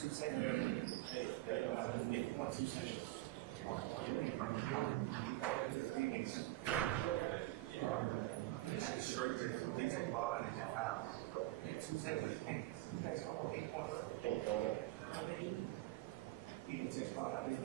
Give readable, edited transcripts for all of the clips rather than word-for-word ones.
2 seconds. Hey, 1, 2 seconds. Straight to the police and law and out. 2 seconds. He can take part of it.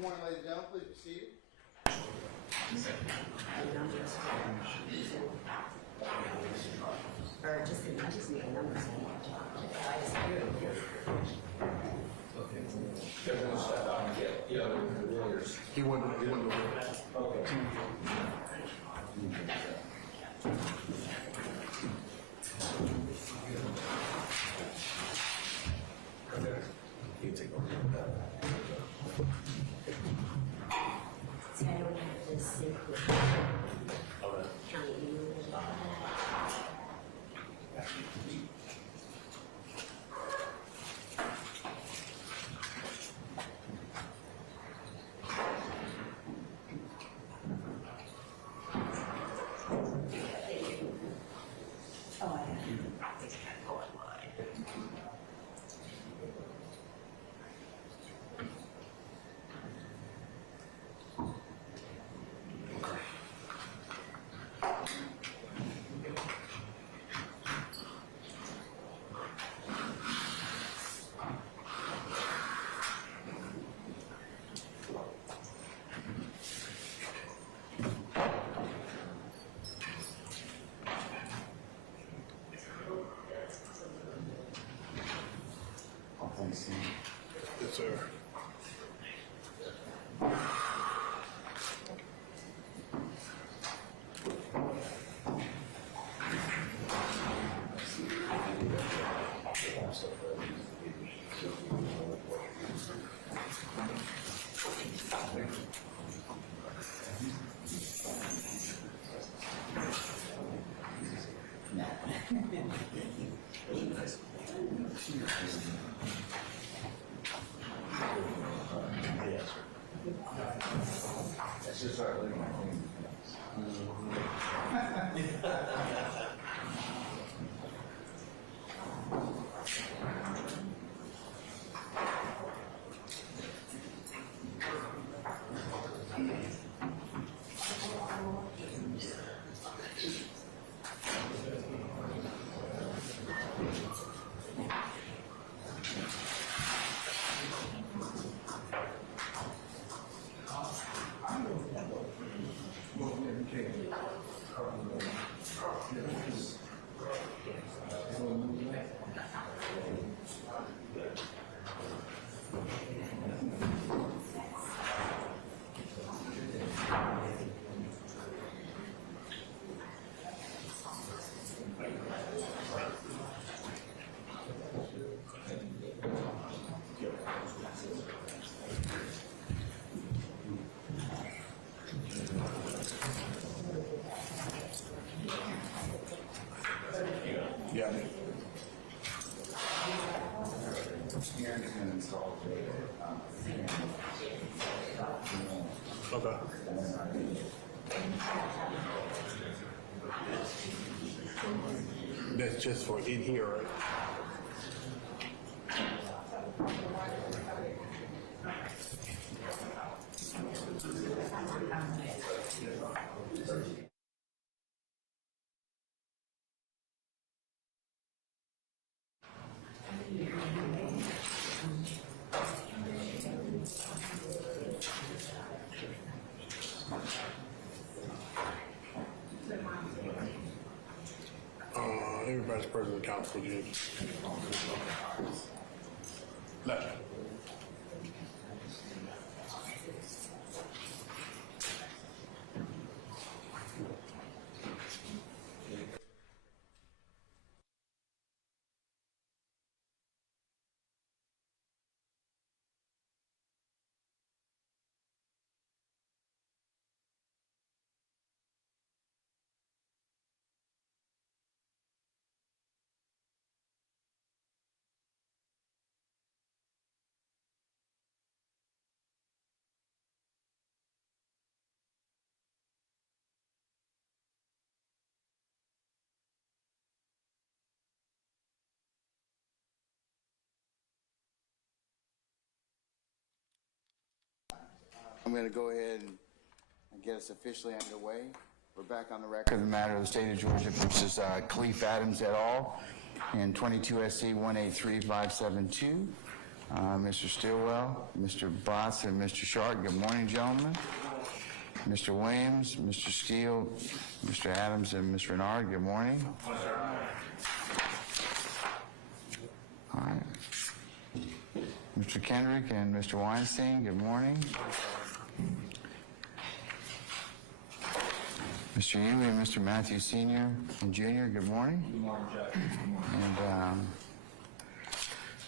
Good morning, ladies and gentlemen. Please be seated. Or just need a number. He wouldn't. You take over. So I don't have to sync with county email. Oh, I have. Yes, sir. That's just our living room. Yeah. Aaron's gonna install Okay. That's just for in here, right? Everybody's present in council, James. Left. I'm going to go ahead and get us officially underway. We're back on the record of the matter of the state of Georgia versus Cleef Adams et al. in 22 SC 183572. Mr. Stillwell, Mr. Botts, and Mr. Sharp. Good morning, gentlemen. Mr. Williams, Mr. Steele, Mr. Adams, and Ms. Renard. Good morning. All right. Mr. Kendrick and Mr. Weinstein, good morning. Mr. Huey and Mr. Matthews Sr. and Jr., good morning. Good morning, Jack. And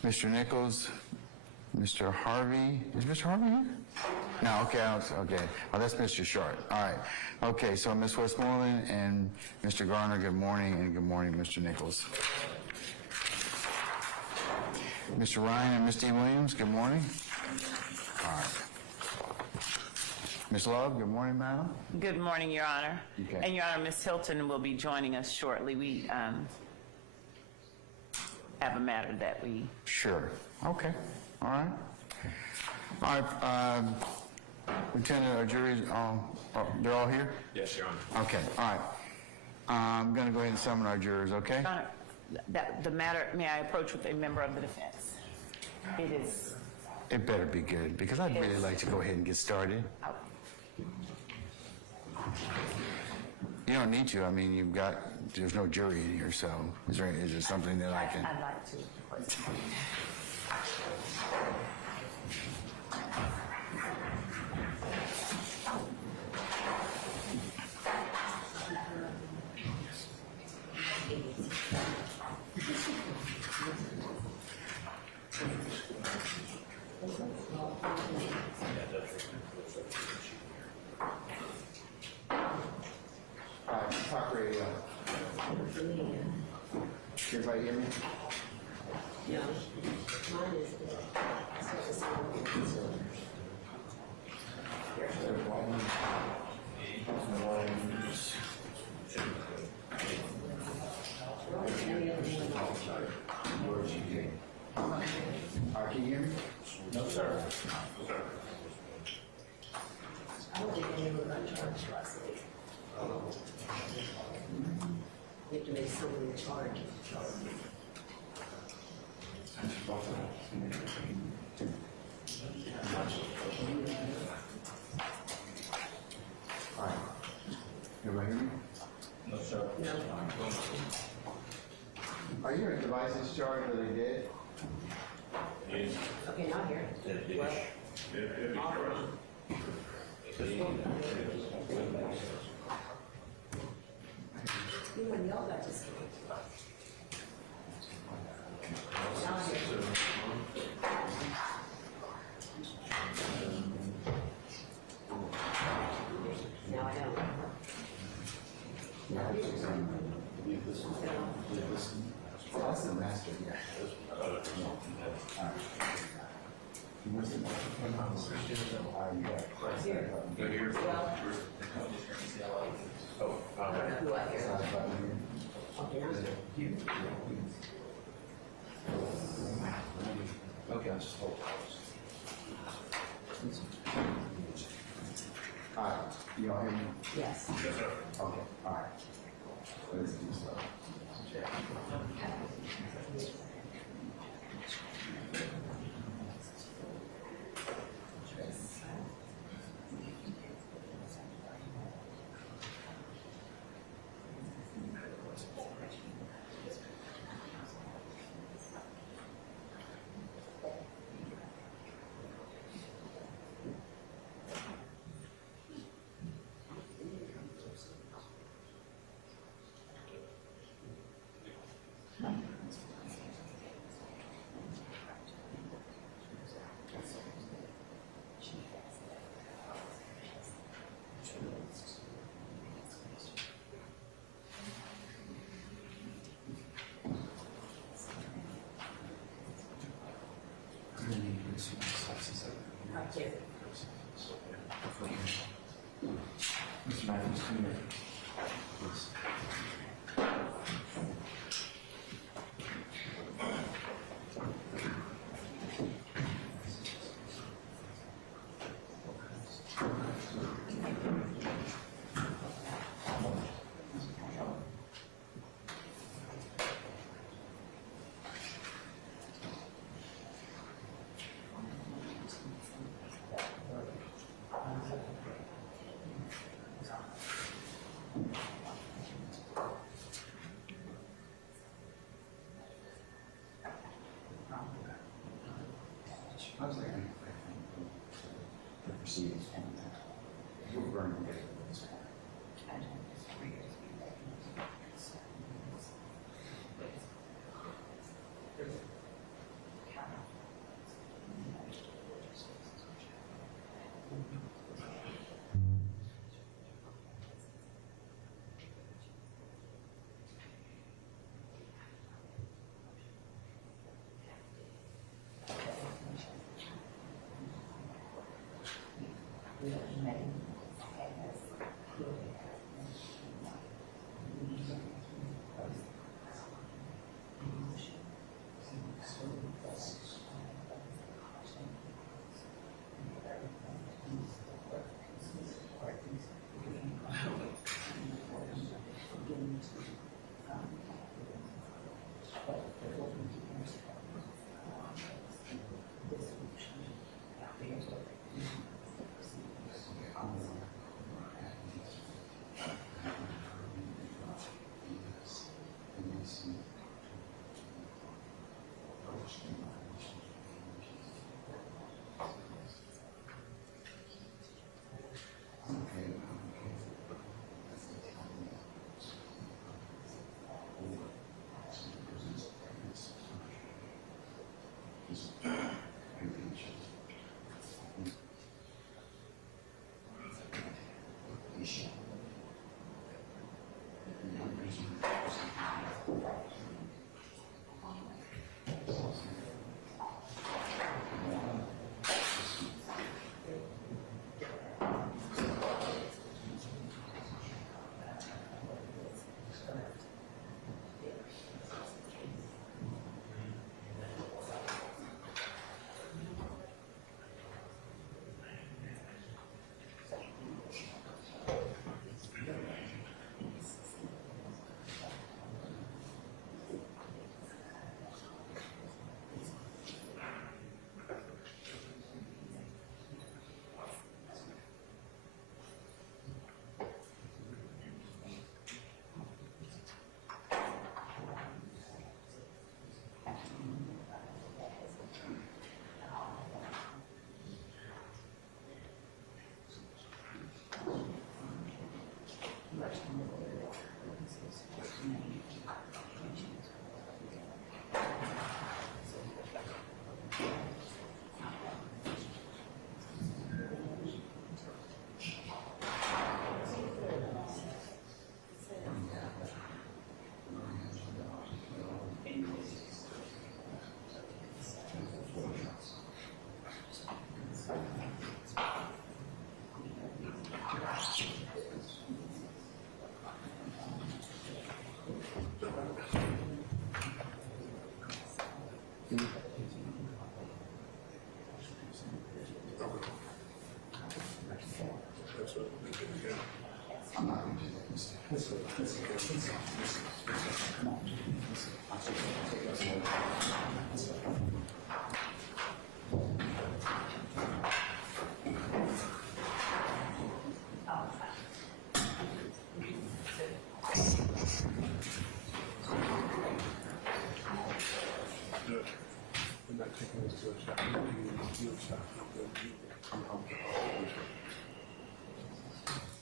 Mr. Nichols, Mr. Harvey, is Mr. Harvey here? No, okay, okay. Oh, that's Mr. Sharp. All right. Okay, so Ms. Westmoreland and Mr. Garner, good morning, and good morning, Mr. Nichols. Mr. Ryan and Ms. D. Williams, good morning. All right. Ms. Love, good morning, madam. Good morning, Your Honor. Okay. And Your Honor, Ms. Hilton will be joining us shortly. We have a matter that we... Sure. Okay. All right. All right. Lieutenant, our juries, they're all here? Yes, Your Honor. Okay. All right. I'm going to go ahead and summon our jurors, okay? Your Honor, the matter, may I approach with a member of the defense? It is... It better be good, because I'd really like to go ahead and get started. out. You don't need to. I mean, there's no jury in here, so is there something that I can... I'd like to request. Talk radio. Everybody hear me? No, mine is Can you hear me? No, sir. I don't think anyone got charged last week. You have to make someone charge. All right. Everybody hear me? No, sir. No. Are you in devices charged or they dead? Okay, not here. What? You wouldn't know that this game. Not here. Now I know. That's the master, yeah. I don't know who I hear. Okay, now. Okay, I'll just hold. All right, you all hear me? Yes. Okay, all right. Let's do so. The proceedings on that. We're going to get it this morning.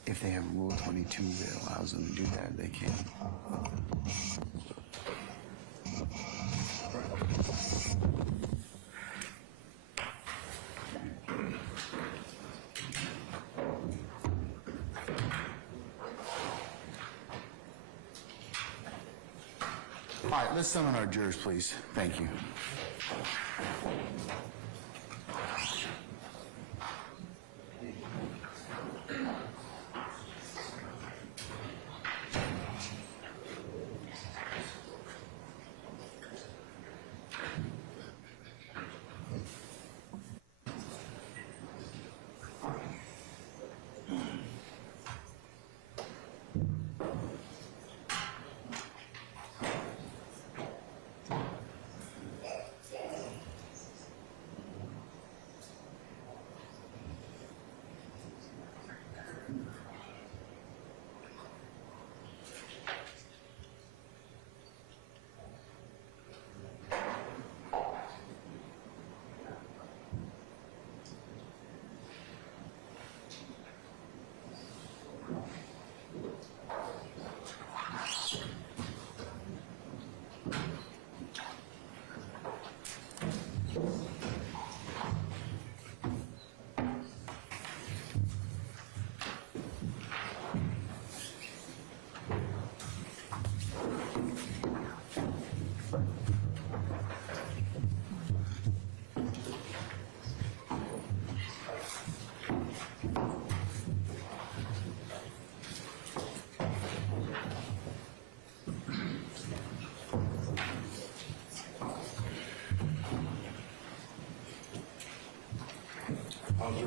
If they have Rule 22 that allows them to do that, they can. All right, let's summon our jurors, please. Thank you.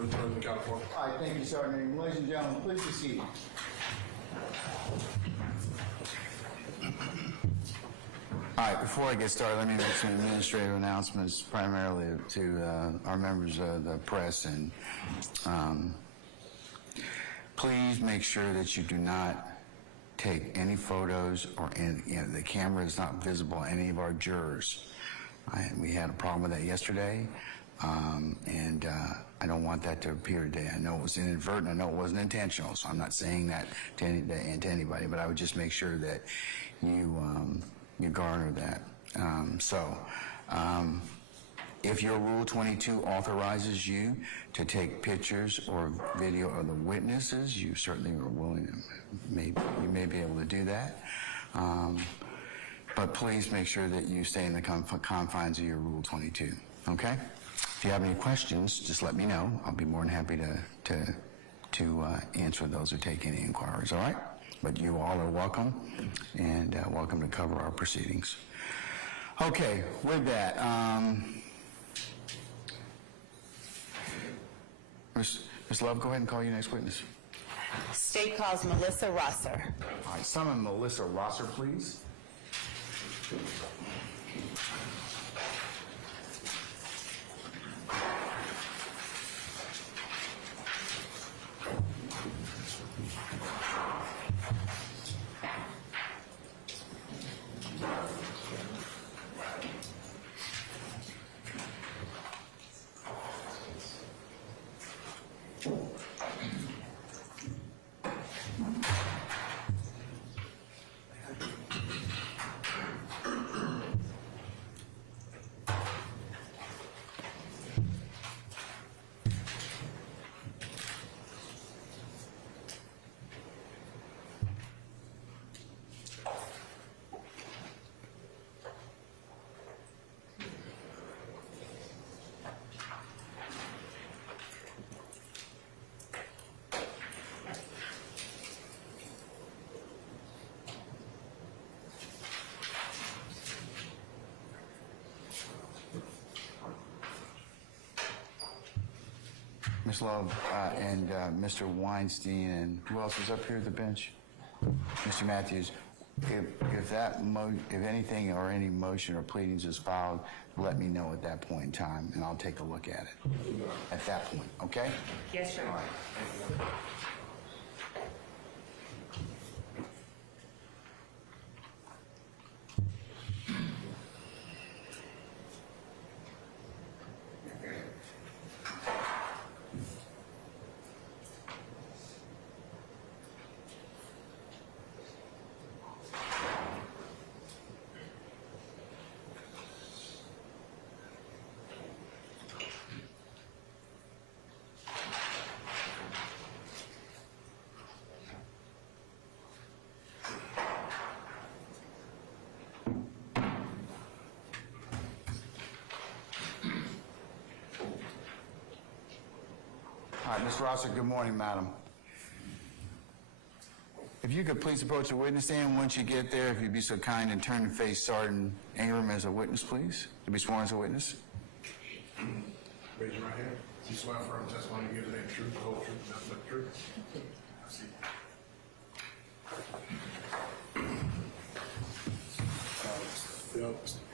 Mr. President, Council. All right, thank you, Sergeant. Ladies and gentlemen, please be seated. All right, before I get started, let me make some administrative announcements, primarily to our members of the press. And please make sure that you do not take any photos or the camera is not visible on any of our jurors. We had a problem with that yesterday, and I don't want that to appear today. I know it was inadvertent. I know it wasn't intentional, so I'm not saying that to anybody, but I would just make sure that you garner that. If your Rule 22 authorizes you to take pictures or video of the witnesses, you certainly are willing to, you may be able to do that. But please make sure that you stay in the confines of your Rule 22, okay? If you have any questions, just let me know. I'll be more than happy to answer those or take any inquiries, all right? But you all are welcome, and welcome to cover our proceedings. Okay, with that, Ms. Love, go ahead and call your next witness. State calls Melissa Rosser. All right, summon Melissa Rosser, please. Ms. Love and Mr. Weinstein, and who else was up here at the bench? Mr. Matthews, if anything or any motion or pleadings is filed, let me know at that point in time, and I'll take a look at it at that point, okay? Yes, sir. All right. All right, Ms. Rosser, good morning, madam. If you could please approach the witness stand. Once you get there, if you'd be so kind and turn and face Sergeant Ingram as a witness, please, to be sworn as a witness. Raise your right hand. You swear firm testimony you give the truth, the whole truth, and nothing but the truth. I see.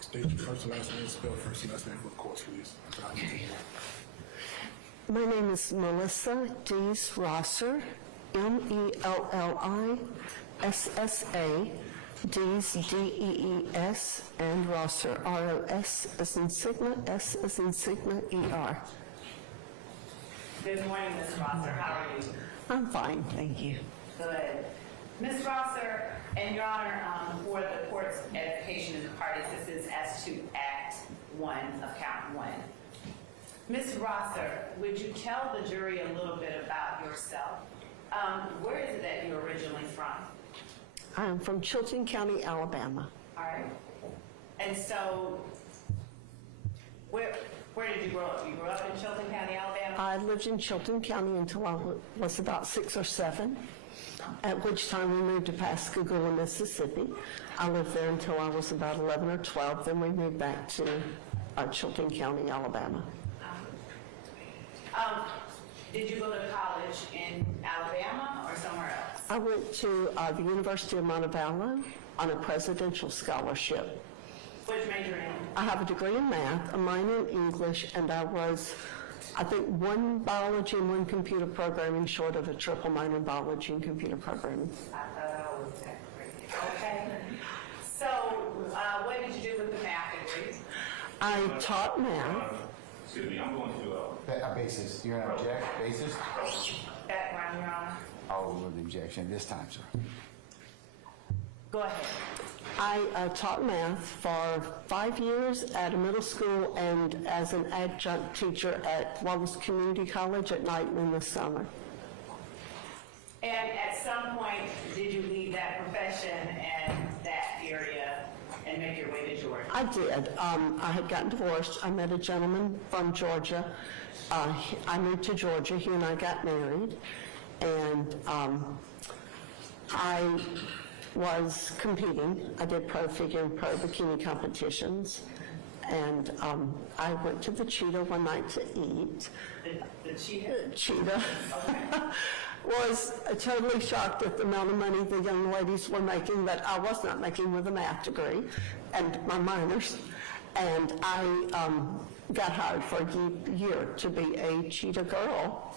State your first and last name, spell first and last name for the course, please. My name is Melissa Dees Rosser, Mellissa, Dees, D-E-E-S, and Rosser, R-O-S as in Sigma, S as in Sigma, E-R. Good morning, Ms. Rosser. How are you? I'm fine, thank you. Good. Ms. Rosser, and Your Honor, for the court's edification of the parties, this is as to Act 1 of Count 1. Ms. Rosser, would you tell the jury a little bit about yourself? Where is it that you're originally from? I'm from Fulton County, Alabama. All right. And so, where did you grow up? You grew up in Fulton County, Alabama? I lived in Fulton County until I was about 6 or 7, at which time we moved to Pascagoula, Mississippi. I lived there until I was about 11 or 12, then we moved back to Fulton County, Alabama. Did you go to college in Alabama or somewhere else? I went to the University of Montevallo on a presidential scholarship. Which major in? I have a degree in math, a minor in English, and I was, I think, one biology and one computer programming short of a triple minor in biology and computer programming. I thought I was that great. Okay. So, what did you do with the math degree? I taught math. Excuse me, I'm going to, Basis, you're gonna object, basis? Background, Your Honor. I'll rule the objection this time, sir. Go ahead. I taught math for 5 years at a middle school and as an adjunct teacher at Wallace Community College at night and in the summer. And at some point, did you leave that profession and that area and make your way to Georgia? I did. I had gotten divorced. I met a gentleman from Georgia. I moved to Georgia. He and I got married. And I was competing. I did pro figure and pro bikini competitions. And I went to the Cheetah one night to eat. The cheetah? Cheetah. Was totally shocked at the amount of money the young ladies were making that I was not making with a math degree and my minors. And I got hired for a year to be a Cheetah girl.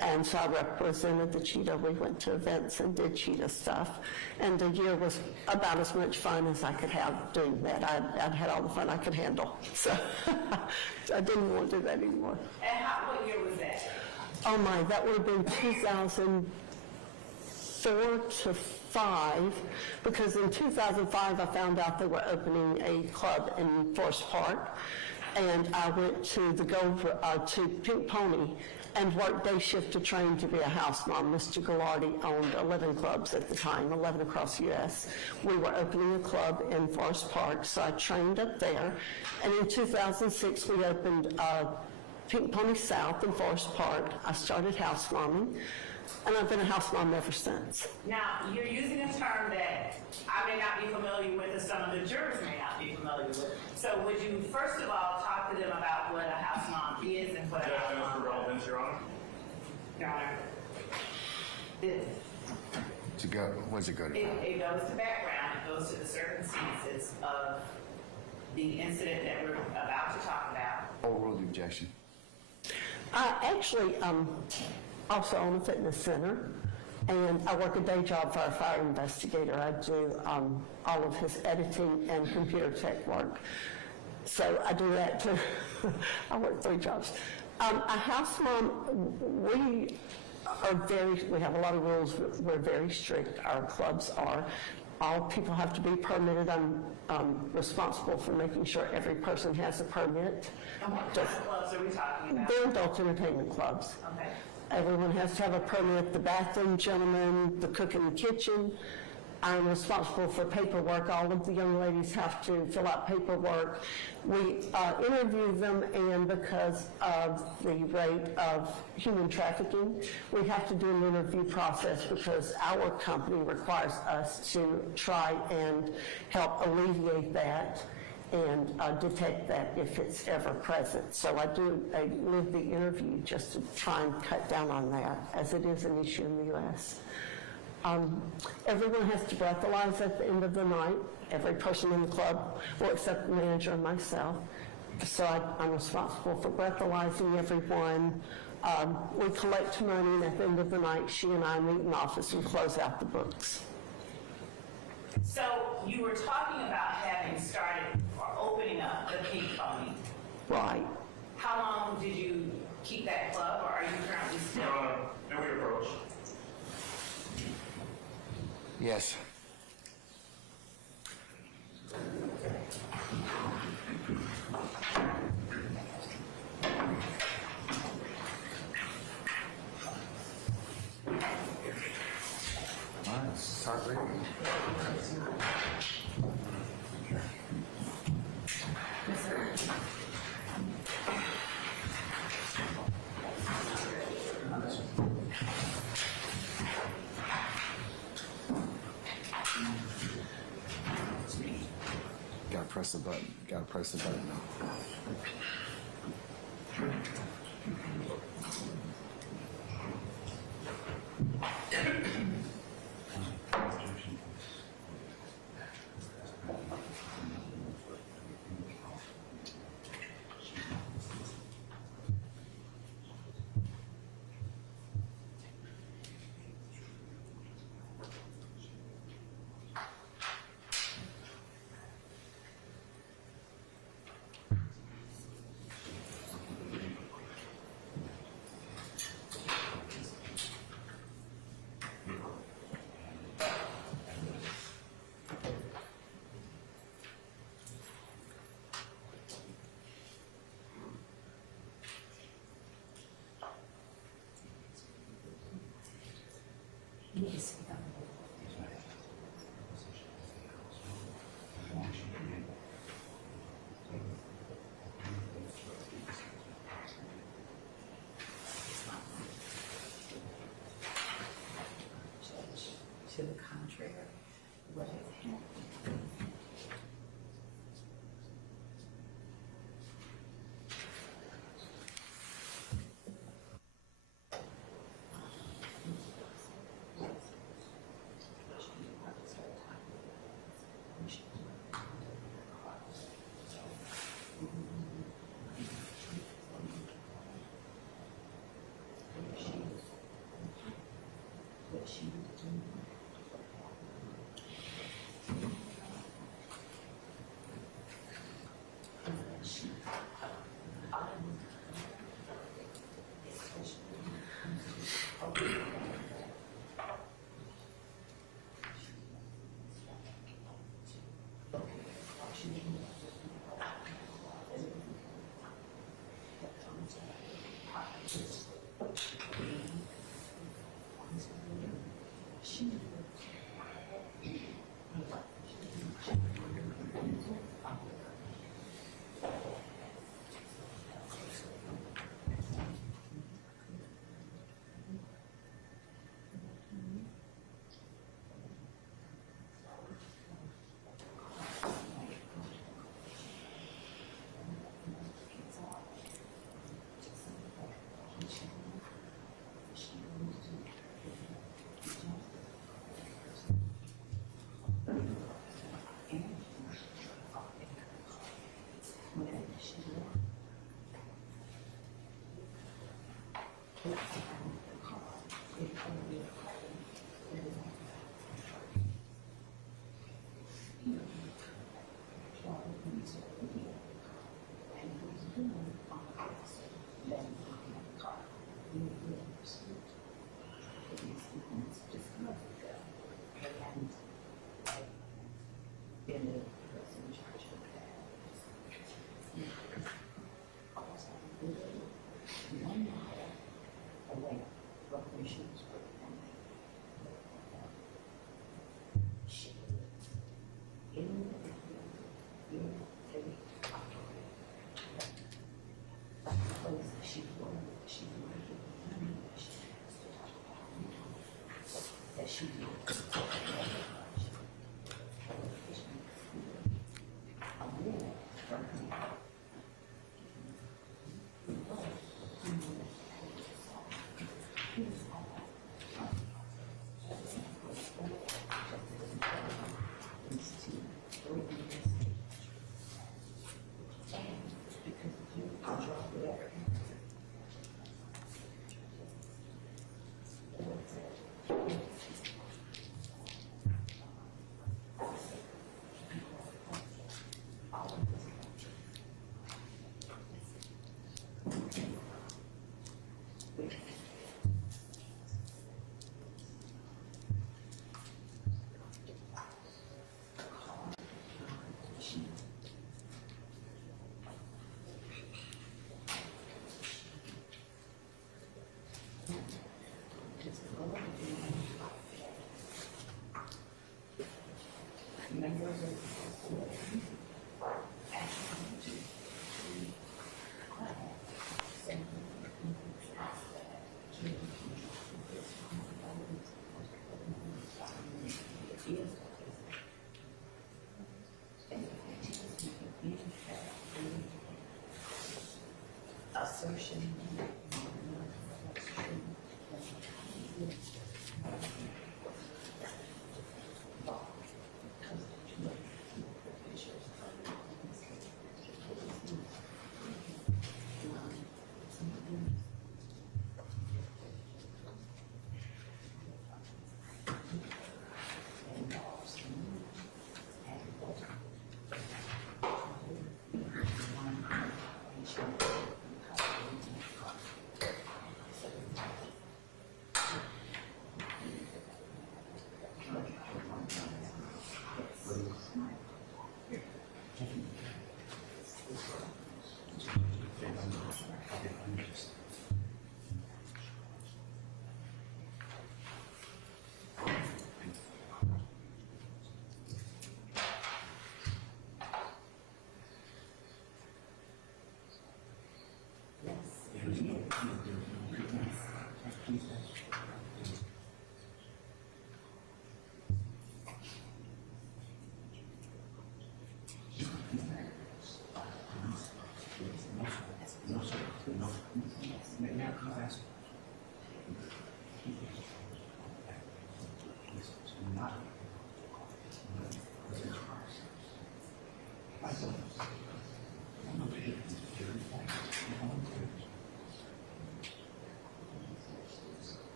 And so I represented the Cheetah. We went to events and did Cheetah stuff. And the year was about as much fun as I could have doing that. I'd had all the fun I could handle. So I didn't want to do that anymore. And what year was that? Oh my, that would have been 2004 to 5, because in 2005 I found out they were opening a club in Forest Park, and I went to to Pink Pony and worked day shift to train to be a house mom. Mr. Gallardi owned 11 clubs at the time, 11 across the U.S. We were opening a club in Forest Park, so I trained up there, and in 2006 we opened Pink Pony South in Forest Park. I started house momming, and I've been a house mom ever since. Now, you're using a term that I may not be familiar with, or some of the jurors may not be familiar with. So would you, first of all, talk to them about what a house mom is and what a house mom for relevance, Your Honor. Your Honor. What's it go to? It goes to background, it goes to the circumstances of the incident that we're about to talk about. Overrule the objection. I actually also own a fitness center, and I work a day job for a fire investigator. I do all of his editing and computer tech work. So I do that too. I work 3 jobs. A house mom, we have a lot of rules. We're very strict. Our clubs are. All people have to be permitted. I'm responsible for making sure every person has a permit. And what kind of clubs are we talking about? They're adult entertainment clubs. Okay. Everyone has to have a permit, the bathroom gentlemen, the cook in the kitchen. I'm responsible for paperwork. All of the young ladies have to fill out paperwork. We interview them, and because of the rate of human trafficking, we have to do an interview process because our company requires us to try and help alleviate that and detect that if it's ever present. So I live the interview just to try and cut down on that, as it is an issue in the U.S. Everyone has to breathalyze at the end of the night. Every person in the club, well, except the manager and myself. So I'm responsible for breathalyzing everyone. We collect money, and at the end of the night, she and I meet in the office and close out the books. So you were talking about having started or opening up the Pink Pony. Right. How long did you keep that club, or are you currently still? Your Honor, may we approach? Yes. All right, start reading. Gotta press the button. Gotta press the button now.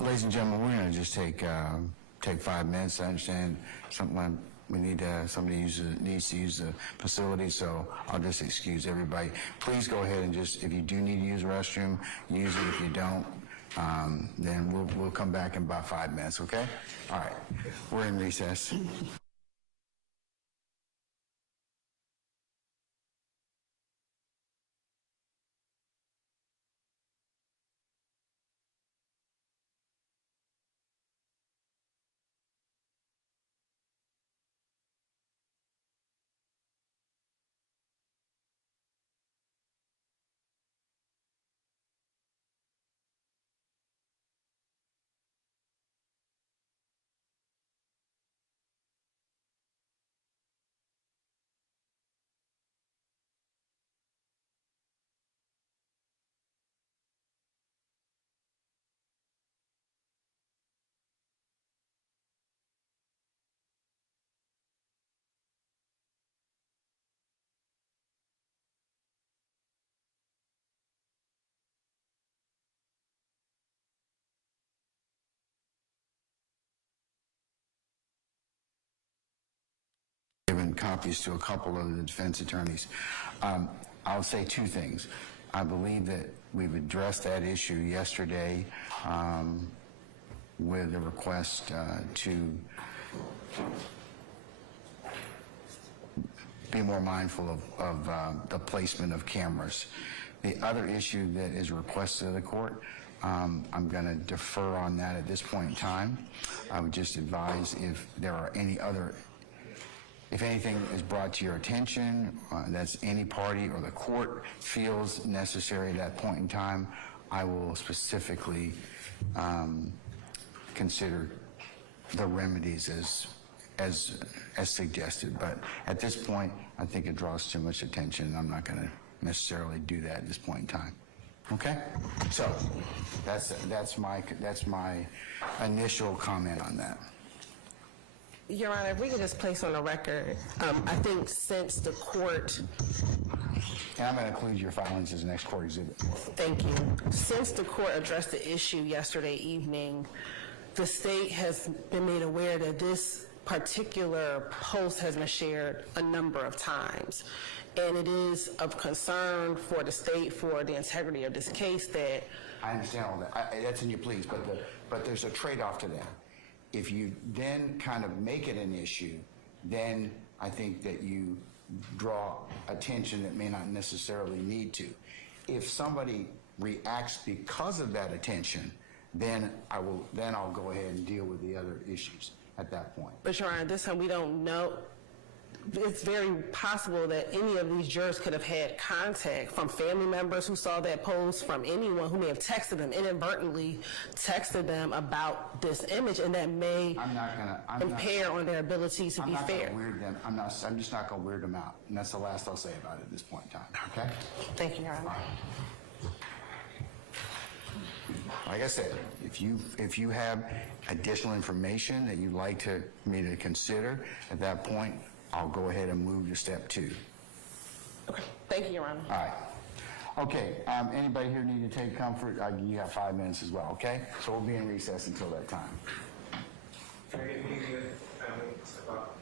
Ladies and gentlemen, we're going to just take 5 minutes. I understand something we need somebody needs to use the facility, so I'll just excuse everybody. Please go ahead and just, if you do need to use the restroom, use it. If you don't, then we'll come back in about 5 minutes. Okay? All right. We're in recess. Given copies to a couple of the defense attorneys. I'll say 2 things. I believe that we've addressed that issue yesterday with a request to be more mindful of the placement of cameras. The other issue that is requested of the court, I'm going to defer on that at this point in time. I would just advise if there are any other, if anything is brought to your attention, that's any party or the court feels necessary at that point in time, I will specifically consider the remedies as suggested. But at this point, I think it draws too much attention. I'm not going to necessarily do that at this point in time. Okay? So that's my initial comment on that. Your Honor, if we could just place on the record, I think since the court, And I'm going to include your filings as an next court exhibit. thank you, since the court addressed the issue yesterday evening, the state has been made aware that this particular post has been shared a number of times. And it is of concern for the state, for the integrity of this case, that I understand all that. That's in your pleas, but there's a trade-off to that. If you then kind of make it an issue, then I think that you draw attention that may not necessarily need to. If somebody reacts because of that attention, then I'll go ahead and deal with the other issues at that point. But Your Honor, this time we don't know. It's very possible that any of these jurors could have had contact from family members who saw that post, from anyone who may have texted them, inadvertently texted them about this image, and that may impair on their ability to be fair. I'm just not going to weird them out, and that's the last I'll say about it at this point in time. Okay? Thank you, Your Honor. Like I said, if you have additional information that you'd like me to consider at that point, I'll go ahead and move to step 2. Okay. Thank you, Your Honor. All right. Okay. Anybody here need to take comfort? You have 5 minutes as well. Okay. So we'll be in recess until that time. Can I get a meeting with family? Step up.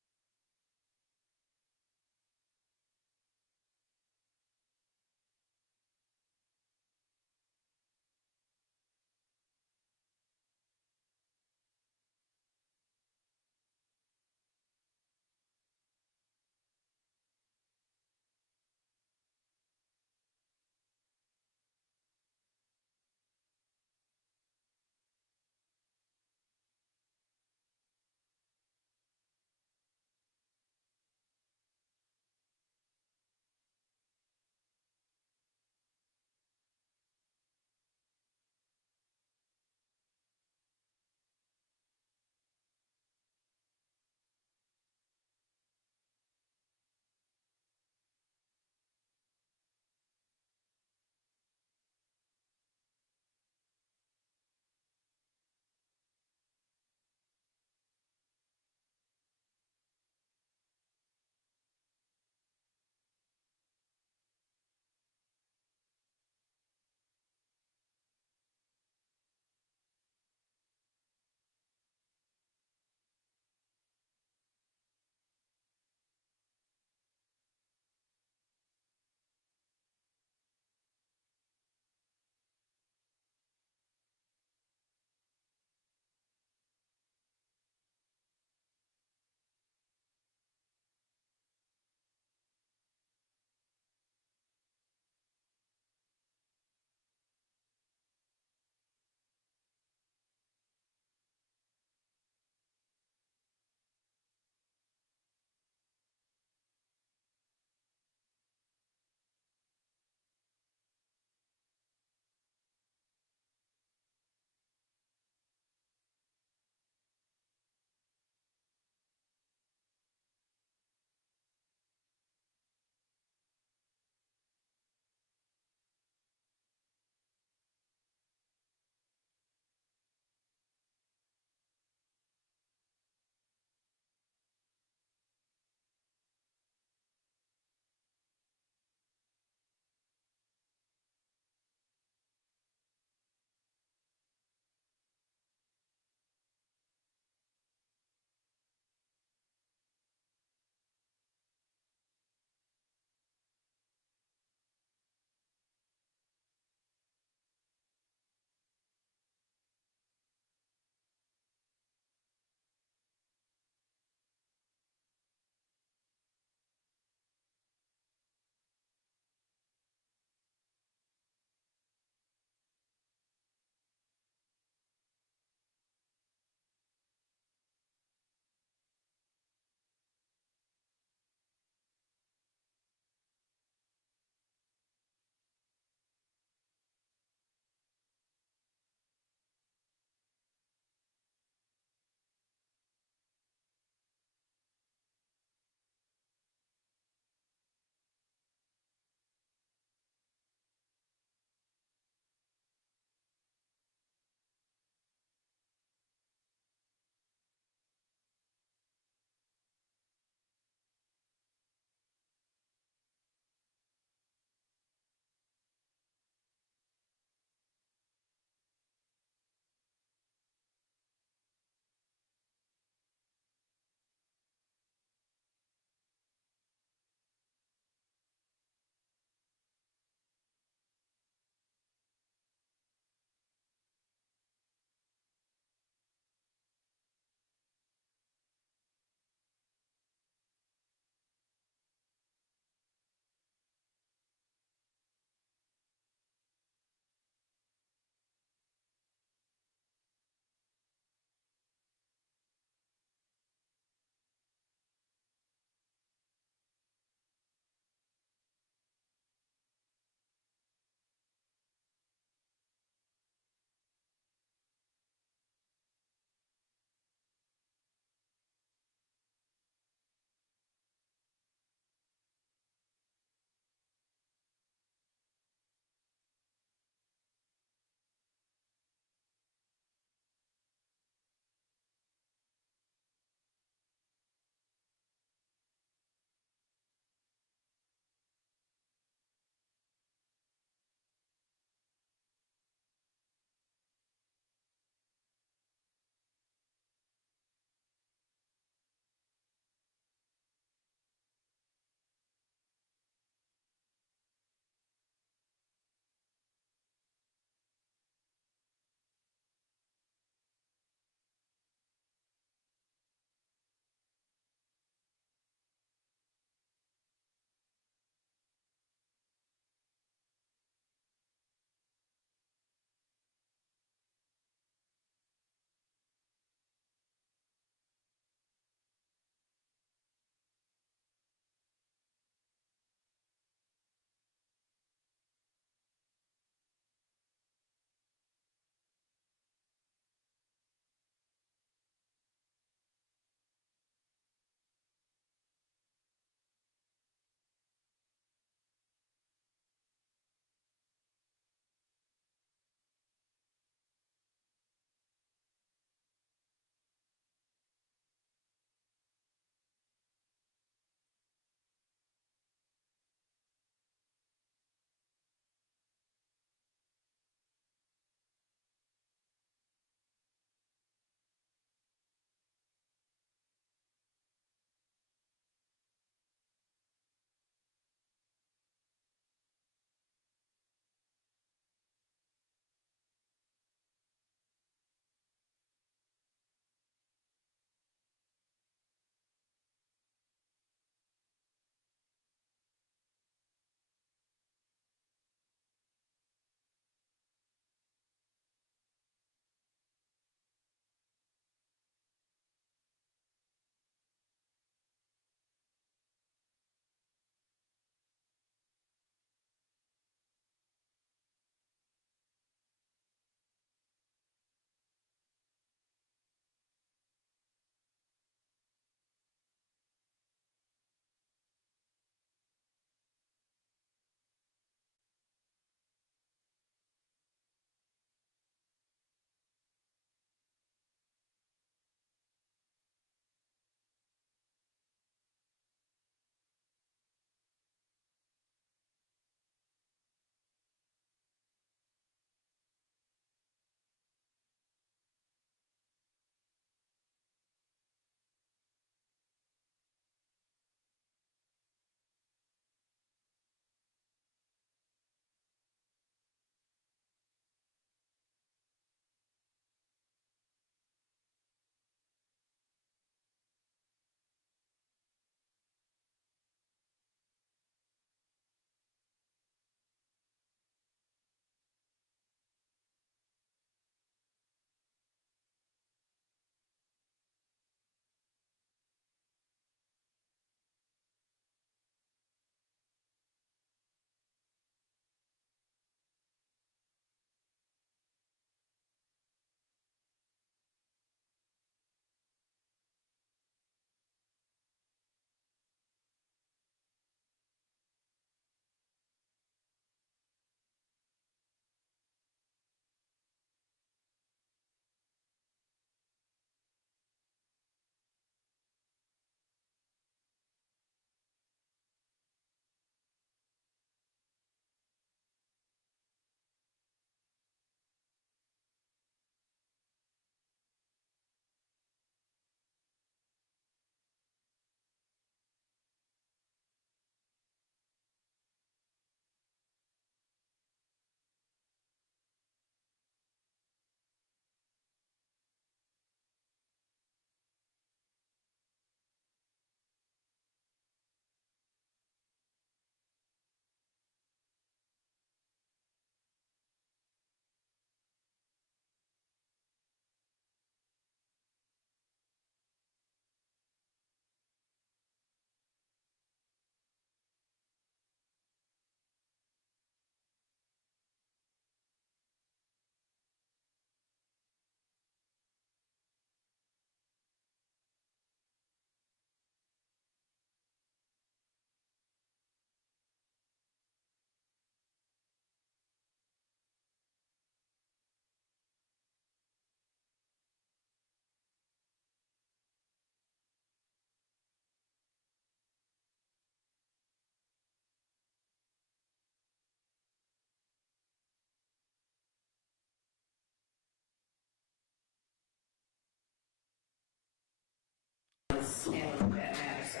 was handling that matter, so.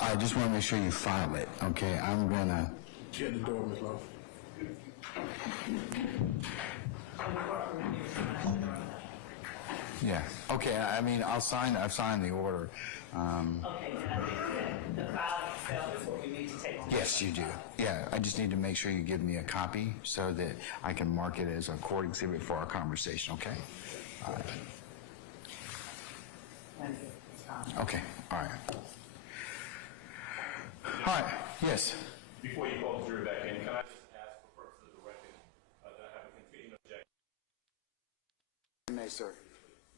I just want to make sure you file it, okay? I'm gonna, Get the door, Ms. Lowe. yeah, okay, I mean, I've signed the order. Okay, then I think that the filing itself is what we need to take on. Yes, you do. Yeah, I just need to make sure you give me a copy so that I can mark it as a court exhibit for our conversation, okay? All right. Okay, all right. All right, yes. Before you call the jury back in, can I just ask for purposes of the record that I have a continuing objection? You may, sir.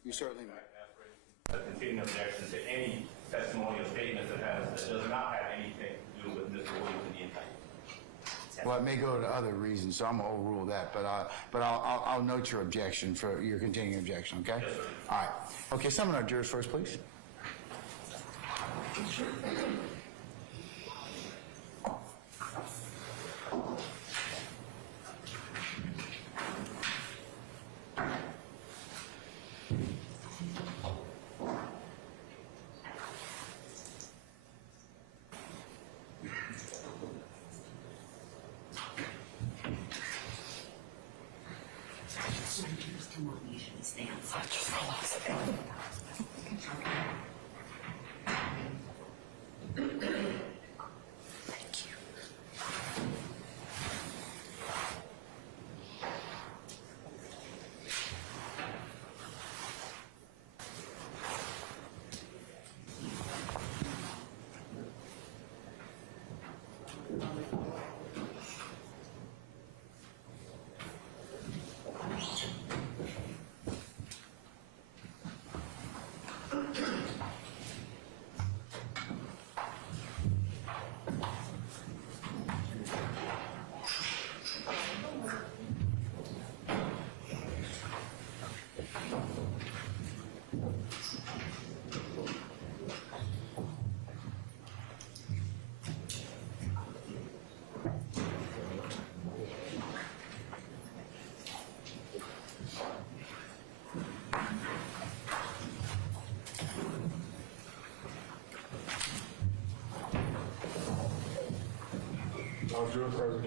You certainly may. A continuing objection to any testimonial statement that does not have anything to do with Mr. Williams and the indictment. Well, it may go to other reasons, so I'm gonna overrule that, but I'll note your objection for your continuing objection, okay? Yes, sir. All right. Okay, summon our jurors first, please. Come on, you should stand.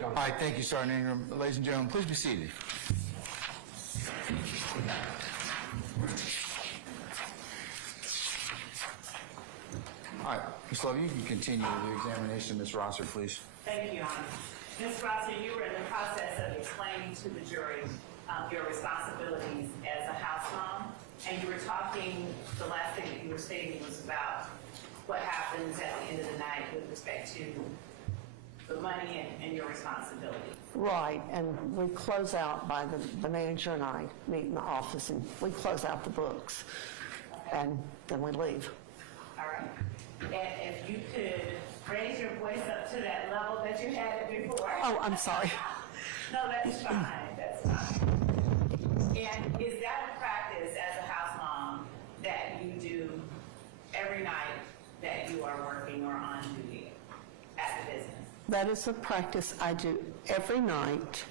All right, thank you, Sergeant Ingram. Ladies and gentlemen, please be seated. All right, Ms. Love, you can continue the examination of Ms. Rosser, please. Thank you, Your Honor. Ms. Rosser, you were in the process of explaining to the jury your responsibilities as a house mom, and you were talking, the last thing that you were stating was about what happens at the end of the night with respect to the money and your responsibility. Right, and we close out by the manager and I meet in the office, and we close out the books, and then we leave. All right. And if you could raise your voice up to that level that you had it before. Oh, I'm sorry. No, that's fine. That's fine. And is that a practice as a house mom that you do every night that you are working or on duty at the business? That is a practice I do every night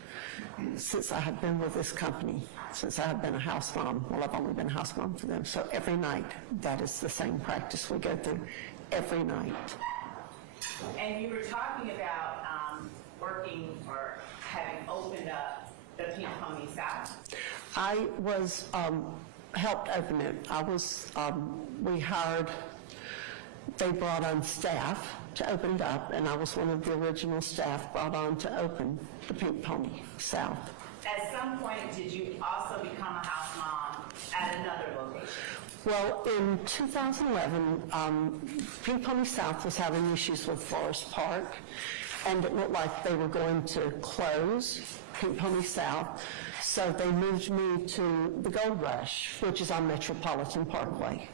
since I have been with this company, since I have been a house mom. Well, I've only been a house mom for them. So every night, that is the same practice we go through every night. And you were talking about working or having opened up the Pink Pony South. I was helped open it. I was, we hired, they brought on staff to open it up, and I was one of the original staff brought on to open the Pink Pony South. At some point, did you also become a house mom at another location? Well, in 2011, Pink Pony South was having issues with Forest Park, and it looked like they were going to close Pink Pony South, so they moved me to the Gold Rush, which is on Metropolitan Parkway.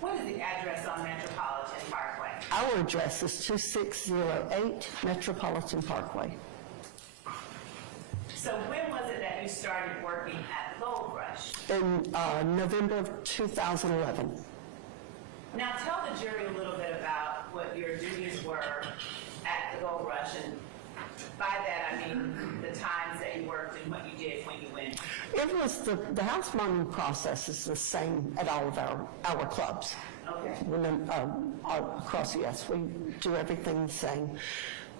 What is the address on Metropolitan Parkway? Our address is 2608 Metropolitan Parkway. So when was it that you started working at the Gold Rush? In November of 2011. Now tell the jury a little bit about what your duties were at the Gold Rush, and by that I mean the times that you worked and what you did when you went. It was the house momming process is the same at all of our clubs. Okay. Across, yes, we do everything the same.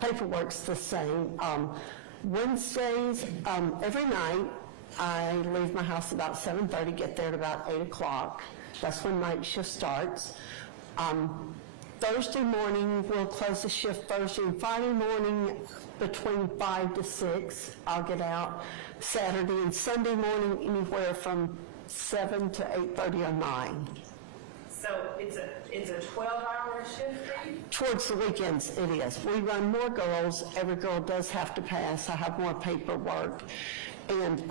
Paperwork's the same. Wednesdays, every night, I leave my house about 7:30, get there at about 8 o'clock. That's when night shift starts. Thursday morning, we'll close the shift Thursday and Friday morning between 5 to 6. I'll get out. Saturday and Sunday morning, anywhere from 7 to 8:30 or 9. So it's a 12-hour shift for you? Towards the weekends, it is. We run more girls. Every girl does have to pass. I have more paperwork. And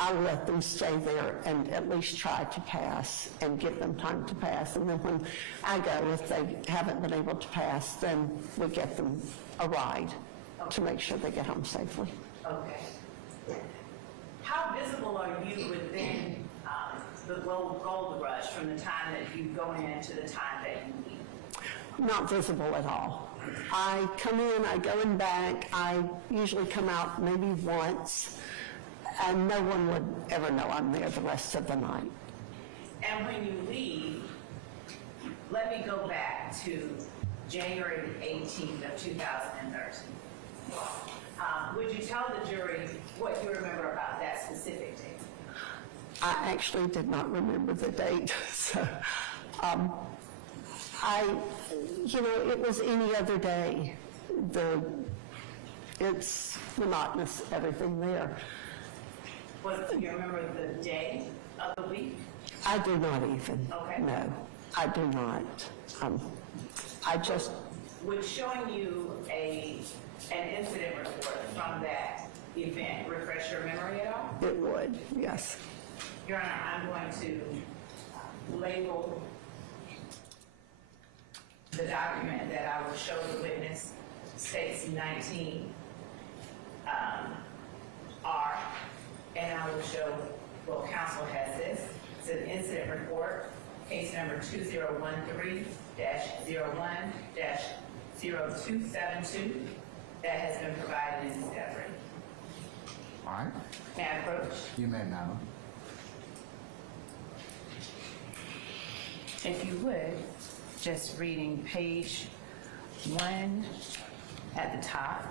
I let them stay there and at least try to pass and give them time to pass. And then when I go, if they haven't been able to pass, then we get them a ride to make sure they get home safely. Okay. How visible are you within the gold rush from the time that you go in to the time that you leave? Not visible at all. I come in, I go in back, I usually come out maybe once, and no one would ever know I'm there the rest of the night. And when you leave, let me go back to January 18th of 2013. Would you tell the jury what you remember about that specific date? I actually did not remember the date, so it was any other day. It's monotonous, everything there. Do you remember the day of the week? I do not even. Okay. No, I do not. I just... Would showing you an incident report from that event refresh your memory at all? It would, yes. Your Honor, I'm going to label the document that I will show the witness, states 19 R, and I will show, well, counsel has this. It's an incident report, case number 2013-01-0272 that has been provided in discovery. All right. May I approach? You may, madam. If you would, just reading page 1 at the top,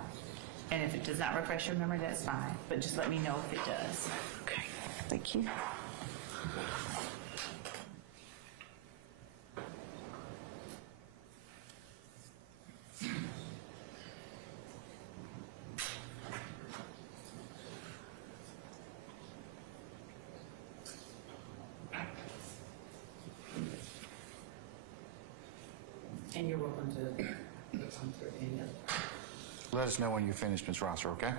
and if it does not refresh your memory, that's fine, but just let me know if it does. Okay, thank you. And you're welcome to come through any other. Let us know when you finish, Ms. Rosser, okay?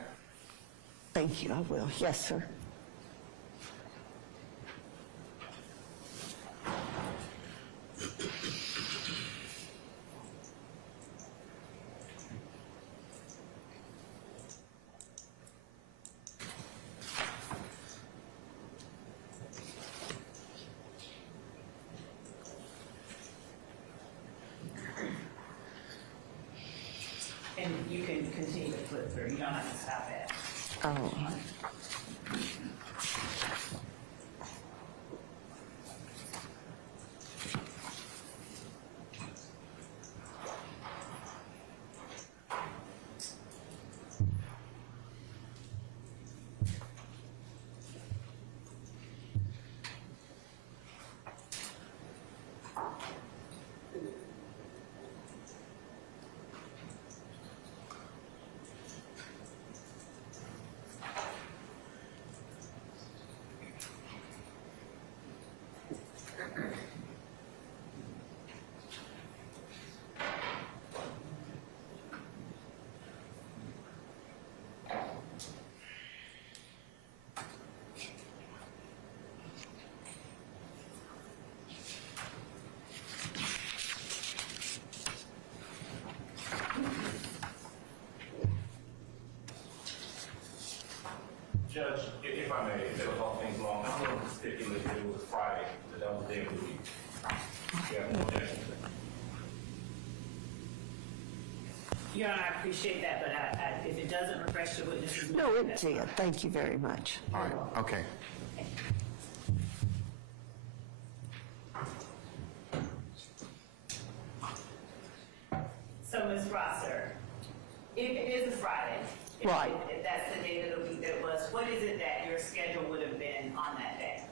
Thank you, I will. Yes, sir. And you can continue to flip through, you don't have to stop at. Oh. Judge, if I may, if it was all things long, I'm going to stipulate that it was Friday, that was the day of the week. You have no objection to that? Your Honor, I appreciate that, but if it doesn't refresh the witness's No, memory, it that's did. fine. Thank you very much. All right, okay. If it is a Friday. Right. If that's the day of the week that it was, what is it that your schedule would have been on that day?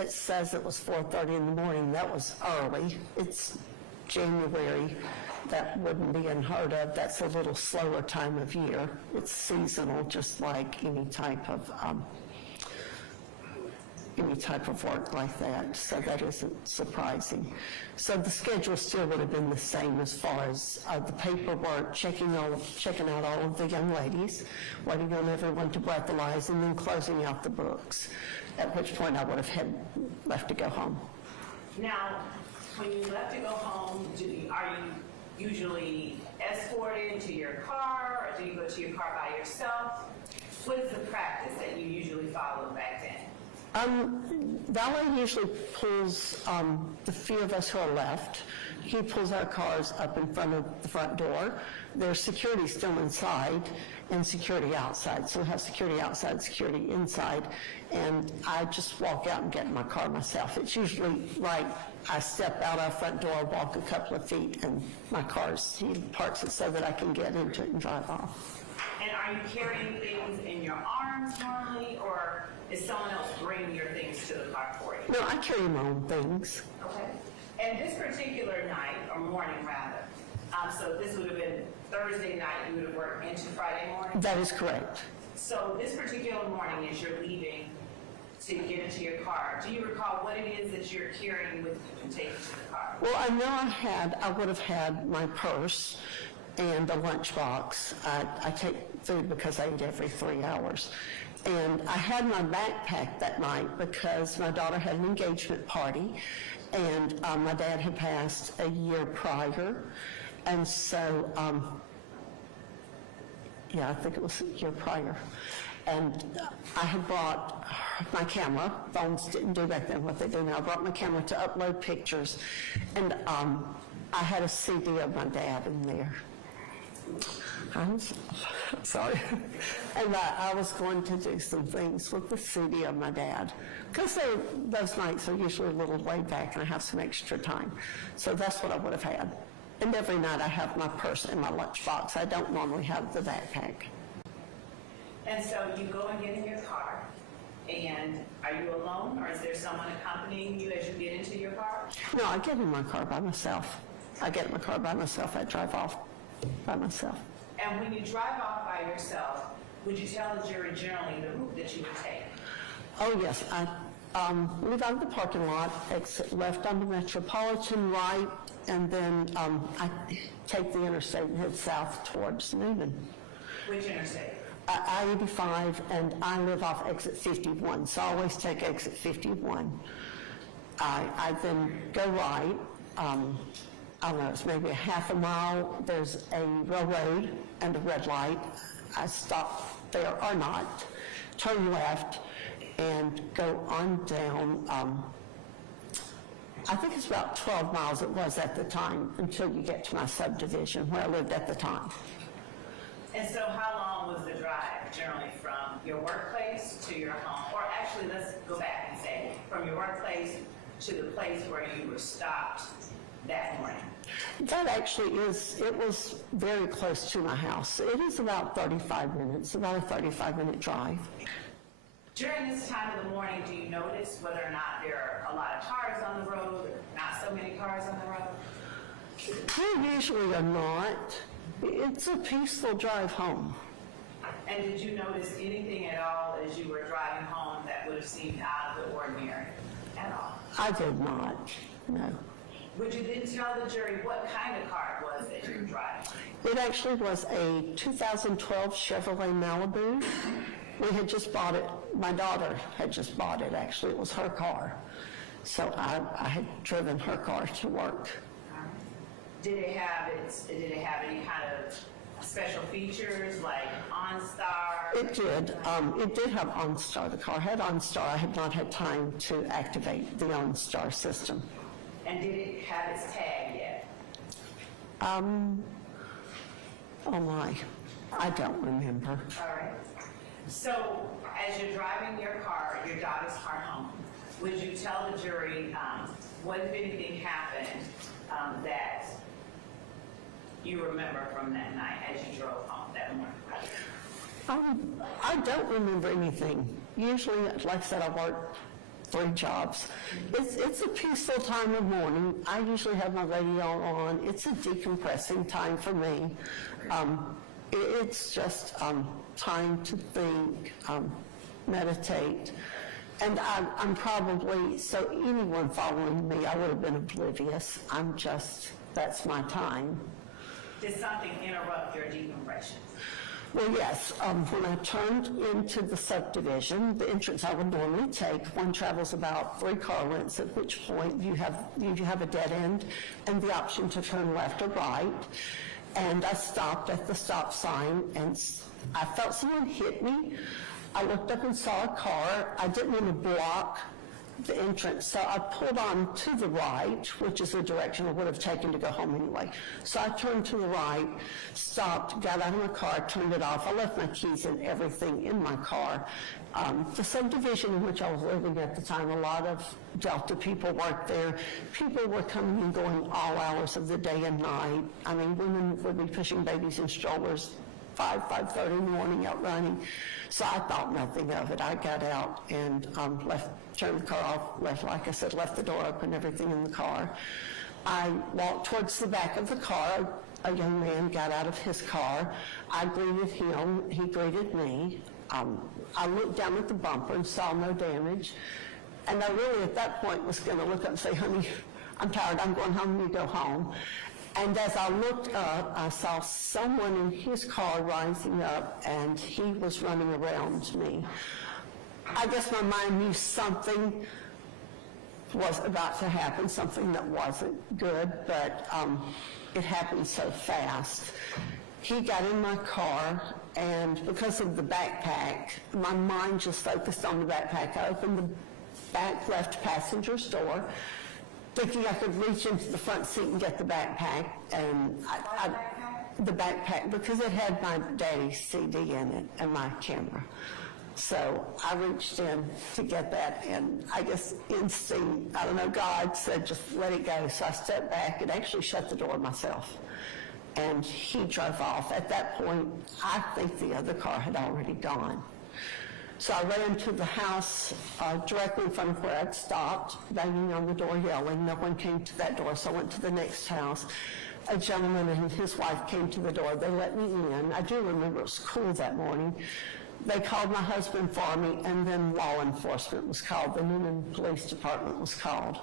It says it was 4:30 in the morning. That was early. It's January. That wouldn't be unheard of. That's a little slower time of year. It's seasonal, just like any type of work like that. So that isn't surprising. So the schedule still would have been the same as far as the paperwork, checking out all of the young ladies, waiting on everyone to breathalyze, and then closing out the books. At which point I would have had left to go home. Now, when you left to go home, are you usually escorted to your car, or do you go to your car by yourself? What is the practice that you usually followed back then? Valet usually pulls the few of us who are left. He pulls our cars up in front of the front door. There's security still inside and security outside. So we have security outside, security inside, and I just walk out and get in my car myself. It's usually like I step out our front door, walk a couple of feet, and my he parks it so that I can get into it and drive off. And are you carrying things in your arms normally, or is someone else bringing your things to the car for you? No, I carry my own things. Okay. And this particular night, or morning rather, so this would have been Thursday night, you would have worked into Friday morning? That is correct. So this particular morning, as you're leaving to get into your car, do you recall what it is that you're carrying with you and taking to the car? Well, I know I would have had my purse and a lunchbox. I take food because I eat every 3 hours. And I had my backpack that night because my daughter had an engagement party, and my dad had passed a year prior. And so, I think it was a year prior. And I had brought my camera. Phones didn't do back then what they do now. I brought my camera to upload pictures. And I had a CD of my dad in there. I'm sorry. And I was going to do some things with the CD of my dad. Because those nights are usually a little way back and I have some extra time. So that's what I would have had. And every night I have my purse and my lunchbox. I don't normally have the backpack. And so you go and get in your car, and are you alone, or is there someone accompanying you as you get into your car? No, I get in my car by myself. I drive off by myself. And when you drive off by yourself, would you tell the jury generally the route that you would take? Oh, yes. I leave out of the parking lot, exit left on the Metropolitan, right, and then I take the interstate and head south towards Newman. Which interstate? I-85, and I live off exit 51, so I always take exit 51. I then go right. I don't know, it's maybe a half a mile. There's a railroad and a red light. I stop there or not, turn left, and go on down. I think it's about 12 miles it was at the time until you get to my subdivision where I lived at the time. And so how long was the drive generally from your workplace to your home? Or actually, let's go back and say from your workplace to the place where you were stopped that morning. That actually it was very close to my house. It is about 35 minutes, about a 35-minute drive. During this time of the morning, do you notice whether or not there are a lot of cars on the road, or not so many cars on the road? There usually are not. It's a peaceful drive home. And did you notice anything at all as you were driving home that would have seemed out of the ordinary at all? I did not, no. Would you then tell the jury what kind of car it was that you were driving? It actually was a 2012 Chevrolet Malibu. We had just bought it. My daughter had just bought it, actually. It was her car. So I had driven her car to work. Did it have any kind of special features like OnStar? It did. It did have OnStar. The car had OnStar. I had not had time to activate the OnStar system. And did it have its tag yet? Oh my, I don't remember. All right. So as you're driving your daughter's car home, would you tell the jury what, if anything, happened that you remember from that night as you drove home that morning? I don't remember anything. Usually, like I said, I work 3 jobs. It's a peaceful time of morning. I usually have my radio on. It's a decompressing time for me. It's just time to think, meditate. And I'm probably, so anyone following me, I would have been oblivious. That's my time. Did something interrupt your decompression? Well, yes, when I turned into the subdivision, the entrance I would normally take, one travels about 3 car lengths, at which point you have a dead end and the option to turn left or right. And I stopped at the stop sign and I felt someone hit me. I looked up and saw a car. I didn't want to block the entrance, so I pulled on to the right, which is the direction I would have taken to go home anyway. So I turned to the right, stopped, got out of my car, turned it off. I left my keys and everything in my car. The subdivision in which I was living at the time, a lot of Delta people worked there. People were coming and going all hours of the day and night. I mean, women would be pushing babies in strollers 5:30 in the morning out running. So I thought nothing of it. I got out and turned the car off, left the door open, everything in the car. I walked towards the back of the car. A young man got out of his car. I greeted him. He greeted me. I looked down at the bumper and saw no damage. And I really, at that point, was going to look up and say, honey, I'm tired. I'm going home. You go home. And as I looked up, I saw someone in his car rising up, and he was running around me. I guess my mind knew something was about to happen, something that wasn't good, but it happened so fast. He got in my car, and because of the backpack, my mind just focused on the backpack. I opened the back left passenger's door, thinking I could reach into the front seat and get the backpack, and the backpack, because it had my daddy's CD in it and my camera. So I reached in to get that, and I guess instinct, I don't know, God said just let it go. So I stepped back and actually shut the door myself, and he drove off. At that point, I think the other car had already gone. So I ran to the house directly in front of where I'd stopped, banging on the door, yelling. No one came to that door, so I went to the next house. A gentleman and his wife came to the door. They let me in. I do remember it was cool that morning. They called my husband for me, and then law enforcement was called. The Newnan Police Department was called.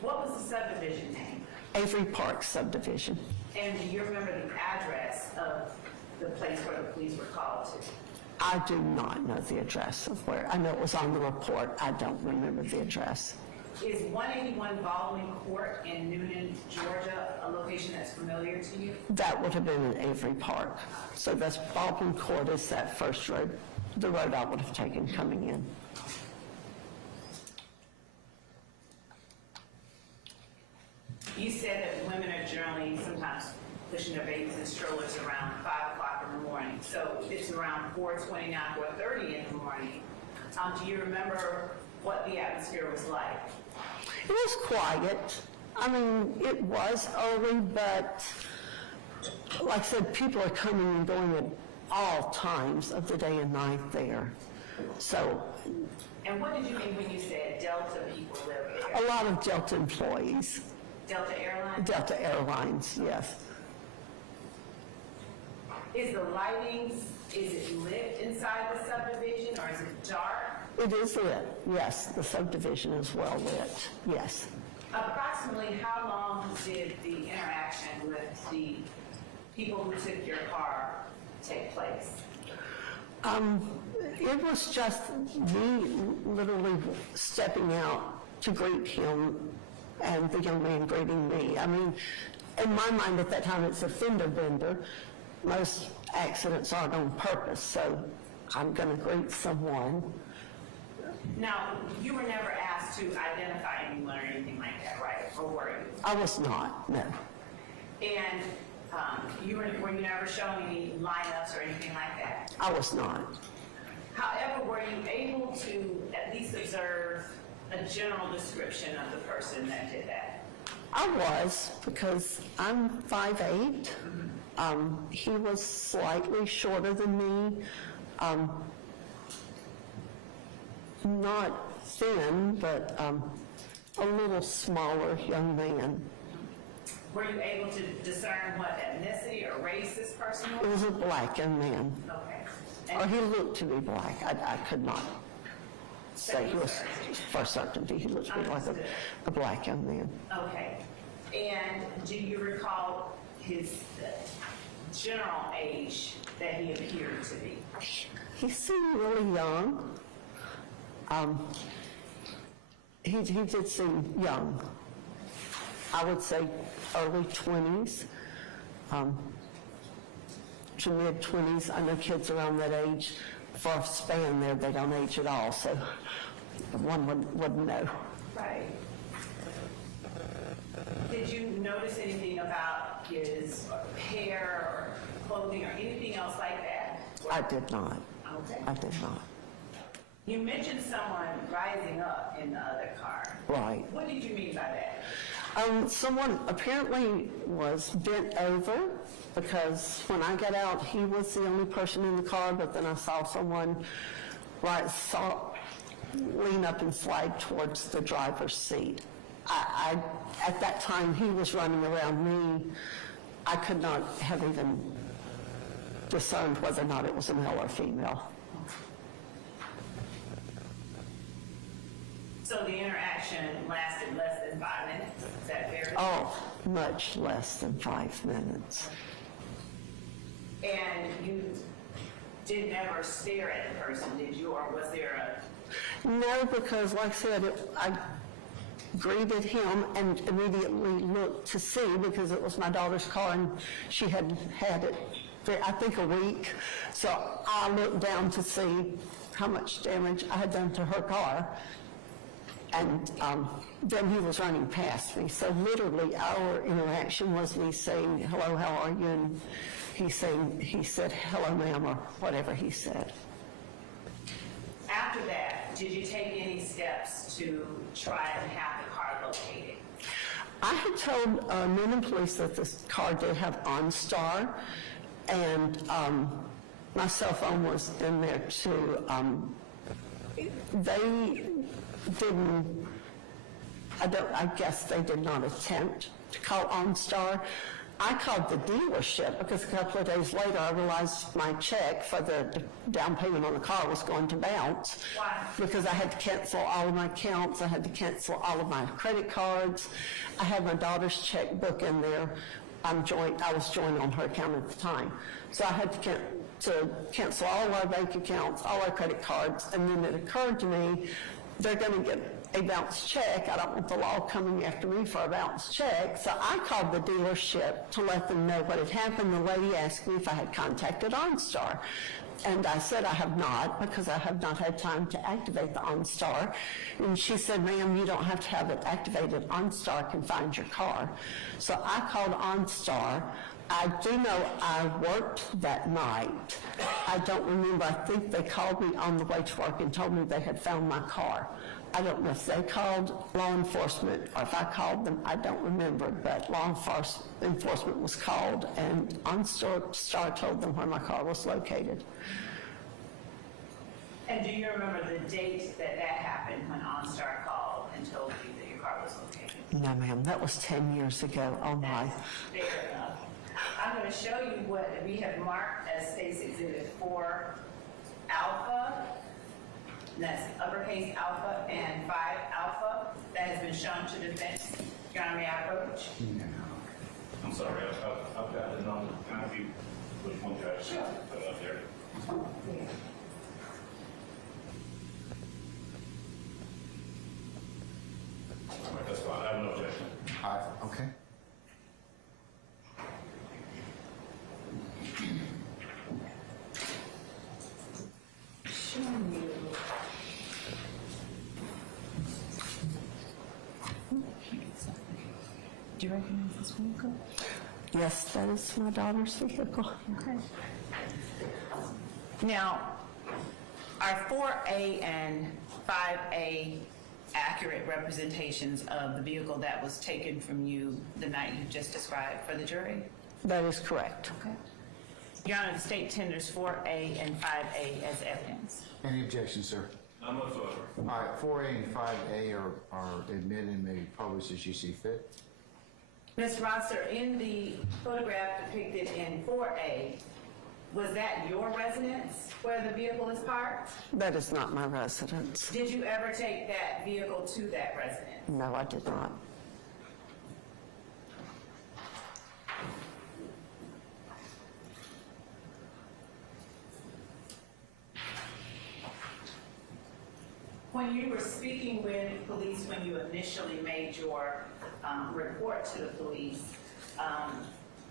What was the subdivision name? Avery Park Subdivision. And do you remember the address of the place where the police were called to? I do not know the address of where. I know it was on the report. I don't remember the address. Is 181 Baldwin Court in Newnan, Georgia, a location that's familiar to you? That would have been in Avery Park. So that's Baldwin Court is that first road, the road I would have taken coming in. You said that women are generally sometimes pushing their babies in strollers around 5 o'clock in the morning. So it's around 4:29, 4:30 in the morning. Do you remember what the atmosphere was like? It was quiet. I mean, it was early, but like I said, people are coming and going at all times of the day and night there. So. And what did you mean when you said Delta people live there? A lot of Delta employees. Delta Airlines? Delta Airlines, yes. Is the lighting, is it lit inside the subdivision, or is it dark? It is lit, yes. The subdivision is well lit, yes. Approximately how long did the interaction with the people who took your car take place? It was just me literally stepping out to greet him and the young man greeting me. I mean, in my mind at that time, it's a fender bender. Most accidents aren't on purpose, so I'm going to greet someone. Now, you were never asked to identify anyone or anything like that, right? Or were you? I was not, no. And were you never shown any lineups or anything like that? I was not. However, were you able to at least observe a general description of the person that did that? I was, because I'm 5'8". He was slightly shorter than me. Not thin, but a little smaller young man. Were you able to discern what ethnicity or race this person He was? was a black young man. Okay. Or And he looked to be black. I could not say he was for certainty. He looked to be like a black young man. okay. And do you recall his general age that he appeared to be? He seemed really young. He did seem young. I would say early 20s to mid 20s. I know kids around that age, for a span there, they don't age at all, so one wouldn't know. Right. Did you notice anything about his hair or clothing or anything else like that? I did not. Okay. I did not. You mentioned someone rising up in the other car. Right. What did you mean by that? Someone apparently was bent over, because when I got out, he was the only person in the car, but then I saw someone lean up and slide towards the driver's seat. At that time, he was running around me. I could not have even discerned whether or not it was a male or female. So the interaction lasted less than 5 minutes? Is that fair? Oh, much less than 5 minutes. And you did never stare at the person, did you? Or was there No, because like I said, I greeted him and immediately looked to see, because it was my daughter's car and she had had it for, I think, a week. So I looked down to see how much damage I had done to her car. And then he was running past me. So literally our interaction was me saying, "Hello, how are you?" And he said, "Hello, ma'am," or whatever he said. After that, did you take any steps to try and have the car located? I had told men in police that this car did have OnStar, and my cell phone was in there too. They didn't, I guess they did not attempt to call OnStar. I called the dealership because a couple of days later I realized my check for the down payment on the car was going to bounce. Why? Because I had to cancel all of my accounts. I had to cancel all of my credit cards. I had my daughter's checkbook in there. I was joined on her account at the time. So I had to cancel all of our bank accounts, all our credit cards, and then it occurred to me, they're going to get a bounced check. I don't want the law coming after me for a bounced check. So I called the dealership to let them know what had happened. The lady asked me if I had contacted OnStar. And I said I have not, because I have not had time to activate the OnStar. And she said, "Ma'am, you don't have to have it activated. OnStar can find your car." So I called OnStar. I do know I worked that night. I don't remember. I think they called me on the way to work and told me they had found my car. I don't know if they called law enforcement or if I called them. I don't remember, but law enforcement was called, and OnStar told them where my car was located. And do you remember the date that happened when OnStar called and told you that your car was located? No, ma'am, that was 10 years ago. Oh, my. Fair enough. I'm going to show you what we have marked as State's Exhibit 4 Alpha. That's uppercase alpha and 5 alpha. That has been shown to defense. Your Honor, may I approach? I'm sorry, I've got the number. Can I view which one you actually put up there? All right, that's fine. I have no objection. Okay. Do you recognize this vehicle? Yes, that is my daughter's vehicle. Okay. Now, are 4A and 5A accurate representations of the vehicle that was taken from you the night you just described for the jury? That is correct. Okay. Your Honor, the state tenders 4A and 5A as evidence. Any objection, sir? None whatsoever. All right, 4A and 5A are admitted and may be published as you see fit. Ms. Rosser, in the photograph depicted in 4A, was that your residence where the vehicle is parked? That is not my residence. Did you ever take that vehicle to that residence? No, I did not. When you were speaking with police, when you initially made your report to the police,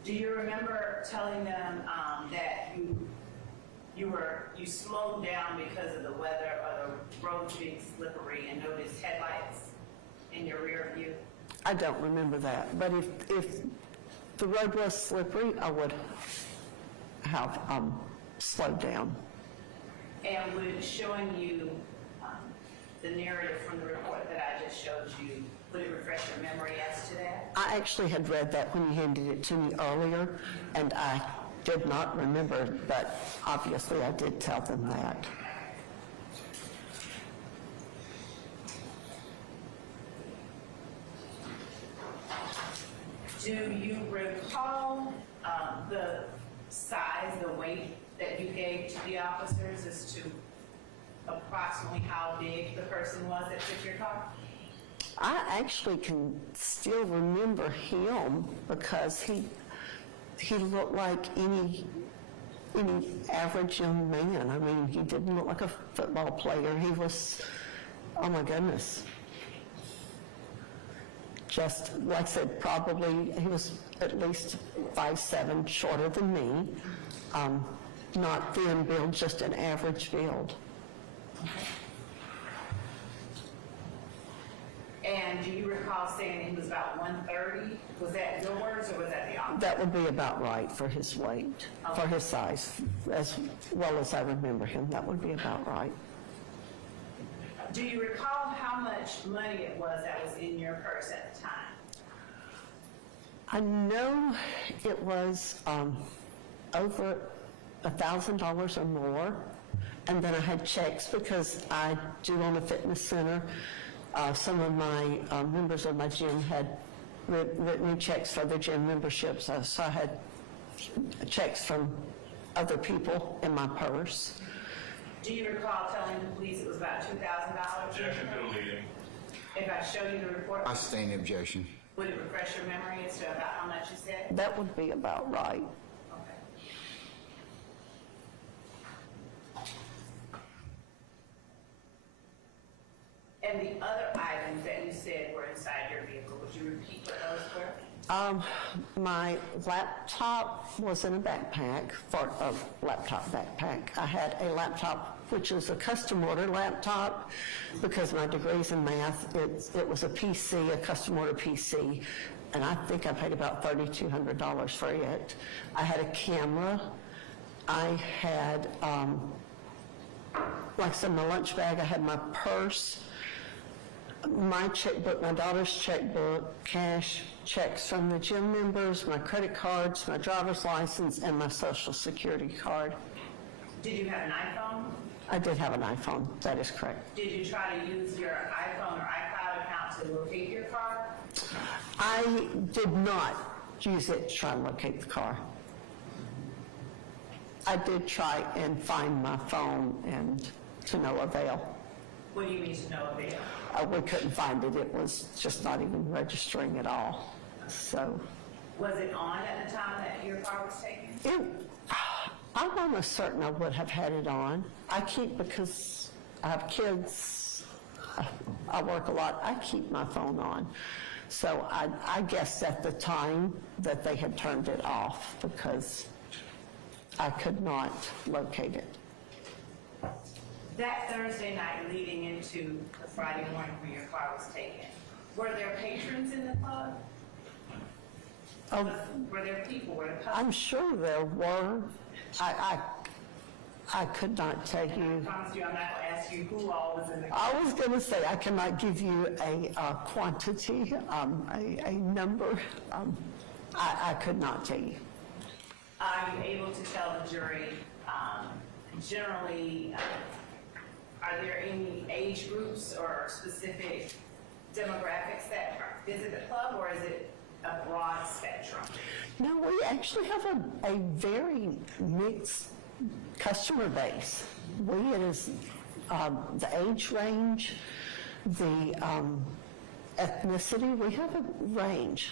do you remember telling them that you slowed down because of the weather or the roads being slippery and noticed headlights in your rear view? I don't remember that, but if the road was slippery, I would have slowed down. And would showing you the narrative from the report that I just showed you, would it refresh your memory as to that? I actually had read that when you handed it to me earlier, and I did not remember, but obviously I did tell them that. Do you recall the size, the weight that you gave to the officers as to approximately how big the person was that took your car? I actually can still remember him because he looked like any average young man. I mean, he didn't look like a football player. He was, oh my goodness. Just, like I said, probably he was at least 5'7", shorter than me. Not thin build, just an average build. And do you recall saying he was about 130? Was that your words or was that the officer? That would be about right for his weight, for his size, as well as I remember him. That would be about right. Do you recall how much money it was that was in your purse at the time? I know it was over $1,000 or more, and then I had checks because I do own a fitness center. Some of my members of my gym had written me checks for their gym memberships, so I had checks from other people in my purse. Do you recall telling the police it was about $2,000? Objection to the leading. If I show you the report, I sustain the objection. would it refresh your memory as to about how much you said? That would be about right. Okay. And the other items that you said were inside your vehicle, would you repeat what those were? My laptop was in a backpack, a laptop backpack. I had a laptop, which was a custom order laptop, because my degree's in math. It was a PC, a custom order PC, and I think I paid about $3,200 for it. I had a camera. I had, like I said, my lunch bag. I had my purse, my checkbook, my daughter's checkbook, cash, checks from the gym members, my credit cards, my driver's license, and my social security card. Did you have an iPhone? I did have an iPhone, that is correct. Did you try to use your iPhone or iCloud account to locate your car? I did not use it to try and locate the car. I did try and find my phone, and to no avail. What do you mean to no avail? We couldn't find it. It was just not even registering at all. So, Was it on at the time that your car was taken? I'm almost certain I would have had it on. Because I have kids, I work a lot, I keep my phone on. So I guess at the time that they had turned it off because I could not locate it. That Thursday night leading into the Friday morning when your car was taken, were there patrons in the club? Oh, Were there people? Were there customers? I'm sure there were. I could not tell you. I promise you I'm not going to ask ask you who all was in the I was going to say, I cannot give you a quantity, a number. I could not tell you. Are you able to tell the jury, generally, are there any age groups or specific demographics that visit the club, or is it a broad spectrum? No, we actually have a very mixed customer base. It is the age range, the ethnicity, we have a range.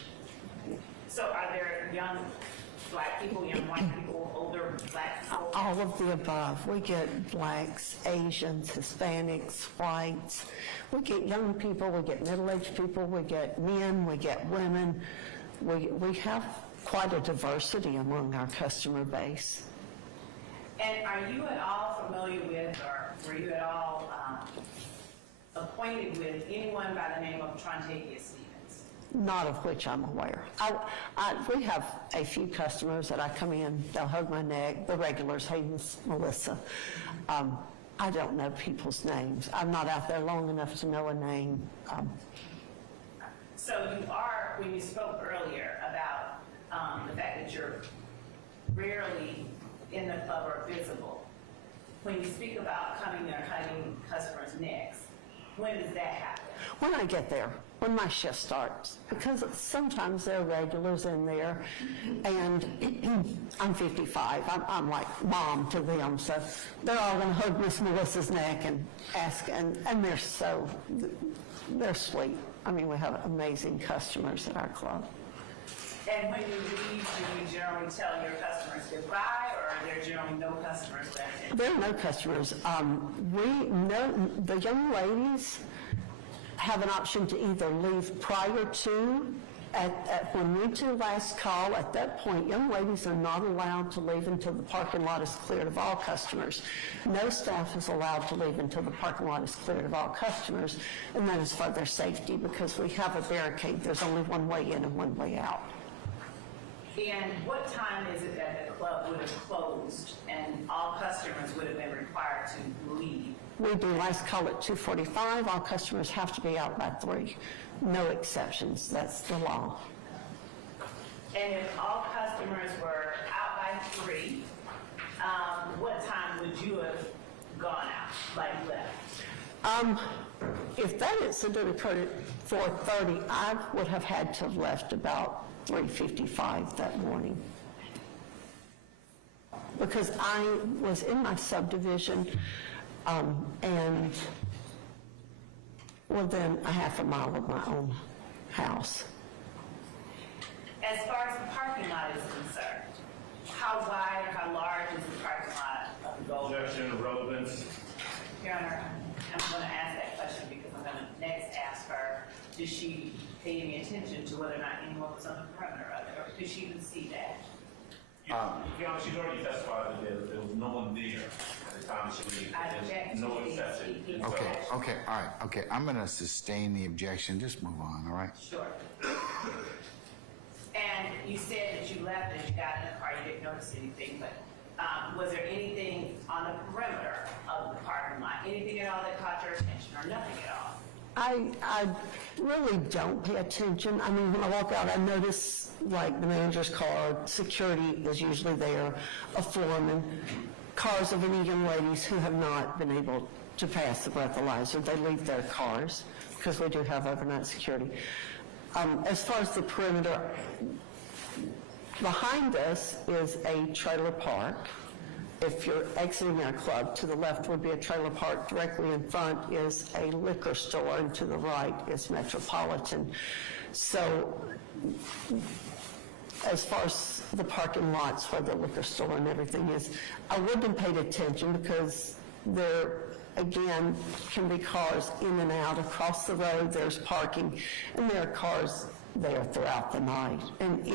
So are there young black people, young white people, older black people? All of the above. We get blacks, Asians, Hispanics, whites. We get young people, we get middle-aged people, we get men, we get women. We have quite a diversity among our customer base. And are you at all familiar with, or were you at all acquainted with anyone by the name of Trontavia Stevens? Not of which I'm aware. We have a few customers that I come in, they'll hug my neck, the regulars, hey, Miss Melissa. I don't know people's names. I'm not out there long enough to know a name. So you are, when you spoke earlier about the fact that you're rarely in the club or visible, when you speak about coming there hugging customers' necks, when does that happen? When I get there, when my shift starts, because sometimes there are regulars in there, and I'm 55. I'm like mom to them, so they're all going to hug Miss Melissa's neck and ask, and they're sweet. I mean, we have amazing customers at our club. And when you leave, do you generally tell your customers goodbye, or are there generally no customers left? There are no customers. We know the young ladies have an option to either leave prior to, when we do last call, at that point, young ladies are not allowed to leave until the parking lot is cleared of all customers. No staff is allowed to leave until the parking lot is cleared of all customers, and that is for their safety, because we have a barricade. There's only one way in and one way out. And what time is it that the club would have closed and all customers would have been required to leave? We do last call at 2:45. All customers have to be out by 3. No exceptions. That's the law. And if all customers were out by 3, what time would you have gone out, like left? If that incident occurred at 4:30, I would have had to have left about 3:55 that morning. Because I was in my subdivision and within a half a mile of my own house. As far as the parking lot is concerned, how wide or how large is the parking lot of the Gold? Objection, relevance. Your Honor, I'm going to ask that question because I'm going to next ask her, did she pay any attention to whether or not anyone was on the perimeter of it, or could she even see that? Your Honor, she's already testified that there was no one there at the time she leave. I object No to exception. the Okay, all right, okay. I'm going to sustain the objection. Just move on, all right? Sure. And you said that you left and you got in the car, you didn't notice anything, but was there anything on the perimeter of the parking lot, anything at all that caught your attention, or nothing at all? I really don't pay attention. I mean, when I walk out, I notice, like, the manager's car, security is usually there, a foreman, cars of any young ladies who have not been able to pass the breathalyzer. They leave their cars, because we do have overnight security. As far as the perimeter, behind us is a trailer park. If you're exiting our club, to the left would be a trailer park. Directly in front is a liquor store, and to the right is Metropolitan. So as far as the parking lots where the liquor store and everything is, I wouldn't have paid attention because there, again, can be cars in and out. Across the road, there's parking, and there are cars there throughout the night, and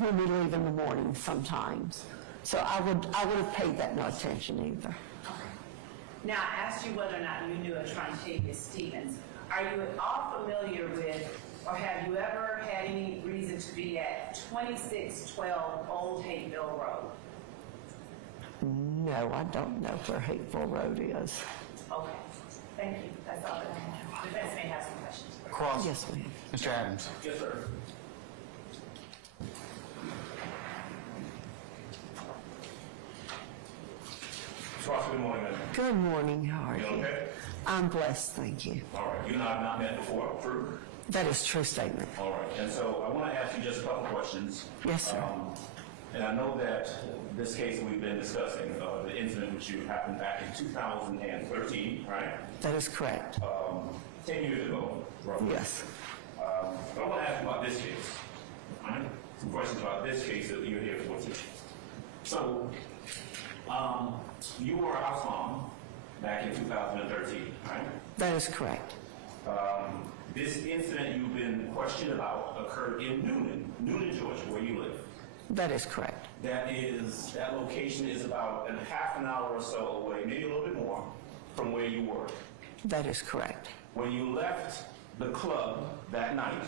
when we leave in the morning sometimes. So I would have paid that no attention either. Now, I asked you whether or not you knew a Trontavia Stevens. Are you at all familiar with, or have you ever had any reason to be at 2612 Old Hateville Road? No, I don't know where Hateville Road is. Okay. Thank you. That's all that I have. Defense may have some questions. Cross. Yes, ma'am. Mr. Adams. Yes, sir. Mr. Ross, good morning, ma'am. Good morning, how are You you? okay? I'm blessed, thank you. All right. You and I have not met before, true? That is a true statement. All right. And so I want to ask you just a couple questions. Yes, sir. And I know that this case we've been discussing, the incident which you happened back in 2013, right? That is correct. 10 years ago, roughly. Yes. But I want to ask you about this case. All right? Some questions about this case that you're here for today. So, you were a house mom back in 2013, right? That is correct. This incident you've been questioned about occurred in Noonan, Georgia, where you live. That is correct. That location is about a half an hour or so away, maybe a little bit more, from where you work. That is correct. When you left the club that night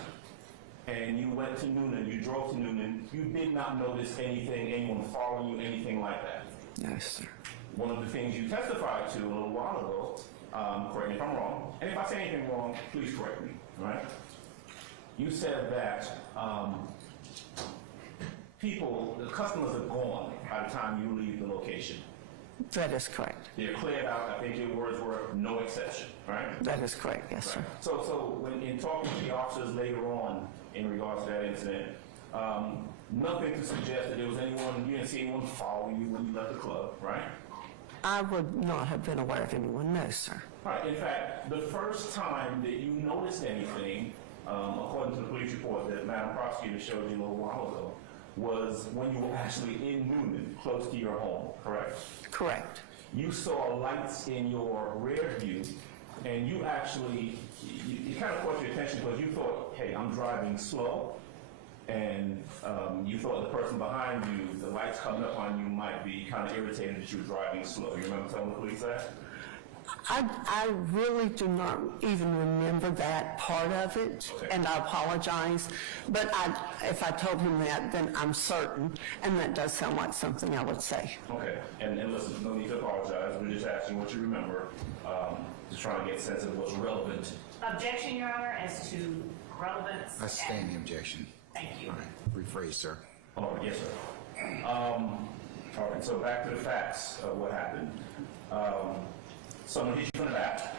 and you went to Noonan, you drove to Noonan, you did not notice anyone following you, anything like that. No, sir. One of the things you testified to a little while ago, correct me if I'm wrong, and if I say anything wrong, please correct me, all right? You said that the customers are gone by the time you leave the location. That is correct. They're cleared out, I think your words were no exception, right? That is correct, yes, sir. So when in talking to the officers later on in regards to that incident, nothing to suggest that there was you didn't see anyone follow you when you left the club, right? I would not have been aware of anyone, no, sir. Right. In fact, the first time that you noticed anything, according to the police report that Madam Prosecutor showed you a little while ago, was when you were actually in Noonan, close to your home, correct? Correct. You saw lights in your rear view, and you actually, you kind of caught your attention because you thought, hey, I'm driving slow, and you thought the person behind you, the lights coming up on you might be kind of irritated that you were driving slow. You remember telling the police that? I really do not even remember that part of it, Okay. and I apologize. But if I told him that, then I'm certain, and that does sound like something I would say. Okay, and listen, no need to apologize. We're just asking what you remember, just trying to get a sense of what's relevant. Objection, Your Honor, as to relevance. I sustain the objection. Thank you. All right, rephrase, sir. Oh, yes, sir. All right, so back to the facts of what happened. Someone hit you from the back.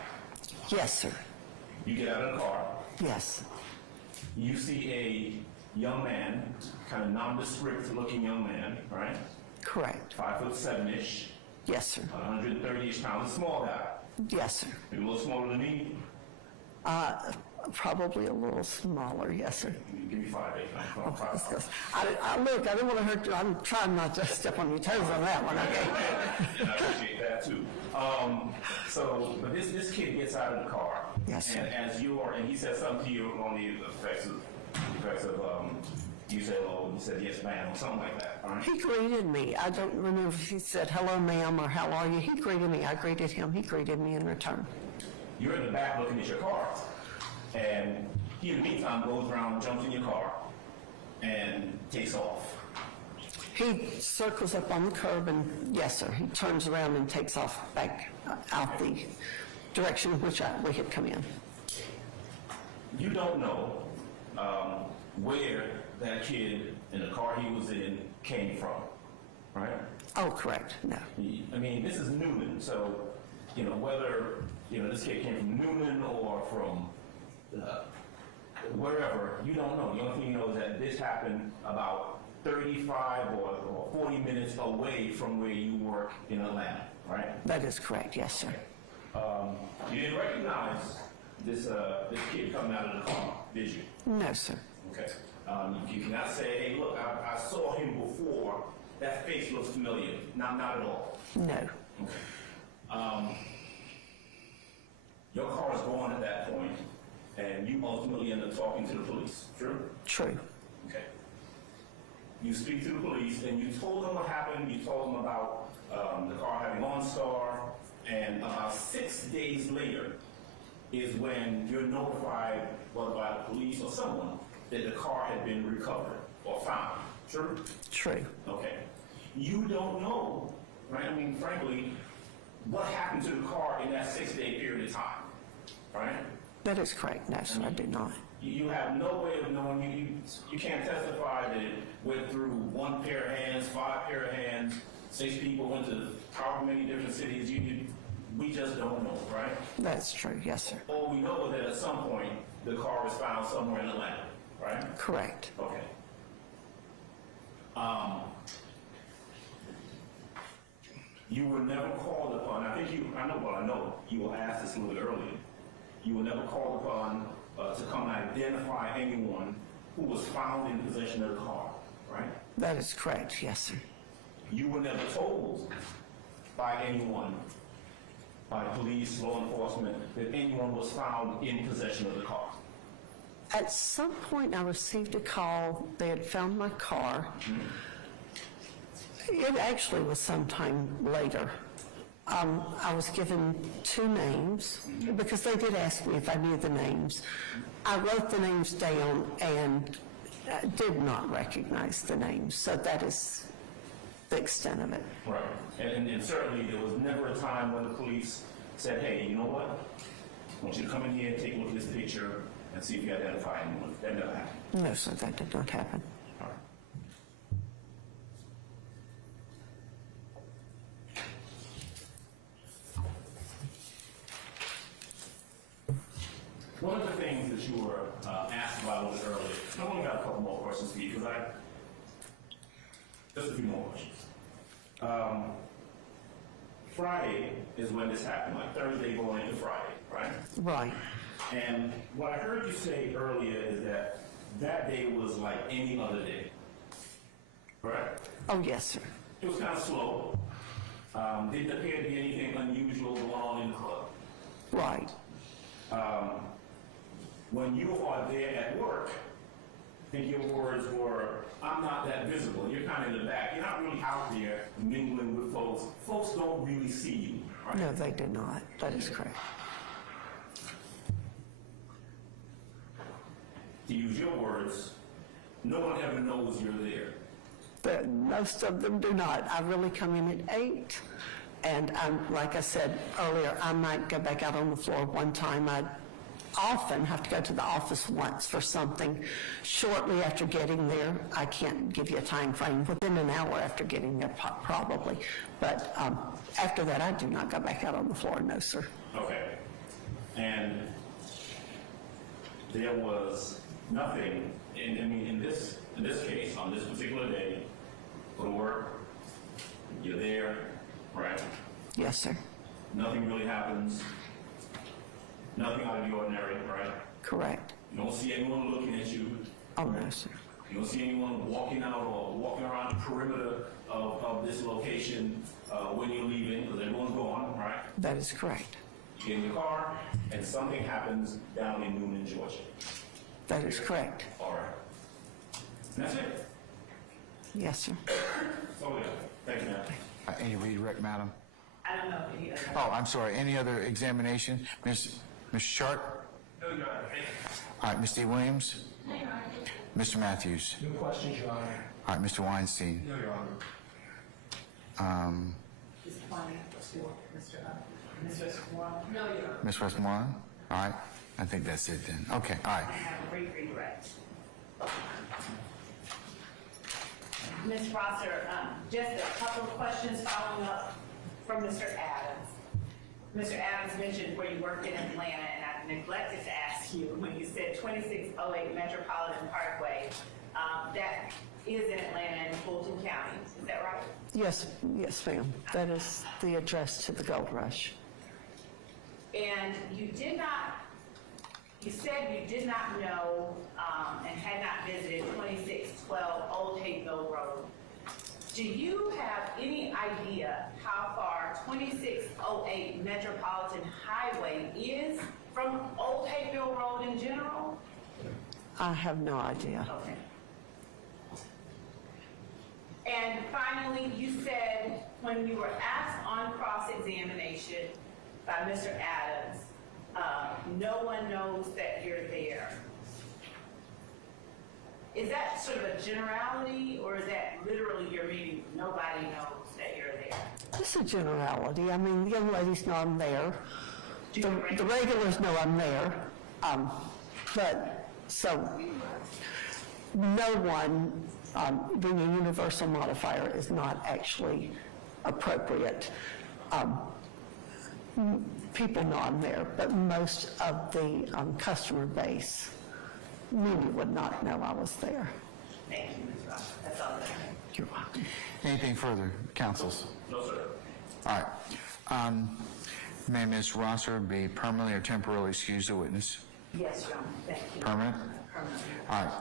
Yes, sir. You get out of the car. Yes. You see a young man, kind of nondescript looking young man, right? Correct. 5'7" Yes, sir. 130-ish pounds, a small guy. Yes, sir. Maybe a little smaller than me. Probably a little smaller, yes, sir. Give me 5'8". I'm 5'5". Look, I don't want to hurt you. I'm trying not to step on your toes on that one, okay? And I appreciate that too. But this kid gets out of the car. Yes, sir. And he said something to you on the effects of you said, oh, you said yes, ma'am, or something like that. All right. He greeted me. I don't remember if he said, hello, ma'am, or how are you? He greeted me. I greeted him. He greeted me in return. You're in the back looking at your car, and he in the meantime goes around, jumps in your car, and takes off. He circles up on the curb, and yes, sir, he turns around and takes off back out the direction in which we had come in. You don't know where that kid in the car he was in came from, right? Oh, correct. No. I mean, this is Noonan, so, whether, this kid came from Noonan or from wherever, you don't know. The only thing you know is that this happened about 35 or 40 minutes away from where you work in Atlanta, right? That is correct. Yes, sir. You didn't recognize this kid coming out of the car, did you? No, sir. Okay. You cannot say, hey, look, I saw him before. That face looks familiar. Not at all. No. Okay. Your car is gone at that point, and you ultimately end up talking to the police. True? True. Okay. You speak to the police, and you told them what happened. You told them about the car having OnStar, and about 6 days later is when you're notified, whether by the police or someone, that the car had been recovered or found. True? True. Okay. You don't know, right? I mean, frankly, what happened to the car in that 6-day period of time? right? That is correct. No, sir, I do not. You have no way of knowing, you can't testify that it went through 1 pair of hands, 5 pair of hands, 6 people went to however many different cities, we just don't know, right? That's true. Yes, sir. All we know is that at some point, the car was found somewhere in Atlanta, right? Correct. Okay. You were never called upon, I know, you were asked this a little bit earlier. You were never called upon to come and identify anyone who was found in possession of the car, right? That is correct. Yes, sir. You were never told by anyone, by police, law enforcement, that anyone was found in possession of the car. At some point, I received a call. They had found my car. It actually was sometime later. I was given 2 names because they did ask me if I knew the names. I wrote the names down and did not recognize the names, so that is the extent of it. Right. And certainly there was never a time when the police said, hey, you know what? I want you to come in here, take a look at this picture, and see if you identify anyone. That never happened. No, sir, that did not happen. All right. One of the things that you were asked about a little bit earlier, I only got a couple more questions for you because just a few more questions. Friday is when this happened, like Thursday going into Friday, right? Right. And what I heard you say earlier is that that day was like any other day, correct? Oh, yes, sir. It was kind of slow. Didn't appear to be anything unusual going on in the club. Right. When you are there at work, I think your words were, I'm not that visible. You're kind of in the back. You're not really out there mingling with folks. Folks don't really see you, right? No, they did not. That is correct. To use your words, no one ever knows you're there. But most of them do not. I really come in at 8, and like I said earlier, I might go back out on the floor one time. I often have to go to the office once for something. Shortly after getting there, I can't give you a time frame, within an hour after getting there probably. But after that, I do not go back out on the floor, no, sir. Okay. And there was nothing, in this case, on this particular day, go to work, you're there, right? Yes, sir. Nothing really happens. Nothing out of the ordinary, right? Correct. You don't see anyone looking at you. Oh, no, sir. You don't see anyone walking out or walking around the perimeter of this location when you're leaving, because everyone's gone, right? That is correct. You get in your car, and something happens down in Newnan, Georgia. That is correct. All right. And that's it. Yes, sir. That's all we got. Thank you, ma'am. Any redirect, madam? I don't know if any other. Oh, I'm sorry. Any other examination? Ms. Sharp? No, Your Honor. All right, Ms. D. Williams? Mr. Matthews? No questions, Your Honor. All right, Mr. Weinstein? No, Your Honor. Mr. Westmoreland? No, Your Honor. Ms. Westmoreland? All right. I think that's it then. Okay, all right. I have a great regret. Ms. Rosser, just a couple of questions following up from Mr. Adams. Mr. Adams mentioned where you worked in Atlanta, and I neglected to ask you when you said 2608 Metropolitan Parkway. That is in Atlanta in Fulton County. Is that right? Yes, yes, ma'am. That is the address to the Gold Rush. And you said you did not know and had not visited 2612 Old Hayville Road. Do you have any idea how far 2608 Metropolitan Highway is from Old Hayville Road in general? I have no idea. Okay. And finally, you said when you were asked on cross-examination by Mr. Adams, no one knows that you're there. Is that sort of a generality, or is that literally you're meaning nobody knows that you're there? Just a generality. I mean, the young ladies know I'm there. The regulars know I'm there, but, so, no one, being a universal modifier is not actually appropriate. People know I'm there, but most of the customer base, many would not know I was there. Thank you, Ms. Ross. That's all that I have. You're welcome. Anything further, councils? No, sir. All right. May Ms. Rosser be permanently or temporarily excused a witness? Yes, Your Honor. Thank you. Permanent? Permanent. All right.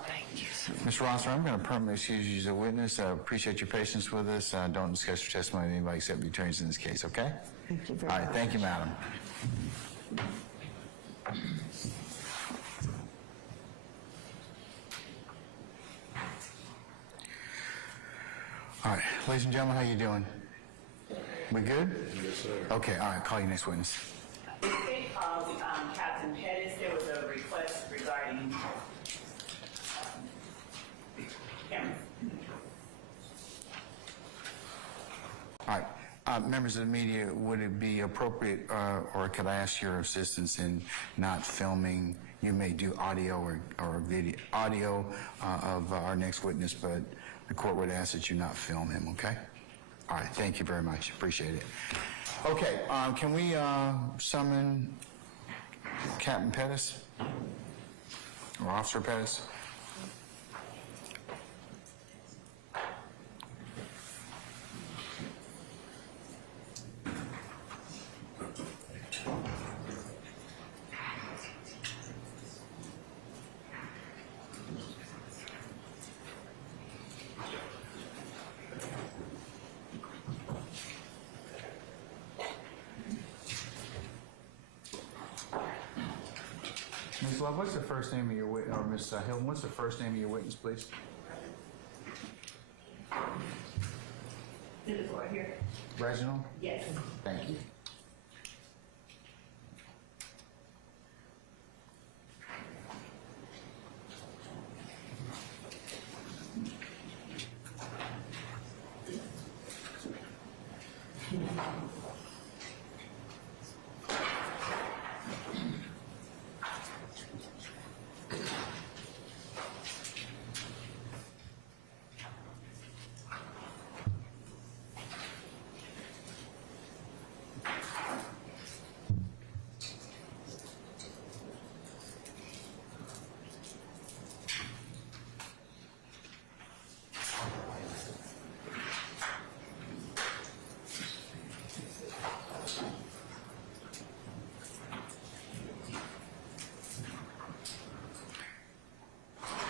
Ms. Rosser, I'm going to permanently excuse you as a witness. I appreciate your patience with us. Don't discuss your testimony with anybody except the attorneys in this case, okay? Thank you very All right. much. Thank you, madam. All right. Ladies and gentlemen, how you doing? We good? Yes, sir. Okay. All right. Call your next witness. In the state of Captain Pettis, there was a request regarding cameras. All right. Members of the media, would it be appropriate, or could I ask your assistance in not filming? You may do audio or video, audio of our next witness, but the court would ask that you not film him, okay? All right, thank you very much. Appreciate it. Okay, can we summon Captain Pettis or Officer Pettis? Ms. Love, what's the first name of your witness, or Ms. Hilton, what's the first name of your witness, please? This is right here. Reginald? Yes. Thank you.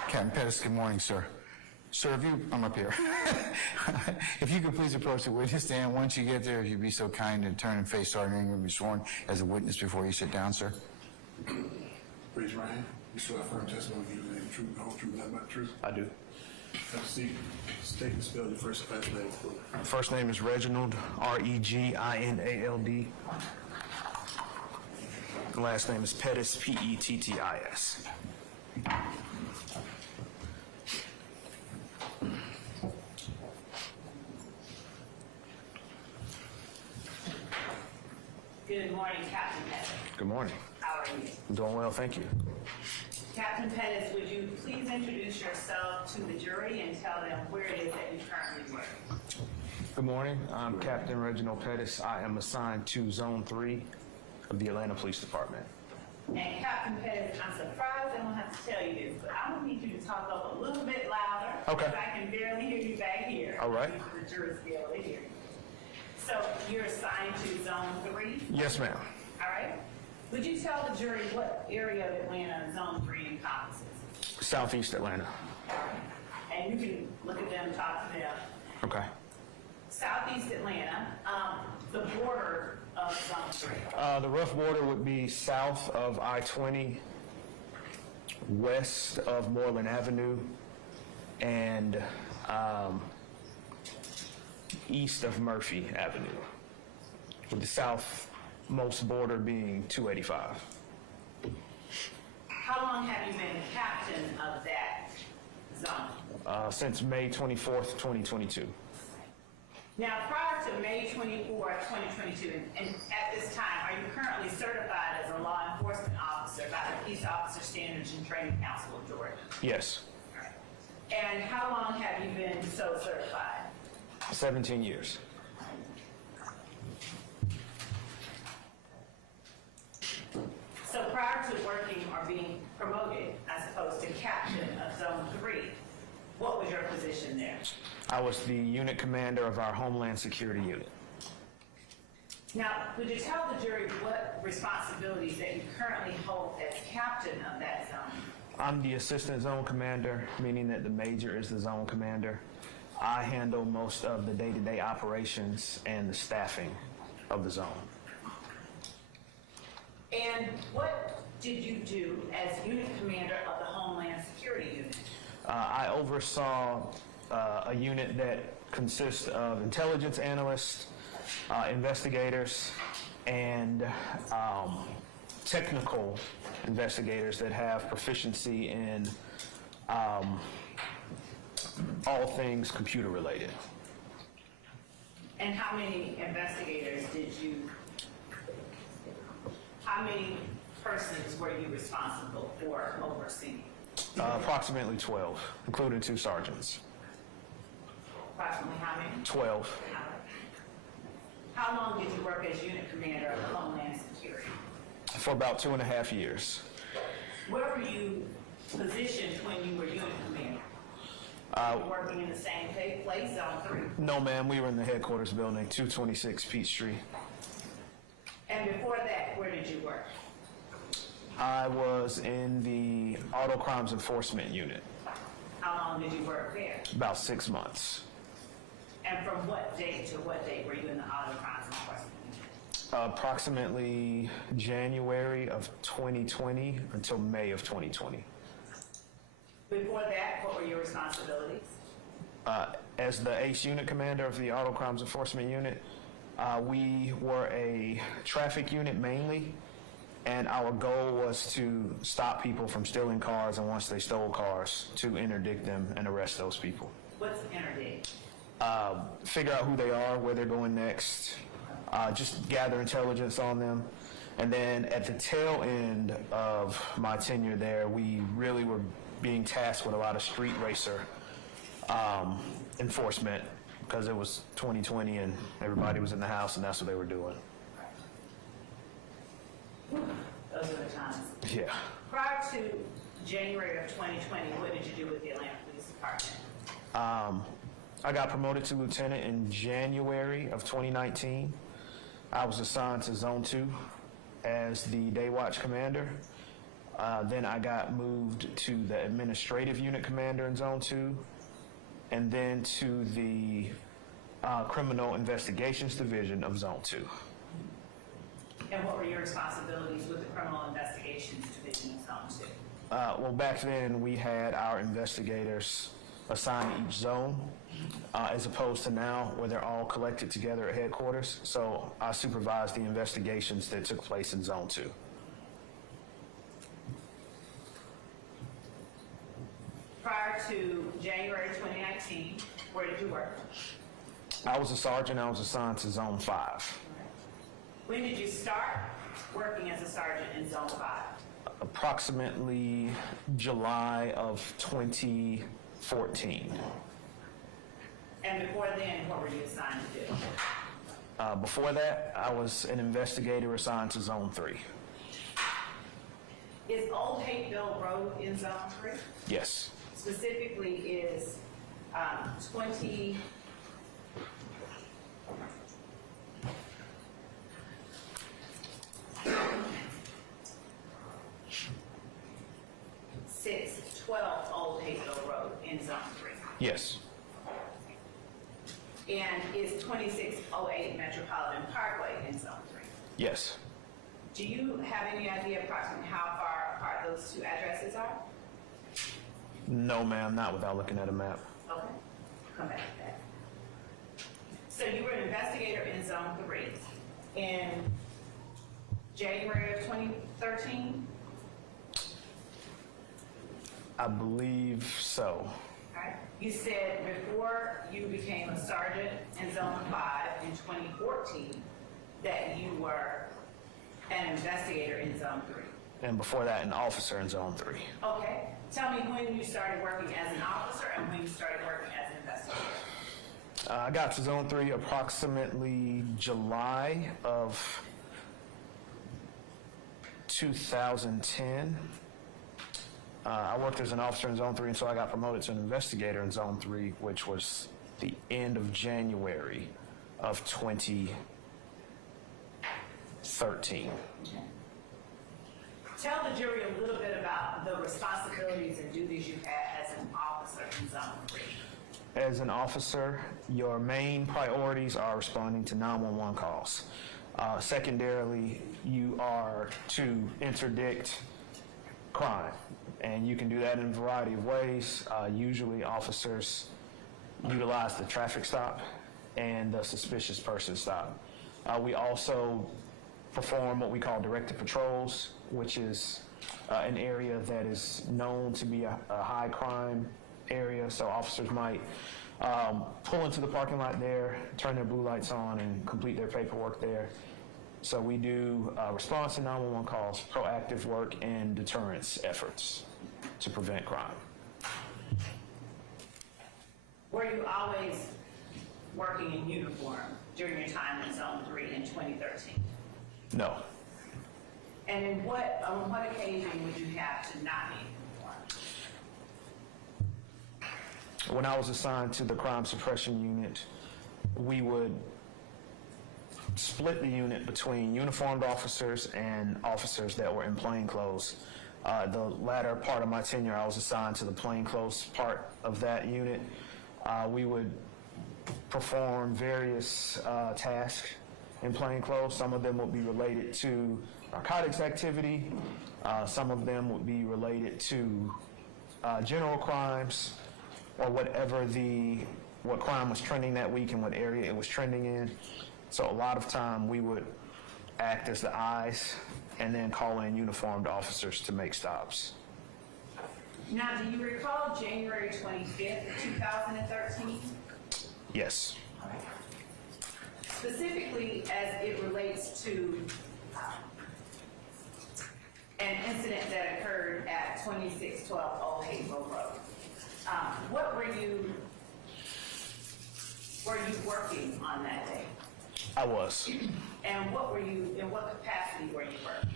Captain Pettis, good morning, sir. Sir, I'm up here. If you could please approach the witness stand. Once you get there, if you'd be so kind to turn and face Sergeant Ingram and be sworn as a witness before you sit down, sir. Raise your right hand. You swear affirm testimony you give the truth, the whole truth, nothing but the truth. I do. Have a seat. State and spell your first and last name. First name is Reginald, R-E-G-I-N-A-L-D. The last name is Pettis, P-E-T-T-I-S. Good morning, Captain Pettis. Good morning. How are you? I'm doing well, thank you. Captain Pettis, would you please introduce yourself to the jury and tell them where it is that you currently work? Good morning. I'm Captain Reginald Pettis. I am assigned to Zone 3 of the Atlanta Police Department. And Captain Pettis, I'm surprised I don't have to tell you this, but I'm gonna need you to talk up a little bit louder. Okay. Because I can barely hear you back here. All right. The jurors be able to hear you. So you're assigned to Zone 3? Yes, ma'am. All right. Would you tell the jury what area of Atlanta Zone 3 encompasses? Southeast Atlanta. And you can look at them, talk to them. Okay. Southeast Atlanta, the border of Zone 3. The rough border would be south of I-20, west of Moreland Avenue, and east of Murphy Avenue, with the southmost border being 285. How long have you been the captain of that zone? Since May 24th, 2022. Now, prior to May 24, 2022, and at this time, are you currently certified as a law enforcement officer by the Peace Officer Standards and Training Council of Georgia? Yes, And how long have you been so certified? 17 years. So prior to working or being promoted, I suppose, to captain of Zone 3, what was your position there? I was the unit commander of our Homeland Security unit. Now, would you tell the jury what responsibilities that you currently hold as captain of that zone? I'm the assistant zone commander, meaning that the major is the zone commander. I handle most of the day-to-day operations and the staffing of the zone. And what did you do as unit commander of the Homeland Security Unit? I oversaw a unit that consists of intelligence analysts, investigators, and technical investigators that have proficiency in all things computer related. And how many investigators how many persons were you responsible for overseeing? Approximately 12, including 2 sergeants. Approximately how many? 12. How long did you work as unit commander of Homeland Security? For about 2.5 years. Where were you positioned when you were unit commander? Working in the same place, Zone 3? No, ma'am, we were in the headquarters building, 226 Peachtree. And before that, where did you work? I was in the Auto Crimes Enforcement Unit, How long did you work there? about 6 months. And from what date to what date were you in the Auto Crimes Enforcement Unit? Approximately January of 2020 until May of 2020. Before that, what were your responsibilities? As the ACE unit commander of the Auto Crimes Enforcement Unit, we were a traffic unit mainly, and our goal was to stop people from stealing cars, and once they stole cars, to interdict them and arrest those people. What's interdict? Figure out who they are, where they're going next, just gather intelligence on them. And then at the tail end of my tenure there, we really were being tasked with a lot of street racer enforcement because it was 2020 and everybody was in the house and that's what they were doing. Those are the times. Yeah. Prior to January of 2020, what did you do with the Atlanta Police Department? I got promoted to lieutenant in January of 2019. I was assigned to Zone 2 as the day watch commander. Then I got moved to the administrative unit commander in Zone 2, and then to the criminal investigations division of Zone 2. And what were your responsibilities with the criminal investigations division of Zone 2? Well, back then we had our investigators assigned to each zone, as opposed to now where they're all collected together at headquarters. So I supervised the investigations that took place in Zone 2. Prior to January 2019, where did you work? I was a sergeant. I was assigned to Zone 5. When did you start working as a sergeant in Zone 5? Approximately July of 2014. And before then, what were you assigned to do? Before that, I was an investigator assigned to Zone 3. Is Old Hateville Road in Zone 3? Yes. Specifically is 20... Six 12 Old Hateville Road in Zone 3. Yes. And is 2608 Metropolitan Parkway in Zone 3. Yes. Do you have any idea approximately how far apart those two addresses are? No, ma'am, not without looking at a map. Okay, come back to that. So you were an investigator in Zone 3 in January of 2013? I believe so. All Okay. You said before you became a sergeant in Zone 5 in 2014 that you were an investigator in Zone 3. And before that, an officer in Zone 3. Okay. Tell me when you started working as an officer and when you started working as an investigator. I got to Zone 3 approximately July of 2010. I worked as an officer in Zone 3 until I got promoted to an investigator in Zone 3, which was the end of January of 2013. Tell the jury a little bit about the responsibilities and duties you had as an officer in Zone 3. As an officer, your main priorities are responding to 911 calls. Secondarily, you are to interdict crime, and you can do that in a variety of ways. Usually, officers utilize the traffic stop and the suspicious person stop. We also perform what we call directed patrols, which is an area that is known to be a high crime area, so officers might pull into the parking lot there, turn their blue lights on, and complete their paperwork there. So we do response to 911 calls, proactive work, and deterrence efforts to prevent crime. Were you always working in uniform during your time in Zone 3 in 2013? No. And on what occasion would you have to not be in uniform? When I was assigned to the crime suppression unit, we would split the unit between uniformed officers and officers that were in plainclothes. The latter part of my tenure, I was assigned to the plainclothes part of that unit. We would perform various tasks in plainclothes. Some of them would be related to narcotics activity. Some of them would be related to general crimes, or what crime was trending that week and what area it was trending in. So a lot of time we would act as the eyes and then call in uniformed officers to make stops. Now, do you recall January 25th, 2013? Yes. Specifically as it relates to an incident that occurred at 2612 Old Hazel Road. What were you working on that day? I was. And in what capacity were you working?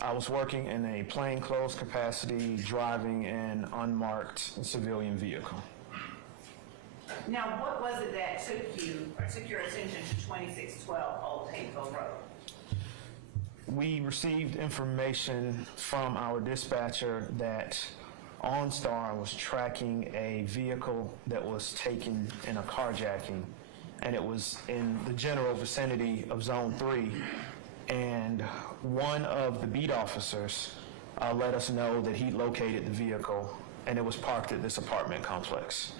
I was working in a plainclothes capacity, driving an unmarked civilian vehicle. Now, what was it that took your attention to 2612 Old Hazel Road? We received information from our dispatcher that OnStar was tracking a vehicle that was taken in a carjacking, and it was in the general vicinity of Zone 3, and one of the beat officers let us know that he located the vehicle, and it was parked at this apartment complex.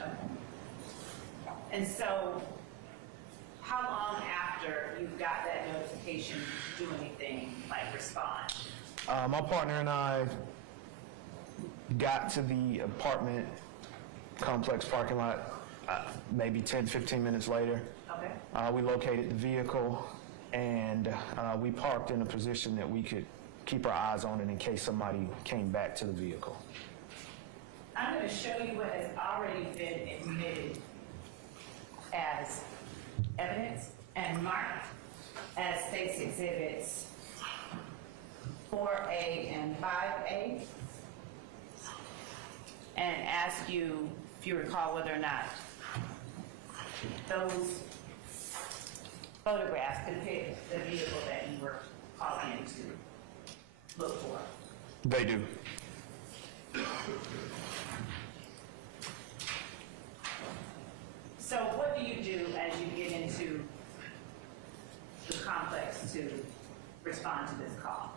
And so, how long after you got that notification did you do anything like respond? My partner and I got to the apartment complex parking lot maybe 10, 15 minutes later. Okay. We located the vehicle, and we parked in a position that we could keep our eyes on it in case somebody came back to the vehicle. I'm going to show you what has already been admitted as evidence and marked as State's Exhibits 4A and 5A, and ask you if you recall whether or not those photographs depict the vehicle that you were calling in to look for. They do. So what do you do as you get into the complex to respond to this call?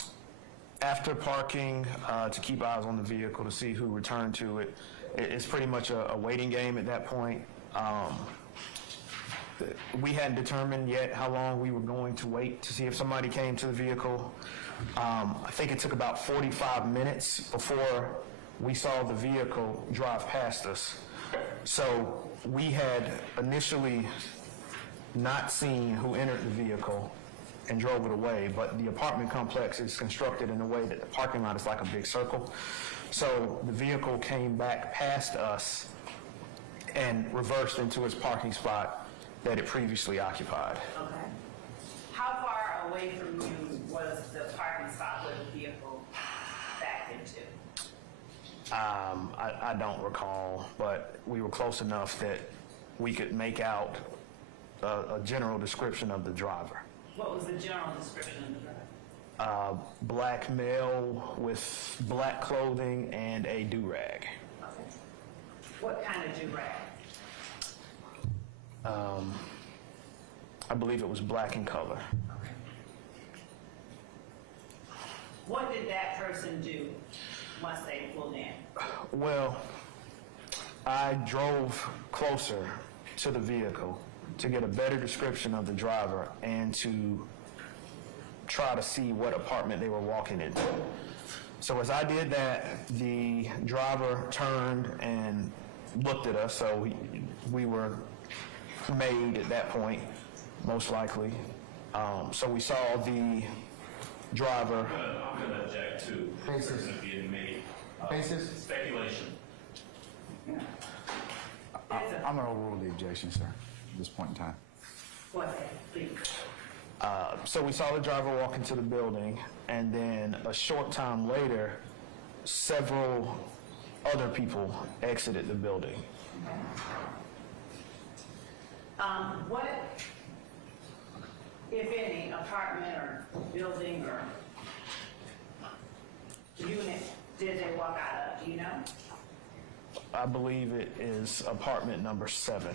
After parking to keep eyes on the vehicle to see who returned to it, it's pretty much a waiting game at that point. We hadn't determined yet how long we were going to wait to see if somebody came to the vehicle. I think it took about 45 minutes before we saw the vehicle drive past us. So we had initially not seen who entered the vehicle and drove it away, but the apartment complex is constructed in a way that the parking lot is like a big circle. So the vehicle came back past us and reversed into its parking spot that it previously occupied. Okay. How far away from you was the parking spot where the vehicle backed into? I don't recall, but we were close enough that we could make out a general description of the driver. What was the general description of the driver? Black male with black clothing and a do-rag. Okay. What kind of do-rag? I believe it was black in color. Okay. What did that person do once they pulled in? Well, I drove closer to the vehicle to get a better description of the driver and to try to see what apartment they were walking into. So as I did that, the driver turned and looked at us, so we were made at that point, most likely. So we saw the driver. I'm going to object to the person being made. Basis? Speculation. I'm going to overrule the objection, sir, at this point in time. Go ahead, please. So we saw the driver walk into the building, and then a short time later, several other people exited the building. What, if any, apartment or building or unit did they walk out of? Do you know? I believe it is apartment number 7.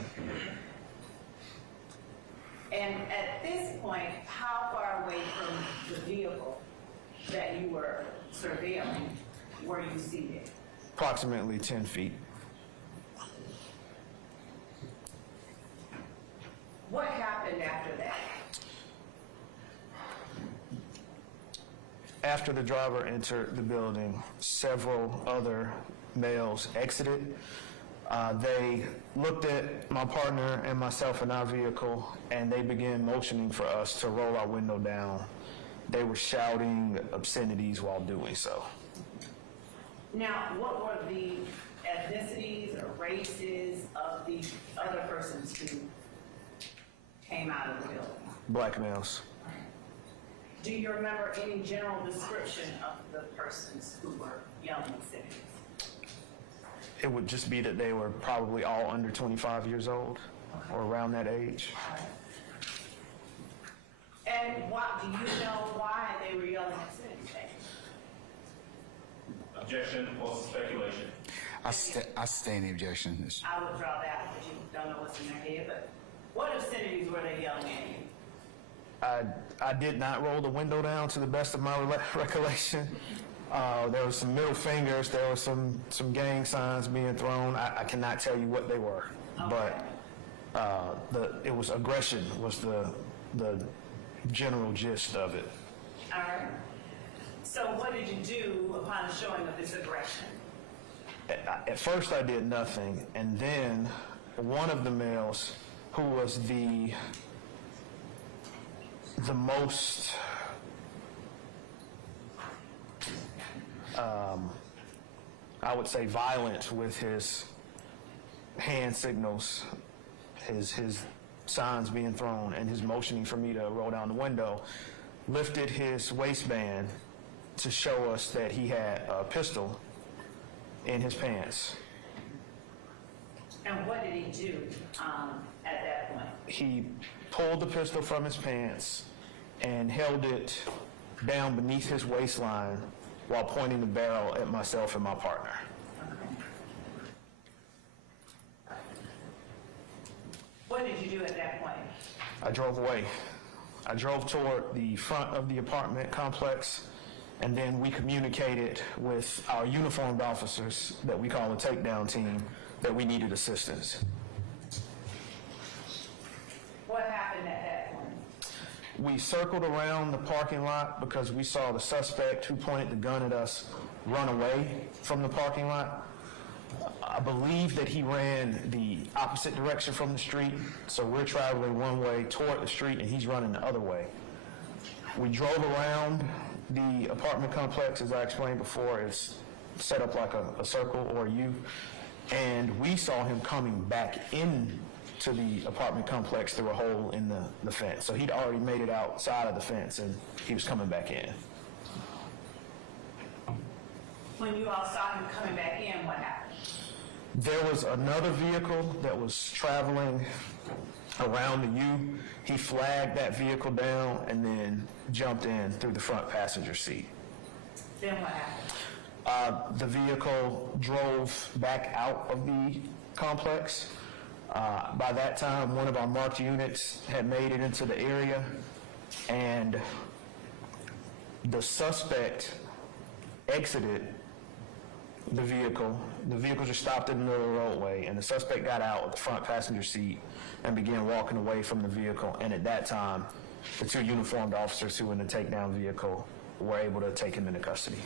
And at this point, how far away from the vehicle that you were surveilling were you seated? Approximately 10 feet. What happened after that? After the driver entered the building, several other males exited. They looked at my partner and myself in our vehicle, and they began motioning for us to roll our window down. They were shouting obscenities while doing so. Now, what were the ethnicities or races of the other persons who came out of the building? Black males. Do you remember any general description of the persons who were yelling obscenities? It would just be that they were probably all under 25 years old or around that age. And do you know why they were yelling obscenities? Objection, false speculation. I stay in the objection. I withdraw that because you don't know what's in their head, but what obscenities were they yelling at you? I did not roll the window down to the best of my recollection. There was some middle fingers, there were some gang signs being thrown. I cannot tell you what they were, but it was aggression was the general gist of it. All right. So what did you do upon the showing of this aggression? At first I did nothing, and then one of the males, who was the most I would say violent with his hand signals, his signs being thrown, and his motioning for me to roll down the window, lifted his waistband to show us that he had a pistol in his pants. And what did he do at that point? He pulled the pistol from his pants and held it down beneath his waistline while pointing the barrel at myself and my partner. Okay. What did you do at that point? I drove away. I drove toward the front of the apartment complex, and then we communicated with our uniformed officers that we call a takedown team that we needed assistance. What happened at that point? We circled around the parking lot because we saw the suspect who pointed the gun at us run away from the parking lot. I believe that he ran the opposite direction from the street, so we're traveling one way toward the street and he's running the other way. We drove around the apartment complex, as I explained before. It's set up like a circle or a U, and we saw him coming back in to the apartment complex through a hole in the fence. So he'd already made it outside of the fence and he was coming back in. When you all saw him coming back in, what happened? There was another vehicle that was traveling around the U. He flagged that vehicle down and then jumped in through the front passenger seat. Then what happened? The vehicle drove back out of the complex. By that time, one of our marked units had made it into the area, and the suspect exited the vehicle. The vehicle just stopped in the middle of the roadway, and the suspect got out of the front passenger seat and began walking away from the vehicle. And at that time, the two uniformed officers who were in the takedown vehicle were able to take him into custody.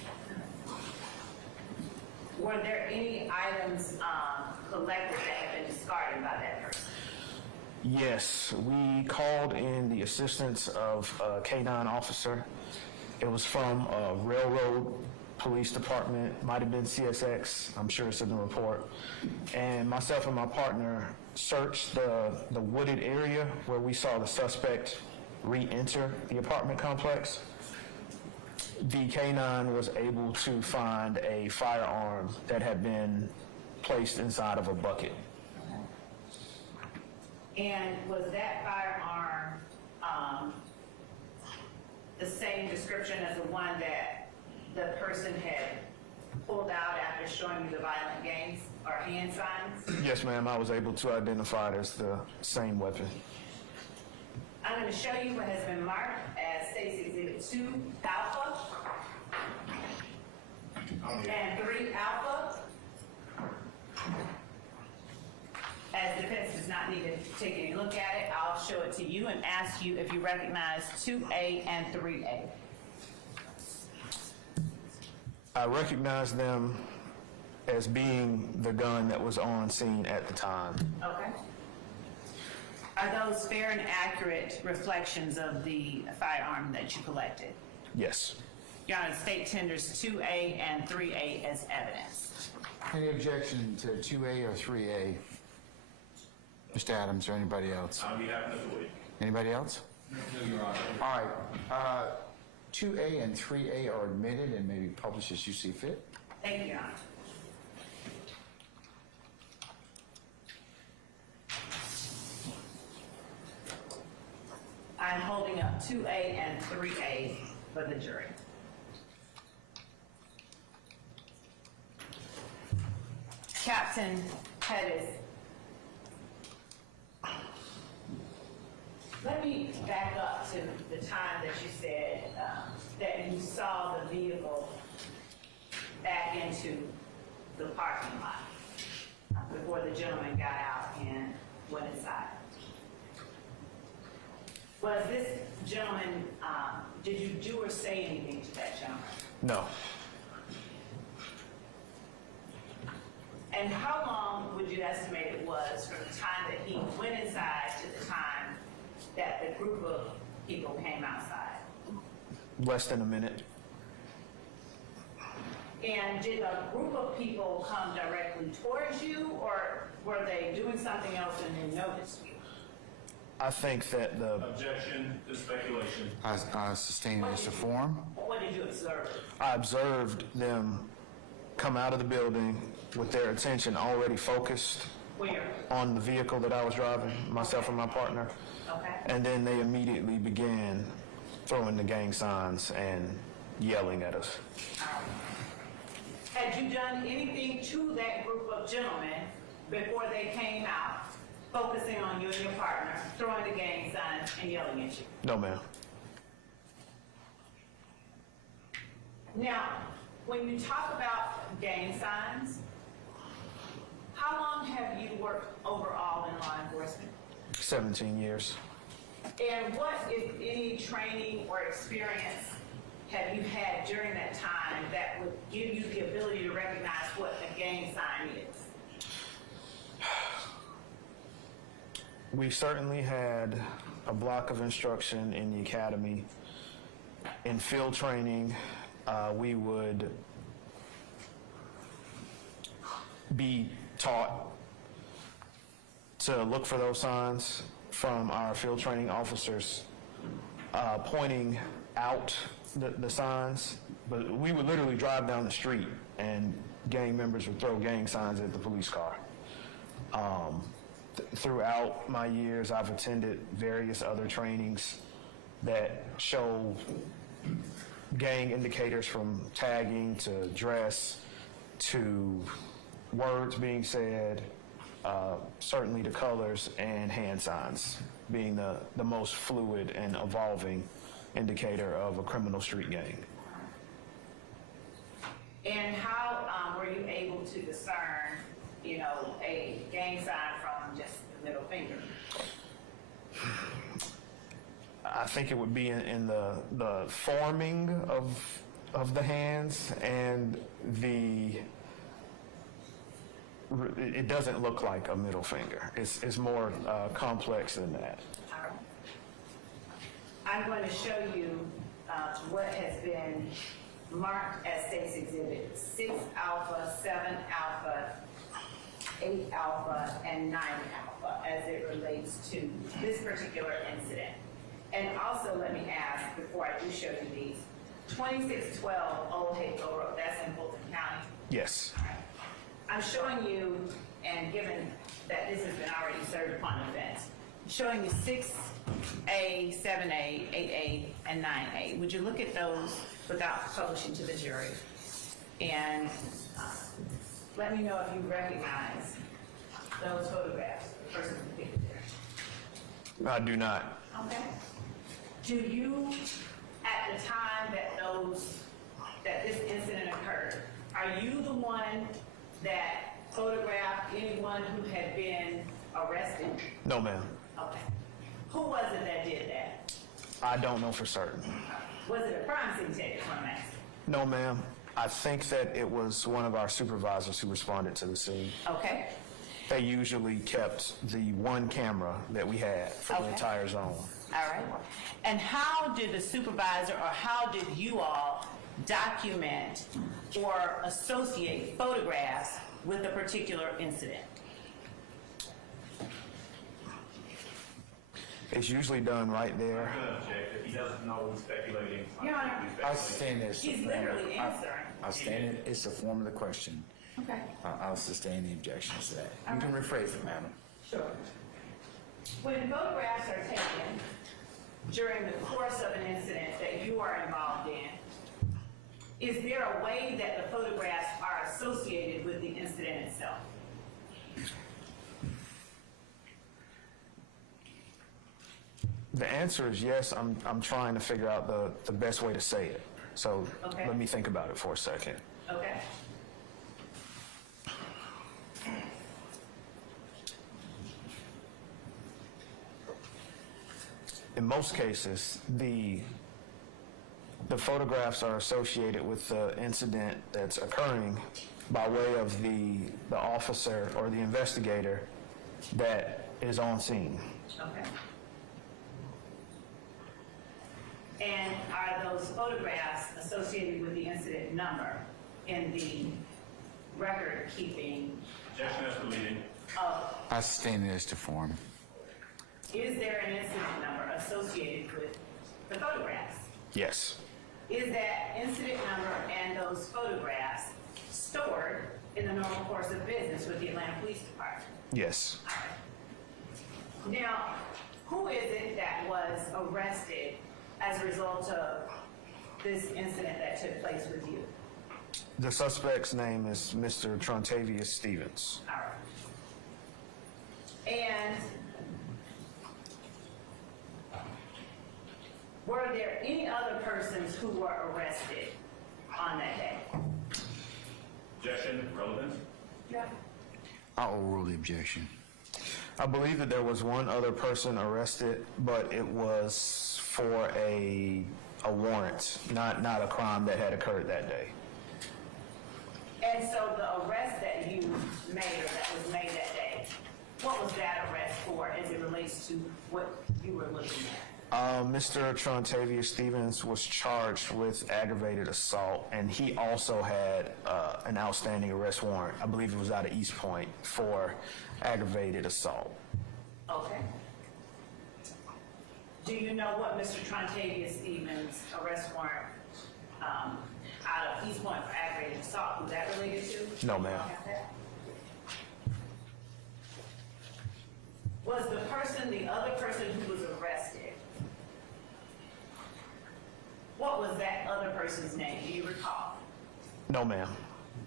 Were there any items collected that had been discarded by that person? Yes, we called in the assistance of a K-9 officer. It was from a railroad police department, might have been CSX, I'm sure it's in the report. And myself and my partner searched the wooded area where we saw the suspect re-enter the apartment complex. The K-9 was able to find a firearm that had been placed inside of a bucket. And was that firearm the same description as the one that the person had pulled out after showing you the violent gains or hand signs? Yes, ma'am, I was able to identify it as the same weapon. I'm going to show you what has been marked as State's Exhibit 2 Alpha and 3 Alpha. As defense does not need to take any look at it, I'll show it to you and ask you if you recognize 2A and 3A. I recognize them as being the gun that was on scene at the time. Okay. Are those fair and accurate reflections of the firearm that you collected? Yes. Your Honor, the state tenders 2A and 3A as evidence. Any objection to 2A or 3A? Mr. Adams or anybody else? I'll be happy to do it. Anybody else? No, Your Honor. All right. 2A and 3A are admitted and may be published as you see fit. Thank you, Your Honor. I'm holding up 2A and 3A for the jury. Captain Pettis, let me back up to the time that you said that you saw the vehicle back into the parking lot before the gentleman got out and went inside. Was this gentleman, did you do or say anything to that gentleman? No. And how long would you estimate it was from the time that he went inside to the time that the group of people came outside? Less than a minute. And did a group of people come directly towards you, or were they doing something else and then noticed you? I think that the Objection to speculation. I sustain it as a form. What did you observe? I observed them come out of the building with their attention already focused Where? on the vehicle that I was driving, myself and my partner. Okay. And then they immediately began throwing the gang signs and yelling at us. Had you done anything to that group of gentlemen before they came out, focusing on you and your partner, throwing the gang signs and yelling at you? No, ma'am. Now, when you talk about gang signs, how long have you worked overall in law enforcement? 17 years. And what, if any, training or experience have you had during that time that would give you the ability to recognize what a gang sign is? We certainly had a block of instruction in the academy. In field training, we would be taught to look for those signs from our field training officers, pointing out the signs. But we would literally drive down the street and gang members would throw gang signs at the police car. Throughout my years, I've attended various other trainings that show gang indicators from tagging to dress to words being said, certainly the colors and hand signs being the most fluid and evolving indicator of a criminal street gang. And how were you able to discern, a gang sign from just the middle finger? I think it would be in the forming of the hands and it doesn't look like a middle finger. It's more complex than that. All right. I'm going to show you what has been marked as state's exhibit 6 alpha, 7 alpha, 8 alpha, and 9 alpha as it relates to this particular incident. And also let me ask, before I do show you these, 2612 Old Hayfield Road, that's in Fulton County? Yes. All right. I'm showing you, and given that this has been already served upon offense, I'm showing you 6A, 7A, 8A, and 9A. Would you look at those without publishing to the jury? And let me know if you recognize those photographs, the person depicted there. I do not. Okay. Do you, at the time that this incident occurred, are you the one that photographed anyone who had been arrested? No, ma'am. Okay. Who was it that did that? I don't know for certain. Was it a crime scene taker from that? No, ma'am. I think that it was one of our supervisors who responded to the scene. Okay. They usually kept the one camera that we had for the Okay. entire zone. All right. And how did the supervisor, or how did you all document or associate photographs with a particular incident? It's usually done right there. If he doesn't know, he's speculating. Your Honor, I sustain this. he's literally answering. I stand it, it's the form of the question. Okay. I'll sustain the objections to that. You can rephrase it, madam. Sure. When photographs are taken during the course of an incident that you are involved in, is there a way that the photographs are associated with the incident itself? The answer is yes. I'm trying to figure out the best way to say it. So Okay. let me think about it for a second. Okay. In most cases, the photographs are associated with the incident that's occurring by way of the officer or the investigator that is on scene. Okay. And are those photographs associated with the incident number in the record keeping Objection as to leading. of, I sustain it as to form. is there an incident number associated with the photographs? Yes. Is that incident number and those photographs stored in the normal course of business with the Atlanta Police Department? Yes. Now, who is it that was arrested as a result of this incident that took place with you? The suspect's name is Mr. Trontavious Stevens. All right. And were there any other persons who were arrested on that day? Objection, relevant. Yeah. I'll overrule the objection. I believe that there was one other person arrested, but it was for a warrant, not a crime that had occurred that day. And so the arrest that you made, or that was made that day, What was that arrest for as it relates to what you were looking at? Mr. Trontavious Stevens was charged with aggravated assault, and he also had an outstanding arrest warrant. I believe it was out of East Point for aggravated assault. Okay. Do you know what Mr. Trontavious Stevens' arrest warrant out of East Point for aggravated assault, was that related to? No, ma'am. Was the other person who was arrested, what was that other person's name? Do you recall? No, ma'am.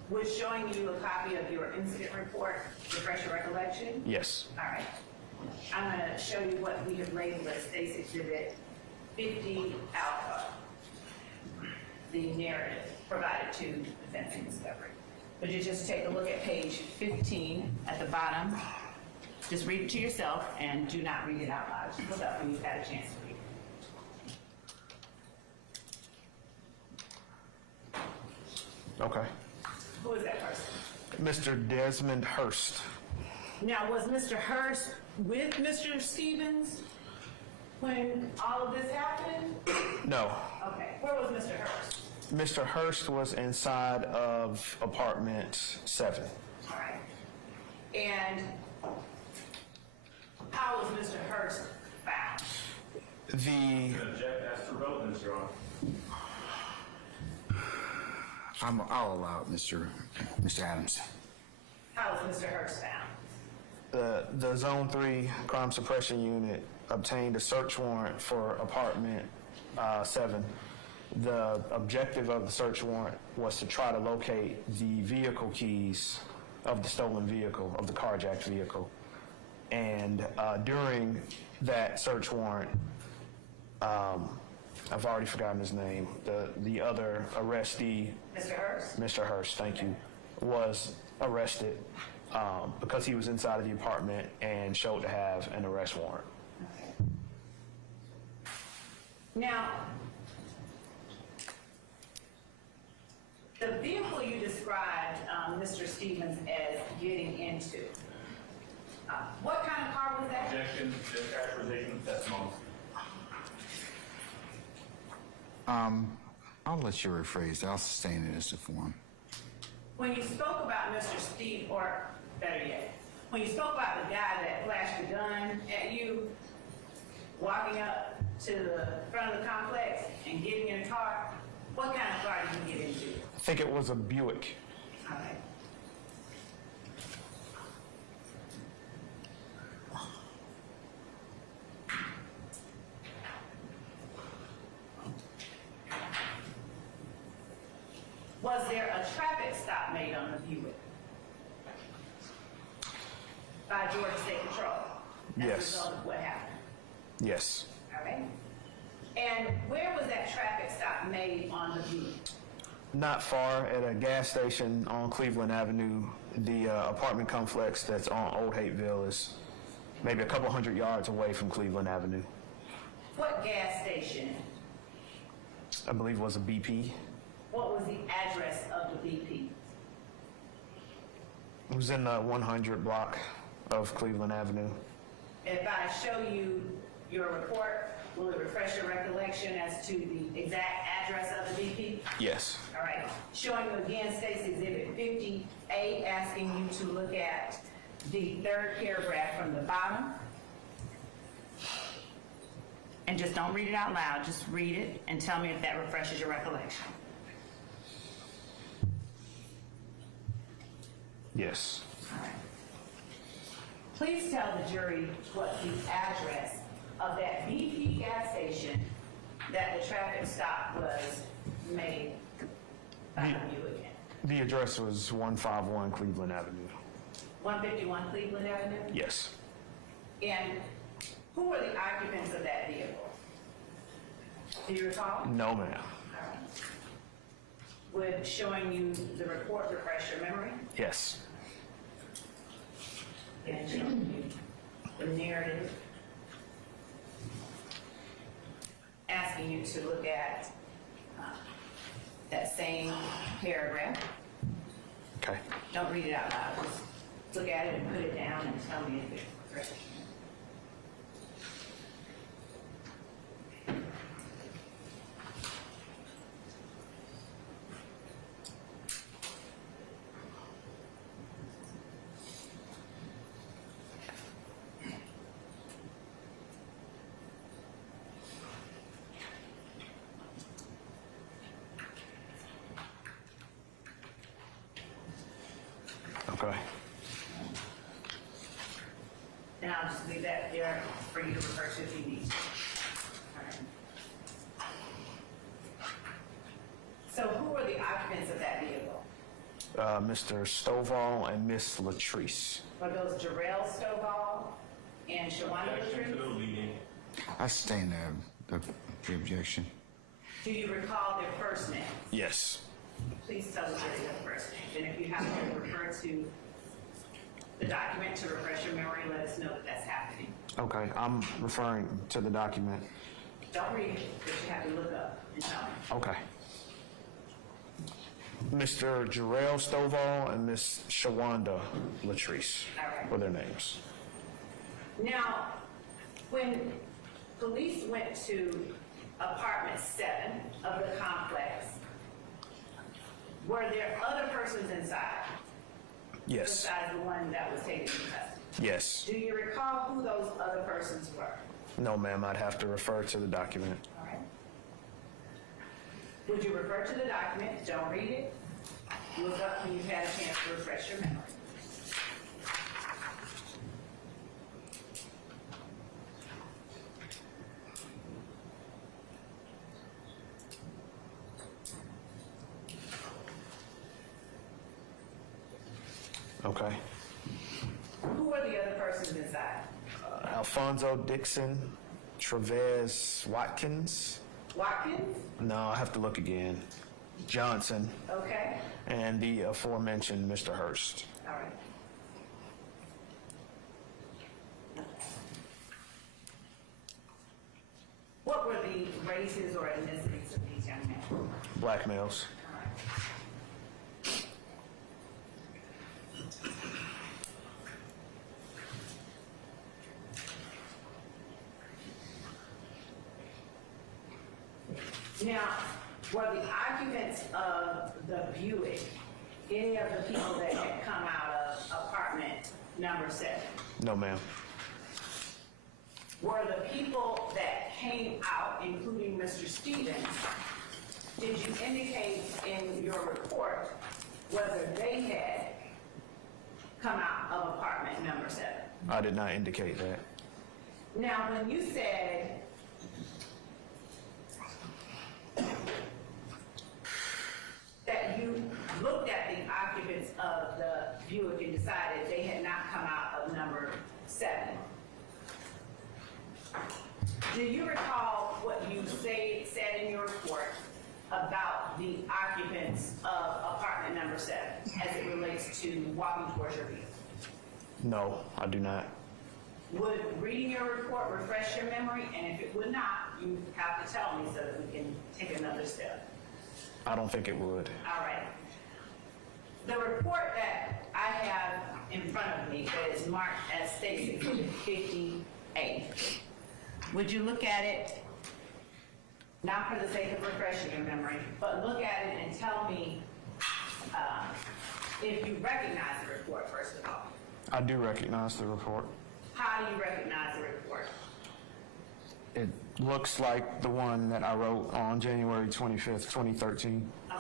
Was showing you a copy of your incident report refresh your recollection? Yes. All right. I'm going to show you what we have labeled as State's Exhibit 50 Alpha, the narrative provided to defense and discovery. Would you just take a look at page 15 at the bottom? Just read it to yourself and do not read it out loud. Just look up when you've had a chance to read it. Okay. Who is that person? Mr. Desmond Hurst. Now, was Mr. Hurst with Mr. Stevens when all of this happened? No. Okay. Where was Mr. Hurst? Mr. Hurst was inside of apartment 7. All right. And how was Mr. Hurst found? Object as to relevance, Your Honor. I'll allow it, Mr. Adams. How was Mr. Hurst found? The Zone 3 Crime Suppression Unit obtained a search warrant for apartment 7. The objective of the search warrant was to try to locate the vehicle keys of the stolen vehicle, of the carjacked vehicle. And during that search warrant, I've already forgotten his name, the other arrestee, Mr. Hurst? Mr. Hurst, thank you, was arrested because he was inside of the apartment and showed to have an arrest warrant. Okay. Now, the vehicle you described Mr. Stevens as getting into, what kind of car was that? Objection, characterization of testimony. I'll let you rephrase. I'll sustain it as the form. When you spoke about Mr. Steve, or better yet, when you spoke about the guy that flashed the gun at you, walking up to the front of the complex and getting in a car, what kind of car did you get into? I think it was a Buick. All right. Was there a traffic stop made on the Buick by Georgia State Patrol? As a Yes. result of what happened? Yes. All right. And where was that traffic stop made on the Buick? Not far, at a gas station on Cleveland Avenue. The apartment complex that's on Old Hateville is maybe a couple hundred yards away from Cleveland Avenue. What gas station? I believe it was a BP. What was the address of the BP? It was in the 100 block of Cleveland Avenue. If I show you your report, will it refresh your recollection as to the exact address of the BP? Yes. All right. Showing you again State's Exhibit 50A, asking you to look at the third paragraph from the bottom. And just don't read it out loud. Just read it and tell me if that refreshes your recollection. Yes. All right. Please tell the jury what the address of that BP gas station that the traffic stop was made by you again. The address was 151 Cleveland Avenue. 151 Cleveland Avenue? Yes. And who were the occupants of that vehicle? Do you recall? No, ma'am. All right. Would showing you the report refresh your memory? Yes. And showing you the narrative, asking you to look at that same paragraph. Okay. Don't read it out loud. Just look at it and put it down and tell me if it's correct. Okay. And I'll just leave that there for you to refer to if you need to. All right. So who are the occupants of that vehicle? Mr. Stovall and Miss Latrice. Were those Jarrell Stovall and Shawanda Objection to the Latrice? leading. I sustain the objection. Do you recall their first names? Yes. Please tell the jury their first names. And if you have to refer to the document to refresh your memory, let us know that that's happening. Okay, I'm referring to the document. Don't read it, but you have to look up and tell me. Okay. Mr. Jarrell Stovall and Miss Shawanda Latrice All right. were their names. Now, when police went to apartment 7 of the complex, were there other persons inside? Yes. Besides the one that was taken into custody? Yes. Do you recall who those other persons were? No, ma'am, I'd have to refer to the document. All right. Would you refer to the document? Don't read it. Look up when you've had a chance to refresh your memory. Okay. Who were the other persons inside? Alfonso Dixon, Trevez Watkins. Watkins? No, I have to look again. Johnson, Okay. and the aforementioned Mr. Hurst. All right. What were the races or ethnicities of these young men? Black males. All right. Now, were the occupants of the Buick any of the people that had come out of apartment number 7? No, ma'am. Were the people that came out, including Mr. Stevens, did you indicate in your report whether they had come out of apartment number 7? I did not indicate that. Now, when you said that you looked at the occupants of the Buick and decided they had not come out of number 7, do you recall what you said in your report about the occupants of apartment number 7 as it relates to walking towards your vehicle? No, I do not. Would reading your report refresh your memory? And if it would not, you have to tell me so that we can take another step. I don't think it would. All right. The report that I have in front of me that is marked as State Exhibit 50A. Would you look at it, not for the sake of refreshing your memory, but look at it and tell me if you recognize the report, first of all. I do recognize the report. How do you recognize the report? It looks like the one that I wrote on January 25th, 2013. Okay.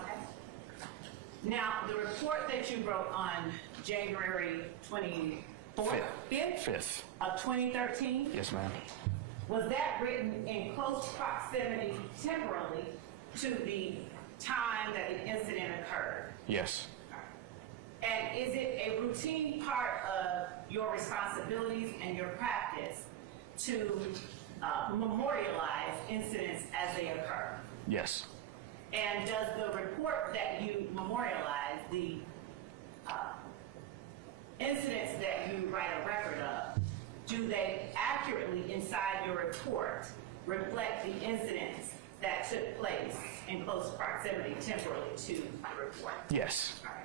Now, the report that you wrote on January 24th, 5th Fifth. of 2013, Yes, ma'am. was that written in close proximity temporally to the time that the incident occurred? Yes. And is it a routine part of your responsibilities and your practice to memorialize incidents as they occur? Yes. And does the report that you memorialize, the incidents that you write a record of, do they accurately inside your report reflect the incidents that took place in close proximity temporally to the report? Yes. All right.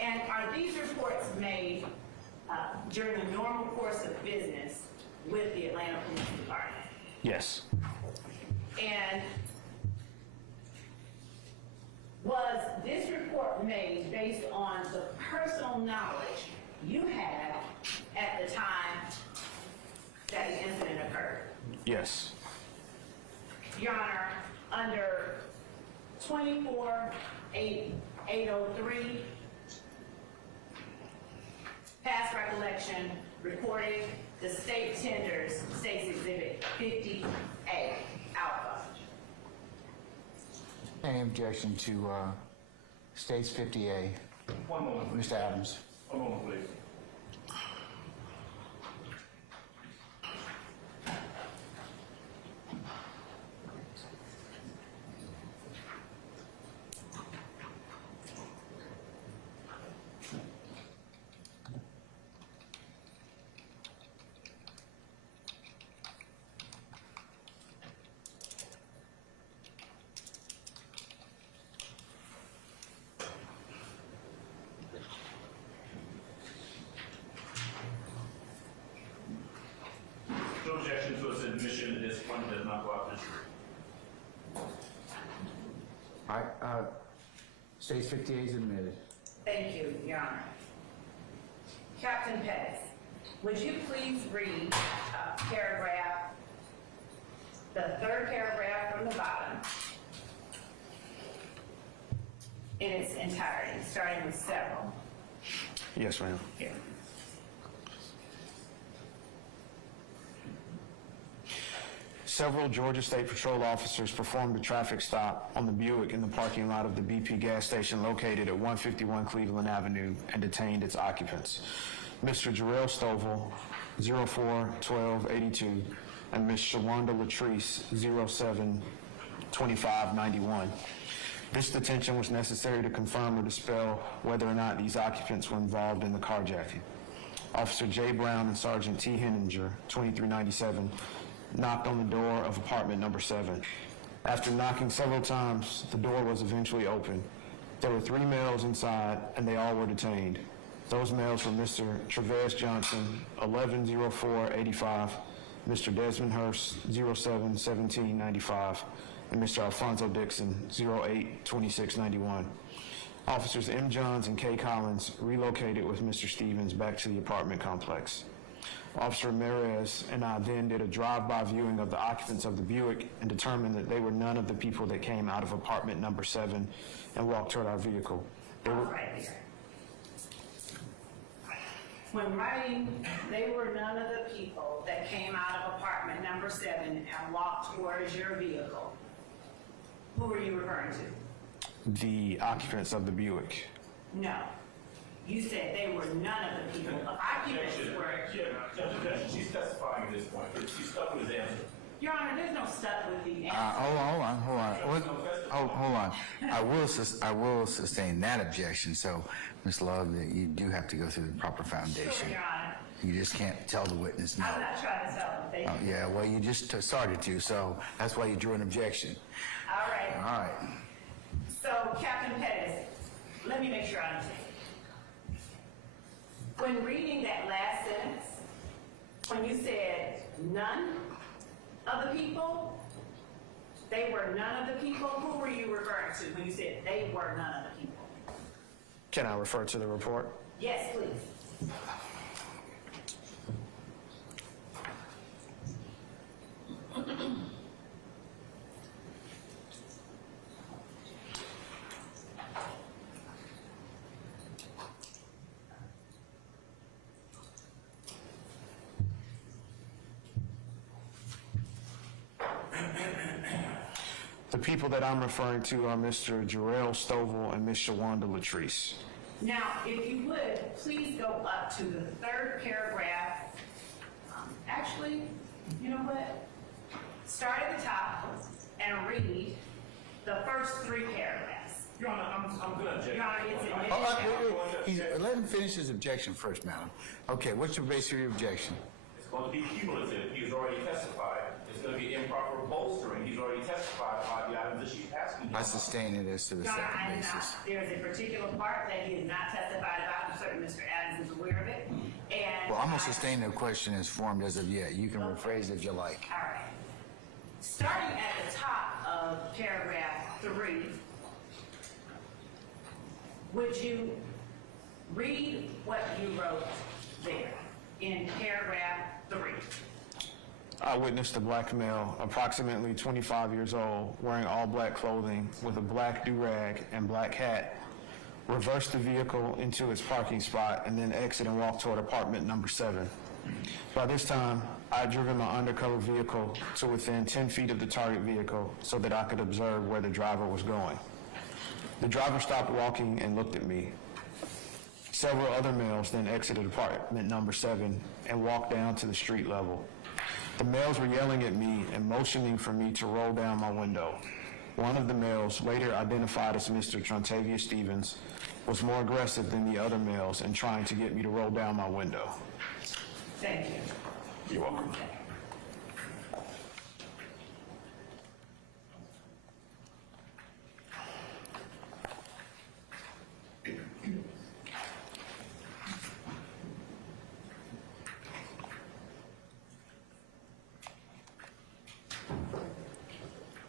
And are these reports made during the normal course of business with the Atlanta Police Department? Yes. And was this report made based on the personal knowledge you had at the time that the incident occurred? Yes. Your Honor, under 24-803, past recollection recording the state tenders, State's Exhibit 50A, Alpha. Any objection to States 50A? One moment, please. Mr. Adams. One moment, please. No objection to its admission. This one does not go out to the jury. All right, States 50A is admitted. Thank you, Your Honor. Captain Pettis, would you please read the third paragraph from the bottom in its entirety, starting with several? Yes, ma'am. Here. Several Georgia State Patrol officers performed a traffic stop on the Buick in the parking lot of the BP gas station located at 151 Cleveland Avenue and detained its occupants, Mr. Ural Stovall, 04-12-82, and Ms. Shawanda Latrice, 07-25-91. This detention was necessary to confirm or dispel whether or not these occupants were involved in the carjacking. Officer J. Brown and Sergeant T. Henninger, 2397, knocked on the door of apartment number 7. After knocking several times, the door was eventually opened. There were 3 males inside, and they all were detained. Those males were Mr. Travis Johnson, 11-04-85, Mr. Desmond Hurst, 07-17-95, and Mr. Alfonso Dixon, 08-26-91. Officers M. Johns and K. Collins relocated with Mr. Stevens back to the apartment complex. Officer Ramirez and I then did a drive-by viewing of the occupants of the Buick and determined that they were none of the people that came out of apartment number 7 and walked toward our vehicle. They were Right there. When writing, they were none of the people that came out of apartment number 7 and walked towards your vehicle. Who were you referring to? the occupants of the Buick. No. You said they were none of the people. The occupants were. She's testifying at this point. She's stuck with his answer. Your Honor, there's no stuck with the answer. Hold on. I will sustain that objection. So, Ms. Love, you do have to go through the proper foundation. Sure, Your Honor. You just can't tell the witness no. I'm not trying to tell them. Thank you. Yeah, well, you just started to, so that's why you drew an objection. All right. All right. So, Captain Pettis, let me make sure I understand. When reading that last sentence, when you said none of the people, they were none of the people, who were you referring to when you said they were none of the people? Can I refer to the report? Yes, please. The people that I'm referring to are Mr. Ural Stovall and Ms. Shawanda Latrice. Now, if you would, please go up to the third paragraph. Actually, you know what? Start at the top and read the first three paragraphs. Your Honor, I'm going to object. Your Honor, it's admitted. Let him finish his objection first, madam. Okay, what's your base of your objection? It's going to be cumulative. He's already testified. It's going to be improper bolstering. He's already testified about the items that that she's asking you I about. sustain it as to the Your Honor, second I am basis. not. There is a particular part that he has not testified about. I'm certain Mr. Adams is aware of it. And Well, I'm gonna sustain the question as formed as of yet. You can rephrase if you like. All right. Starting at the top of paragraph 3, would you read what you wrote there in paragraph 3? I witnessed a black male, approximately 25 years old, wearing all black clothing with a black do-rag and black hat, reverse the vehicle into its parking spot and then exit and walk toward apartment number 7. By this time, I had driven my undercover vehicle to within 10 feet of the target vehicle so that I could observe where the driver was going. The driver stopped walking and looked at me. Several other males then exited apartment number 7 and walked down to the street level. The males were yelling at me and motioning for me to roll down my window. One of the males, later identified as Mr. Trontavia Stevens, was more aggressive than the other males in trying to get me to roll down my window. Thank you. You're welcome.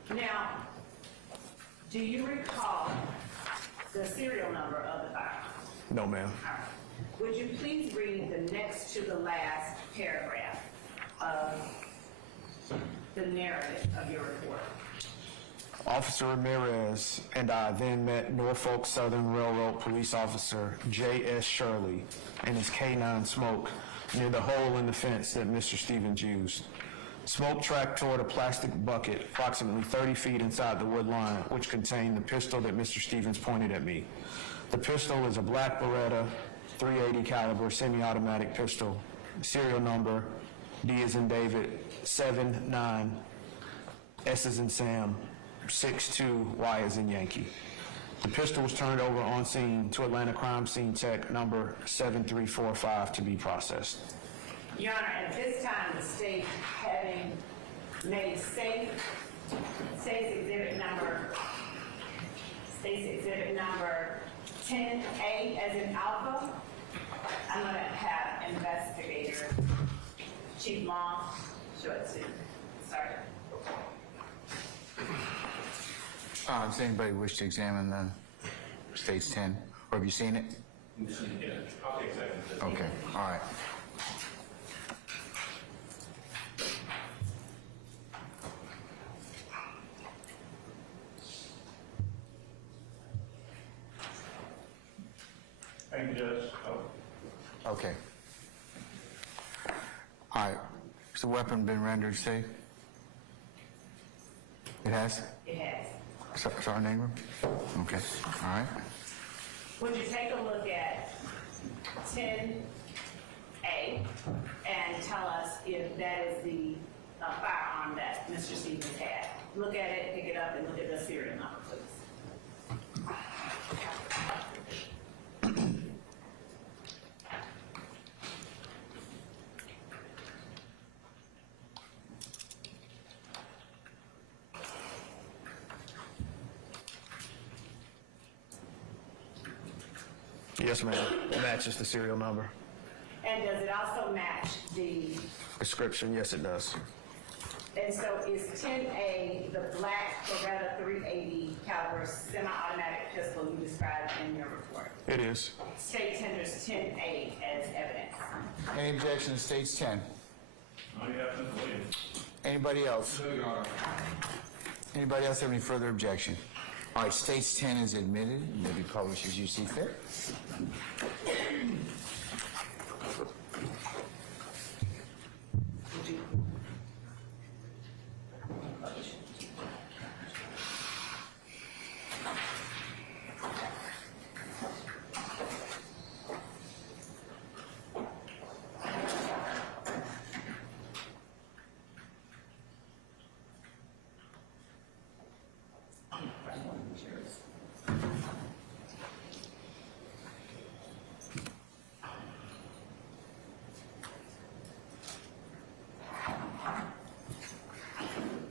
Now, do you recall the serial number of the firearm? No, ma'am. All right. Would you please read the next to the last paragraph of the narrative of your report? Officer Ramirez and I then met Norfolk Southern Railroad Police Officer J.S. Shirley and his K-9 Smoke near the hole in the fence that Mr. Stevens used. Smoke tracked toward a plastic bucket approximately 30 feet inside the wood line, which contained the pistol that Mr. Stevens pointed at me. The pistol is a black Beretta .380 caliber semi-automatic pistol. Serial number D as in David 79, S as in Sam 62, Y as in Yankee. The pistol was turned over on scene to Atlanta Crime Scene Tech number 7345 to be processed. Your Honor, at this time, the state having made state's exhibit number 10A as in Alpha, I'm going to have investigator Chief Long show it to Sergeant. Does anybody wish to examine the state's 10? Or have you seen it? I'll take seconds. Okay, all right. Thank you, Judge. Okay. All right. Has the weapon been rendered safe? It has? It has. Sergeant Ingram? Okay, all right. Would you take a look at 10A and tell us if that is the firearm that Mr. Stevens had? Look at it, pick it up, and look at the serial number, please. Yes, ma'am. It matches the serial number. And does it also match the, Description, yes, it does. and so is 10A the black Beretta .380 caliber semi-automatic pistol you described in your report? It is. State tenders 10A as evidence. Any objection to state's 10? Anybody else? Anybody else have any further objection? All right, state's 10 is admitted, and may be published as you see fit.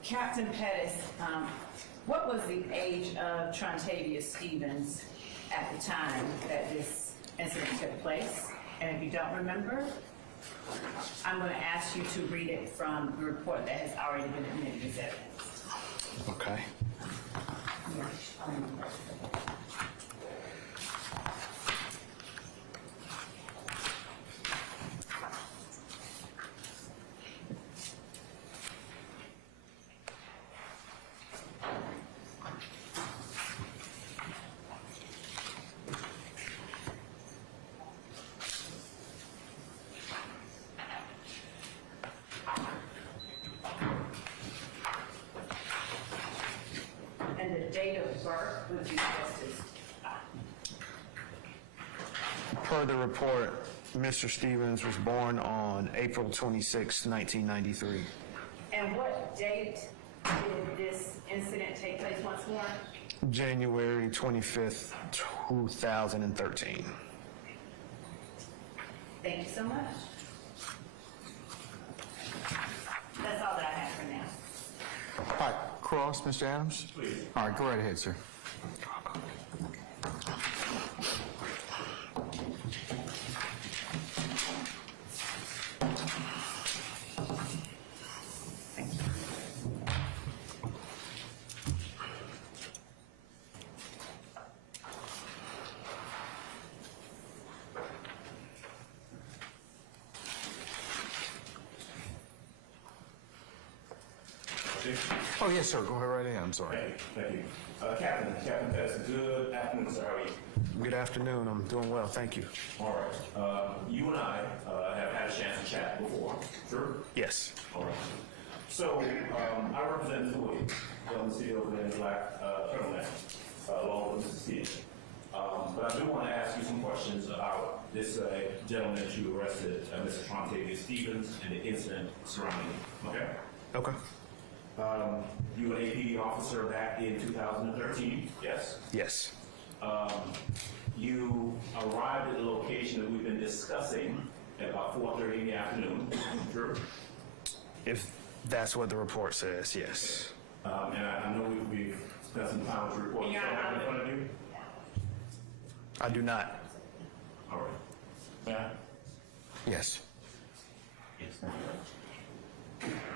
Captain Pettis, what What was the age of Trontavia Stevens at the time that this incident took place? And if you don't remember, I'm going to ask you to read it from the report that has already been admitted as evidence. Okay. And the date of birth would be just Per the report, Mr. Stevens was born on April 26, 1993. And what date did this incident take place once more? January 25th, 2013. Thank you so much. That's all that I have for now. All right, cross, Mr. Adams? Please. All right, go right ahead, sir. Oh, yes, sir, go ahead right ahead, I'm sorry. Thank you. Captain Pettis, good afternoon, sir. How are you? Good afternoon, I'm doing well, thank you. All right. You and I have had a chance to chat before. Sure? Yes. All right. So, I represent Mr. Williams, the city of Black turtleneck, along with Mr. Stevens. But I do want to ask you some questions about this gentleman that you arrested, Mr. Trontavia Stevens, and the incident surrounding him. Okay? Okay. You were an APD officer back in 2013, yes? Yes. You arrived at the location that we've been discussing at about 4:30 in the afternoon, true? If that's what the report says, yes. And I know we've spent some time with the report. You have it in front of you? I do not. All right. Yeah? Yes. Yes.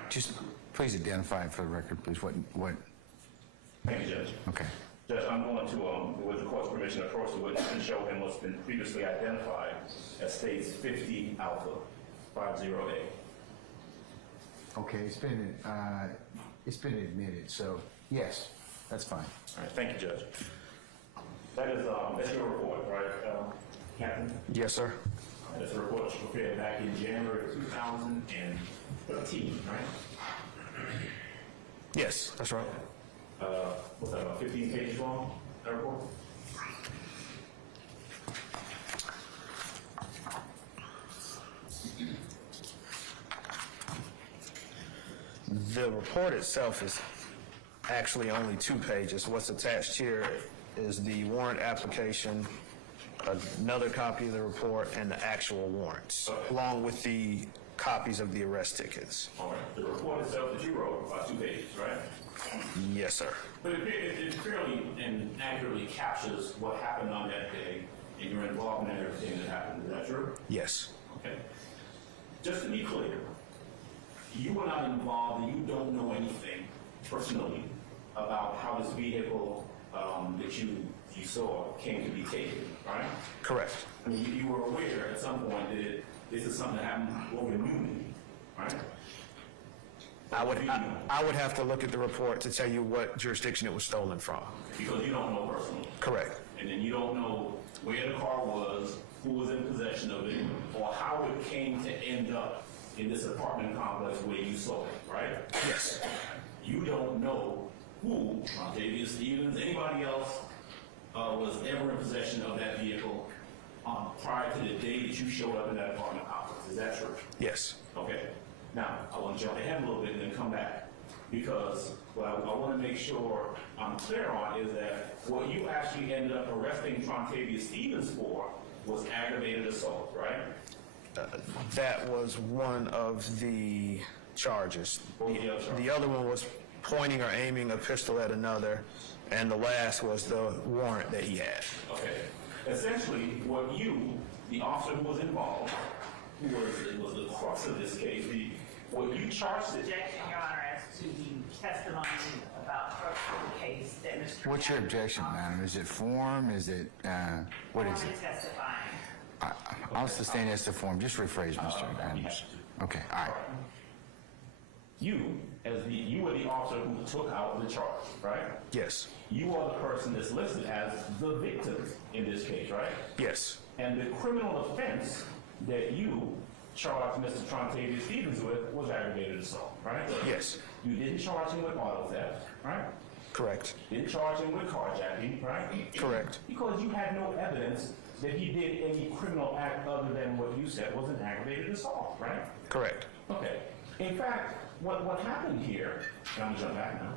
Just please identify for the record, please, what, Thank you, Judge. okay. Judge, I'm going to, with the court's permission, approach the witness and show him what's been previously identified as states 50 Alpha 50A. Okay, it's been admitted, so, yes, that's fine. All right, thank you, Judge. That is, that's your report, right, Captain? Yes, sir. That's a report that you prepared back in January of 2013, right? Yes, that's right. What's that, about 15 pages long, that report? The report itself is actually only 2 pages. What's attached here is the warrant application, another copy of the report, and the actual warrants, along with the copies of the arrest tickets. All right, the report itself that you wrote, about 2 pages, right? Yes, sir. But it fairly and accurately captures what happened on that day and your involvement in everything that happened. Is that true? Yes. Okay. Just to be clear, you were not involved and you don't know anything personally about how this vehicle that you saw came to be taken, right? Correct. I mean, you were aware at some point that this is something that happened over noon, right? I would have to look at the report to tell you what jurisdiction it was stolen from. Because you don't know personally. Correct. And then you don't know where the car was, who was in possession of it, or how it came to end up in this apartment complex where you saw it, right? Yes. You don't know who, Trontavia Stevens, anybody else, was ever in possession of that vehicle prior to the day that you showed up in that apartment complex. Is that true? Yes. Okay. Now, I want to jump ahead a little bit and then come back. Because what I want to make sure I'm clear on is that what you actually ended up arresting Trontavia Stevens for was aggravated assault, right? That was one of the charges. What was the other charge? The other one was pointing or aiming a pistol at another, and the last was the warrant that he had. Okay. Essentially, what you, the officer who was involved, it was the crux of this case, what you charged it. Objection, Your Honor, as to the testimony about crux of the case that Mr. What's your objection, madam? Is it form? Is it, what is it? Testifying. I'll sustain as to form. Just rephrase, Mr. Adams. Okay, all right. You were the officer who took out the charge, right? Yes. You are the person that's listed as the victim in this case, right? Yes. And the criminal offense that you charged Mr. Trontavia Stevens with was aggravated assault, right? Yes. You didn't charge him with auto theft, right? Correct. Didn't charge him with carjacking, right? Correct. Because you had no evidence that he did any criminal act other than what you said was an aggravated assault, right? Correct. Okay. In fact, what happened here, and I'm gonna jump back now,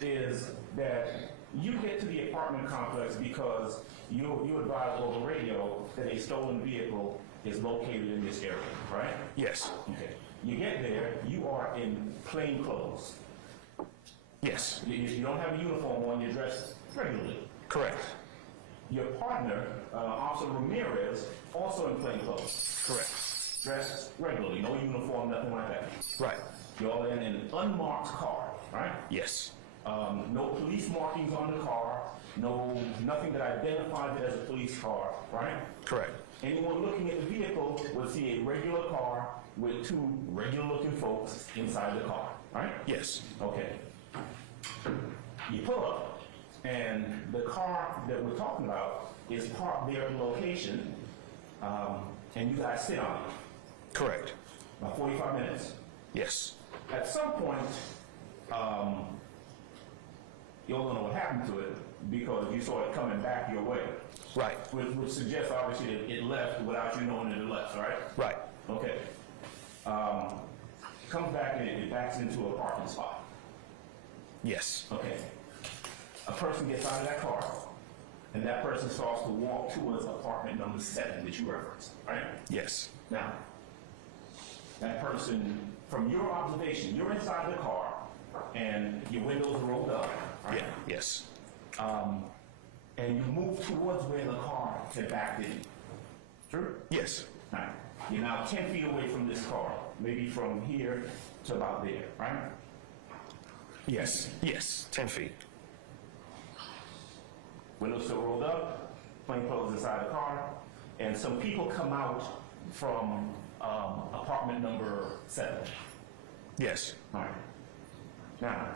is that you get to the apartment complex because you advised over radio that a stolen vehicle is located in this area, right? Yes. Okay. You get there, you are in plain clothes. Yes. You don't have a uniform on, you're dressed regularly. Correct. Your partner, Officer Ramirez, also in plain clothes. Correct. Dressed regularly, no uniform, nothing like that. Right. You're all in an unmarked car, right? Yes. No police markings on the car, nothing that identifies it as a police car, right? Correct. Anyone looking at the vehicle would see a regular car with two regular-looking folks inside the car, right? Yes. Okay. You pull up, and the car that we're talking about is parked there in location, and you guys sit on it. Correct. About 45 minutes. Yes. At some point, you'll know what happened to it because you saw it coming back your way. Right. Which suggests, obviously, that it left without you knowing that it left, right? Right. Okay. Comes back and it backs into a parking spot. Yes. Okay. A person gets out of that car, and that person starts to walk towards apartment number 7 that you referenced, right? Yes. Now, that person, from your observation, you're inside the car, and your windows are rolled up, right? Yeah. Yes. And you move towards where the car had backed in. True? Yes. All right. You're now 10 feet away from this car, maybe from here to about there, right? Yes. Yes. 10 feet. Windows still rolled up, plainclothes inside the car, and some people come out from apartment number 7. Yes. All right. Now,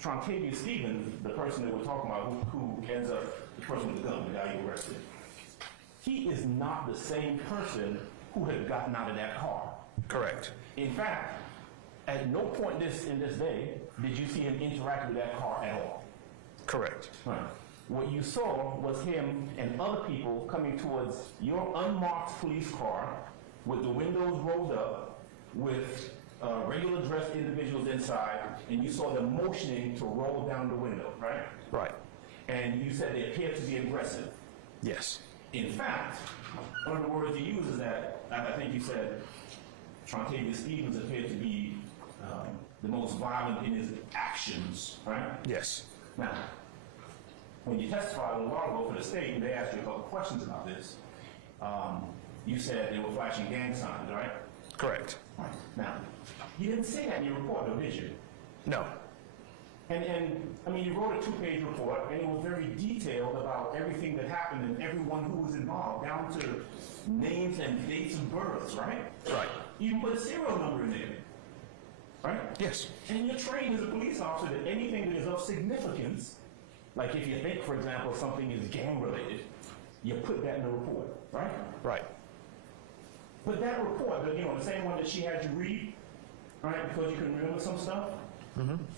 Trontavia Stevens, the person that we're talking about, who ends up, the person with the gun, the guy you arrested, he is not the same person who had gotten out of that car. Correct. In fact, at no point in this day did you see him interact with that car at all. Correct. Right. What you saw was him and other people coming towards your unmarked police car with the windows rolled up, with regular dressed individuals inside, and you saw them motioning to roll down the window, right? Right. And you said they appeared to be aggressive. Yes. In fact, one of the words you used is that, I think you said, Trontavia Stevens appeared to be the most violent in his actions, right? Yes. Now, when you testified a while ago for the state, and they asked you a couple questions about this, you said they were flashing gang signs, right? Correct. Right. Now, you didn't say that in your report, though, did you? No. And I mean, you wrote a 2-page report, and it was very detailed about everything that happened and everyone who was involved, down to names and dates of births, right? Right. You put a serial number in there, right? Yes. And you're trained as a police officer that anything that is of significance, like if you think, for example, something is gang-related, you put that in the report, right? Right. But that report, the same one that she had you read, right, because you can remember some stuff,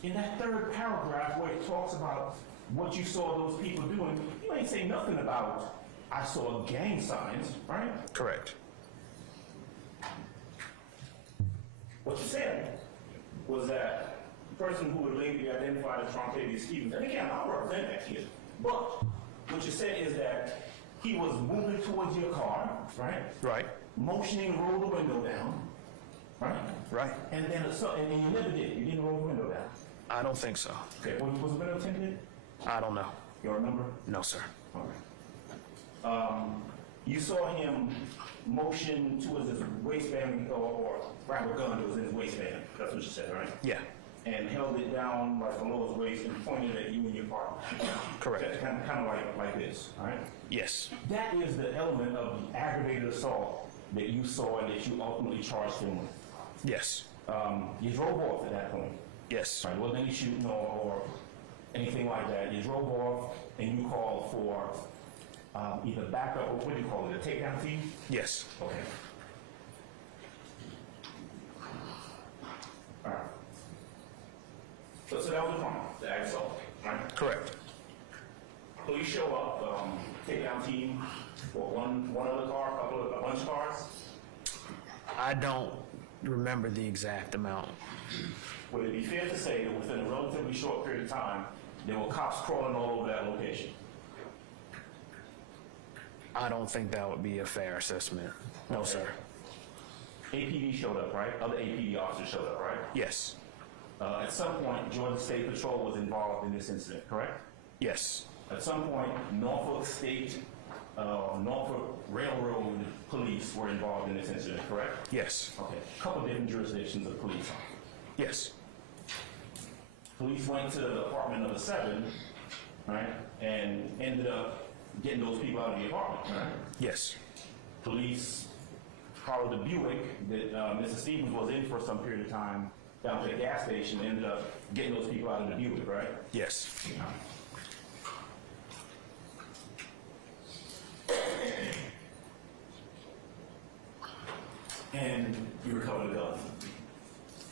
in that 3rd paragraph where it talks about what you saw those people doing, you ain't say nothing about, I saw gang signs, right? Correct. What you said was that the person who would later be identified as Trontavia Stevens, and again, I'll represent that here, but what you said is that he was moving towards your car, right? Right. Motioning to roll the window down, right? Right. And then and you never did. You didn't roll the window down. I don't think so. Okay, was the window tinted? I don't know. You remember? No, sir. All right. You saw him motion towards his waistband or grab a gun that was in his waistband. That's what you said, right? Yeah, And held it down like below his waist and pointed at you and your partner. correct. Kind of like this, all right? Yes, That is the element of the aggravated assault that you saw and that you ultimately charged him with. yes, You drove off at that point. yes, Right, wasn't any shooting or anything like that. You drove off and you called for either backup or what do you call it, a takedown team? yes, Okay. All right. So that was the crime, the ag assault, right? correct. Police show up, takedown team, or one other car, a bunch of cars. I don't remember the exact amount. Would it be fair to say that within a relatively short period of time, there were cops crawling all over that location? I don't think that would be a fair assessment. No, sir. APD showed up, right? Other APD officers showed up, right? Yes, At some point, Georgia State Patrol was involved in this incident, correct? yes, At some point, Norfolk State, Norfolk Railroad Police were involved in this incident, correct? yes, Okay. A couple different jurisdictions of police. yes, Police went to the apartment number 7, right, and ended up getting those people out of the apartment, right? yes, Police followed the Buick that Mr. Stevens was in for some period of time down to the gas station and ended up getting those people out of the Buick, right? yes, And you recovered a gun.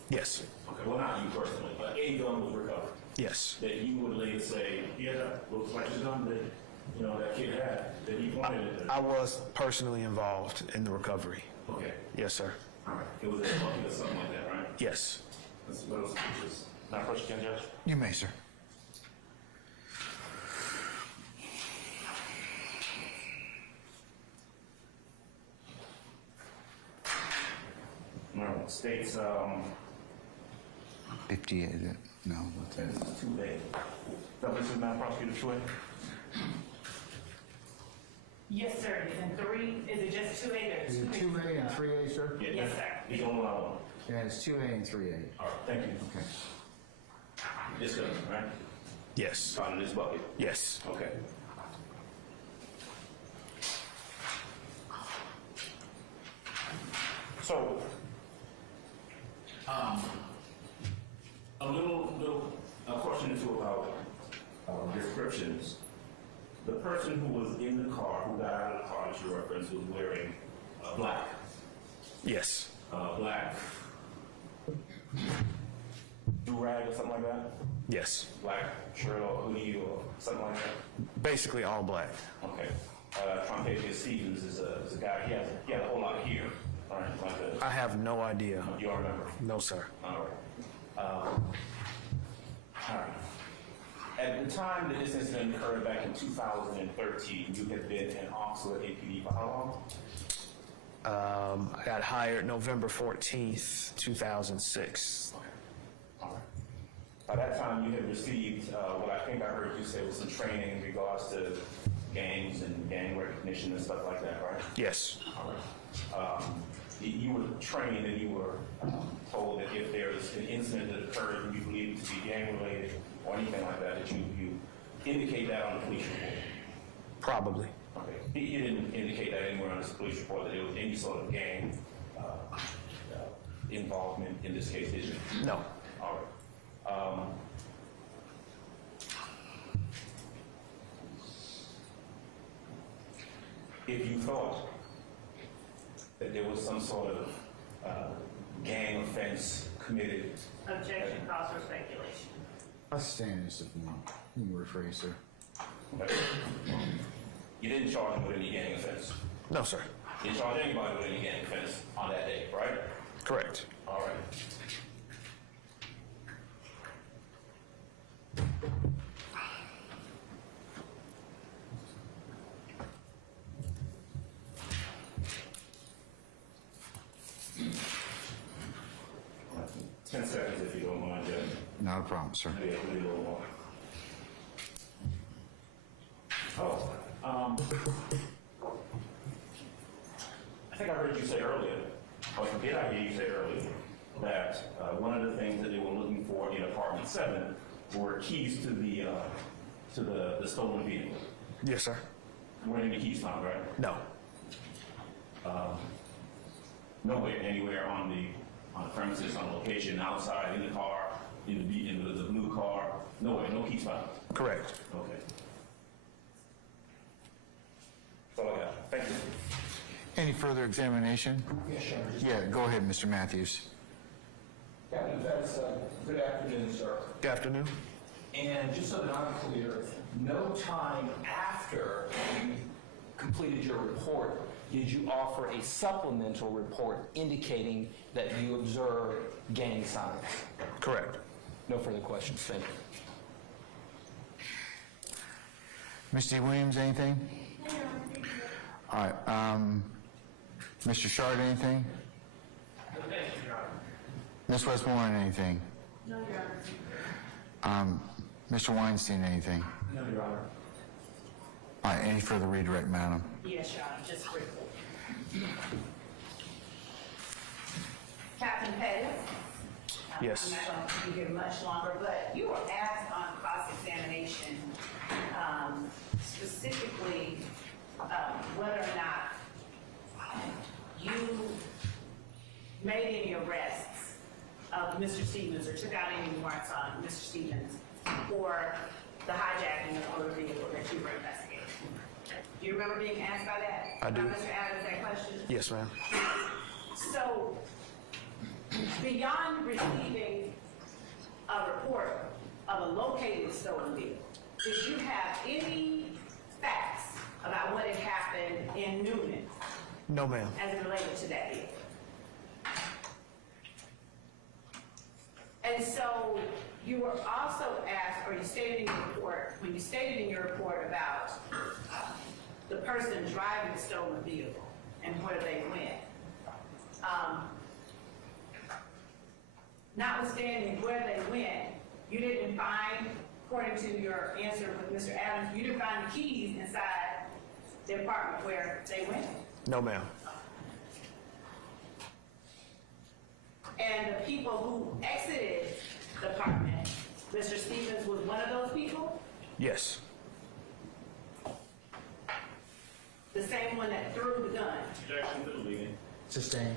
yes, Okay, well, not you personally, but a gun was recovered. yes. That you would later say, yeah, that looks like the gun that, that kid had, that he pointed at. I was personally involved in the recovery. Okay, Yes, sir. all right. It was a bucket or something like that, right? Yes. What else is not first again, Judge? You may, sir. No, states, 58, no. what's that? 2A. So this is not prosecutor 2A? Yes, sir, it's in 3, is it just 2A or Is it 2A and 3A, sir? Yeah, Yes, sir. He's the only one I want. Yeah, it's 2A and 3A. All right, thank you. Okay. This gun, right? Yes, Found in this bucket. yes, Okay. So, a question or two about descriptions. The person who was in the car, who got out of the car that you referenced, was wearing black. yes, Black do-rag or something like that? yes. Black shirt or hoodie or something like that? Basically all black. Okay. Trompetier Stevens is a guy, he had a whole lot of hair, right? Like I have no idea. you all remember? No, sir. All right. All right. At the time that this incident occurred back in 2013, you had been an officer at APD for how long? I got hired November 14th, 2006. All right. By that time, you had received what I think I heard you say was some training in regards to gangs and gang recognition and stuff like that, right? Yes, All right. You were trained and you were told that if there is an incident that occurred and you believe it to be gang related or anything like that, that you indicate that on the police report. probably. Okay. You didn't indicate that anywhere on this police report that there was any sort of gang involvement in this case, did you? No, All right. If you thought that there was some sort of gang offense committed, Objection calls for speculation. I'll stand in this if you want. You can rephrase, sir. okay, you didn't charge him with any gang offense. no, sir. You didn't charge anybody with any gang offense on that day, right? Correct. All right. Ten seconds if you don't mind, Judge. No, not a problem, sir. Maybe a little more. I think I heard you say earlier, or did I hear you say earlier, that one of the things that they were looking for in apartment 7 were keys to the stolen vehicle. Yes, sir. Weren't any keys found, right? No. Nowhere, anywhere on the premises, on location, outside, in the car, in the blue car, nowhere, no keys found. Correct. Okay. That's all I got. Thank you. Any further examination? Yes, Your Honor. Yeah, go ahead, Mr. Matthews. Captain Fettis, good afternoon, sir. Good afternoon. And just so that I'm clear, no time after you completed your report did you offer a supplemental report indicating that you observed gang signs? Correct. No further questions. Thank you. Mr. Williams, anything? All right, Mr. Shard, anything? Ms. Westmoreland, anything? No, Your Honor. Mr. Weinstein, anything? No, Your Honor. All right, any further redirect, madam? Yes, Your Honor, just briefly. Captain Pettis? Yes. I'm not going to be here much longer, but you were asked on cross-examination specifically whether or not you made any arrests of Mr. Stevens or took out any warrants on Mr. Stevens for the hijacking of the motor vehicle that you were investigating. Do you remember being asked by that? I do. By Mr. Adams, that question? Yes, ma'am. So, beyond receiving a report of a located stolen vehicle, did you have any facts about what had happened in Newman No, ma'am. as it related to that vehicle? And so, you were also asked, or you stated in your report, when you stated in your report about the person driving the stolen vehicle and where they went, notwithstanding where they went, you didn't find, according to your answer with Mr. Adams, you didn't find the keys inside the apartment where they went. No, ma'am. And the people who exited the apartment, Mr. Stevens was one of those people? Yes. The same one that threw the gun? Objection to the leading. Sustained.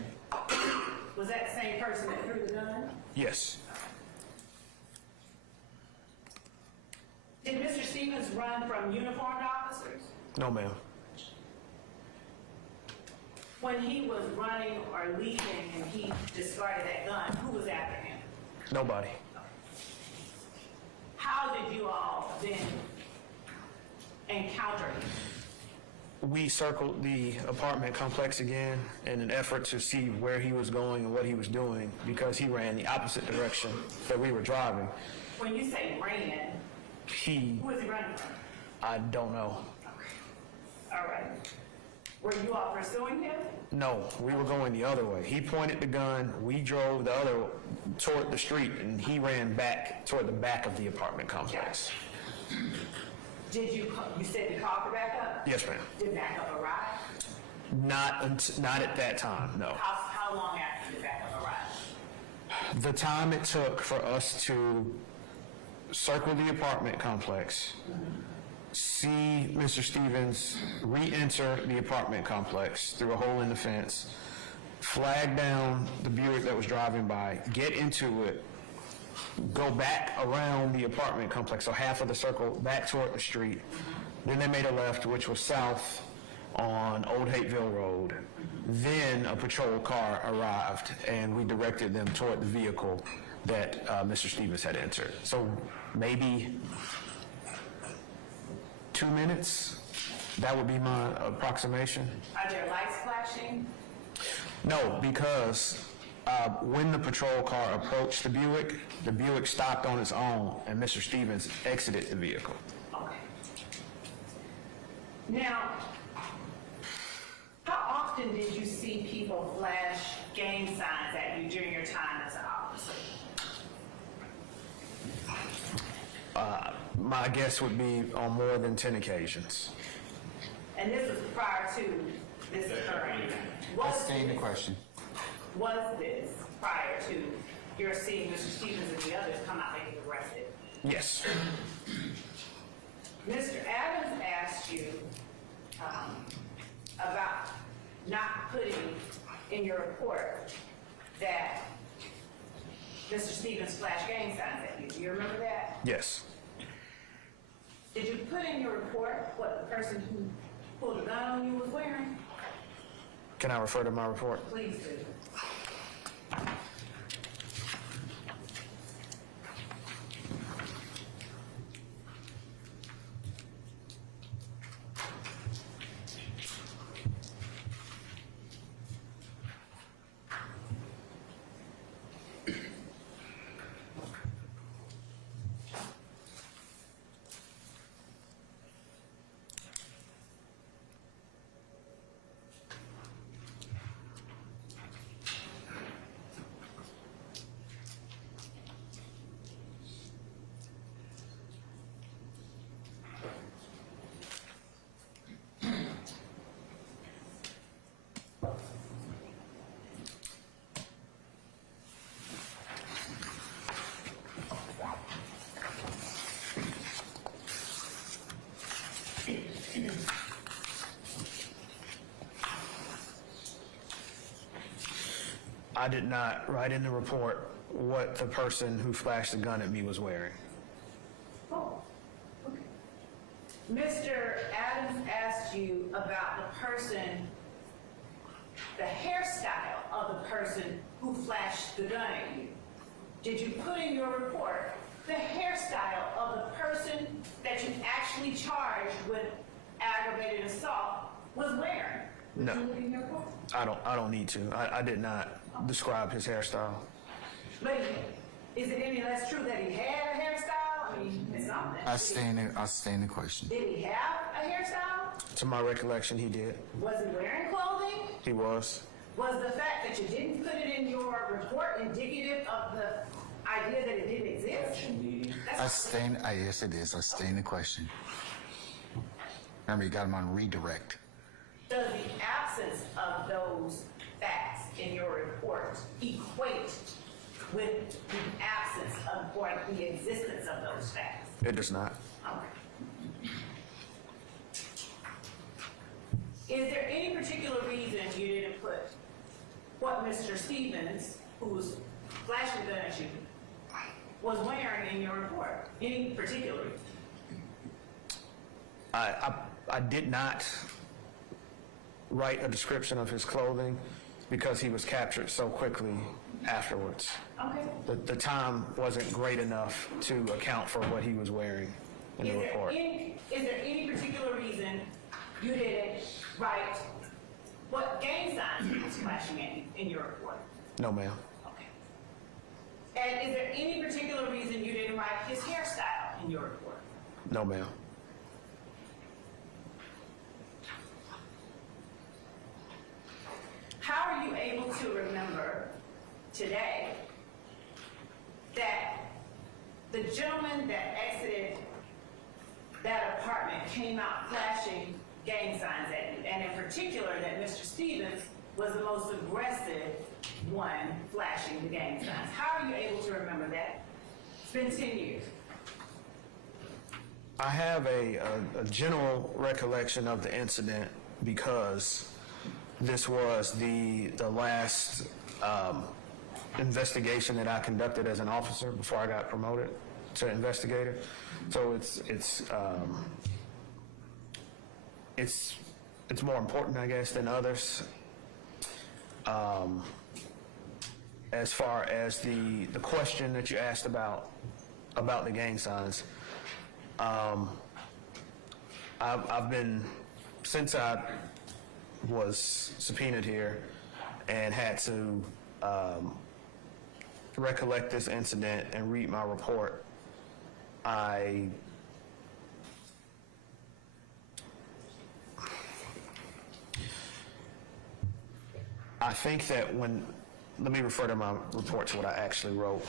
Was that the same person that threw the gun? Yes. Did Mr. Stevens run from uniformed officers? No, ma'am. When he was running or leaving and he discarded that gun, who was after him? Nobody. How did you all then encounter him? We circled the apartment complex again in an effort to see where he was going and what he was doing because he ran the opposite direction that we were driving. When you say ran, who was he running from? I don't know. All right. Were you all pursuing him? No, we were going the other way. He pointed the gun, we drove the other toward the street, and he ran back toward the back of the apartment complex. Did you said you called for backup? Yes, ma'am. Did backup arrive? Not at that time, no. How long after did backup arrive? The time it took for us to circle the apartment complex, see Mr. Stevens re-enter the apartment complex through a hole in the fence, flag down the Buick that was driving by, get into it, go back around the apartment complex, so half of the circle back toward the street. Then they made a left, which was south on Old Hateville Road. Then a patrol car arrived, and we directed them toward the vehicle that Mr. Stevens had entered. So maybe 2 minutes, that would be my approximation. Are there lights flashing? No, because when the patrol car approached the Buick stopped on its own, and Mr. Stevens exited the vehicle. Okay. Now, how often did you see people flash gang signs at you during your time as an officer? My guess would be on more than 10 occasions. And this was prior to this occurring. Sustain the question. Was this prior to your seeing Mr. Stevens and the others come out and get arrested? Yes. Mr. Adams asked you about not putting in your report that Mr. Stevens flashed gang signs at you. Do you remember that? Yes. Did you put in your report what the person who pulled the gun on you was wearing? Can I refer to my report? Please do. I did not write in the report what the person who flashed the gun at me was wearing. Oh, okay. Mr. Adams asked you about the person, the hairstyle of the person who flashed the gun at you. Did you put in your report the hairstyle of the person that you actually charged with aggravated assault was wearing? No. Did you look in your report? I don't need to. I did not describe his hairstyle. But is it any less true that he had a hairstyle? I mean, it's something. I'll sustain the question. Did he have a hairstyle? To my recollection, he did. Was he wearing clothing? He was. Was the fact that you didn't put it in your report indicative of the idea that it didn't exist? Yes, it is. I sustain the question. Remember, you got him on redirect. Does the absence of those facts in your report equate with the absence of or the existence of those facts? It does not. Okay. Is there any particular reason you didn't put what Mr. Stevens, who was flashing the gun at you, was wearing in your report? Any particular reason? I did not write a description of his clothing because he was captured so quickly afterwards. Okay. The time wasn't great enough to account for what he was wearing in the report. Is there any particular reason you didn't write what gang signs he was flashing at you in your report? No, ma'am. Okay. And is there any particular reason you didn't write his hairstyle in your report? No, ma'am. How are you able to remember today that the gentleman that exited that apartment came out flashing gang signs at you, and in particular that Mr. Stevens was the most aggressive one flashing the gang signs? How are you able to remember that? It's been 10 years. I have a general recollection of the incident because this was the last investigation that I conducted as an officer before I got promoted to investigator. So it's more important, I guess, than others. As far as the question that you asked about the gang signs, I've been, since I was subpoenaed here and had to recollect this incident and read my report, I think that let me refer to my report to what I actually wrote.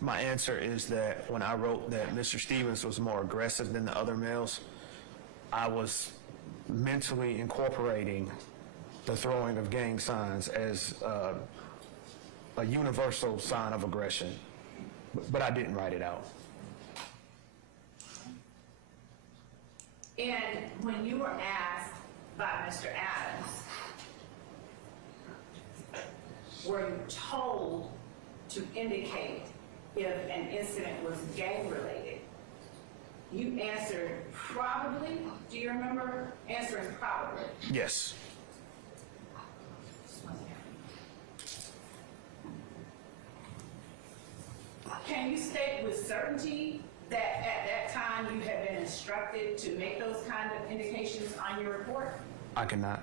My answer is that when I wrote that Mr. Stevens was more aggressive than the other males, I was mentally incorporating the throwing of gang signs as a universal sign of aggression, but I didn't write it out. And when you were asked by Mr. Adams, were you told to indicate if an incident was gang-related? You answered probably. Do you remember answering probably? Yes. Can you state with certainty that at that time you had been instructed to make those kind of indications on your report? I cannot.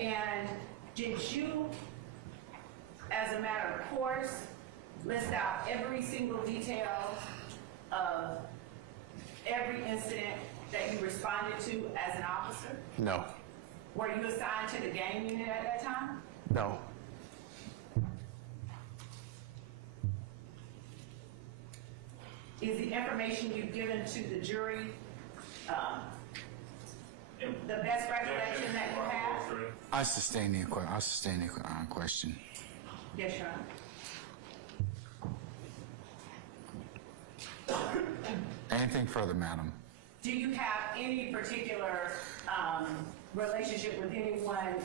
And did you, as a matter of course, list out every single detail of every incident that you responded to as an officer? No. Were you assigned to the gang unit at that time? No. Is the information you've given to the jury the best recollection that you have? I sustain the question. Yes, Your Honor. Anything further, madam? Do you have any particular relationship with anyone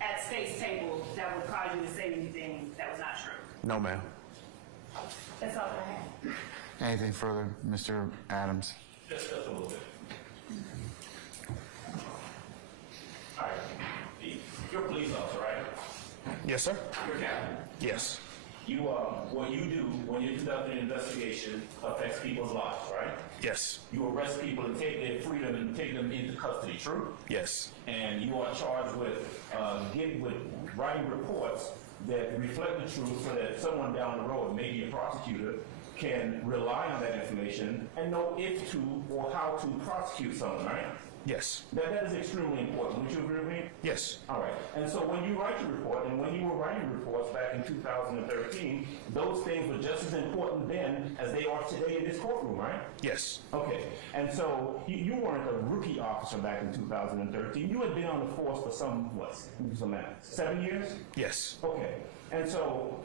at state's table that would cause you to say anything that was not true? No, ma'am. That's all I have. Anything further, Mr. Adams? Just a little bit. All right. You're a police officer, right? Yes, sir. You're a captain. Yes. You, what you do when you're conducting an investigation affects people's lives, right? Yes. You arrest people and take their freedom and take them into custody, true? Yes. And you are charged with writing reports that reflect the truth so that someone down the road, maybe a prosecutor, can rely on that information and know if to or how to prosecute someone, right? Yes. That is extremely important. Would you agree with me? Yes. All right. And so when you write your report, and when you were writing reports back in 2013, those things were just as important then as they are today in this courtroom, right? Yes. Okay. And so you weren't a rookie officer back in 2013. You had been on the force for some 7 years? Yes. Okay. And so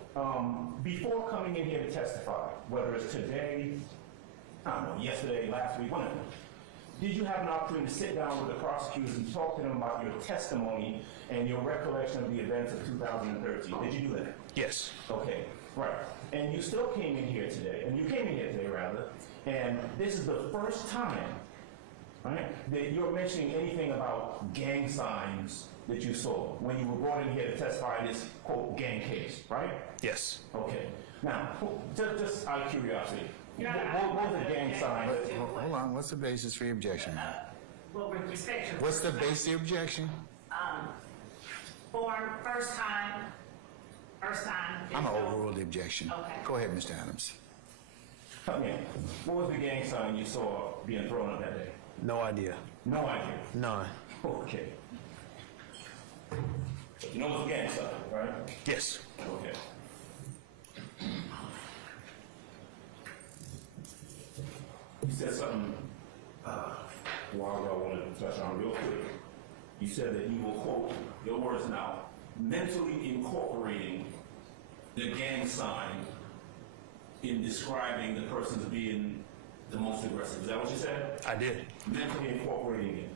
before coming in here to testify, whether it's today, I don't know, yesterday, last week, whenever, did you have an opportunity to sit down with the prosecutors and talk to them about your testimony and your recollection of the events of 2013? Did you do that? Yes. Okay, right. And you still came in here today, and this is the first time, right, that you're mentioning anything about gang signs that you saw when you were brought in here to testify in this, quote, gang case, right? Yes. Okay. Now, just out of curiosity, Your what was the gang sign? Hold on, what's the basis for your objection? Well, with respect to What's the basis of your objection? form, first time. I'm gonna overrule the objection. Okay. Go ahead, Mr. Adams. Come in. What was the gang sign you saw being thrown up that day? No idea. No idea. None. Okay. You know what's a gang sign, right? Yes. Okay. You said something a while ago I wanted to touch on real quick. You said that you will, quote, your words now, mentally incorporating the gang sign in describing the person as being the most aggressive. Is that what you said? I did. Mentally incorporating it.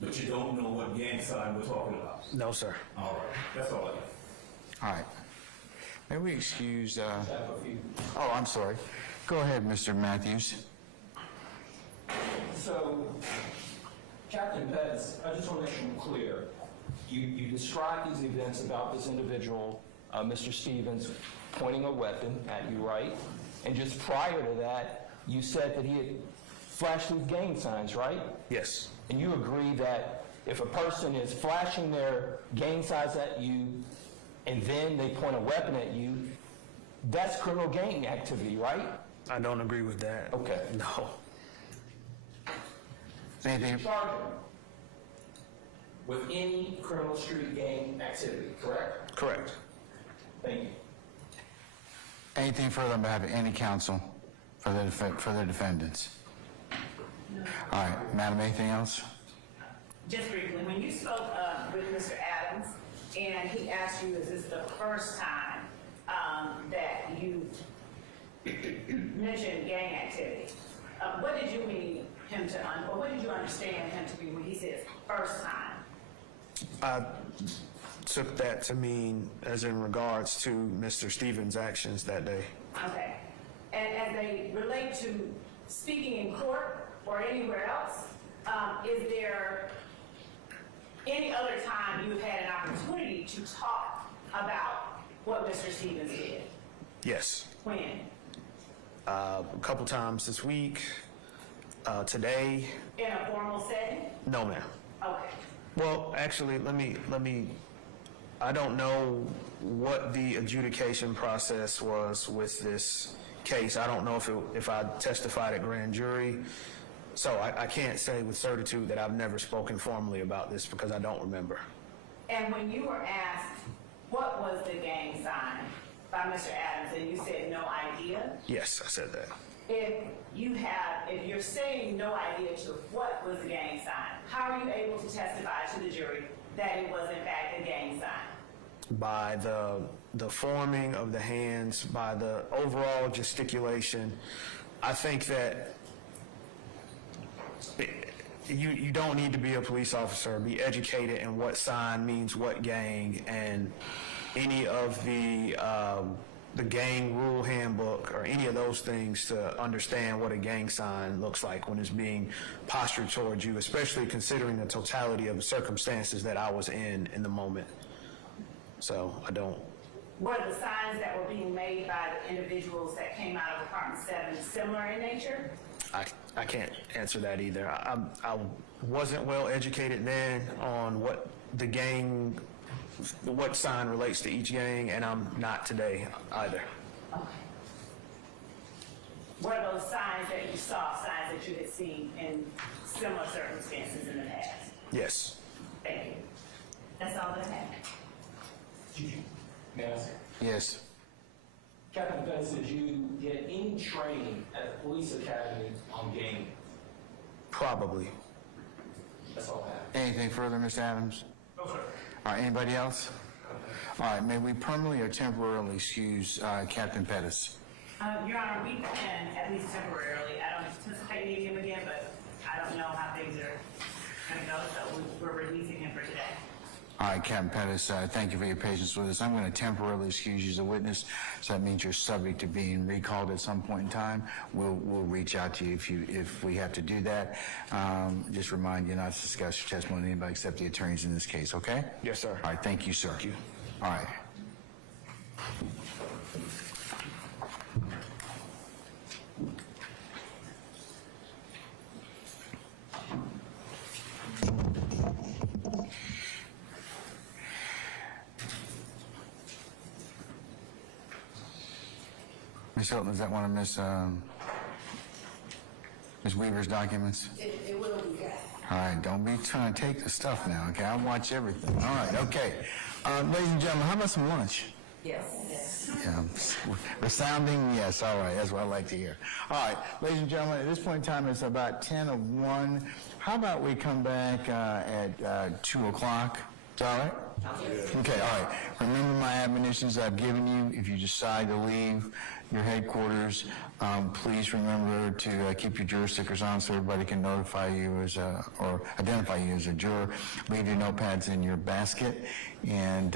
But you don't know what gang sign we're talking about. No, sir. All right. That's all I got. All right. May we excuse, oh, I'm sorry. Go ahead, Mr. Matthews. So, Captain Pez, I just want to make sure I'm clear. You described these events about this individual, Mr. Stevens, pointing a weapon at you, right? And just prior to that, you said that he had flashed these gang signs, right? Yes. And you agree that if a person is flashing their gang signs at you and then they point a weapon at you, that's criminal gang activity, right? I don't agree with that. Okay. No. Anything? Charge him with any criminal street gang activity, correct? Correct. Thank you. Anything further on behalf of any counsel for the defendants? All right, Madam, anything else? Just briefly, when you spoke with Mr. Adams and he asked you, is this the first time that you mentioned gang activity? What did you mean him to, or what did you understand him to be when he says first time? I took that to mean as in regards to Mr. Stevens' actions that day. Okay. And as they relate to speaking in court or anywhere else, is there any other time you've had an opportunity to talk about what Mr. Stevens did? Yes. When? A couple times this week, today. In a formal setting? No, ma'am. Okay. Well, actually, let me, I don't know what the adjudication process was with this case. I don't know if I testified at grand jury. So I can't say with certitude that I've never spoken formally about this because I don't remember. And when you were asked what was the gang sign by Mr. Adams, and you said no idea? Yes, I said that. If you're saying no idea to what was the gang sign, how are you able to testify to the jury that it was in fact a gang sign? By the forming of the hands, by the overall gesticulation. I think that you don't need to be a police officer, be educated in what sign means what gang, and any of the gang rule handbook or any of those things to understand what a gang sign looks like when it's being postured towards you, especially considering the totality of the circumstances that I was in the moment. So I don't. Were the signs that were being made by the individuals that came out of Apartment 7 similar in nature? I can't answer that either. I wasn't well educated then on what the gang, what sign relates to each gang, and I'm not today either. Okay. Were those signs that you saw signs that you had seen in similar circumstances in the past? Yes. Thank you. That's all that I have. May I ask? Yes. Captain Betts, did you get any training at the police academy on gang? Probably. That's all I have. Anything further, Mr. Adams? No, sir. All right, anybody else? All right, may we permanently or temporarily excuse Captain Pettis? Your Honor, we can, at least temporarily. I don't anticipate needing him again, but I don't know how things are going to go, so we're releasing him for today. All right, Captain Pettis, thank you for your patience with us. I'm going to temporarily excuse you as a witness, so that means you're subject to being recalled at some point in time. We'll reach out to you if we have to do that. Just remind you not to discuss your testimony with anybody except the attorneys in this case, okay? Yes, sir. All right, thank you, sir. Thank you. All right. Ms. Hilton, does that want to Ms. Weaver's documents? It will be, yes. All right, don't be trying to take the stuff now, okay? I'll watch everything. All right, okay. Ladies and gentlemen, how about some lunch? Yes. Yeah, resounding yes. All right, that's what I like to hear. All right, ladies and gentlemen, at this point in time, it's about 10:01. How about we come back at 2 o'clock? Is that all right? Okay, all right. Remember my admonitions I've given you. If you decide to leave your headquarters, please remember to keep your juror stickers on so everybody can notify you or identify you as a juror. Leave your notepads in your basket, and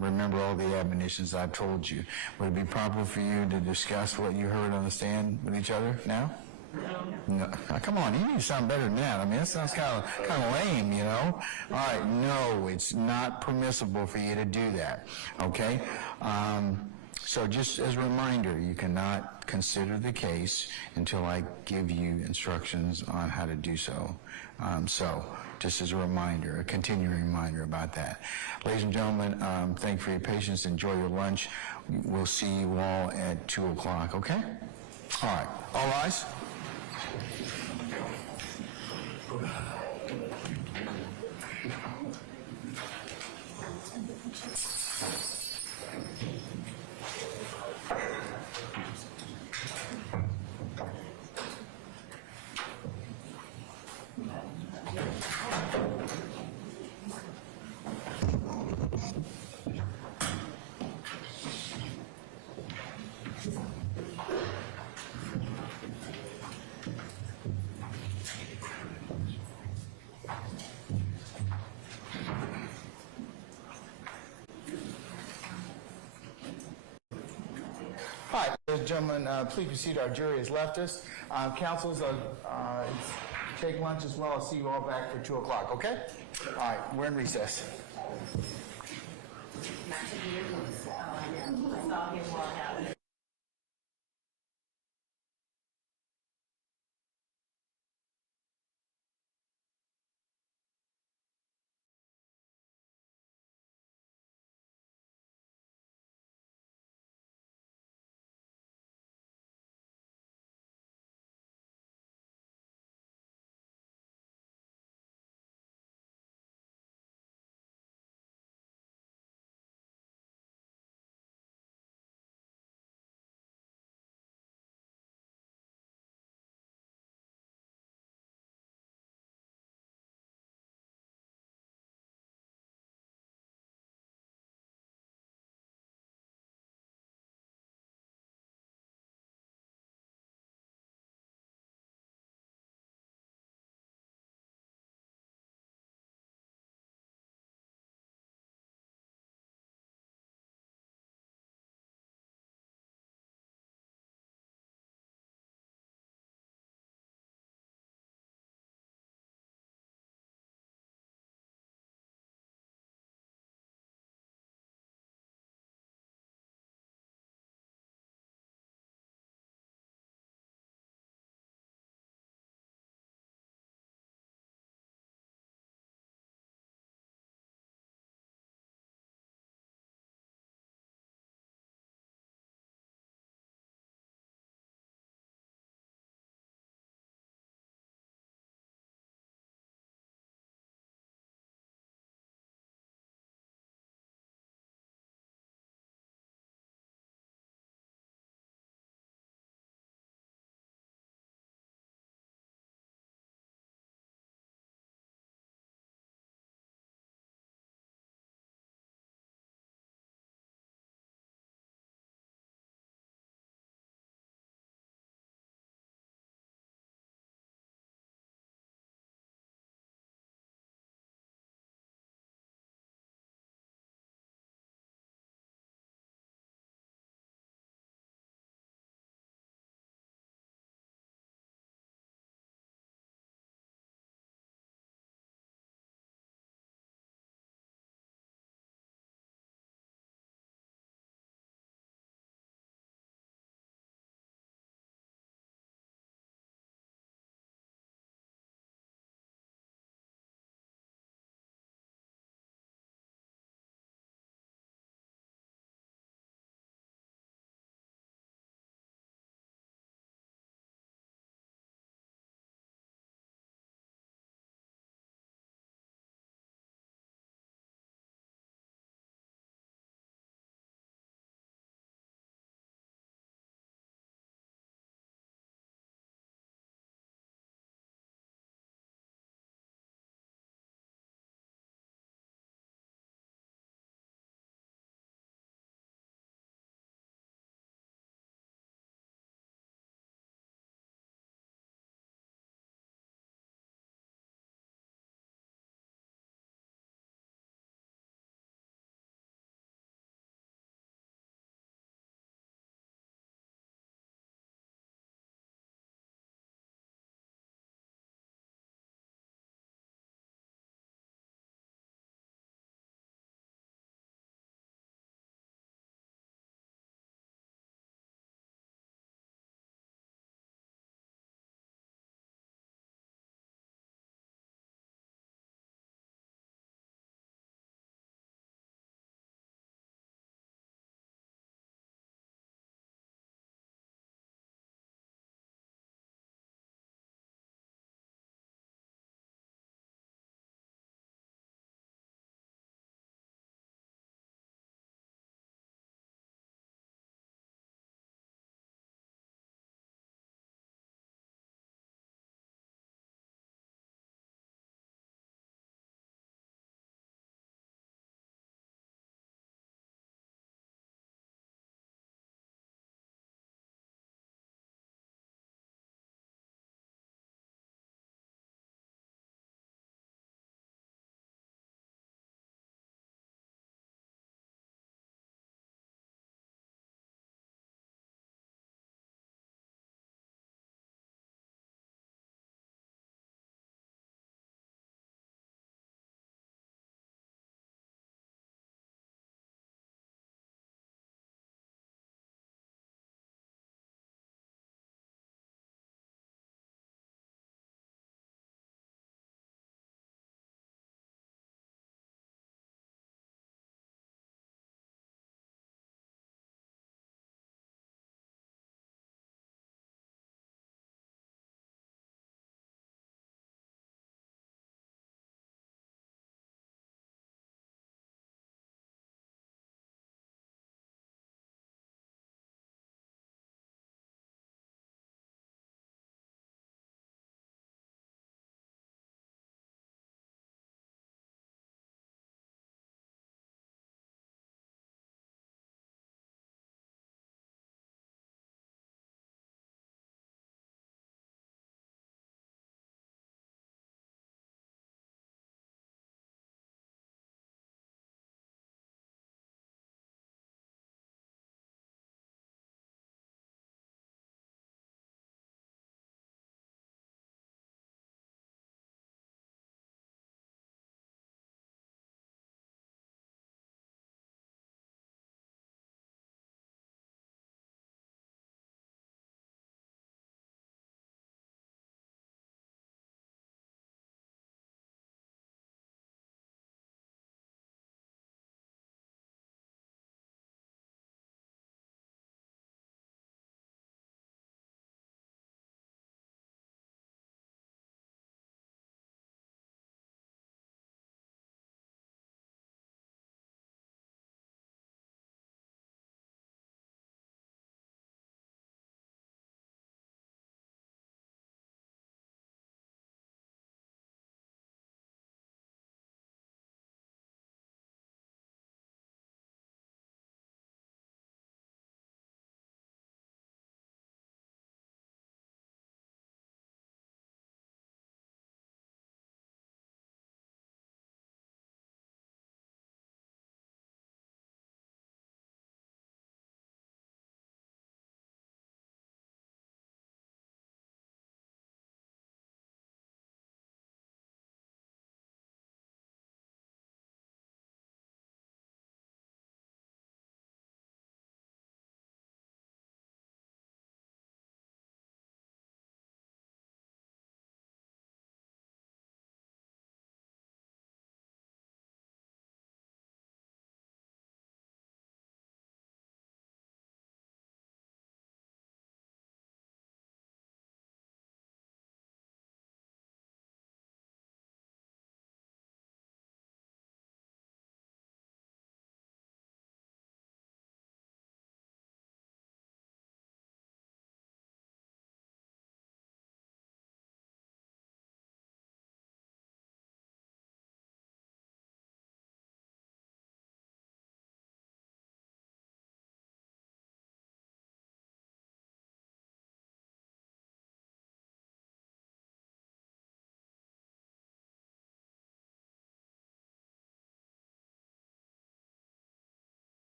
remember all the admonitions I've told you. Would it be proper for you to discuss what you heard on the stand with each other now? No. Come on, you need to sound better than that. I mean, that sounds kind of lame, you know? All right, no, it's not permissible for you to do that, okay? So just as a reminder, you cannot consider the case until I give you instructions on how to do so. So just as a reminder, a continuing reminder about that. Ladies and gentlemen, thank you for your patience. Enjoy your lunch. We'll see you all at 2 o'clock, okay? All right, all rise. All right, ladies and gentlemen, please proceed. Our jury has left us. Councils, take lunch as well. I'll see you all back for 2 o'clock, okay? All right, we're in recess. Not to be your voice. I saw him walk out.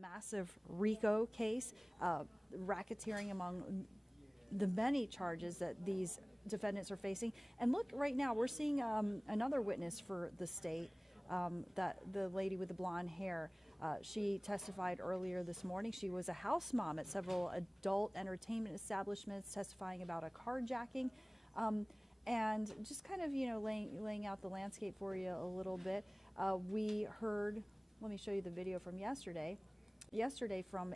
massive RICO case, racketeering among the many charges that these defendants are facing. And look, right now we're seeing another witness for the state, that the lady with the blonde hair. She testified earlier this morning. She was a house mom at several adult entertainment establishments, testifying about a carjacking. And just kind of, laying out the landscape for you a little bit. We heard, let me show you the video from yesterday from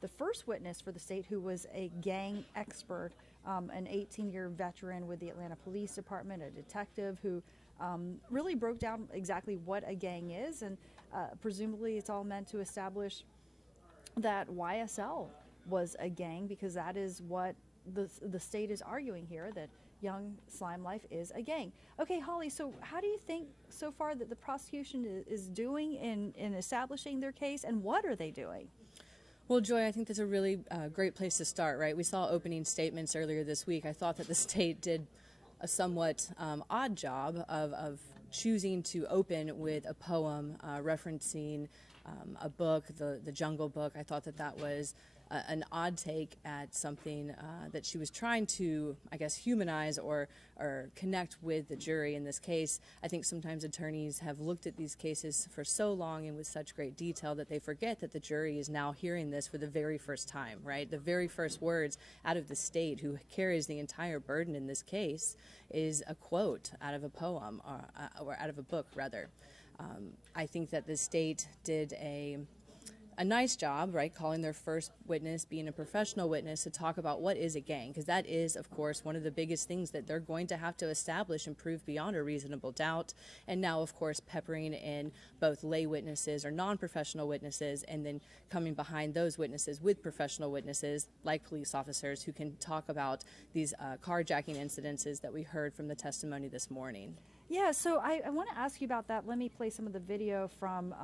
the first witness for the state, who was a gang expert, an 18-year veteran with the Atlanta Police Department, a detective who really broke down exactly what a gang is, and presumably it's all meant to establish that YSL was a gang, because that is what the state is arguing here, that Young Slime Life is a gang. Okay, Holly, so how do you think so far that the prosecution is doing in establishing their case, and what are they doing? Well, Joy, I think that's a really great place to start, right? We saw opening statements earlier this week. I thought that the state did a somewhat odd job of choosing to open with a poem referencing a book, the Jungle Book. I thought that was an odd take at something that she was trying to, I guess, humanize or connect with the jury in this case. I think sometimes attorneys have looked at these cases for so long and with such great detail that they forget that the jury is now hearing this for the very first time, right? The very first words out of the state, who carries the entire burden in this case, is a quote out of a poem, or out of a book, rather. I think that the state did a nice job, right, calling their first witness, being a professional witness, to talk about what is a gang, because that is, of course, one of the biggest things that they're going to have to establish and prove beyond a reasonable doubt. And now, of course, peppering in both lay witnesses or non-professional witnesses, and then coming behind those witnesses with professional witnesses, like police officers, who can talk about these carjacking incidences that we heard from the testimony this morning. Yeah, so I want to ask you about that. Let me play some of the video from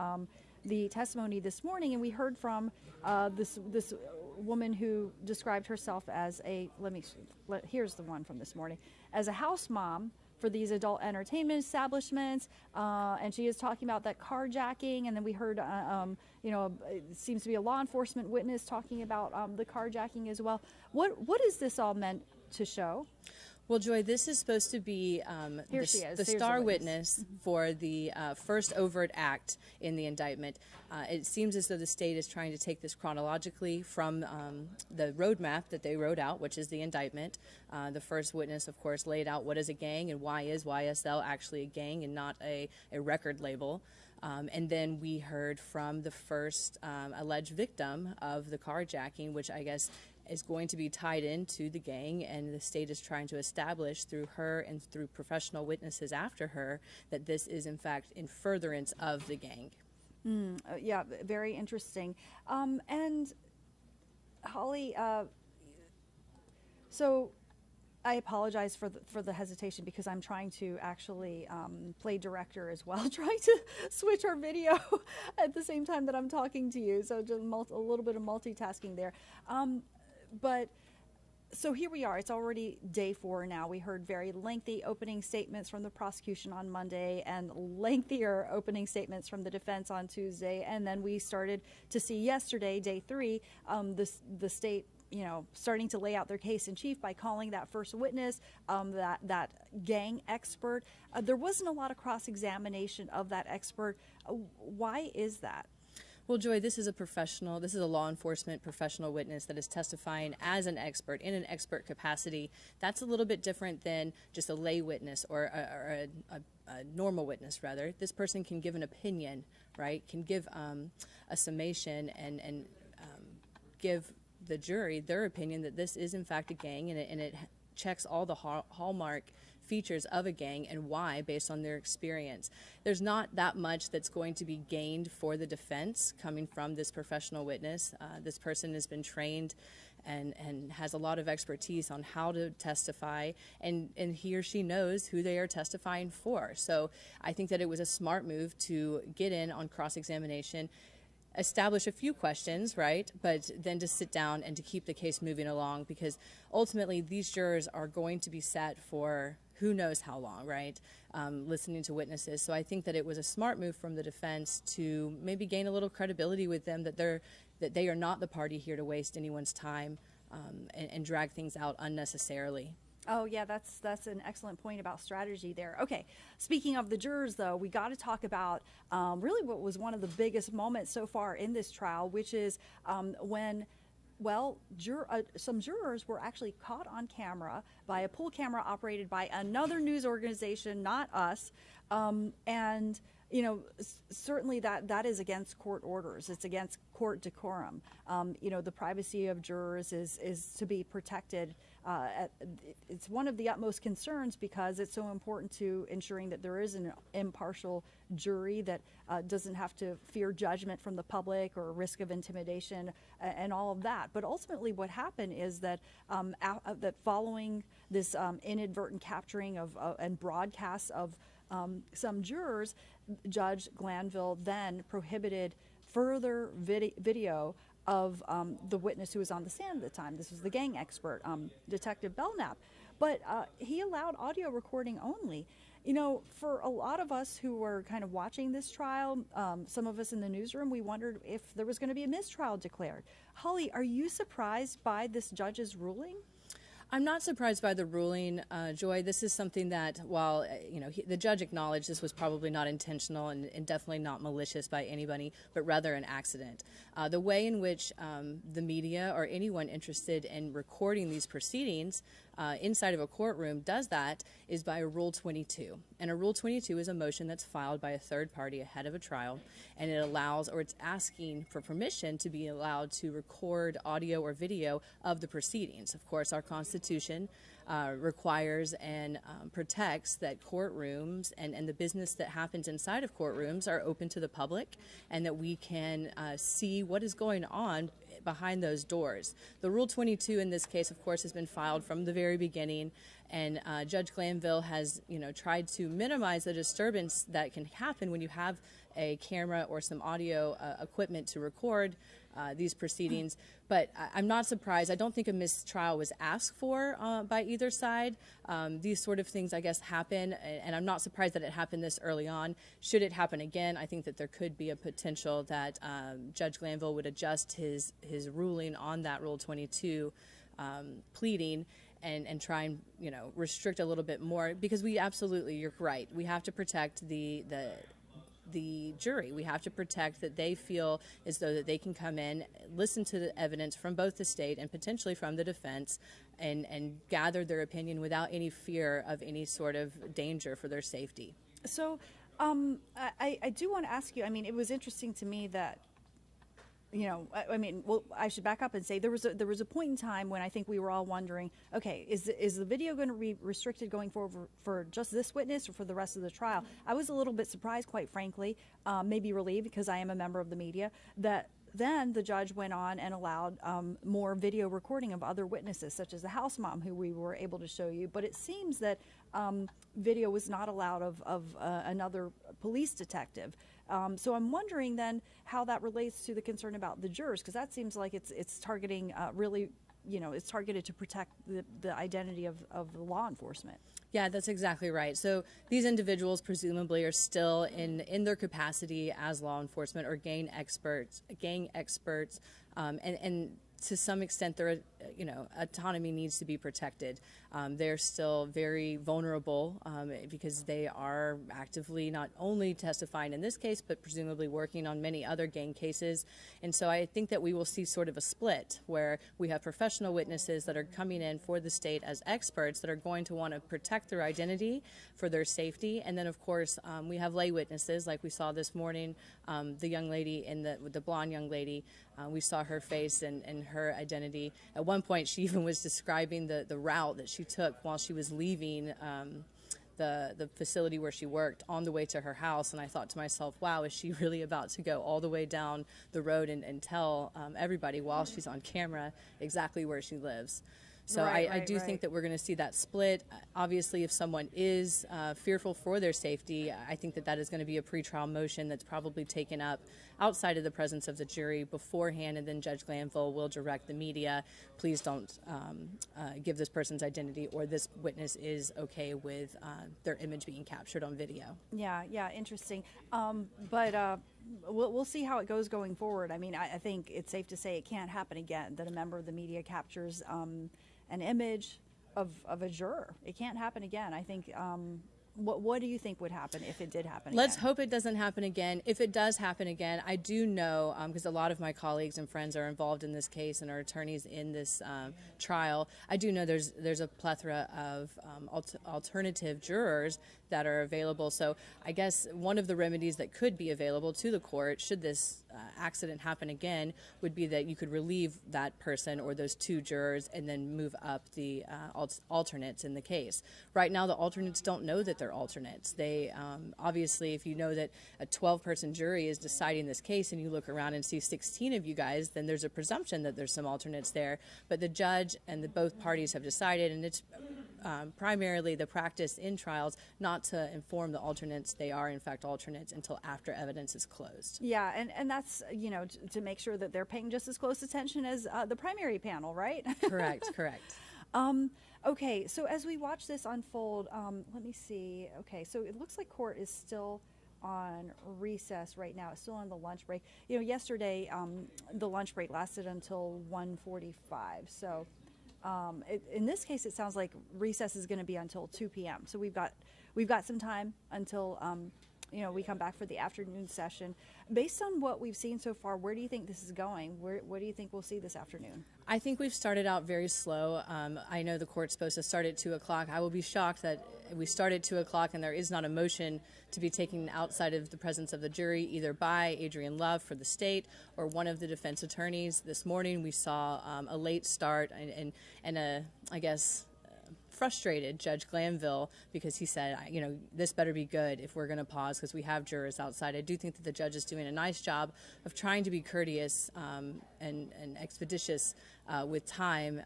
the testimony this morning, and we heard from this woman who described herself as here's the one from this morning, as a house mom for these adult entertainment establishments, and she is talking about that carjacking. And then we heard, it seems to be a law enforcement witness talking about the carjacking as well. What is this all meant to show? Well, Joy, this is supposed to be the star witness for the first overt act in the indictment. It seems as though the state is trying to take this chronologically from the roadmap that they wrote out, which is the indictment. The first witness, of course, laid out what is a gang and why is YSL actually a gang and not a record label. And then we heard from the first alleged victim of the carjacking, which I guess is going to be tied into the gang, and the state is trying to establish through her and through professional witnesses after her that this is in fact in furtherance of the gang. Yeah, very interesting. And Holly, so I apologize for the hesitation, because I'm trying to actually play director as well, trying to switch our video at the same time that I'm talking to you. So just a little bit of multitasking there. But so here we are. It's already day 4 now. We heard very lengthy opening statements from the prosecution on Monday and lengthier opening statements from the defense on Tuesday. And then we started to see yesterday, day 3, the state, starting to lay out their case in chief by calling that first witness, that gang expert. There wasn't a lot of cross-examination of that expert. Why is that? Well, Joy, this is a law enforcement professional witness that is testifying as an expert in an expert capacity. That's a little bit different than just a lay witness or a normal witness, rather. This person can give an opinion, right? Can give a summation and give the jury their opinion that this is in fact a gang, and it checks all the hallmark features of a gang and why based on their experience. There's not that much that's going to be gained for the defense coming from this professional witness. This person has been trained and has a lot of expertise on how to testify, and he or she knows who they are testifying for. So I think that it was a smart move to get in on cross-examination. establish a few questions, right? But then to sit down and to keep the case moving along, because ultimately these jurors are going to be set for who knows how long, right? Listening to witnesses. So I think that it was a smart move from the defense to maybe gain a little credibility with them, that they are not the party here to waste anyone's time and drag things out unnecessarily. Oh, yeah, that's an excellent point about strategy there. Okay, speaking of the jurors, though, we got to talk about really what was one of the biggest moments so far in this trial, which is when, well, some jurors were actually caught on camera by a pool camera operated by another news organization, not us, and you know, certainly that is against court orders. It's against court decorum. You know, the privacy of jurors is to be protected. It's one of the utmost concerns because it's so important to ensuring that there is an impartial jury that doesn't have to fear judgment from the public or risk of intimidation and all of that. But ultimately what happened is that that following this inadvertent capturing of and broadcasts of some jurors, Judge Glanville then prohibited further video of the witness who was on the stand at the time. This was the gang expert, Detective Belknap. But he allowed audio recording only. You know, for a lot of us who were kind of watching this trial, some of us in the newsroom, we wondered if there was going to be a mistrial declared. Holly, are you surprised by this judge's ruling? I'm not surprised by the ruling, Joy. This is something that, while you know, the judge acknowledged this was probably not intentional and definitely not malicious by anybody, but rather an accident. The way in which the media or anyone interested in recording these proceedings inside of a courtroom does that is by a Rule 22. And a Rule 22 is a motion that's filed by a third party ahead of a trial, and it allows, or it's asking for permission to be allowed to record audio or video of the proceedings. Of course, our Constitution requires and protects that courtrooms and the business that happens inside of courtrooms are open to the public, and that we can see what is going on behind those doors. The Rule 22 in this case, of course, has been filed from the very beginning, and Judge Glanville has, you know, tried to minimize the disturbance that can happen when you have a camera or some audio equipment to record these proceedings. But I'm not surprised. I don't think a mistrial was asked for by either side. These sort of things, I guess, happen, and I'm not surprised that it happened this early on. Should it happen again, I think that there could be a potential that Judge Glanville would adjust his ruling on that Rule 22 pleading and try and, you know, restrict a little bit more, because we absolutely, you're right, we have to protect the jury. We have to protect that they feel as though that they can come in, listen to the evidence from both the state and potentially from the defense, and gather their opinion without any fear of any sort of danger for their safety. So I do want to ask you, I mean, it was interesting to me that, you know, I mean, well, I should back up and say there was a point in time when I think we were all wondering, okay, is the video going to be restricted going forward for just this witness or for the rest of the trial? I was a little bit surprised, quite frankly, maybe relieved, because I am a member of the media, that then the judge went on and allowed more video recording of other witnesses, such as the house mom, who we were able to show you. But it seems that video was not allowed of another police detective. So I'm wondering then how that relates to the concern about the jurors, because that seems like it's targeting really, you know, it's targeted to protect the identity of the law enforcement. Yeah, that's exactly right. So these individuals presumably are still in their capacity as law enforcement or gang experts, and to some extent their, you know, autonomy needs to be protected. They're still very vulnerable because they are actively not only testifying in this case, but presumably working on many other gang cases. And so I think that we will see sort of a split where we have professional witnesses that are coming in for the state as experts that are going to want to protect their identity for their safety. And then, of course, we have lay witnesses like we saw this morning, the young lady the blonde young lady. We saw her face and her identity. At one point, she even was describing the route that she took while she was leaving the facility where she worked on the way to her house. And I thought to myself, wow, is she really about to go all the way down the road and tell everybody while she's on camera exactly where she lives? So Right, I do right. think that we're going to see that split. Obviously, if someone is fearful for their safety, I think that that is going to be a pretrial motion that's probably taken up outside of the presence of the jury beforehand, and then Judge Glanville will direct the media, please don't give this person's identity, or this witness is okay with their image being captured on video. Yeah, interesting. But we'll see how it goes going forward. I mean, I think it's safe to say it can't happen again, that a member of the media captures an image of a juror. It can't happen again. I think, what do you think would happen if it did happen Let's again? hope it doesn't happen again. If it does happen again, I do know, because a lot of my colleagues and friends are involved in this case and are attorneys in this trial, I do know there's a plethora of alternative jurors that are available. So I guess one of the remedies that could be available to the court, should this accident happen again, would be that you could relieve that person or those two jurors and then move up the alternates in the case. Right now, the alternates don't know that they're alternates. They obviously, if you know that a 12-person jury is deciding this case and you look around and see 16 of you guys, then there's a presumption that there's some alternates there. But the judge and both parties have decided, and it's primarily the practice in trials, not to inform the alternates they are in fact alternates until after evidence is closed. Yeah, and that's, to make sure that they're paying just as close attention as the primary panel, right? Correct. Okay, so as we watch this unfold, let me see. Okay, so it looks like court is still on recess right now. It's still on the lunch break. Yesterday, the lunch break lasted until 1:45. So in this case, it sounds like recess is going to be until 2 p.m. So we've got some time until we come back for the afternoon session. Based on what we've seen so far, where do you think this is going? What do you think we'll see this afternoon? I think we've started out very slow. I know the court's supposed to start at 2 o'clock. I will be shocked that we start at 2 o'clock and there is not a motion to be taken outside of the presence of the jury, either by Adrian Love for the state or one of the defense attorneys. This morning we saw a late start and I guess, frustrated Judge Glanville, because he said, this better be good if we're going to pause because we have jurors outside. I do think that the judge is doing a nice job of trying to be courteous and expeditious with time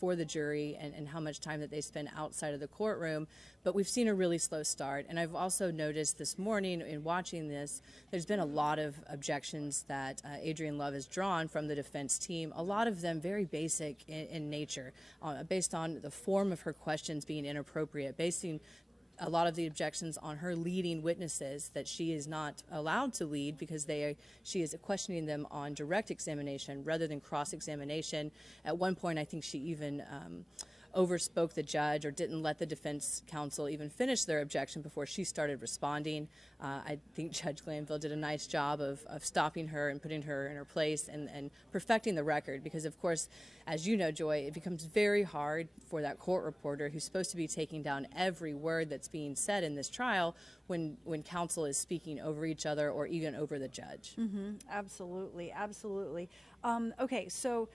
for the jury and how much time that they spend outside of the courtroom. But we've seen a really slow start. And I've also noticed this morning in watching this, there's been a lot of objections that Adrian Love has drawn from the defense team, a lot of them very basic in nature, based on the form of her questions being inappropriate, basing a lot of the objections on her leading witnesses that she is not allowed to lead because she is questioning them on direct examination rather than cross-examination. At one point, I think she even overspoke the judge or didn't let the defense counsel even finish their objection before she started responding. I think Judge Glanville did a nice job of stopping her and putting her in her place and perfecting the record, because of course, as you know, Joy, it becomes very hard for that court reporter who's supposed to be taking down every word that's being said in this trial when counsel is speaking over each other or even over the judge. Mm-hmm. Absolutely. Okay, so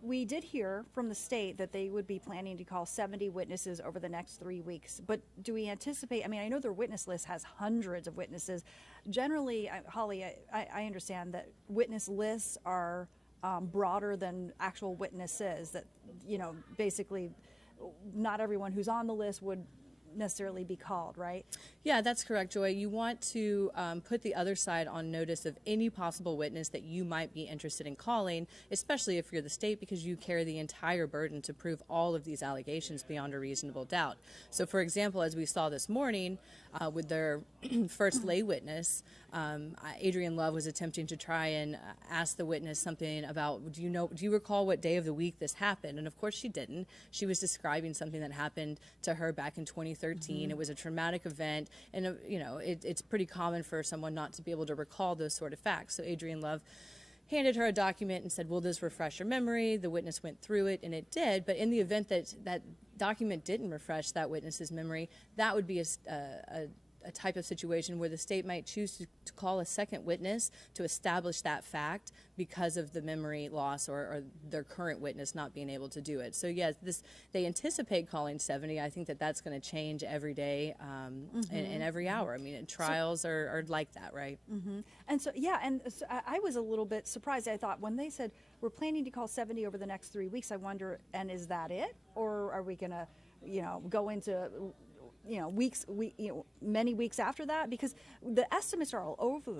we did hear from the state that they would be planning to call 70 witnesses over the next 3 weeks. But do we anticipate, I know their witness list has hundreds of witnesses. Generally, Holly, I understand that witness lists are broader than actual witnesses, that, basically not everyone who's on the list would necessarily be called, right? Yeah, that's correct, Joy. You want to put the other side on notice of any possible witness that you might be interested in calling, especially if you're the state, because you carry the entire burden to prove all of these allegations beyond a reasonable doubt. So, for example, as we saw this morning with their first lay witness, Adrian Love was attempting to try and ask the witness something about, do you recall what day of the week this happened? And of course she didn't. She was describing something that happened to her back in 2013. Mm-hmm. It was a traumatic event, and it's pretty common for someone not to be able to recall those sort of facts. So Adrian Love handed her a document and said, will this refresh your memory? The witness went through it, and it did. But in the event that that document didn't refresh that witness's memory, that would be a a type of situation where the state might choose to call a second witness to establish that fact because of the memory loss or their current witness not being able to do it. So yes, they anticipate calling 70. I think that's going to change every day and every hour. I mean, trials are like that, right? And so, I was a little bit surprised. I thought when they said we're planning to call 70 over the next 3 weeks, I wonder, and is that it? Or are we going to, go into many weeks after that, because the estimates are all over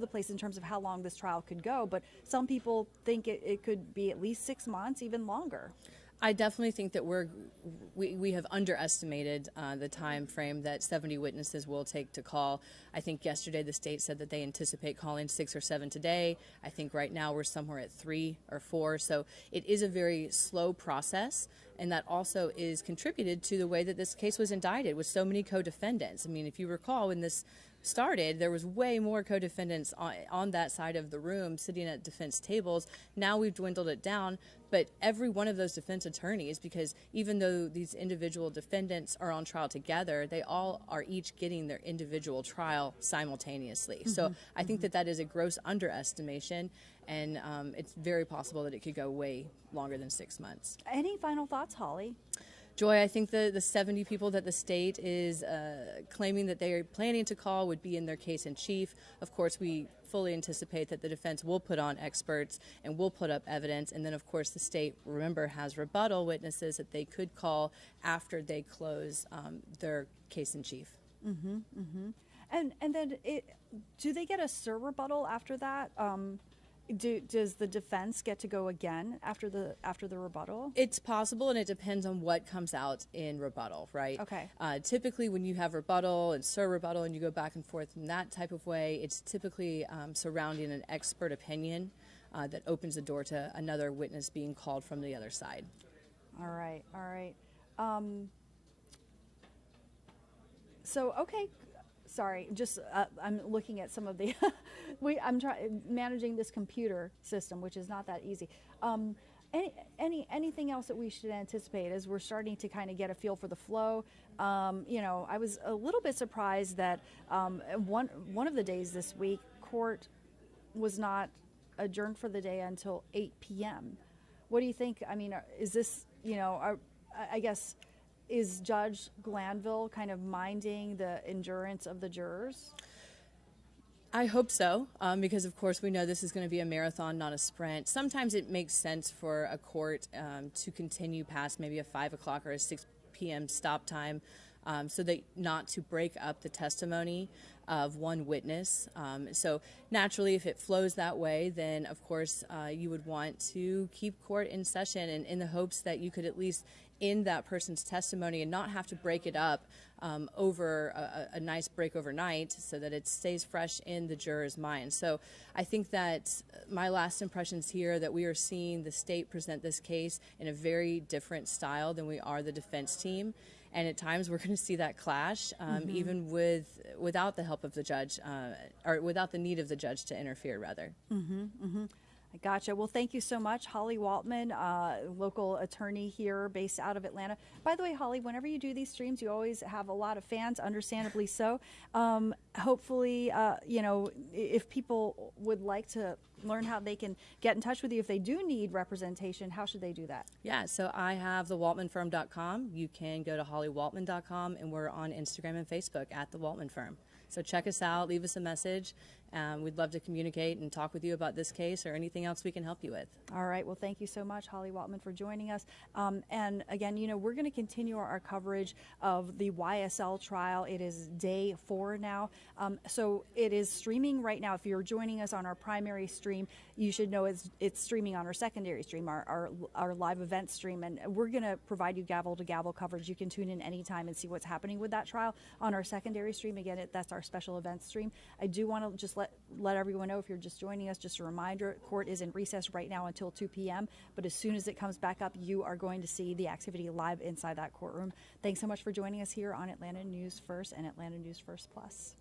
the place in terms of how long this trial could go. But some people think it could be at least 6 months, even longer. I definitely think that we have underestimated the time frame that 70 witnesses will take to call. I think yesterday the state said that they anticipate calling 6 or 7 today. I think right now we're somewhere at 3 or 4. So it is a very slow process, and that also is contributed to the way that this case was indicted with so many co-defendants. I mean, if you recall, when this started, there was way more co-defendants on that side of the room sitting at defense tables. Now we've dwindled it down, but every one of those defense attorneys, because even though these individual defendants are on trial together, they all are each getting their individual trial simultaneously. So I think that is a gross underestimation, and it's very possible that it could go way longer than 6 months. Any final thoughts, Holly? Joy, I think the 70 people that the state is claiming that they are planning to call would be in their case in chief. Of course, we fully anticipate that the defense will put on experts and will put up evidence. And then, of course, the state, remember, has rebuttal witnesses that they could call after they close their case in chief. And then do they get a surrebuttal after that? Does the defense get to go again after the rebuttal? It's possible, and it depends on what comes out in rebuttal, right? Okay. Typically, when you have rebuttal and surrebuttal and you go back and forth in that type of way, it's typically surrounding an expert opinion that opens the door to another witness being called from the other side. All right. So, okay. Sorry, just I'm looking at some of the I'm managing this computer system, which is not that easy. Anything else that we should anticipate as we're starting to kind of get a feel for the flow? I was a little bit surprised that one of the days this week, court was not adjourned for the day until 8 p.m. What do you think? I mean, is this, I guess, is Judge Glanville kind of minding the endurance of the jurors? I hope so, because of course we know this is going to be a marathon, not a sprint. Sometimes it makes sense for a court to continue past maybe a 5 o'clock or a 6 p.m. stop time, so that not to break up the testimony of one witness. So naturally, if it flows that way, then of course you would want to keep court in session, and in the hopes that you could at least end that person's testimony and not have to break it up over a nice break overnight, so that it stays fresh in the juror's mind. So I think that my last impressions here, that we are seeing the state present this case in a very different style than we are the defense team. And at times we're going to see that clash, even without the help of the judge, or without the need of the judge to interfere, rather. I gotcha. Well, thank you so much, Holly Waltman, local attorney here based out of Atlanta. By the way, Holly, whenever you do these streams, you always have a lot of fans, understandably so. Hopefully, if people would like to learn how they can get in touch with you, if they do need representation, how should they do that? Yeah, so I have thewaltmanfirm.com. You can go to hollywaltman.com, and we're on Instagram and Facebook at The Waltman Firm. So check us out, leave us a message. We'd love to communicate and talk with you about this case or anything else we can help you with. All right. Well, thank you so much, Holly Waltman, for joining us. And again, we're going to continue our coverage of the YSL trial. It is day 4 now. So it is streaming right now. If you're joining us on our primary stream, you should know it's streaming on our secondary stream, our live event stream. And we're going to provide you gavel-to-gavel coverage. You can tune in anytime and see what's happening with that trial on our secondary stream. Again, that's our special events stream. I do want to just let everyone know, if you're just joining us, just a reminder, court is in recess right now until 2 p.m. But as soon as it comes back up, you are going to see the activity live inside that courtroom. Thanks so much for joining us here on Atlanta News First and Atlanta News First Plus.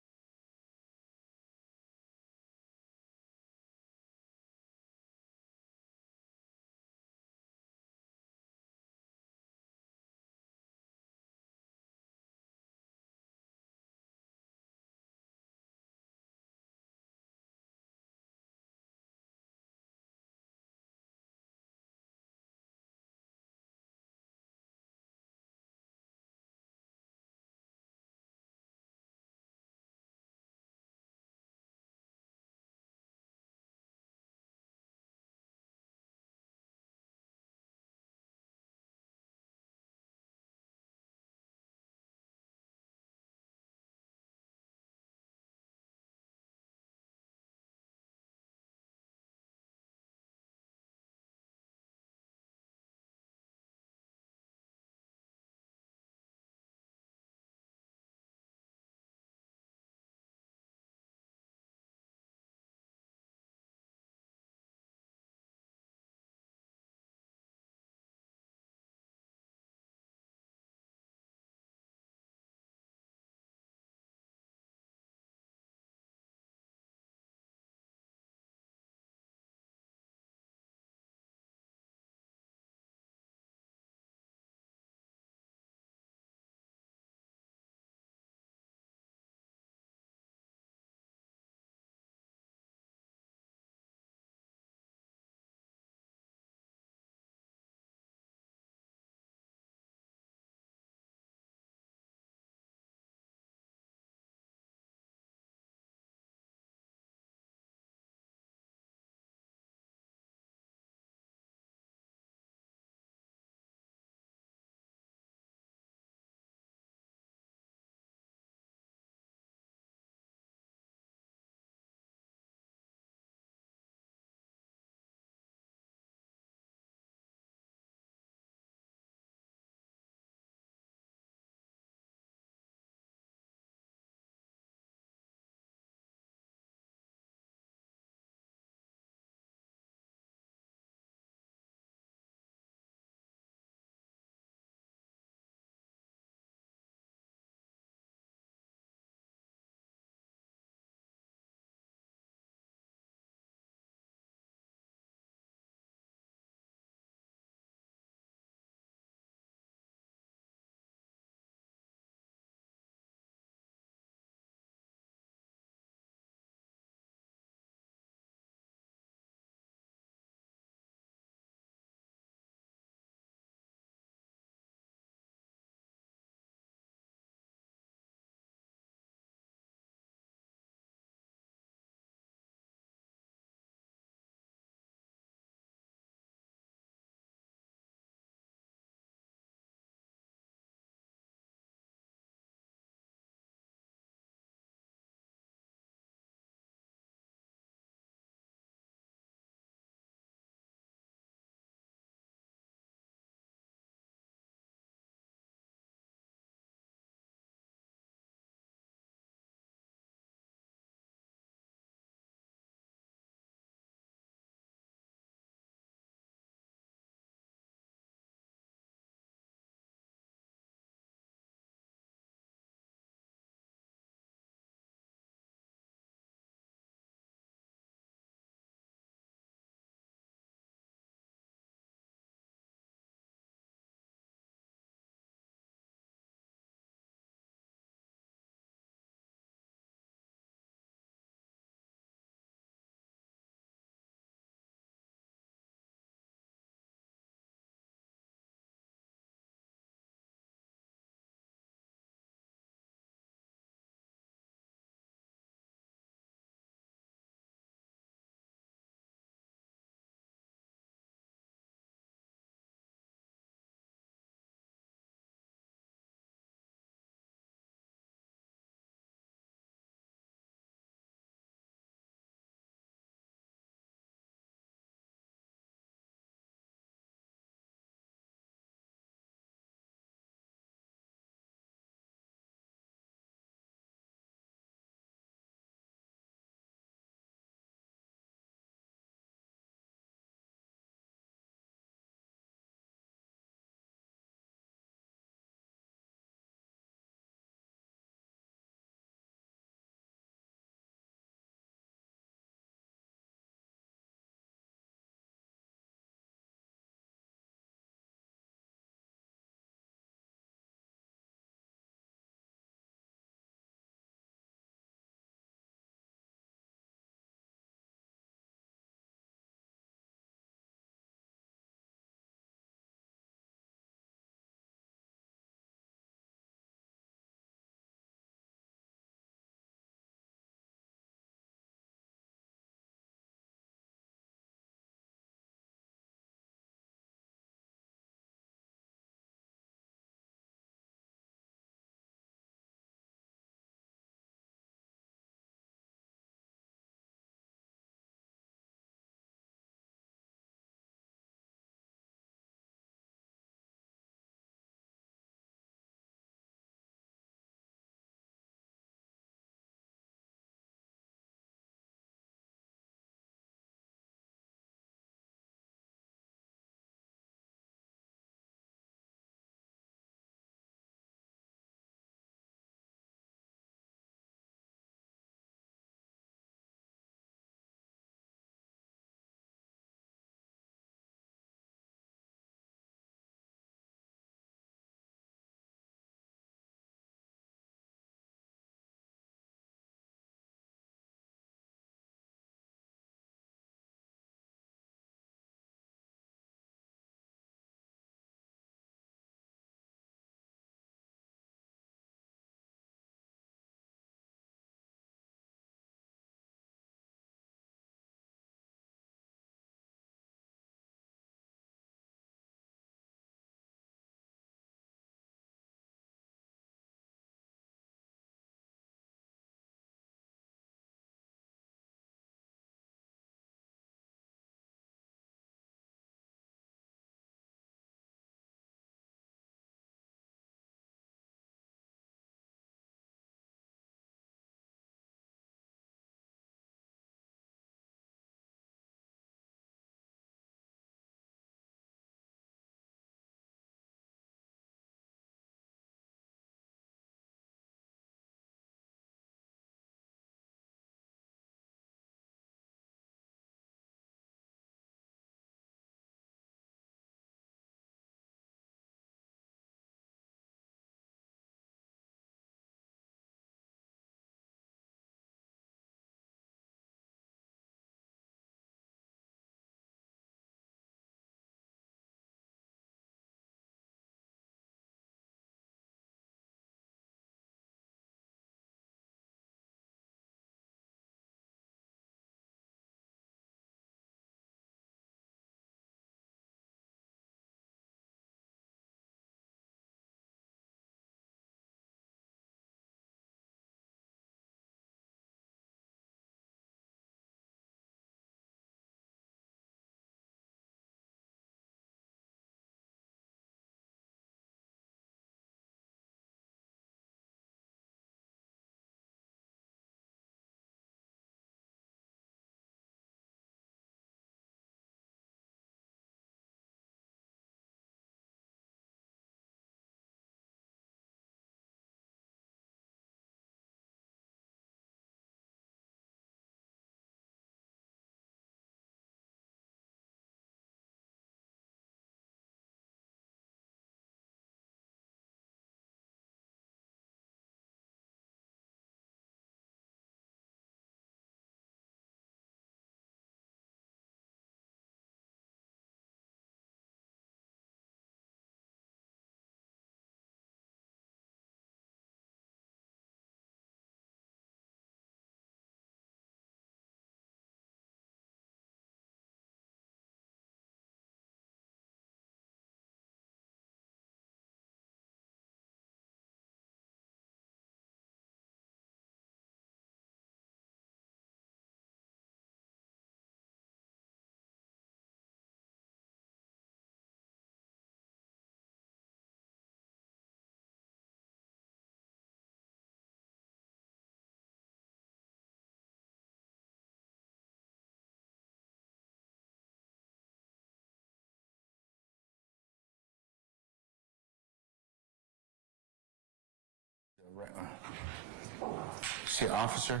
See, officer?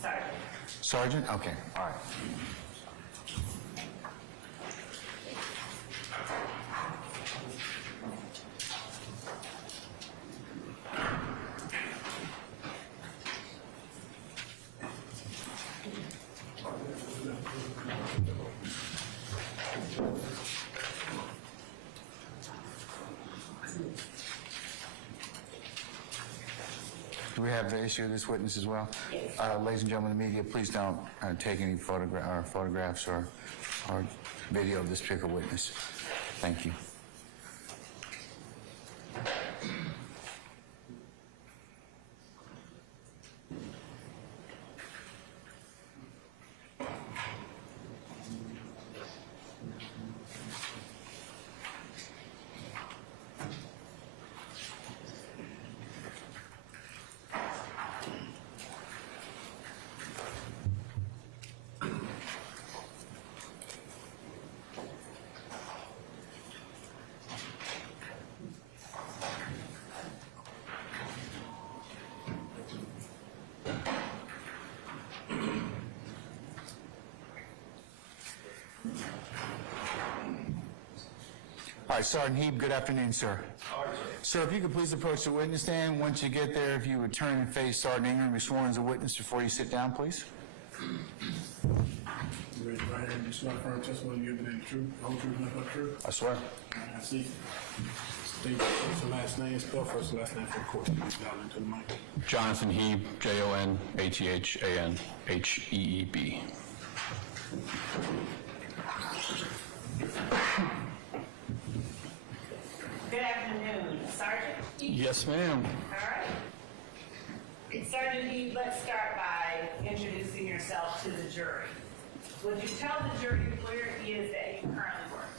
Sorry. Sergeant? Okay, all right. Do we have the issue of this witness as well? Yes. Ladies and gentlemen of the media, please don't take any photographs or video of this particular witness. Thank you. All right, Sergeant Heap, good afternoon, sir. Sir, if you could please approach the witness stand. Once you get there, if you would turn and face Sergeant Ingram, be sworn as a witness before you sit down, please. Raise your right hand. You swear firm testimony you give the truth, the whole truth, and nothing but the truth. I swear. I see. State your first and last name. Spell first and last name for the court. Speak loud into the mic. Jonathan Heeb, Jonathanheeb. Good afternoon, Sergeant. Yes, ma'am. All right. Sergeant Heath, let's start by introducing yourself to the jury. Would you tell the jury where it is that you currently work?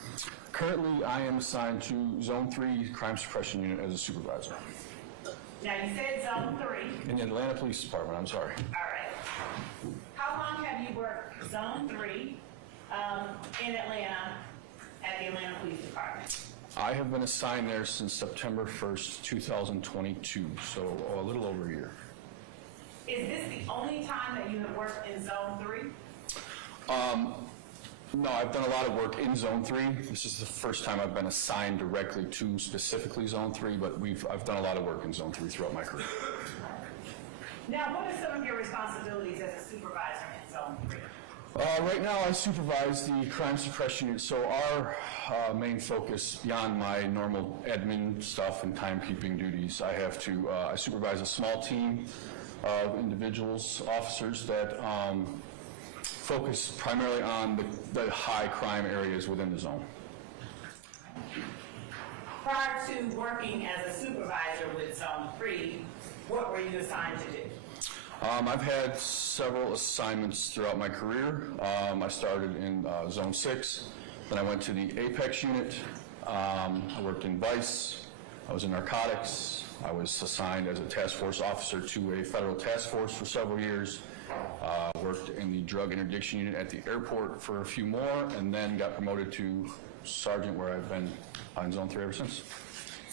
Currently, I am assigned to Zone 3 Crime Suppression Unit as a supervisor. Now, you said Zone 3. In the Atlanta Police Department, I'm sorry. All right. How long have you worked Zone 3 in Atlanta at the Atlanta Police Department? I have been assigned there since September 1st, 2022, so a little over a year. Is this the only time that you have worked in Zone 3? No, I've done a lot of work in Zone 3. This is the first time I've been assigned directly to specifically Zone 3, but I've done a lot of work in Zone 3 throughout my career. Now, what are some of your responsibilities as a supervisor in Zone 3? Right now, I supervise the crime suppression unit, so our main focus, beyond my normal admin stuff and timekeeping duties, I supervise a small team of individuals, officers that focus primarily on the high crime areas within the zone. Prior to working as a supervisor with Zone 3, what were you assigned to do? I've had several assignments throughout my career. I started in Zone 6, then I went to the Apex unit. I worked in Vice. I was in narcotics. I was assigned as a task force officer to a federal task force for several years. Worked in the drug interdiction unit at the airport for a few more, and then got promoted to sergeant, where I've been in Zone 3 ever since.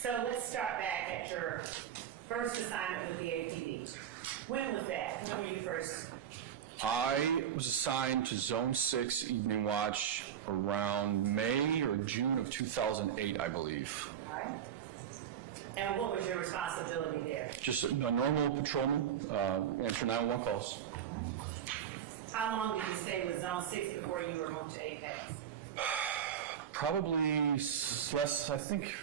So let's start back at your first assignment with the APD. When was that? When were you first? I was assigned to Zone 6 Evening Watch around May or June of 2008, I believe. All right. And what was your responsibility there? Just a normal patrolman, answer 911 calls. How long did you stay with Zone 6 before you were moved to Apex? Probably less, I think,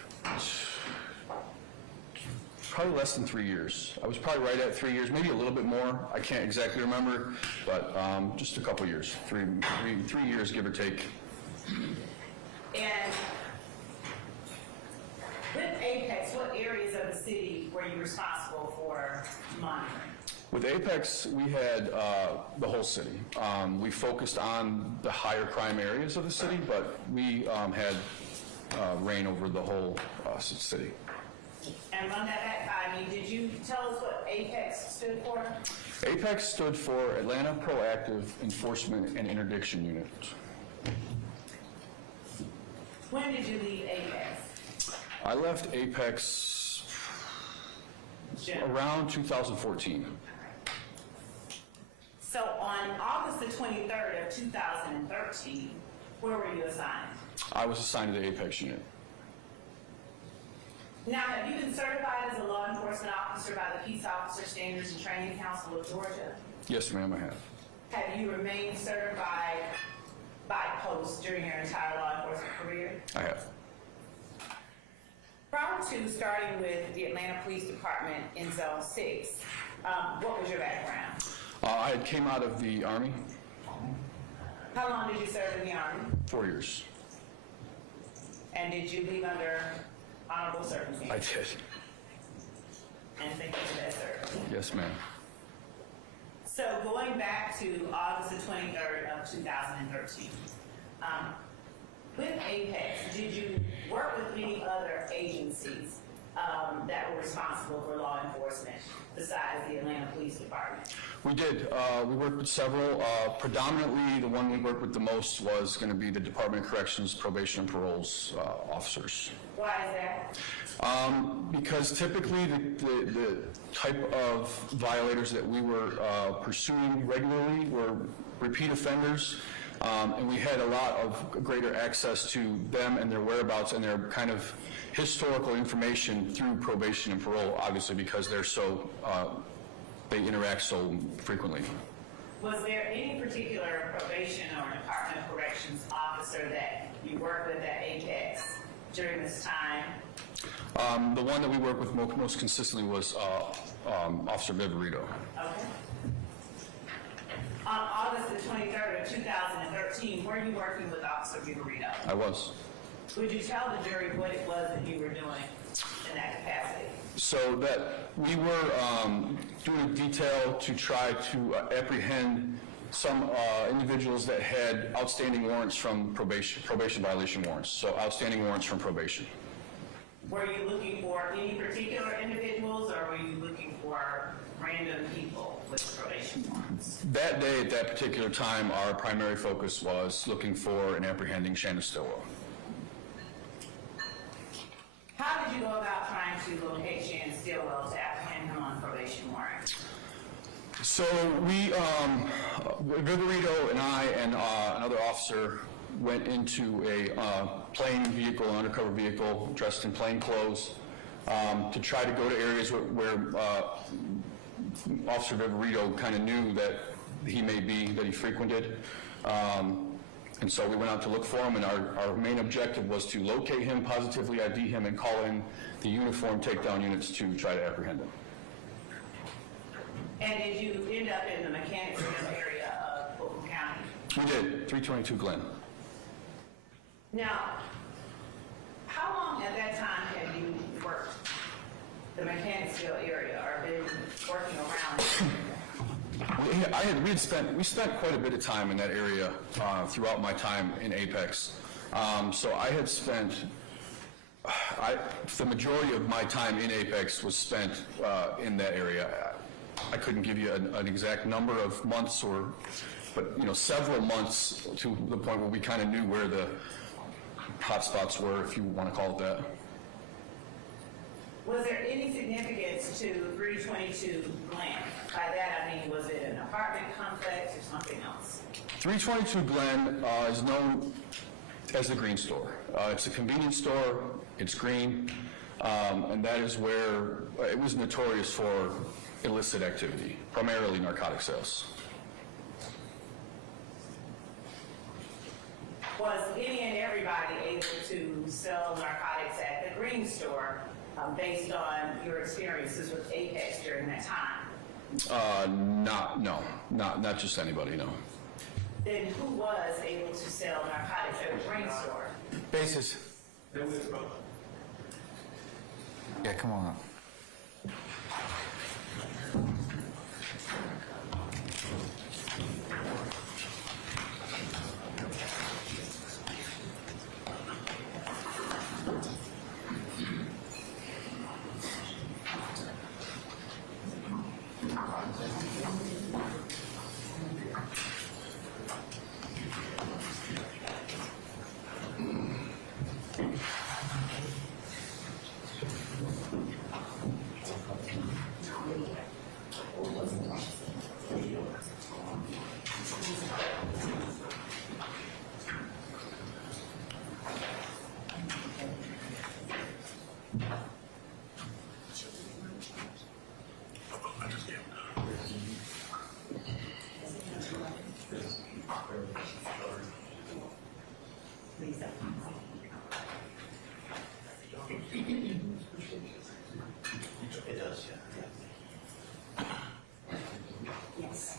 probably less than 3 years. I was probably right at 3 years, maybe a little bit more. I can't exactly remember, but just a couple years, three years, give or take. And with Apex, what areas of the city were you responsible for monitoring? With Apex, we had the whole city. We focused on the higher crime areas of the city, but we had reign over the whole city. And run that back by me. Did you tell us what Apex stood for? Apex stood for Atlanta Proactive Enforcement and Interdiction Unit. When did you leave Apex? I left Apex Around 2014. So on August the 23rd of 2013, where were you assigned? I was assigned to the Apex unit. Now, have you been certified as a law enforcement officer by the Peace Officer Standards and Training Council of Georgia? Yes, ma'am, I have. Have you remained certified by post during your entire law enforcement career? I have. Prior to starting with the Atlanta Police Department in Zone 6, what was your background? I came out of the Army. How long did you serve in the Army? 4 years. And did you leave under honorable circumstances? I did. And thank you for that service. Yes, ma'am. So going back to August the 23rd of 2013, with Apex, did you work with any other agencies that were responsible for law enforcement besides the Atlanta Police Department? We did. We worked with several. Predominantly, the one we worked with the most was going to be the Department of Corrections, Probation and Parole's officers. Why is that? Because typically the type of violators that we were pursuing regularly were repeat offenders, and we had a lot of greater access to them and their whereabouts and their kind of historical information through probation and parole, obviously because they're so, they interact so frequently. Was there any particular probation or Department of Corrections officer that you worked with at Apex during this time? The one that we worked with most consistently was Officer Viverito. Okay. On August the 23rd of 2013, were you working with Officer Viverito? I was. Would you tell the jury what it was that you were doing in that capacity? So that we were doing a detail to try to apprehend some individuals that had outstanding warrants from probation violation warrants, so outstanding warrants from probation. Were you looking for any particular individuals, or were you looking for random people with probation warrants? That day, at that particular time, our primary focus was looking for and apprehending Shannon Stillwell. How did you go about trying to locate Shannon Stillwell to apprehend him on probation warrant? So we, Viverito and I and another officer went into a plain vehicle, an undercover vehicle, dressed in plain clothes, to try to go to areas where Officer Viverito kind of knew that he may be, that he frequented. And so we went out to look for him, and our main objective was to locate him, positively ID him, and call in the uniform takedown units to try to apprehend him. And did you end up in the Mechanicsville area of Fulton County? We did, 322 Glen. Now, how long at that time have you worked the Mechanicsville area, or been working around? We spent quite a bit of time in that area throughout my time in Apex. So I had spent, the majority of my time in Apex was spent in that area. I couldn't give you an exact number of months, but several months to the point where we kind of knew where the hot spots were, if you want to call it that. Was there any significance to 322 Glen? By that I mean, was it an apartment complex or something else? 322 Glen is known as the Green Store. It's a convenience store, it's green, and that is where it was notorious for illicit activity, primarily narcotic sales. Was any and everybody able to sell narcotics at the Green Store based on your experiences with Apex during that time? Not just anybody, no. Then who was able to sell narcotics at the Green Store? Basis. Yeah, come on up. It does, yeah. Yes.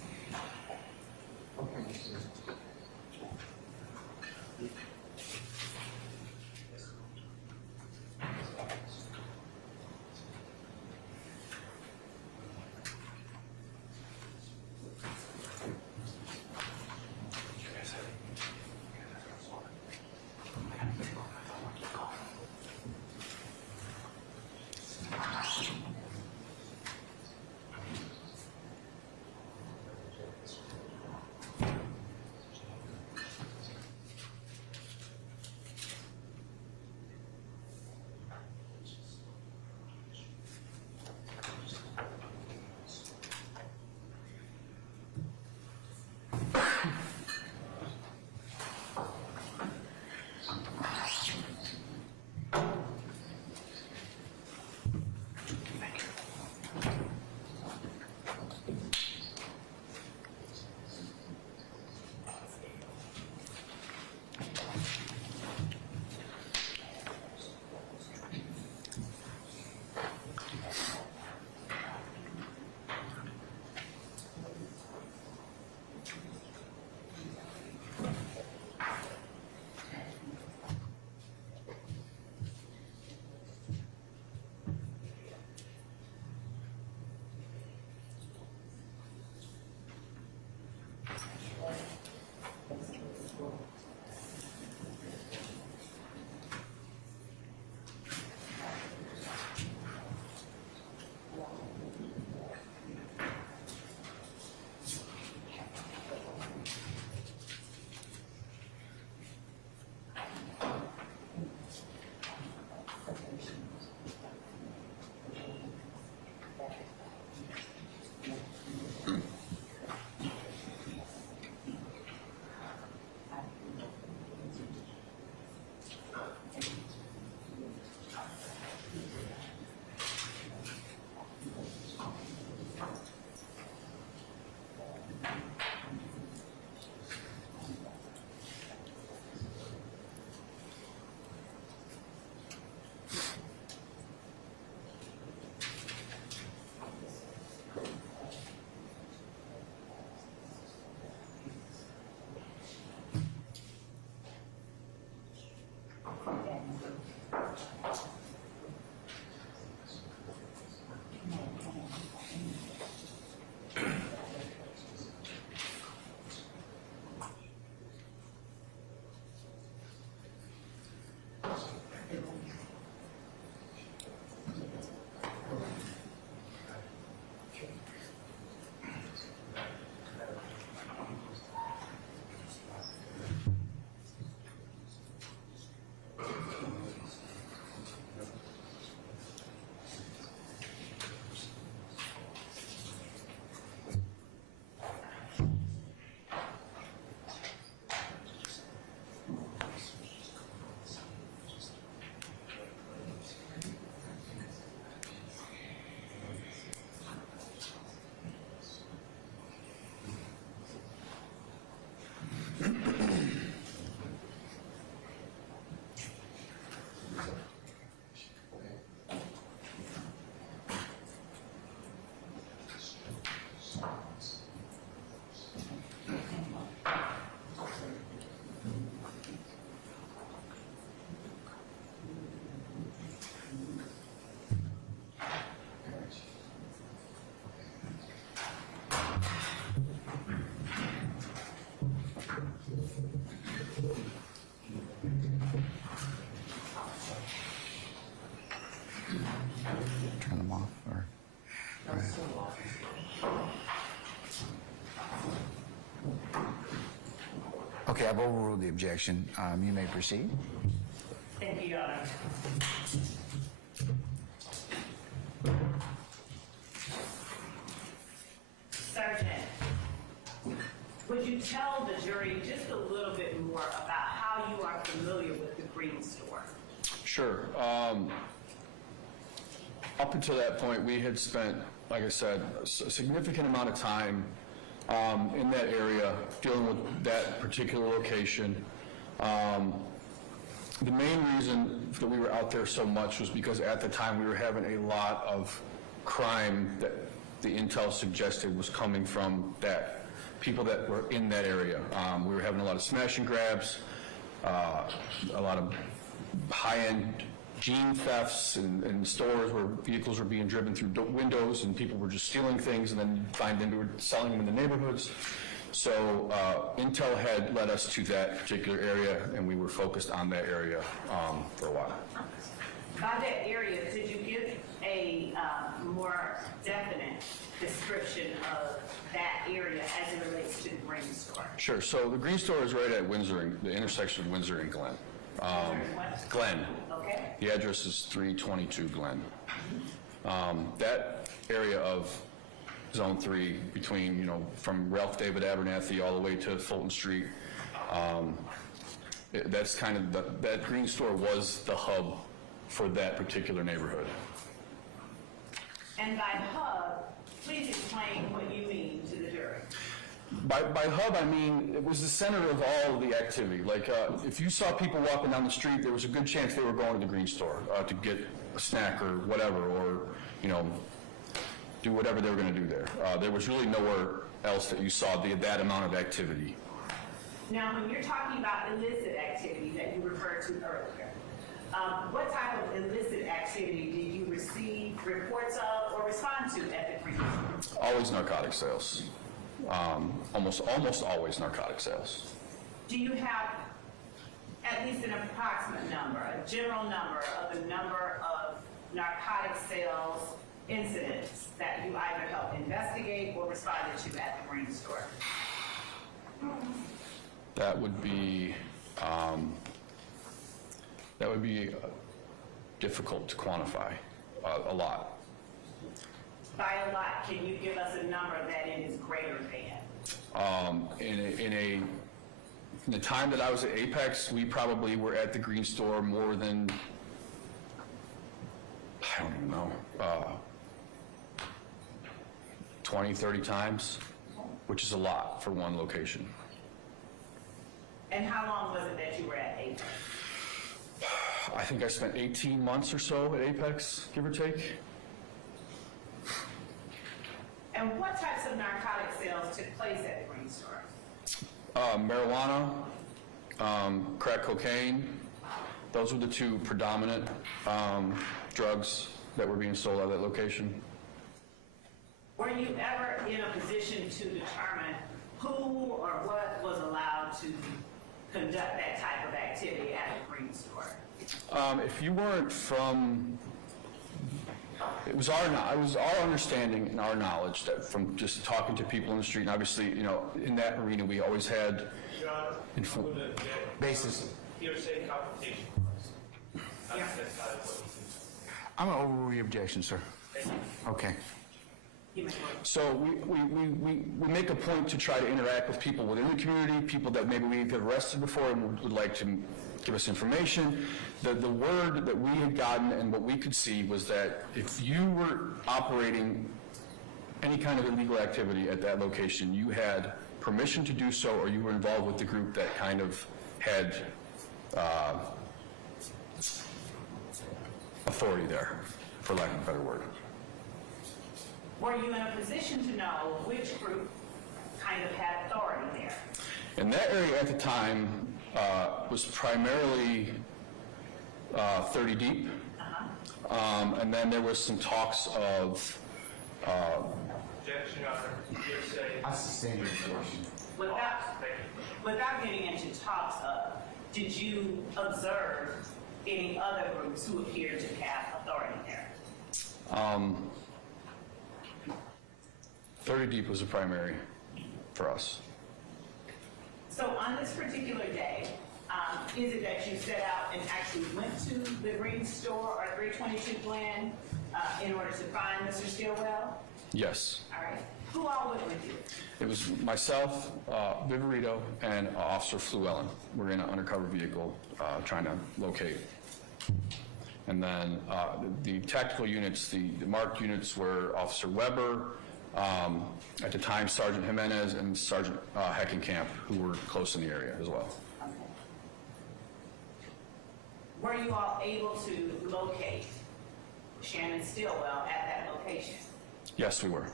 Turn them off, or? All right. Okay, I've overruled the objection. You may proceed. Thank you, Your Honor. Sergeant, would you tell the jury just a little bit more about how you are familiar with the Green Store? Sure. Up until that point, we had spent, like I said, a significant amount of time in that area dealing with that particular location. The main reason that we were out there so much was because at the time we were having a lot of crime that the intel suggested was coming from that people that were in that area. We were having a lot of smash and grabs, a lot of high-end jean thefts in stores where vehicles were being driven through windows and people were just stealing things and then find them were selling them in the neighborhoods. So intel had led us to that particular area, and we were focused on that area for a while. By that area, could you give a more definite description of that area as it relates to the Green Store? Sure. So the Green Store is right at Windsor, the intersection of Windsor and Glen. Glen. Okay. The address is 322 Glen. That area of Zone 3 between, from Ralph David Abernathy all the way to Fulton Street, that's kind of that Green Store was the hub for that particular neighborhood. And by hub, please explain what you mean to the jury. By hub, I mean it was the center of all of the activity. Like if you saw people walking down the street, there was a good chance they were going to the Green Store to get a snack or whatever, or do whatever they were going to do there. There was really nowhere else that you saw that amount of activity. Now, when you're talking about illicit activity that you referred to earlier, what type of illicit activity did you receive reports of or respond to at the Green Store? Always narcotic sales. Almost always narcotic sales. Do you have at least an approximate number, a general number of the number of narcotic sales incidents that you either helped investigate or responded to at the Green Store? That would be difficult to quantify. A lot. By a lot, can you give us a number that it is greater than? In the time that I was at Apex, we probably were at the Green Store more than, I don't even know, 20, 30 times, which is a lot for one location. And how long was it that you were at Apex? I think I spent 18 months or so at Apex, give or take. And what types of narcotic sales took place at the Green Store? Marijuana, crack cocaine, those were the two predominant drugs that were being sold at that location. Were you ever in a position to determine who or what was allowed to conduct that type of activity at the Green Store? If you weren't from, it was our understanding and our knowledge that from just talking to people in the street, and obviously, in that arena, we always had basis. Hearsay confrontation. I'm going to overrule your objection, sir. Okay. So we make a point to try to interact with people within the community, people that maybe we've arrested before and would like to give us information. The word that we had gotten and what we could see was that if you were operating any kind of illegal activity at that location, you had permission to do so, or you were involved with the group that kind of had authority there, for lack of a better word. Were you in a position to know which group kind of had authority there? In that area at the time was primarily 30 Deep, and then there was some talks of Objection, Your Honor. Hearsay. I sustain your objection. Without getting into talks of, did you observe any other groups who appeared to have authority there? 30 Deep was a primary for us. So on this particular day, is it that you set out and actually went to the Green Store or 322 Glen in order to find Mr. Stillwell? Yes. All right. Who all went with you? It was myself, Viverito, and Officer Flewellen. We're in an undercover vehicle trying to locate. And then the tactical units, the marked units were Officer Weber, at the time Sergeant Jimenez, and Sergeant Heckenkamp, who were close in the area as well. Okay. Were you all able to locate Shannon Stillwell at that location? Yes, we were.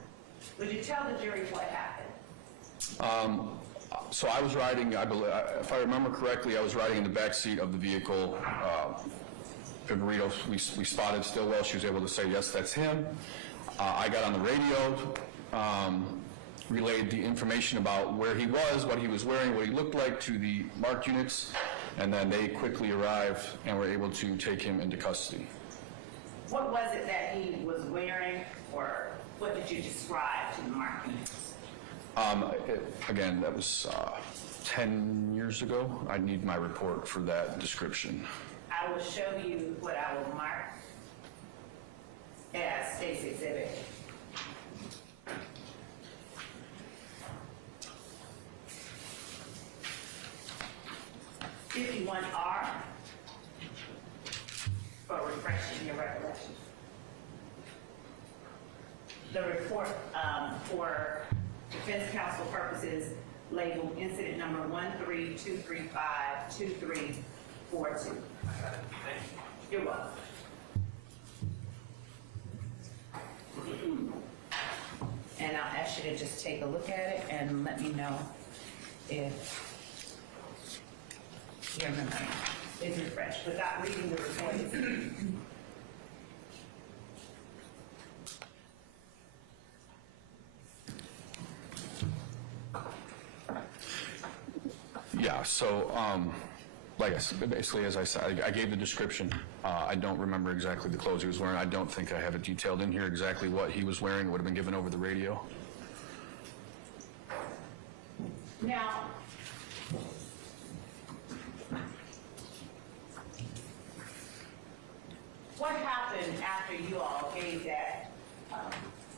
Would you tell the jury what happened? So I was riding, I believe, if I remember correctly, I was riding in the back seat of the vehicle. Burrito, we spotted Stillwell. She was able to say, yes, that's him. I got on the radio, relayed the information about where he was, what he was wearing, what he looked like to the marked units, and then they quickly arrived and were able to take him into custody. What was it that he was wearing, or what did you describe to the marked units? Again, that was 10 years ago. I need my report for that description. I will show you what I will mark as State's Exhibit. (51R) for refreshing your recollection. The report for defense counsel purposes labeled incident number 132352342. You're welcome. And I'll ask you to just take a look at it and let me know if your memory is refreshed without reading the report. Yeah, so, like I said, basically, as I said, I gave the description. I don't remember exactly the clothes he was wearing. I don't think I have it detailed in here exactly what he was wearing. It would have been given over the radio. Now, what happened after you all gave that?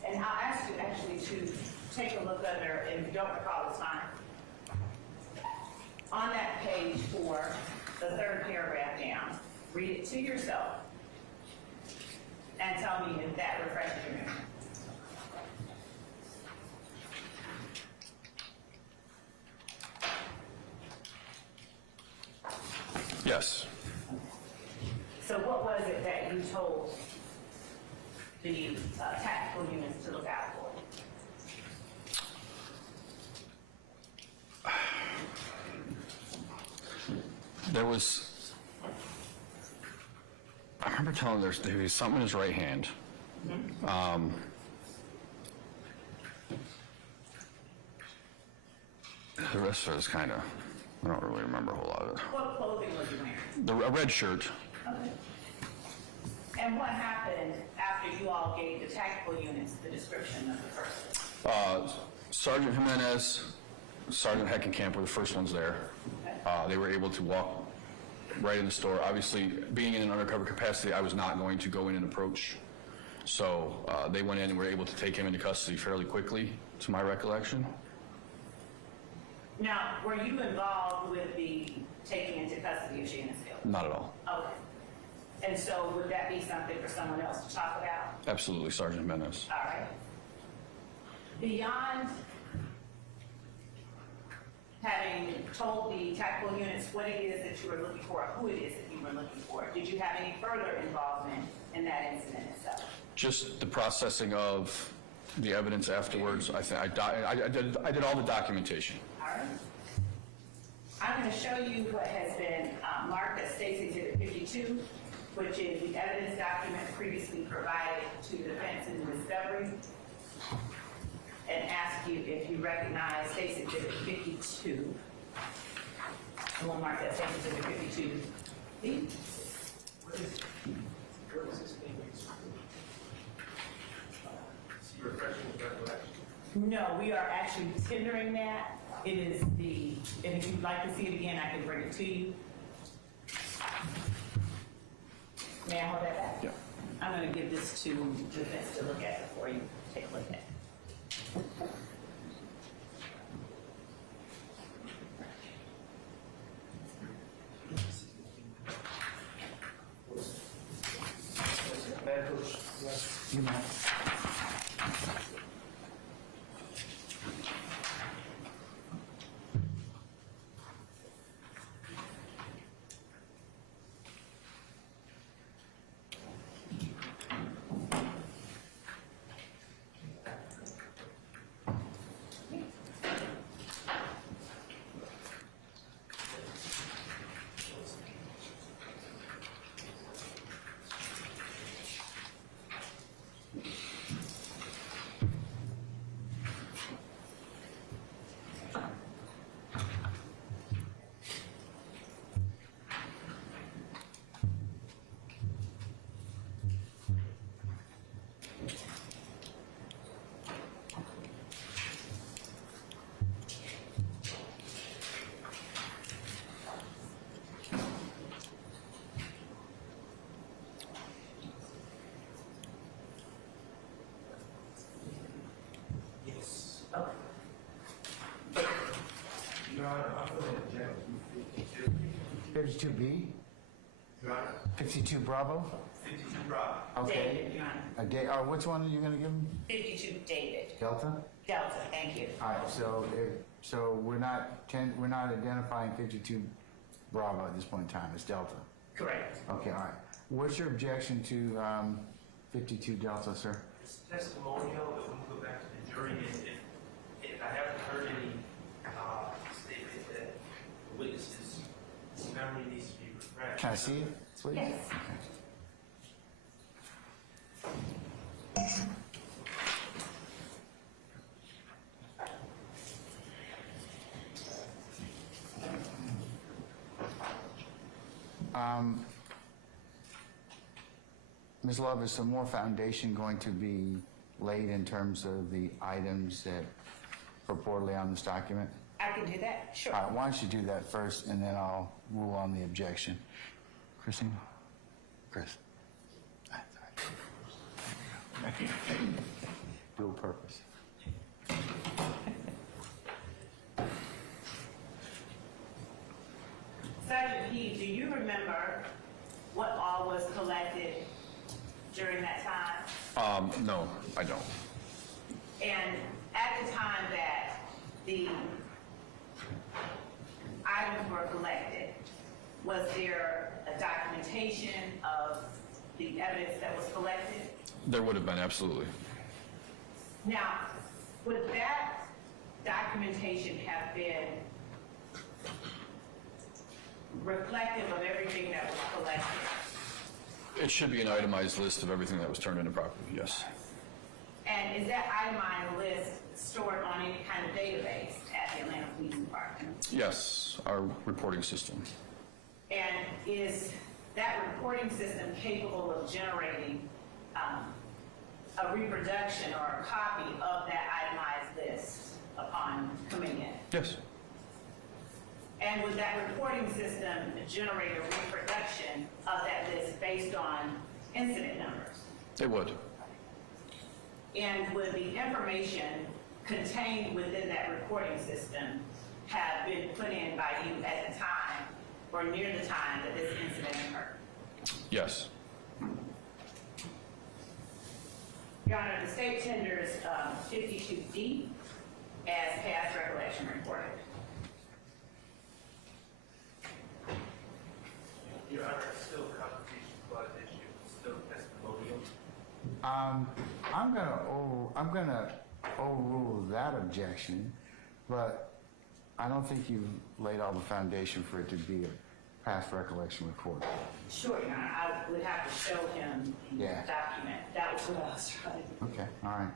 And I'll ask you actually to take a look under, and if you don't recall, it's fine. On that page 4, the third paragraph down, read it to yourself and tell me if that refreshes your memory. Yes. So what was it that you told the tactical units to look out for? There was, I remember telling there was something in his right hand. The rest of it is kind of, I don't really remember a whole lot of it. What clothing was he wearing? A red shirt. Okay. And what happened after you all gave the tactical units the description of the person? Sergeant Jimenez, Sergeant Heckenkamp were the first ones there. They were able to walk right in the store. Obviously, being in an undercover capacity, I was not going to go in and approach. So they went in and were able to take him into custody fairly quickly, to my recollection. Now, were you involved with the taking into custody of Shannon Stillwell? Not at all. Okay. And so would that be something for someone else to talk about? Absolutely, Sergeant Jimenez. All right. Beyond having told the tactical units what it is that you were looking for, or who it is that you were looking for, did you have any further involvement in that incident itself? Just the processing of the evidence afterwards. I did all the documentation. All right. I'm going to show you what has been marked as State's Exhibit 52, which is the evidence document previously provided to the defense in the discovery, and ask you if you recognize State's Exhibit 52. And we'll mark that State's Exhibit 52. No, we are actually tendering that. It is the, and if you'd like to see it again, I can bring it to you. May I hold that back? Yeah. I'm going to give this to the defense to look at before you take a look at it. 52B? Your Honor, 52 Bravo? 52 Bravo. Okay. David, Your Honor. A day, which one are you gonna give him? 52 David. Delta? Delta, thank you. All right, so we're not identifying 52 Bravo at this point in time, it's Delta. Correct. Okay, all right. What's your objection to 52 Delta, sir? It's testimonial, but when we go back to the jury, if I haven't heard any statement that the witness's memory needs to be refreshed. Can I see it, please? Yes. Okay. Ms. Love, is some more foundation going to be laid in terms of the items that purportedly on this document? I can do that, sure. All right, why don't you do that first, and then I'll rule on the objection. Christine? Chris? That's all right. Dual purpose. Sergeant P, do you remember what all was collected during that time? No, I don't. And at the time that the items were collected, was there a documentation of the evidence that was collected? There would have been, absolutely. Now, would that documentation have been reflective of everything that was collected? It should be an itemized list of everything that was turned into property, yes. And is that itemized list stored on any kind of database at the Atlanta Police Department? Yes, our reporting system. And is that reporting system capable of generating a reproduction or a copy of that itemized list upon coming in? Yes. And would that reporting system generate a reproduction of that list based on incident numbers? It would. And would the information contained within that reporting system have been put in by you at the time or near the time that this incident occurred? Yes. Your Honor, the state tenders 52D as past recollection reported. Your Honor, it's still a confrontation clause issue, it's still testimonial. I'm gonna overrule that objection, but I don't think you've laid all the foundation for it to be a past recollection report. Sure, Your Honor, I would have to show him the Yeah. document. That was what I was trying to do. Okay, all right.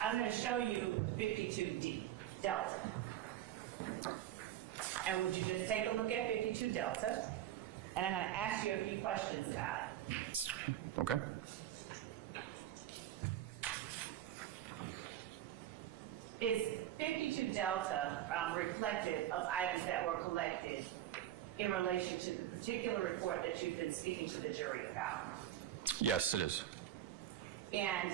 I'm going to show you 52D, Delta. And would you just take a look at 52 Delta? And I'm going to ask you a few questions about it. Okay. Is 52 Delta reflective of items that were collected in relation to the particular report that you've been speaking to the jury about? Yes, it is. And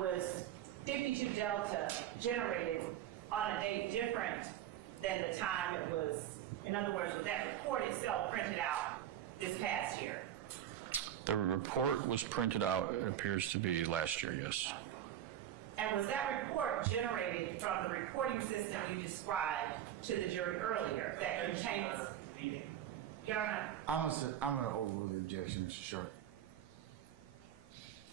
was 52 Delta generated on a date different than the time it was, in other words, was that report itself printed out this past year? The report was printed out, it appears to be last year, yes. And was that report generated from the reporting system you described to the jury earlier that contains? Your Honor, I'm gonna overrule the objection, Mr. Short.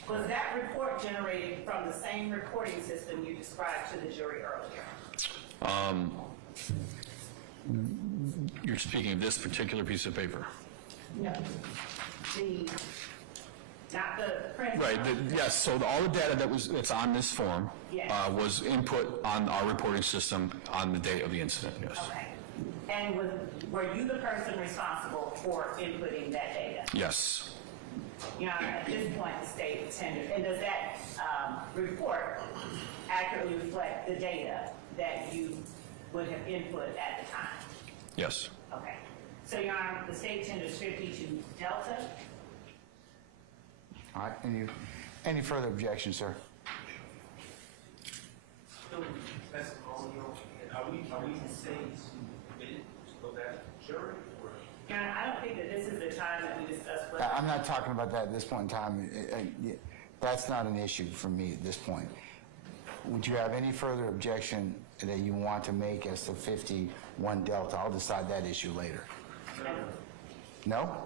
was that report generated from the same reporting system you described to the jury earlier? You're speaking of this particular piece of paper. No. Not the print. Right, yes, so all the data that's on this form Yes. Was input on our reporting system on the day of the incident, yes. Okay. And were you the person responsible for inputting that data? Yes. Your Honor, at this point, the state tendered, and does that report accurately reflect the data that you would have input at the time? Yes. Okay. So, Your Honor, the state tenders 52 Delta. All right, any further objections, sir? Still testimonial, and are we saying to admit to go back to jury or? Your Honor, I don't think that this is the time that we discuss whether. I'm not talking about that at this point in time. That's not an issue for me at this point. Would you have any further objection that you want to make as to 51 Delta? I'll decide that issue later. No?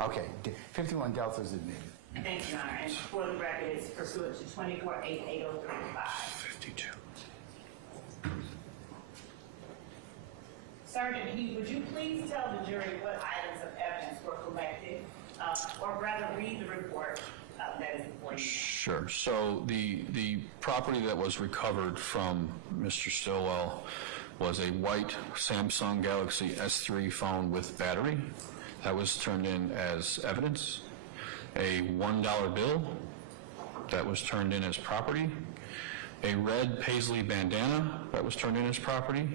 Okay, 51 Delta is admitted. Thank you, Your Honor. And for the record, it's pursuant to 24-88035. 52. Sergeant Heath, would you please tell the jury what items of evidence were collected, or rather read the report that is before you? Sure. So the property that was recovered from Mr. Stillwell was a white Samsung Galaxy S3 phone with battery. That was turned in as evidence. A $1 bill that was turned in as property. A red paisley bandana that was turned in as property.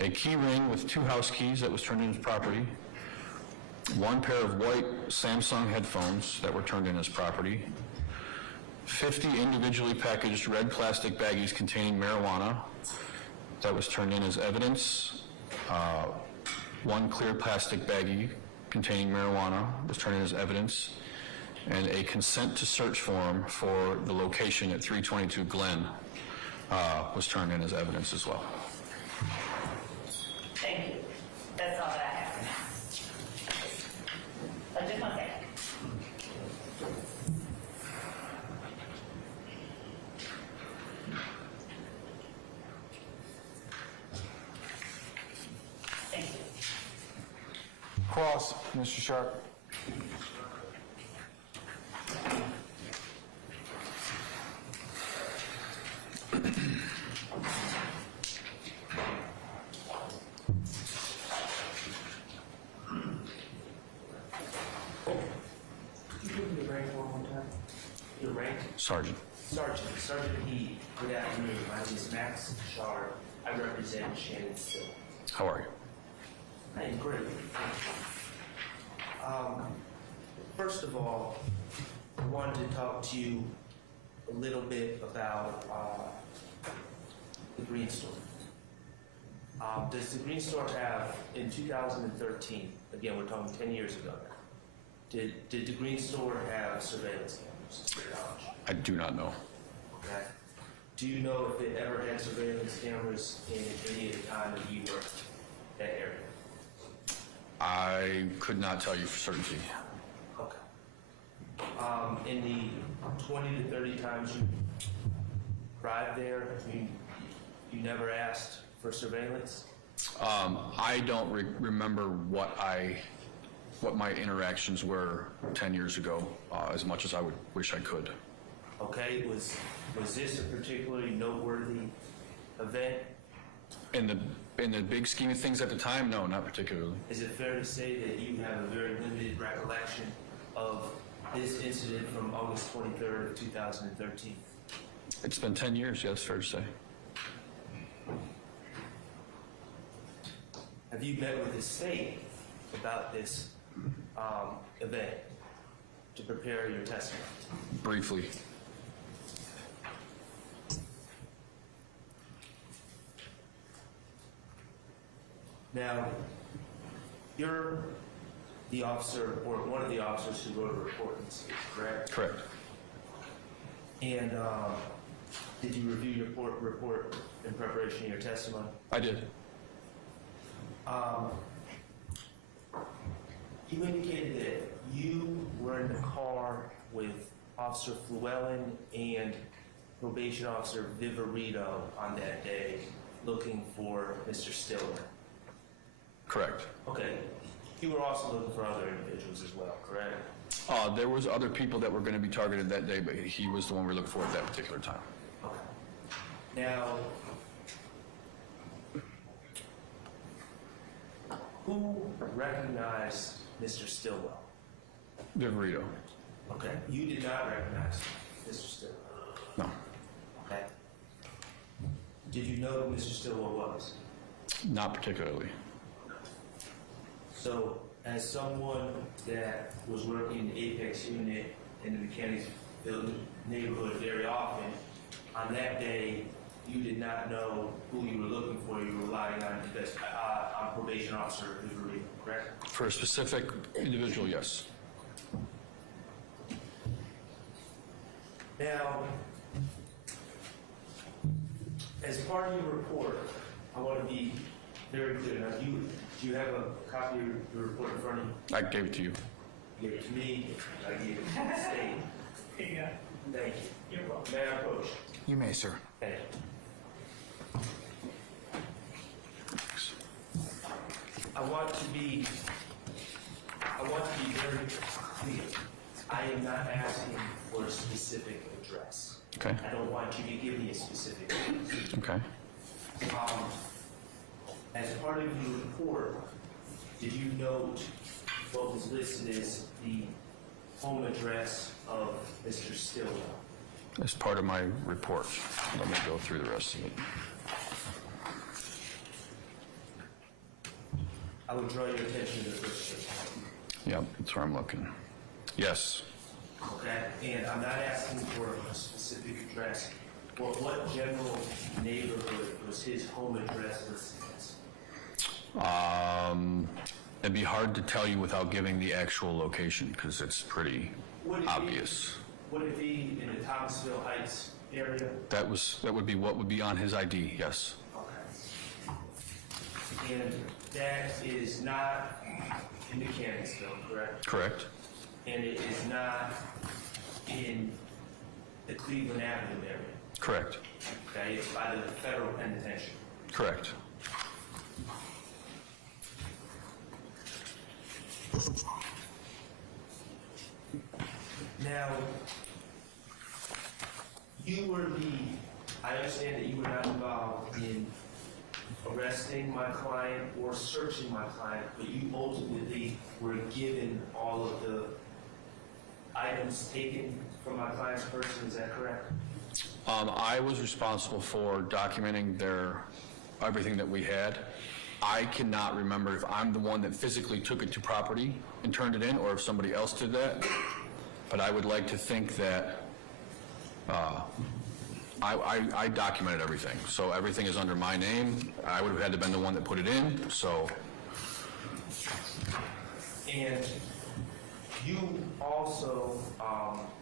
A key ring with 2 house keys that was turned in as property. 1 pair of white Samsung headphones that were turned in as property. 50 individually packaged red plastic baggies containing marijuana that was turned in as evidence. 1 clear plastic baggie containing marijuana was turned in as evidence. And a consent to search form for the location at 322 Glen was turned in as evidence as well. Thank you. That's all that I have for now. Just one second. Thank you. Cross, Mr. Sharp. Sergeant. Sergeant Heath, good afternoon. My name is Max Shard. I represent Shannon Still. How are you? I am great. First of all, I wanted to talk to you a little bit about the Green Store. Does the Green Store have, in 2013, again, we're talking 10 years ago now, did the Green Store have surveillance cameras, to your knowledge? I do not know. Okay. Do you know if it ever had surveillance cameras in any of the time that you were that area? I could not tell you for certainty. Okay. In the 20 to 30 times you arrived there, you never asked for surveillance? I don't remember what my interactions were 10 years ago, as much as I would wish I could. Okay, was this a particularly noteworthy event? In the big scheme of things at the time, no, not particularly. Is it fair to say that you have a very limited recollection of this incident from August 23rd of 2013? It's been 10 years, yeah, that's fair to say. Have you met with the state about this event to prepare your testimony? Briefly. Now, you're the officer, or one of the officers who wrote a report in this case, correct? Correct. And did you review your report in preparation of your testimony? I did. You indicated that you were in the car with Officer Llewellyn and Probation Officer Viverito on that day looking for Mr. Stiller. Correct. Okay. You were also looking for other individuals as well, correct? There was other people that were going to be targeted that day, but he was the one we were looking for at that particular time. Okay. Now, who recognized Mr. Stillwell? Viverito. Okay. You did not recognize Mr. Stillwell? No. Okay. Did you know who Mr. Stillwell was? Not particularly. So, as someone that was working in the Apex unit in the Mechanicsville neighborhood very often, on that day, you did not know who you were looking for. You were relying on Probation Officer Viverito. correct? For a specific individual, yes. Now, as part of your report, I want to be very clear. Now, do you have a copy of your report in front of you? I gave it to you. You gave it to me, I gave it to the state. Yeah. Thank you. You're welcome. May I approach? You may, sir. Thank you. I want to be very clear. I am not asking for a specific address. Okay. I don't want you to give me a specific address. Okay. As part of your report, did you note what was listed as the home address of Mr. Stillwell? As part of my report. Let me go through the rest of it. I would draw your attention to the first page. Yep, that's where I'm looking. Yes. Okay, and I'm not asking for a specific address. Well, what general neighborhood was his home address listed as? It'd be hard to tell you without giving the actual location because it's pretty obvious. Would it be in the Thomasville Heights area? That would be what would be on his ID, yes. Okay. And that is not in the Cannonsville, correct? Correct. And it is not in the Cleveland Avenue area? Correct. Okay, it's by the federal penitentiary? Correct. Now, I understand that you were not involved in arresting my client or searching my client, but you ultimately were given all of the items taken from my client's person, is that correct? I was responsible for documenting everything that we had. I cannot remember if I'm the one that physically took it to property and turned it in, or if somebody else did that. But I would like to think that I documented everything. So everything is under my name. I would have had to been the one that put it in, so. And you also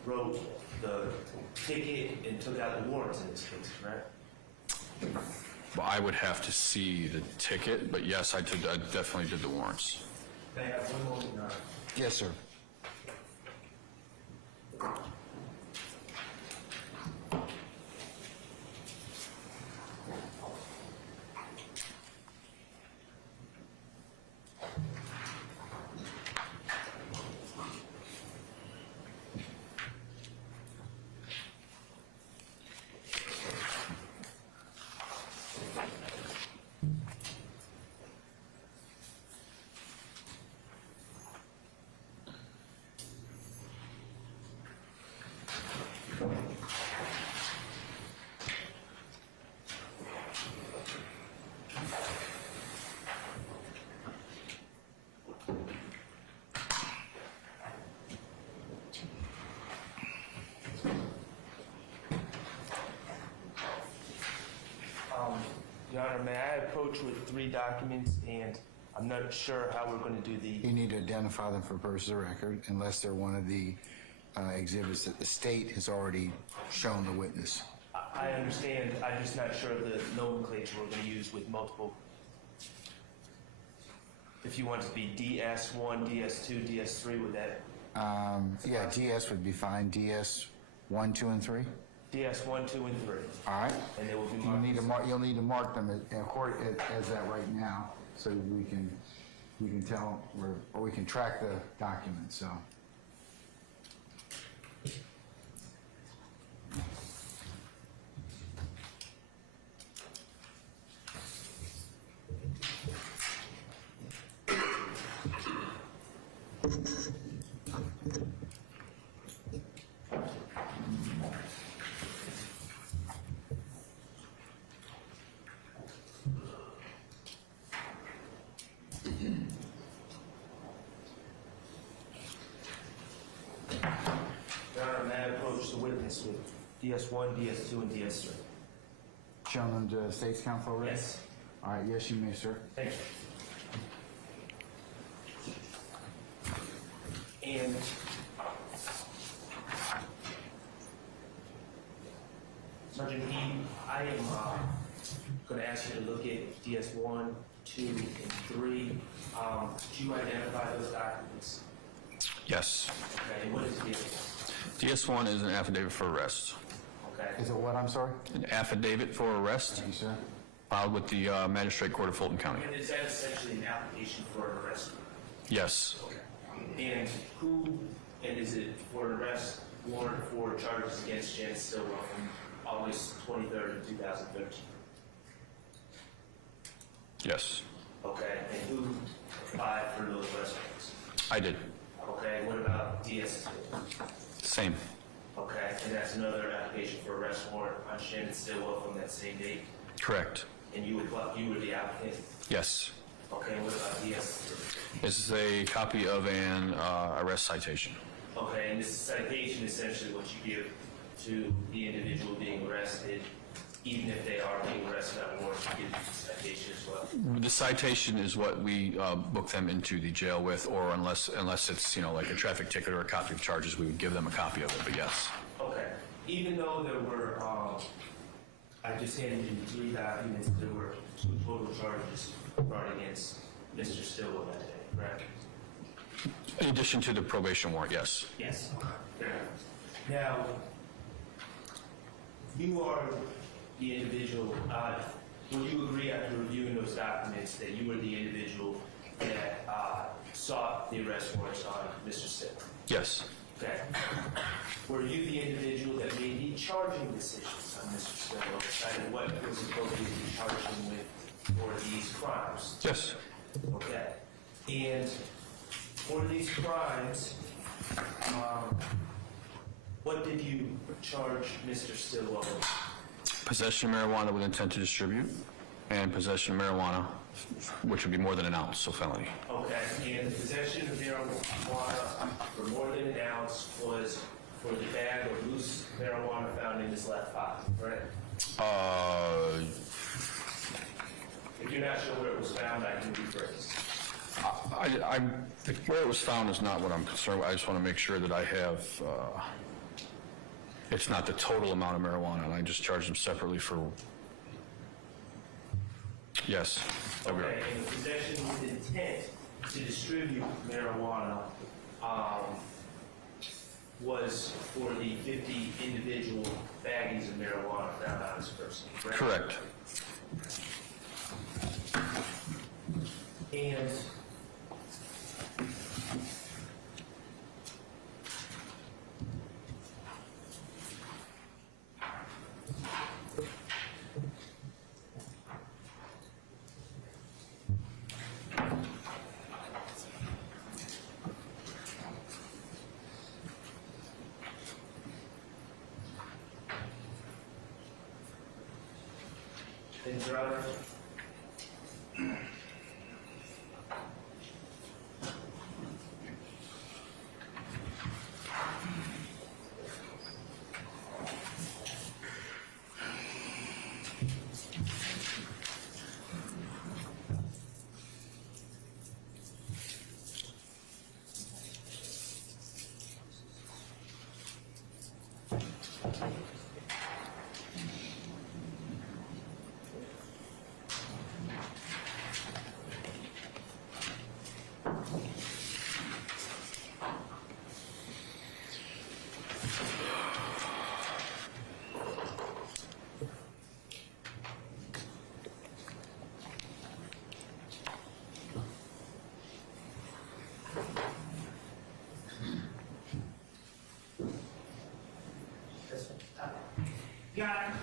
wrote the ticket and took out the warrants in this case, correct? Well, I would have to see the ticket, but yes, I definitely did the warrants. May I have one moment, Your Honor? Yes, sir. Your Honor, may I approach with 3 documents, and I'm not sure how we're going to do the... You need to identify them for purposes of record unless they're one of the exhibits that the state has already shown the witness. I understand, I'm just not sure the nomenclature we're going to use with multiple... If you want it to be DS1, DS2, DS3, would that... Yeah, DS would be fine. DS 1, 2, and 3. DS1, 2, and 3. All right. And they will be You'll marked. need to mark them as that right now, so we can tell or we can track the document. So. Your Honor, may I approach the witness with DS1, DS2, and DS3? Shown them to State's Counsel already? Yes. All right, yes, you may, sir. Thank you. DS1, 2, and 3. Did you identify those documents? Yes. Okay, and what is DS1? DS1 is an affidavit for arrest. Okay. Is it what, I'm sorry? An affidavit for arrest Thank you, sir. filed with the Magistrate Court of Fulton County. And is that essentially an application for an arrest? Yes. Okay. And is it for an arrest warrant for charges against Janet Stillwell from August 23rd of 2013? Yes. Okay, and who applied for those arrest warrants? I did. Okay, what about DS2? Same. Okay, and that's another application for arrest warrant on Janet Stillwell from that same date? Correct. And you were the applicant? Yes. Okay, what about DS3? This is a copy of an arrest citation. Okay, and this citation is essentially what you give to the individual being arrested, even if they are being arrested on warrants, you give the citation as well? The citation is what we book them into the jail with, or unless it's, like a traffic ticket or a copy of charges, we would give them a copy of it, but yes. Okay, even though there were, I just handed you 3 documents, there were 2 total charges brought against Mr. Stillwell that day, correct? In addition to the probation warrant, yes. Yes. Fair enough. Now, you are the individual, will you agree after reviewing those documents that you were the individual that sought the arrest warrants on Mr. Stillwell? Yes. Okay. Were you the individual that made the charging decisions on Mr. Stillwell, decided what was appropriate to charge him with for these crimes? Yes. Okay. And for these crimes, what did you charge Mr. Stillwell with? Possession of marijuana with intent to distribute, and possession of marijuana, which would be more than an ounce, so felony. Okay, and the possession of marijuana for more than an ounce was for the bag of loose marijuana found in his left pocket, right? If you're not sure where it was found, I can rephrase. Where it was found is not what I'm concerned with. I just want to make sure that I have, it's not the total amount of marijuana, and I just charged them separately for, yes. Okay, and the possession with intent to distribute marijuana was for the 50 individual baggies of marijuana found on this person, correct? Correct. And Your Honor, Your Honor,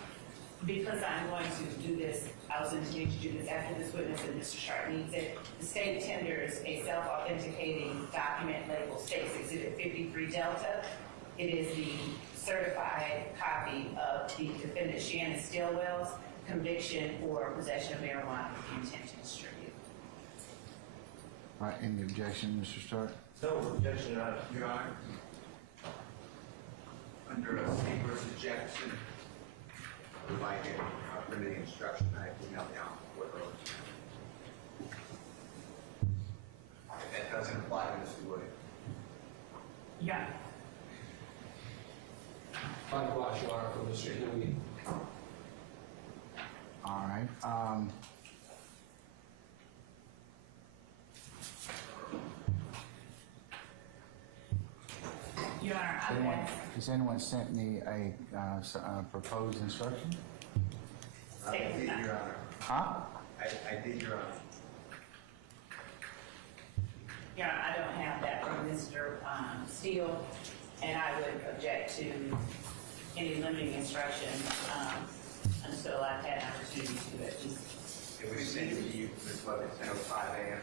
because I'm going to do this, I was intending to do this after this witness and Mr. Sharp needs it. The state tenders a self-authenticating document labeled States Exhibit 53 Delta. It is the certified copy of the defendant Shannon Stillwell's conviction for possession of marijuana with intent to distribute. All right, any objection, Mr. Stark? no objection, Your Honor. Your Honor, under a State versus Jackson, I would like a limiting instruction I emailed down for earlier. That doesn't apply to Mr. Williams. Yeah. Likewise, Your Honor, for Mr. Huey. All right. Your Honor, I'm asking. Has anyone sent me a proposed instruction? I did, Your Honor. Huh? I did, Your Honor. Your Honor, I don't have that from Mr. Steele, and I would object to any limiting instruction until I've had an opportunity to at least. It was sent to you, Ms. Lovett, 10:05 a.m.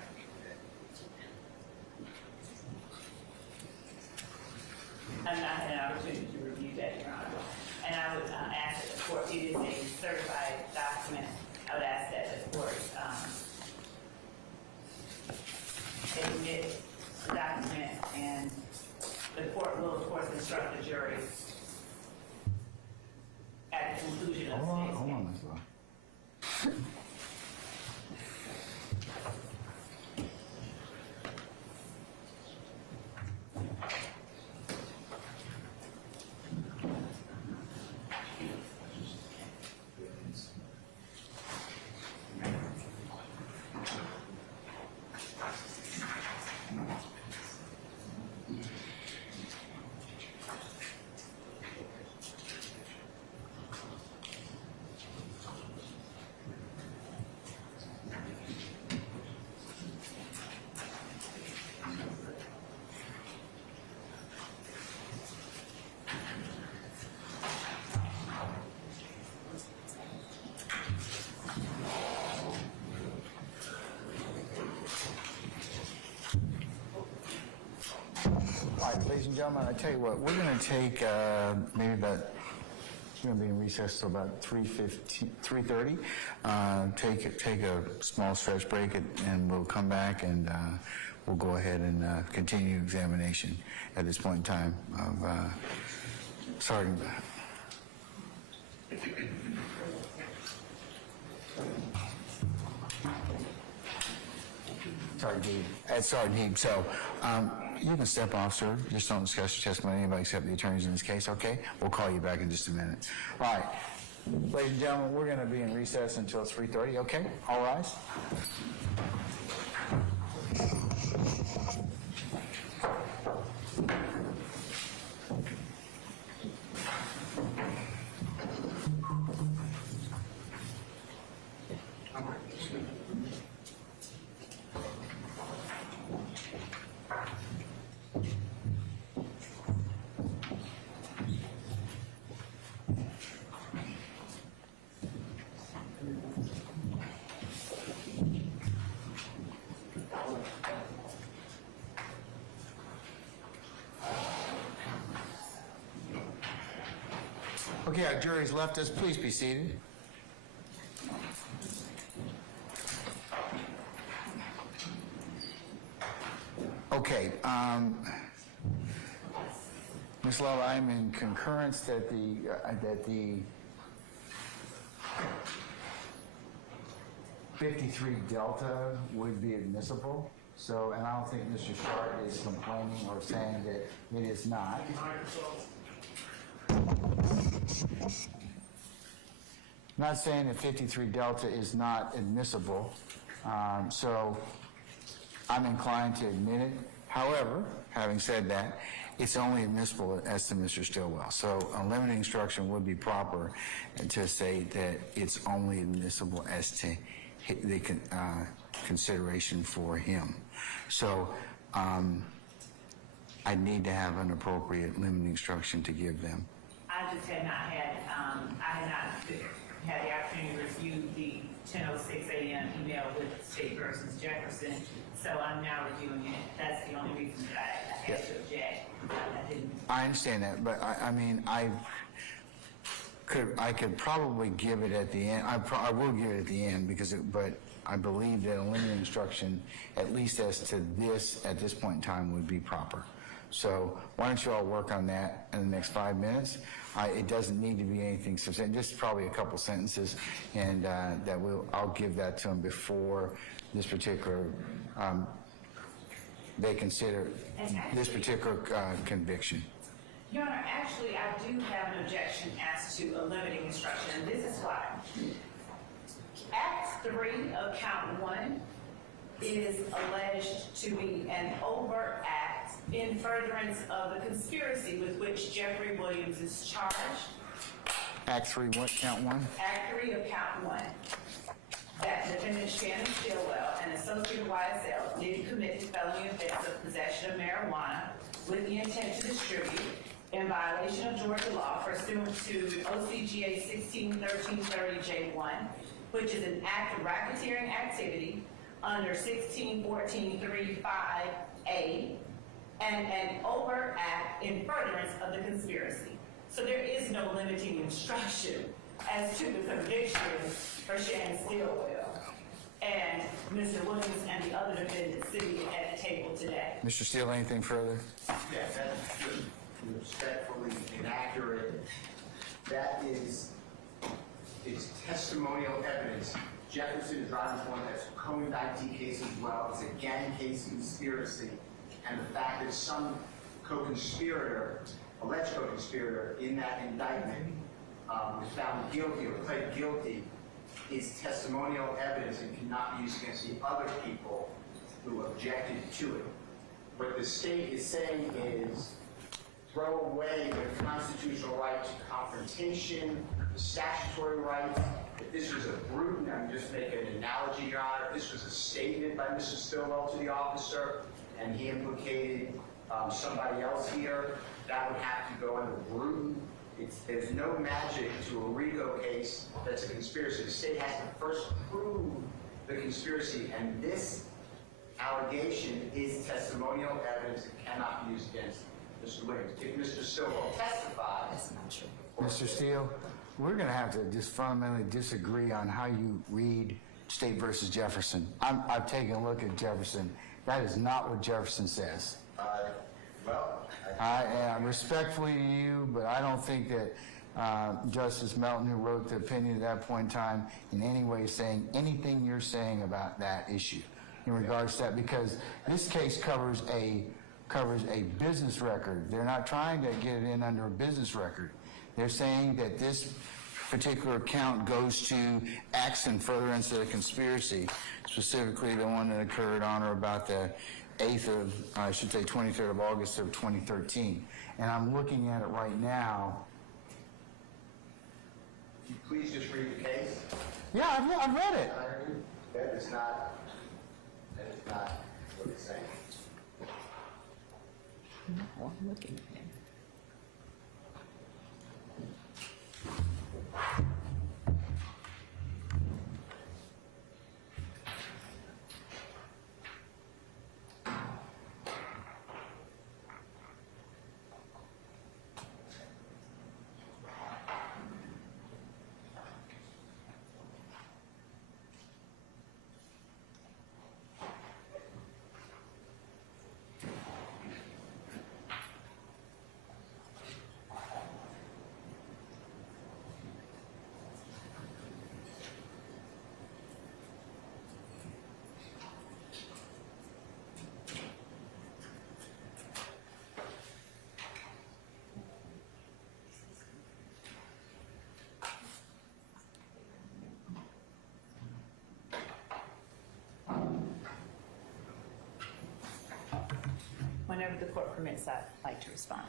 I've not had an opportunity to review that, Your Honor. And I would ask that the court, it is a certified document, I would ask that the court admit the document, and the court will, of course, instruct the jury at the conclusion of the case. Hold on, Ms. Law. All right, ladies and gentlemen, I tell you what, we're going to take maybe about, we're going to be in recess till about 3:30. Take a small stretch break, and we'll come back and we'll go ahead and continue examination at this point in time of Sergeant. Sergeant Heap. So you can step off, sir. Just don't discuss your testimony with anybody except the attorneys in this case, okay? We'll call you back in just a minute. All right. Ladies and gentlemen, we're going to be in recess until 3:30, okay? All rise. Okay, our jury's left us. Please be seated. Okay, Ms. Love, I'm in concurrence that the 53 Delta would be admissible. So, and I don't think Mr. Sharp is complaining or saying that it is not. Not saying that 53 Delta is not admissible, so I'm inclined to admit it. However, having said that, it's only admissible as to Mr. Stillwell. So a limiting instruction would be proper to say that it's only admissible as to the consideration for him. So I need to have an appropriate limiting instruction to give them. I just had not had, I had not had the opportunity to review the 10:06 a.m. email with State versus Jefferson, so I'm now reviewing it. That's the only reason that I had to object. I didn't. I understand that, but I mean, I could probably give it at the end. I will give it at the end but I believe that a limiting instruction, at least as to this at this point in time, would be proper. So why don't you all work on that in the next 5 minutes? It doesn't need to be anything substantial, just probably a couple sentences, and I'll give that to them before this particular, they consider this particular conviction. Your Honor, actually, I do have an objection as to a limiting instruction, and this is why. Act 3 of Count 1 is alleged to be an overt act in furtherance of the conspiracy with which Jeffery Williams is charged. Act 3, what, count 1? Act 3 of count 1. That defendant Shannon Stillwell and associate YSL did commit the felony offense of possession of marijuana with the intent to distribute in violation of Georgia law pursuant to OCGA 161330J1, which is an act of racketeering activity under 161435A, and an overt act in furtherance of the conspiracy. So there is no limiting instruction as to the conviction for Shannon Stillwell and Mr. Williams and the other defendants sitting at the table today. Mr. Steele, anything further? Yes, that's respectfully inaccurate. That is, it's testimonial evidence. Jefferson is driving one that's a co-indictee case as well. It's a gang case conspiracy. And the fact that some co-conspirator, alleged co-conspirator in that indictment was found guilty or pled guilty is testimonial evidence and cannot be used against the other people who objected to it. What the state is saying is throw away the constitutional right to confrontation, the statutory rights. If this was a brute, and I'm just making an analogy, Your Honor, if this was a statement by Mr. Stillwell to the officer and he implicated somebody else here, that would have to go under brute. There's no magic to a RICO case that's a conspiracy. The state has to first prove the conspiracy, and this allegation is testimonial evidence that cannot be used against Mr. Williams. If Mr. Stillwell testifies, Mr. Steele, we're going to have to just fundamentally disagree on how you read State versus Jefferson. I've taken a look at Jefferson. That is not what Jefferson says. I respectfully to you, but I don't think that Justice Melton, who wrote the opinion at that point in time, in any way is saying anything you're saying about that issue in regards to that, because this case covers a business record. They're not trying to get it in under a business record. They're saying that this particular count goes to acts in furtherance of the conspiracy, specifically the one that occurred on or about the 23rd of August of 2013. And I'm looking at it right now. Can you please just read the case? Yeah, I've read it. That is not what it's saying. Well, I'm looking at him. Whenever the court permits, I'd like to respond.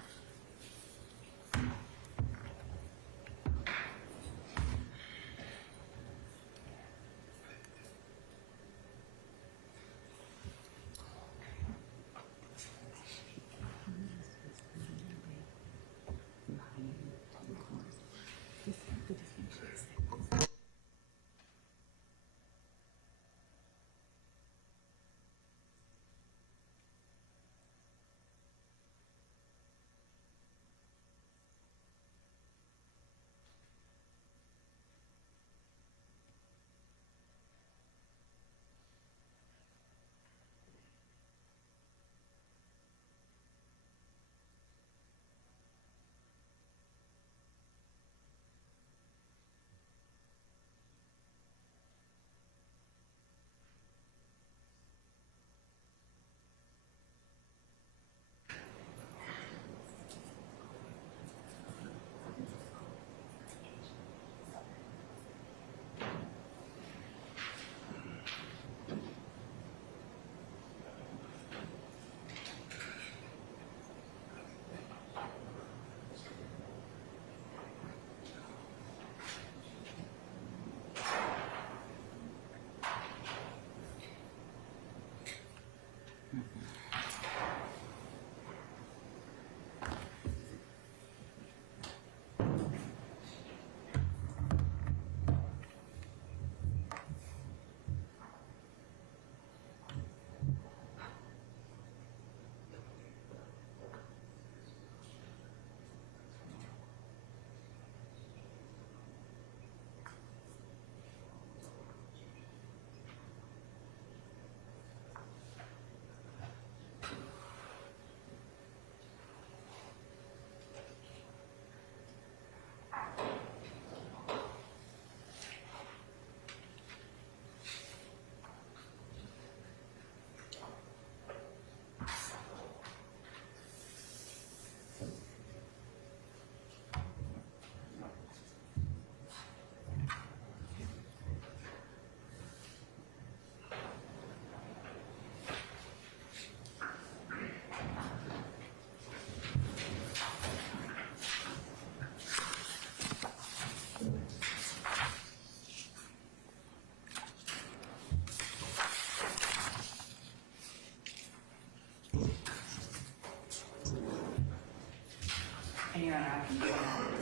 And Your Honor, I can go on with this.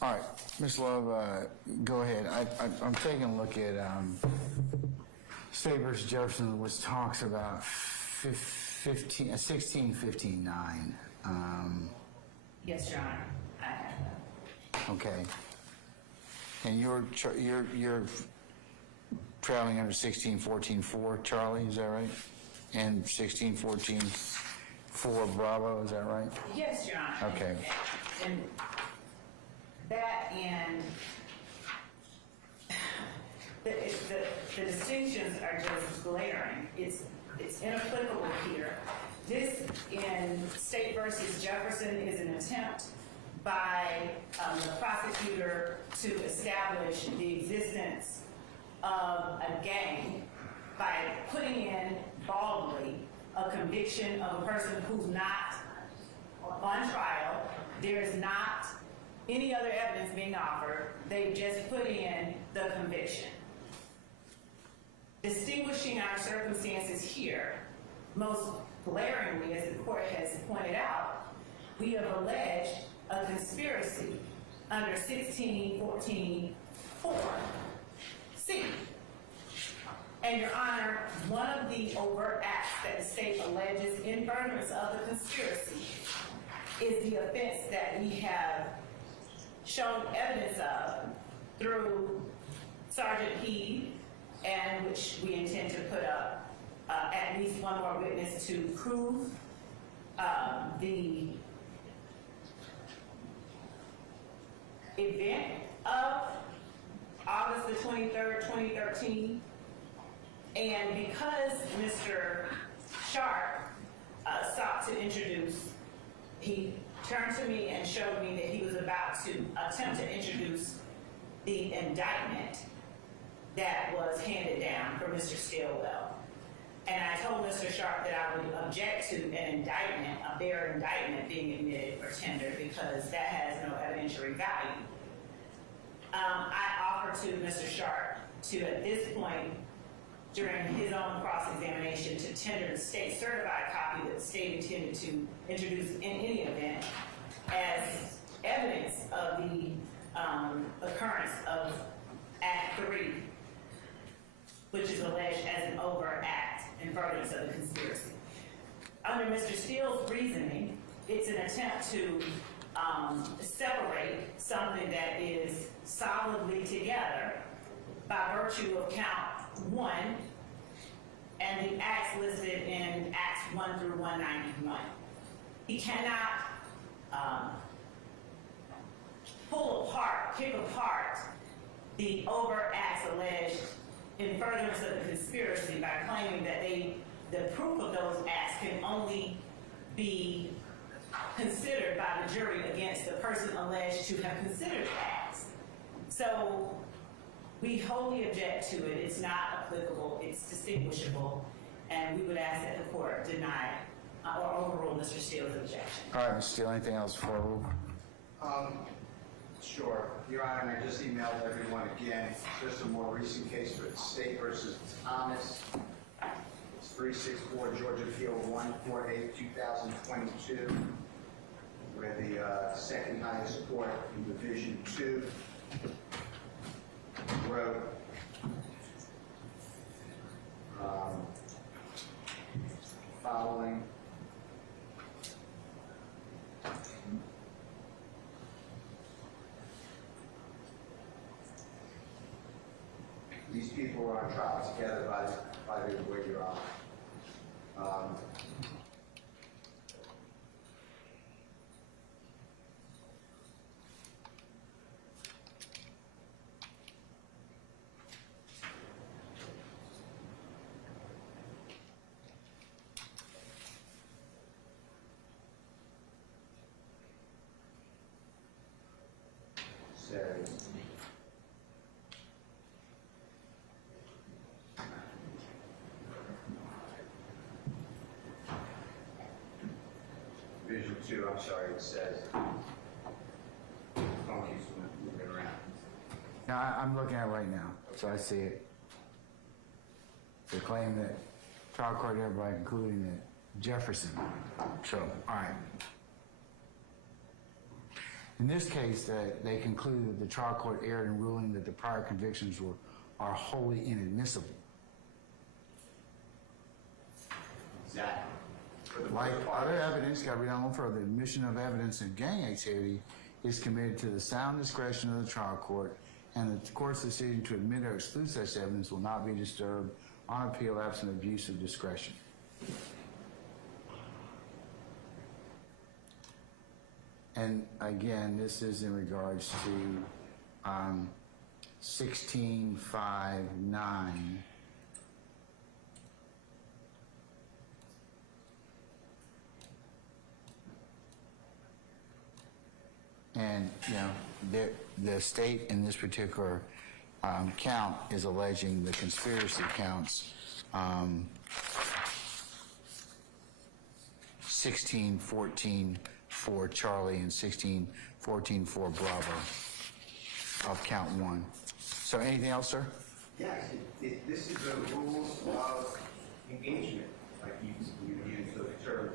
All right, Ms. Love, go ahead. I'm taking a look at State versus Jefferson, which talks about 16:15:9. Yes, Your Honor, I have that. Okay. And you're traveling under 16:14:4, Charlie, is that right? And 16:14:4 Bravo, is that right? Yes, Your Honor. Okay. And that and the distinctions are just glaring. It's inapplicable here. This in State versus Jefferson is an attempt by the prosecutor to establish the existence of a gang by putting in baldly a conviction of a person who's not on trial. There's not any other evidence being offered. They've just put in the conviction. Distinguishing our circumstances here, most glaringly, as the court has pointed out, we have alleged a conspiracy under 16:14:4C. And Your Honor, one of the overt acts that the state alleges in furtherance of the conspiracy is the offense that we have shown evidence of through Sergeant Heed, and which we intend to put up at least one more witness to prove the event of August the 23rd, 2013. And because Mr. Sharp sought to introduce, he turned to me and showed me that he was about to attempt to introduce the indictment that was handed down for Mr. Stillwell. And I told Mr. Sharp that I would object to an indictment, a bare indictment being admitted or tendered, because that has no evidentiary value. I offered to Mr. Sharp to, at this point, during his own cross-examination, to tender the state certified copy that the state intended to introduce in any event as evidence of the occurrence of Act 3, which is alleged as an overt act in furtherance of the conspiracy. Under Mr. Steele's reasoning, it's an attempt to separate something that is solidly together by virtue of count 1 and the acts listed in Acts 1 through 191. He cannot pick apart the overt acts alleged in furtherance of the conspiracy by claiming that the proof of those acts can only be considered by the jury against the person alleged to have considered the acts. So we wholly object to it. It's not applicable. It's distinguishable. And we would ask that the court deny or overrule Mr. Steele's objection. All right, Mr. Steele, anything else before we move? Sure. Your Honor, I just emailed everyone again, just a more recent case for State versus Thomas. 364 Georgia Field 148-2022, where the second highest court in Division 2 wrote following. These people were on trial together by the way you're on. Says, Division 2, I'm sorry, it says, phone keeps moving around. Now, I'm looking at it right now, so I see it. They claim that trial court hereby concluding that Jefferson. So, all right. In this case, that they conclude that the trial court erred in ruling that the prior convictions are wholly inadmissible. Exactly. Like other evidence, got to read on a little further, admission of evidence of gang activity is committed to the sound discretion of the trial court, and the court's decision to admit or exclude such evidence will not be disturbed on appeal absent abuse of discretion. And again, this is in regards to 1659. And, you know, the state in this particular count is alleging the conspiracy counts 1614 for Charlie and 1614 for Bravo of count 1. So anything else, sir? Yes, this is the rules of engagement, like you use the term.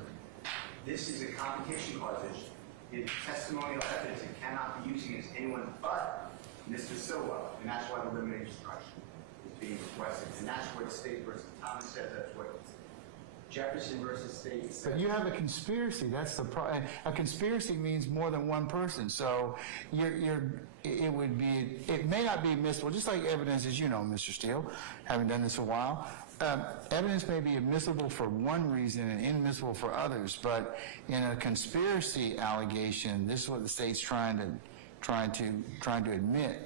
This is a competition clause issue. It's testimonial evidence. It cannot be used against anyone but Mr. Silva, and that's why the limited instruction is being requested. And that's what State versus Thomas said. That's what Jefferson versus State said. But you have a conspiracy. That's the problem. A conspiracy means more than one person. So it may not be admissible, just like evidence, as you know, Mr. Steele, having done this a while. Evidence may be admissible for one reason and inadmissible for others, but in a conspiracy allegation, this is what the state's trying to admit.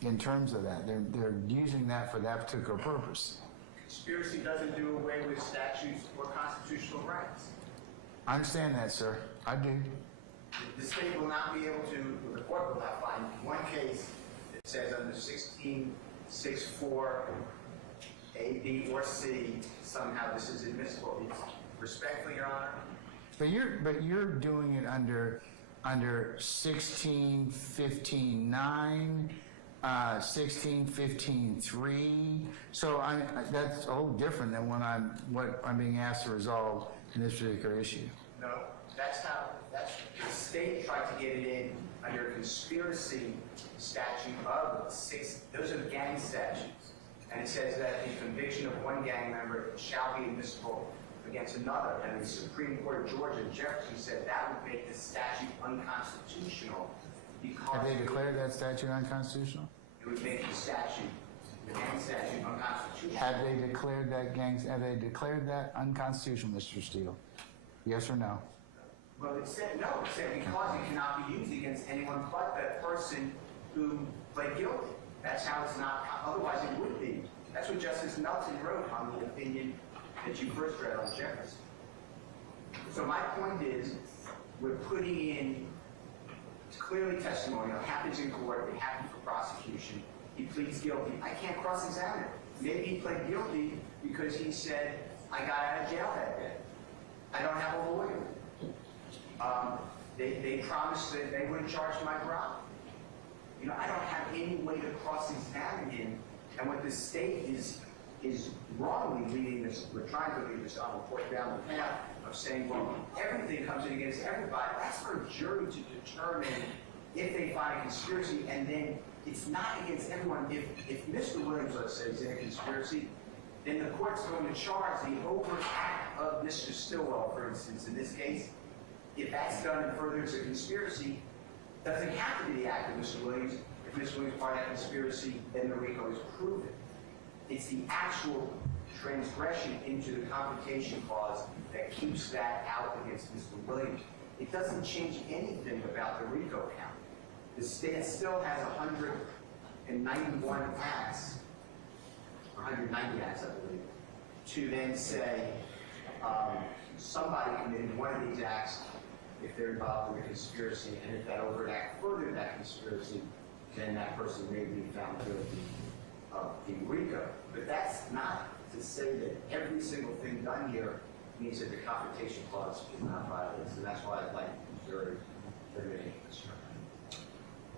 In terms of that, they're using that for that particular purpose. Conspiracy doesn't do away with statutes or constitutional rights. I understand that, sir. I do. The state will not be able to, the court will not find one case that says under 1664 A, B, or C, somehow this is admissible. It's respectfully, Your Honor. But you're doing it under 1615.9, 1615.3. So that's a little different than what I'm being asked to resolve in this particular issue. No, that's the state tried to get it in under a conspiracy statute of those are gang statutes. And it says that the conviction of one gang member shall be admissible against another. And the Supreme Court of Georgia, Jefferson, said that would make the statute unconstitutional because... Have they declared that statute unconstitutional? It would make the gang statute unconstitutional. Have they declared that unconstitutional, Mr. Steele? Yes or no? Well, it said no. It said because it cannot be used against anyone but that person who pled guilty. That's how it's not, otherwise it would be. That's what Justice Nelson wrote on the opinion that you first read on Jefferson. So my point is, we're putting in, it's clearly testimonial, it happens in court, it happens for prosecution, he pleads guilty. I can't cross-examine it. Maybe he pled guilty because he said, I got out of jail that day. I don't have a lawyer. They promised that they wouldn't charge my bribe. I don't have any way to cross-examine him, and what the state is wrongly leading this, we're trying to lead this report down the path of saying, well, everything comes in against everybody. That's for a jury to determine if they find a conspiracy, and then it's not against everyone. If Mr. Williams, let's say, is in a conspiracy, then the court's going to charge the overt act of Mr. Stillwell, for instance, in this case. If that's done in furtherance of conspiracy, doesn't have to be the act of Mr. Williams. If Mr. Williams is part of that conspiracy, then the RICO is proven. It's the actual transgression into the complication clause that keeps that out against Mr. Williams. It doesn't change anything about the RICO count. The state still has 191 acts, 190 acts, I believe, to then say somebody committed one of these acts if they're involved in a conspiracy, and if that overt act furthered that conspiracy, then that person may be found guilty of the RICO. But that's not to say that every single thing done here means that the confrontation clause is not violated. So that's why I'd like the jury to remain concerned.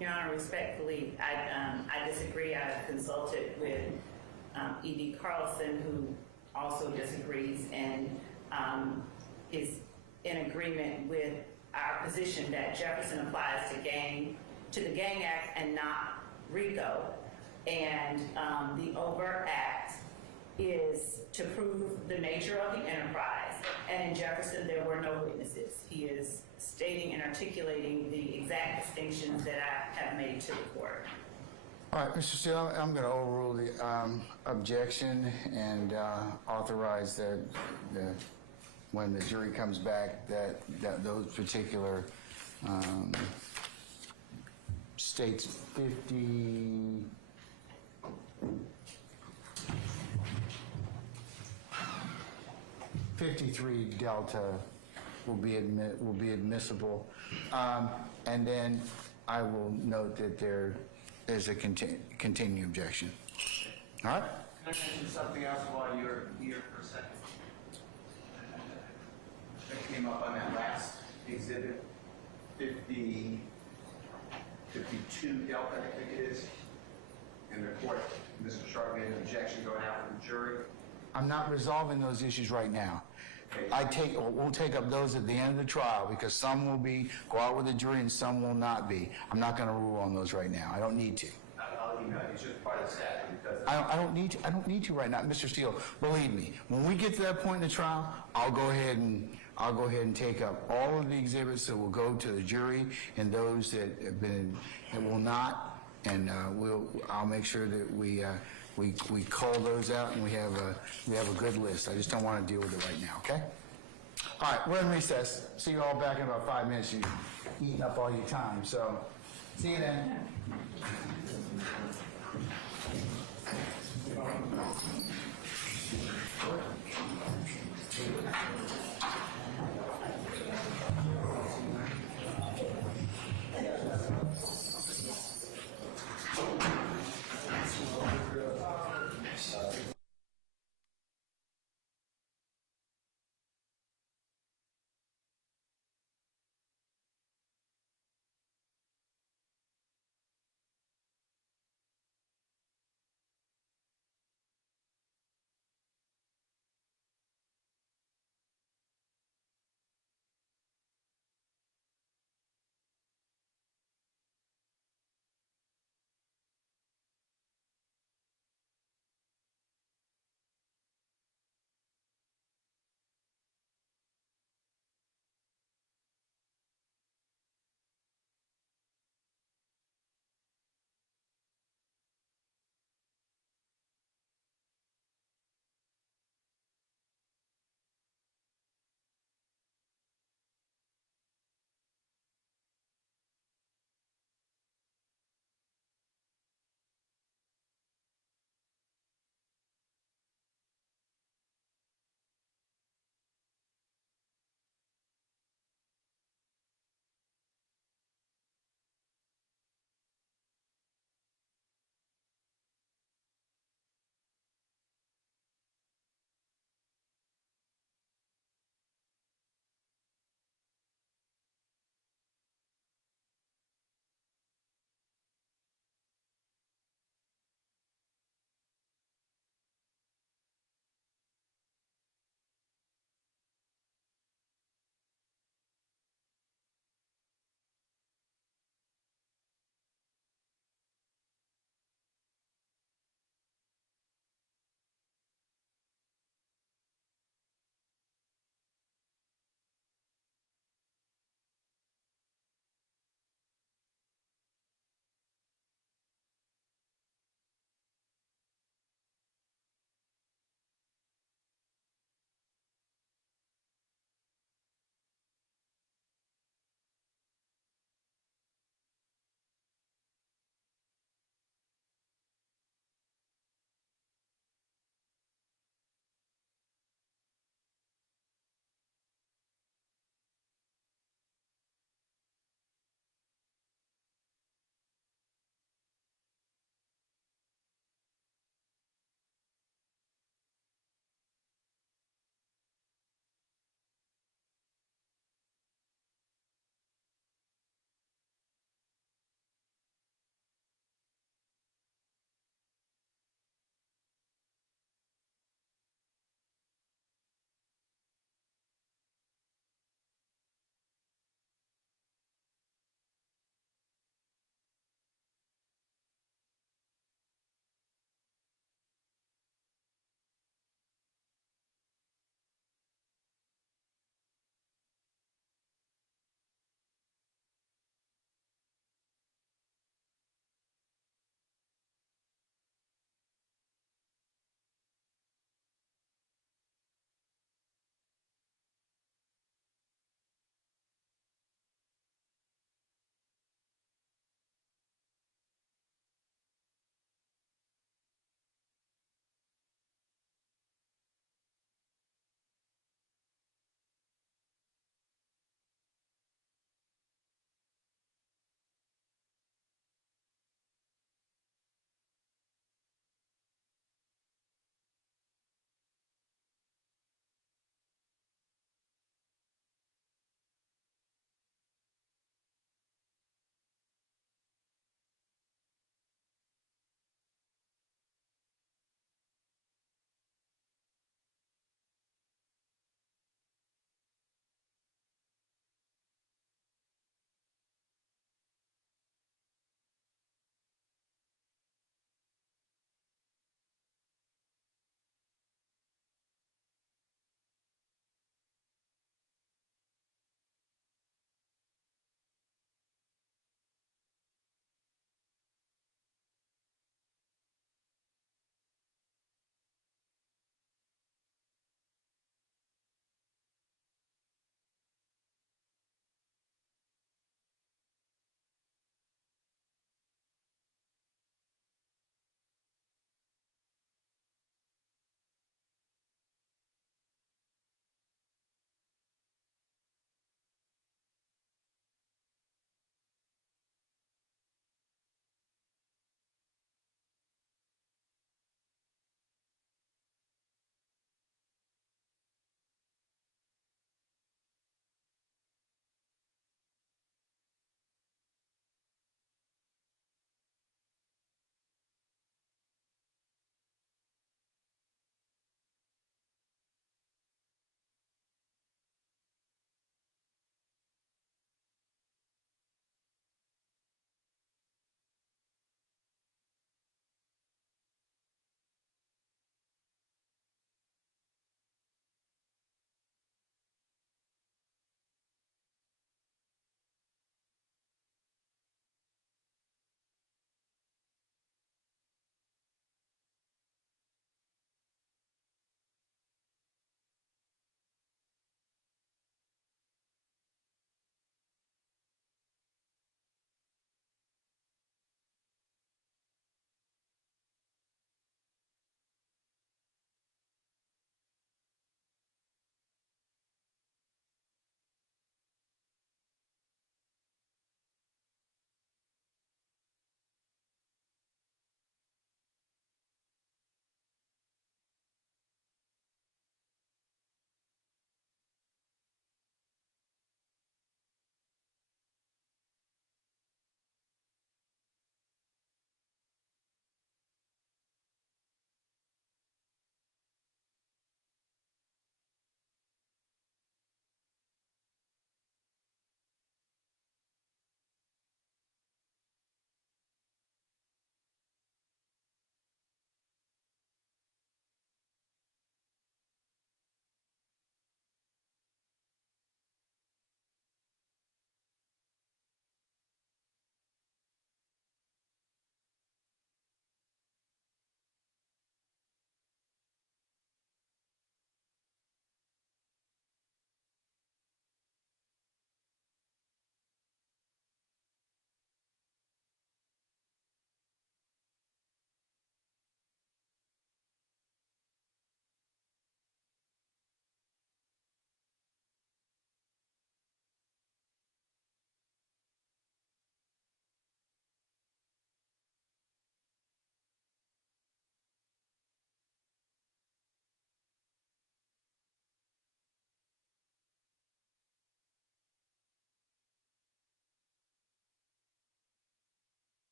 Your Honor, respectfully, I disagree. I've consulted with E.D. Carlson, who also disagrees and is in agreement with our position that Jefferson applies to the Gang Act and not RICO. And the overt act is to prove the nature of the enterprise. And in Jefferson, there were no witnesses. He is stating and articulating the exact distinctions that I have made to the court. All right, Mr. Steele, I'm going to overrule the objection and authorize that when the jury comes back that those particular states 53 Delta will be admissible, and then I will note that there is a continuing objection. All right. Can I mention something else while you're here for a second? That came up on that last exhibit, 52 Delta, I think it is. And the court, Mr. Sharp made an objection going out from the jury. I'm not resolving those issues right now. We'll take up those at the end of the trial, because some will go out with the jury and some will not be. I'm not going to rule on those right now. I don't need to. I'll email you. It's just part of the statute because I don't need to right now, Mr. Steele. Believe me, when we get to that point in the trial, I'll go ahead and take up all of the exhibits that will go to the jury and those that will not, and I'll make sure that we cull those out and we have a good list. I just don't want to deal with it right now. Okay. All right, we're in recess. See you all back in about 5 minutes. You've eaten up all your time, so see you then.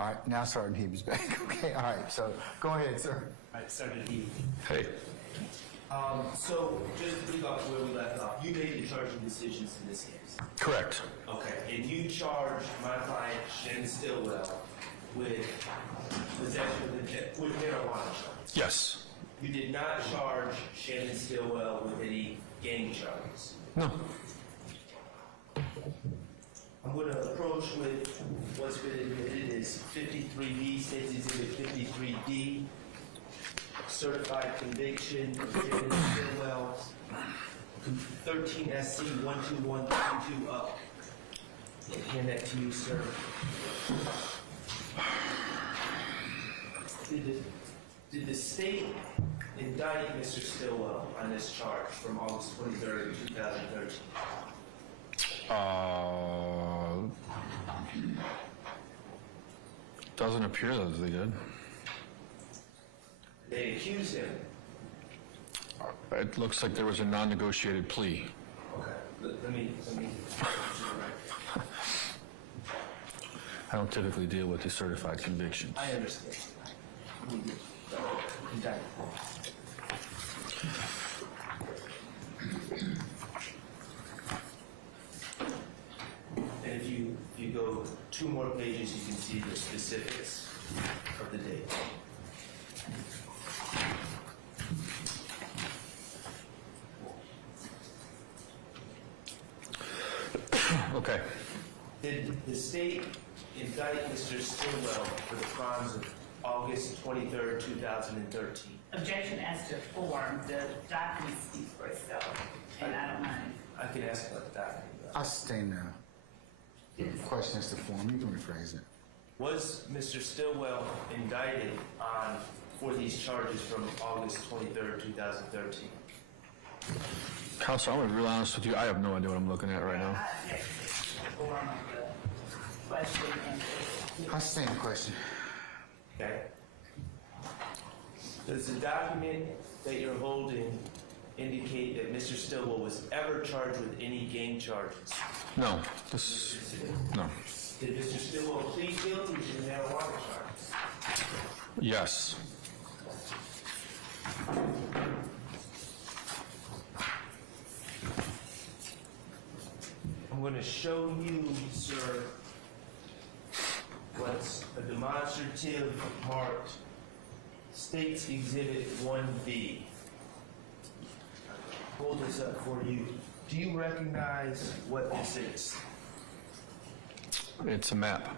All right, now Sergeant Heeb is back. Okay, all right, so go ahead, sir. All right, Sergeant Heath. Hey. So just to pick up where we left off, you made the charging decisions in this case. Correct. Okay, and you charged my client, Shannon Stillwell, with possession with marijuana charges. Yes. You did not charge Shannon Stillwell with any gang charges. No. I'm going to approach with what's been admitted as 53B, State's Exhibit 53D, certified conviction of Shannon Stillwell, 13 SC 12132 up. I'll hand that to you, sir. Did the state indict Mr. Stillwell on this charge from August 23rd, 2013? Doesn't appear that they did. They accused him. It looks like there was a non-negotiated plea. Okay, let me. I don't typically deal with the certified convictions. I understand. Indict. And if you go 2 more pages, you can see the specifics of the date. Okay. Did the state indict Mr. Stillwell for the crimes of August 23rd, 2013? Objection as to form, the document speaks for itself, and I don't mind. I can ask about the document. I sustain the question as to form. You can rephrase it. Was Mr. Stillwell indicted for these charges from August 23rd, 2013? Counsel, I'm going to be real honest with you. I have no idea what I'm looking at right now. I object to the form of the question and I sustain the question. Okay. Does the document that you're holding indicate that Mr. Stillwell was ever charged with any gang charges? No. No. Did Mr. Stillwell plead guilty to the marijuana charges? Yes. I'm going to show you, sir, what's a demonstrative marked State's Exhibit 1B. Hold this up for you. Do you recognize what this is? It's a map.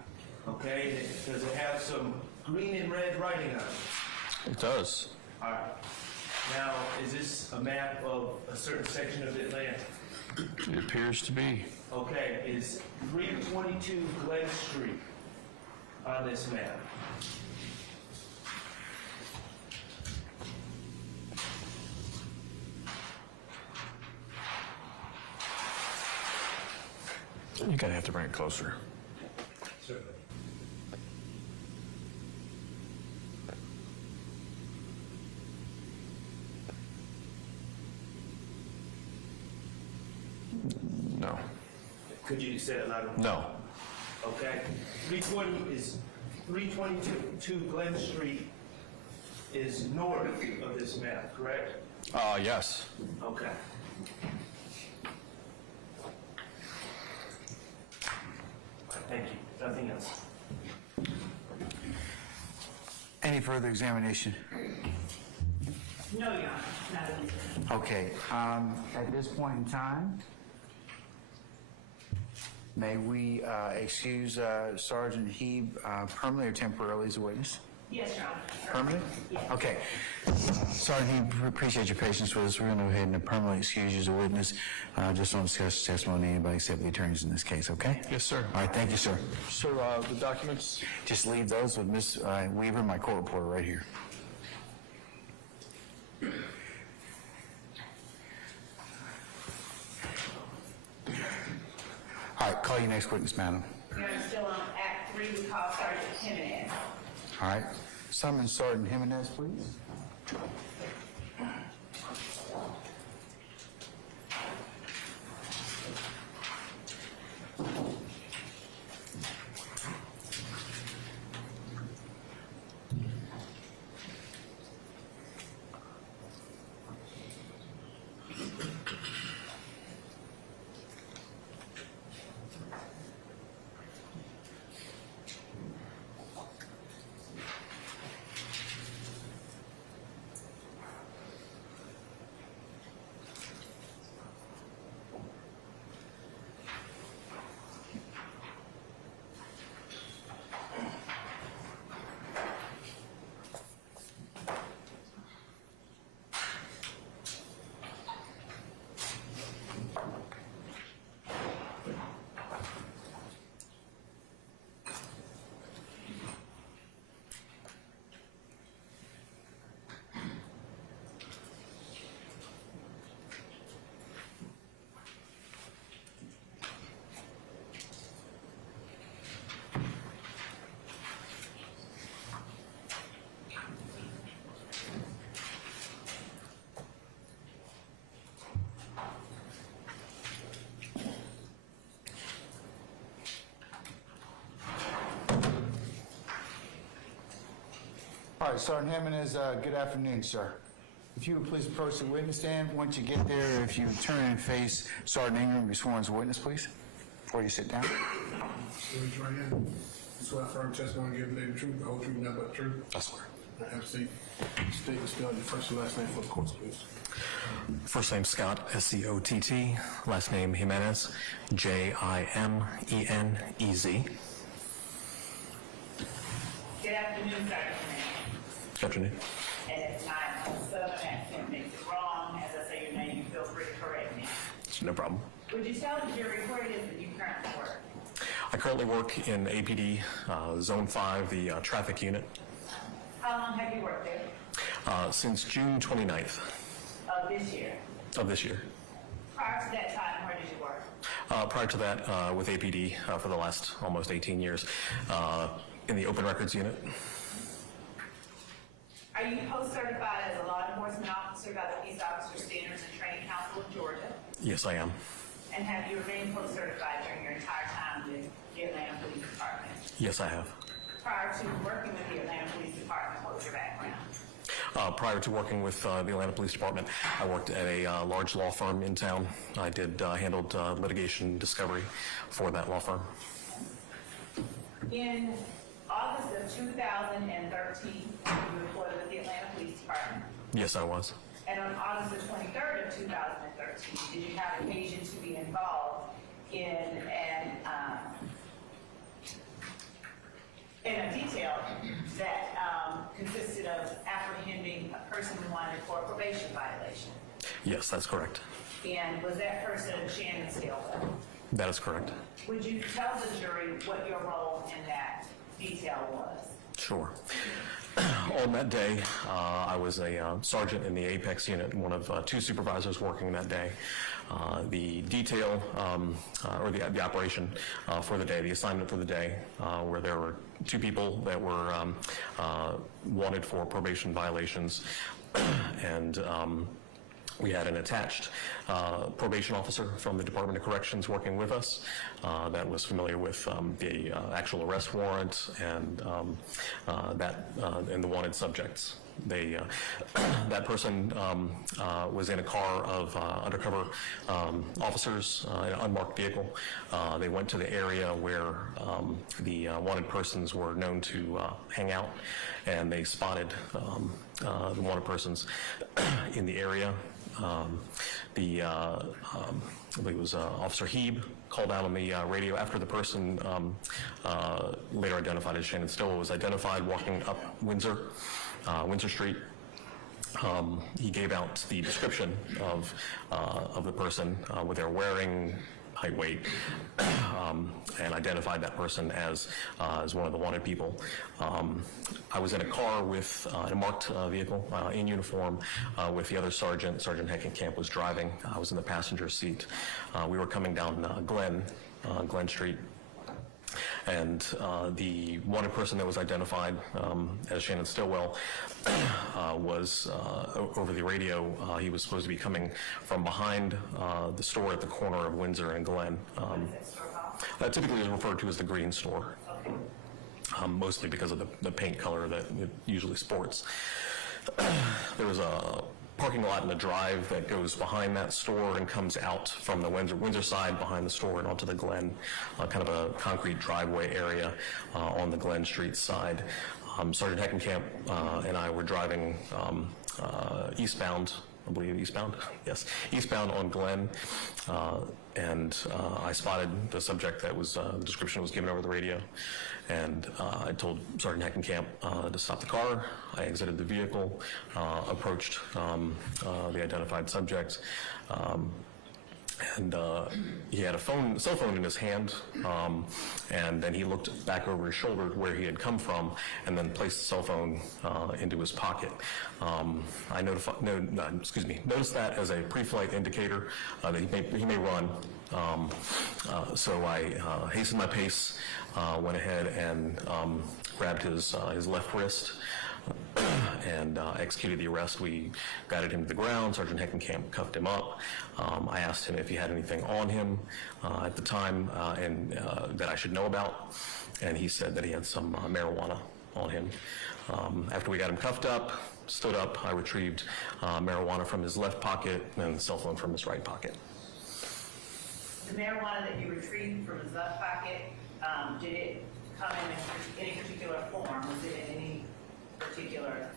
Okay, does it have some green and red writing on it? It does. All right. Now, is this a map of a certain section of Atlanta? It appears to be. Okay, is 322 Glen Street on this map? You're going to have to bring it closer. Certainly. No. Could you say it louder? No. Okay. 322 Glen Street is north of this map, correct? Yes. Okay. Thank you. Nothing else. Any further examination? no, Your Honor, not at this time. Okay, at this point in time, may we excuse Sergeant Heeb permanently or temporarily as a witness? Yes, Your Honor. Permanent? Yes. Okay. Sergeant Heeb, appreciate your patience with us. We're going to go ahead and permanently excuse you as a witness. Just don't discuss testimony of anybody except the attorneys in this case, okay? Yes, sir. All right, thank you, sir. Sir, the documents? Just leave those with Ms. Weaver, my court reporter, right here. All right, call your next witness, madam. Your Honor, still on Act 3, we call Sergeant Jimenez. All right. Summon Sergeant Jimenez, please. All right, Sergeant Jimenez, good afternoon, sir. If you would please approach the witness stand. Once you get there, if you turn and face Sergeant Ingram, be sworn as a witness, please, before you sit down. Raise your right hand. You swear affirm testimony given today the truth, the whole truth, and nothing but the truth. I swear. Have a seat. State and spell your first and last name for the courts, please. First name Scott, S-C-O-T-T. Last name Jimenez, J-I-M-E-N-E-Z. Good afternoon, Sergeant. Good afternoon. And if my southern accent makes it wrong, as I say your name, you feel free to correct me. No problem. Would you tell the jury where it is that you currently work? I currently work in APD, Zone 5, the traffic unit. How long have you worked there? Since June 29th Of this year. of this year. Prior to that time, where did you work? Prior to that, with APD for the last almost 18 years, in the open records unit. Are you post-certified as a law enforcement officer by the Peace Officer Standards and Training Council of Georgia? Yes, I am. And have you remained post-certified during your entire time with the Atlanta Police Department? Yes, I have. Prior to working with the Atlanta Police Department, what was your background? Prior to working with the Atlanta Police Department, I worked at a large law firm in town. I handled litigation discovery for that law firm. In August of 2013, you reported with the Atlanta Police Department. Yes, I was. And on August the 23rd of 2013, did you have occasion to be involved in a detail that consisted of apprehending a person wanted for a probation violation? Yes, that's correct. And was that person Shannon Stillwell? That is correct. Would you tell the jury what your role in that detail was? Sure. On that day, I was a sergeant in the Apex unit, one of two supervisors working that day. The detail, or the operation for the day, the assignment for the day, where there were two people that were wanted for probation violations, and we had an attached probation officer from the Department of Corrections working with us that was familiar with the actual arrest warrant and and the wanted subjects. That person was in a car of undercover officers in an unmarked vehicle. They went to the area where the wanted persons were known to hang out, and they spotted the wanted persons in the area. I believe it was Officer Heeb called out on the radio after the person later identified as Shannon Stillwell was identified walking up Windsor Street. He gave out the description of the person, what they're wearing, height, weight, and identified that person as one of the wanted people. I was in a car with a marked vehicle in uniform with the other sergeant. Sergeant Heckenkamp was driving. I was in the passenger seat. We were coming down Glen Street. And the wanted person that was identified as Shannon Stillwell was over the radio. He was supposed to be coming from behind the store at the corner of Windsor and Glen. That typically is referred to as the green store, mostly because of the paint color that it usually sports. There was a parking lot and a drive that goes behind that store and comes out from the Windsor side behind the store and onto the Glen, kind of a concrete driveway area on the Glen Street side. Sergeant Heckenkamp and I were driving eastbound, I believe eastbound, yes, eastbound on Glen, and I spotted the subject that was, the description was given over the radio, and I told Sergeant Heckenkamp to stop the car. I exited the vehicle, approached the identified subject, and he had a cell phone in his hand, and then he looked back over his shoulder where he had come from, and then placed the cell phone into his pocket. I noticed that as a pre-flight indicator that he may run. So I hastened my pace, went ahead and grabbed his left wrist, and executed the arrest. We guided him to the ground. Sergeant Heckenkamp cuffed him up. I asked him if he had anything on him at the time and that I should know about, and he said that he had some marijuana on him. After we got him cuffed up, stood up, I retrieved marijuana from his left pocket and cell phone from his right pocket. The marijuana that you retrieved from his left pocket, did it come in any particular form? Was it in any particular?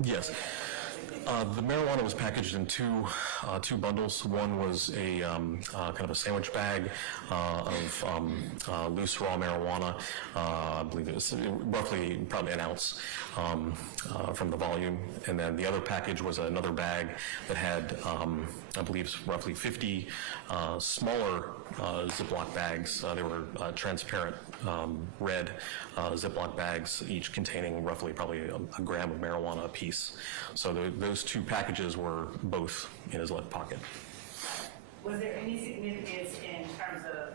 Yes. The marijuana was packaged in two bundles. One was a kind of a sandwich bag of loose raw marijuana. I believe it was roughly probably an ounce from the volume. And then the other package was another bag that had, I believe, roughly 50 smaller Ziploc bags. They were transparent red Ziploc bags, each containing roughly probably a gram of marijuana apiece. So those two packages were both in his left pocket. Was there any significance in terms of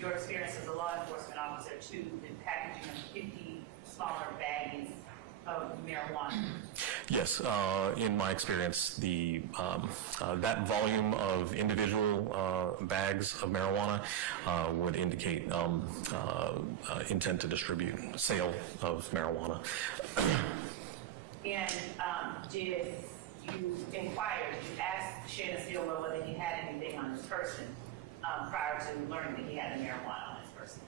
your experience as a law enforcement officer to the packaging of 50 smaller baggies of marijuana? Yes, in my experience, that volume of individual bags of marijuana would indicate intent to distribute, sale of marijuana. And did you inquire, did you ask Shannon Steelwell whether he had anything on his person prior to learning that he had the marijuana on his person?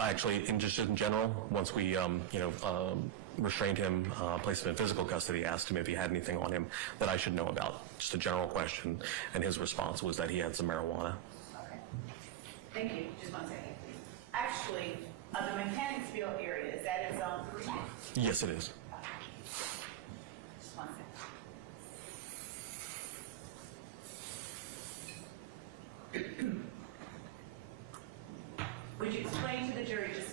Actually, just in general, once we, restrained him, placed him in physical custody, asked him if he had anything on him that I should know about. Just a general question, and his response was that he had some marijuana. Okay. Thank you. Just one second, please. Actually, the Mechanicsville area, is that in zone 3? Yes, it is. Just one second. Would you explain to the jury just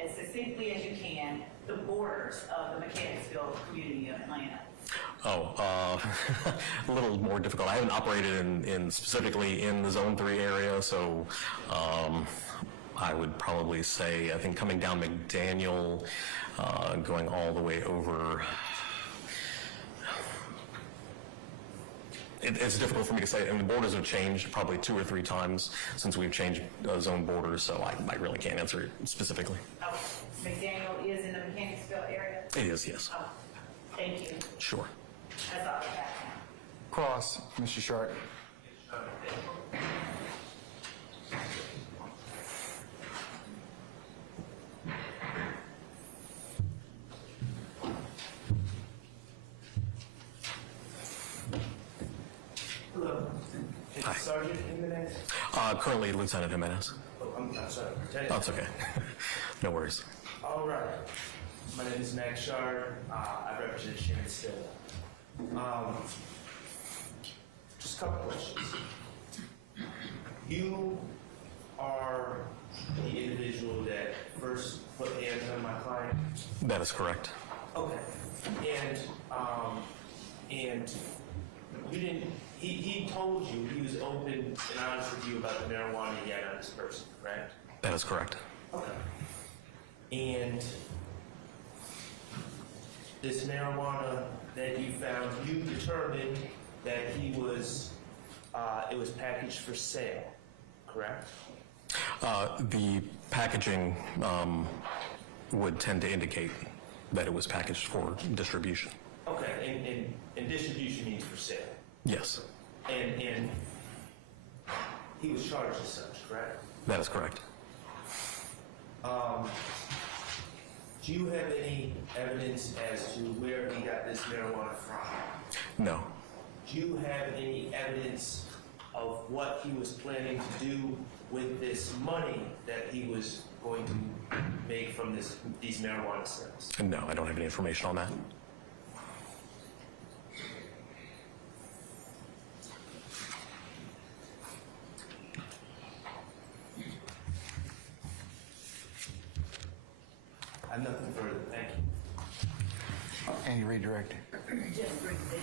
as succinctly as you can the borders of the Mechanicsville community of Atlanta? A little more difficult. I haven't operated in specifically in the Zone 3 area, so I would probably say, I think coming down McDaniel, going all the way over. It's difficult for me to say, and the borders have changed probably 2 or 3 times since we've changed zone borders, so I really can't answer it specifically. Oh, McDaniel is in the Mechanicsville area? It is, yes. Oh, thank you. Sure. That's all I have. Cross, Mr. Sharp. Hello. Is Sergeant Jimenez? Currently Lieutenant Jimenez. Oh, I'm sorry. That's okay. No worries. All right. My name is Max Shard. I represent Shannon Still. Just a couple questions. You are the individual that first put hands on my client? That is correct. Okay. And you didn't, he told you he was open and honest with you about the marijuana he had on his person, correct? That is correct. Okay. And this marijuana that you found, you determined that he was, it was packaged for sale, correct? The packaging would tend to indicate that it was packaged for distribution. Okay, and distribution means for sale. Yes. And he was charged as such, correct? That is correct. Do you have any evidence as to where he got this marijuana from? No. Do you have any evidence of what he was planning to do with this money that he was going to make from these marijuana sales? No, I don't have any information on that. I have nothing further. Thank you. Any redirect. Just briefly.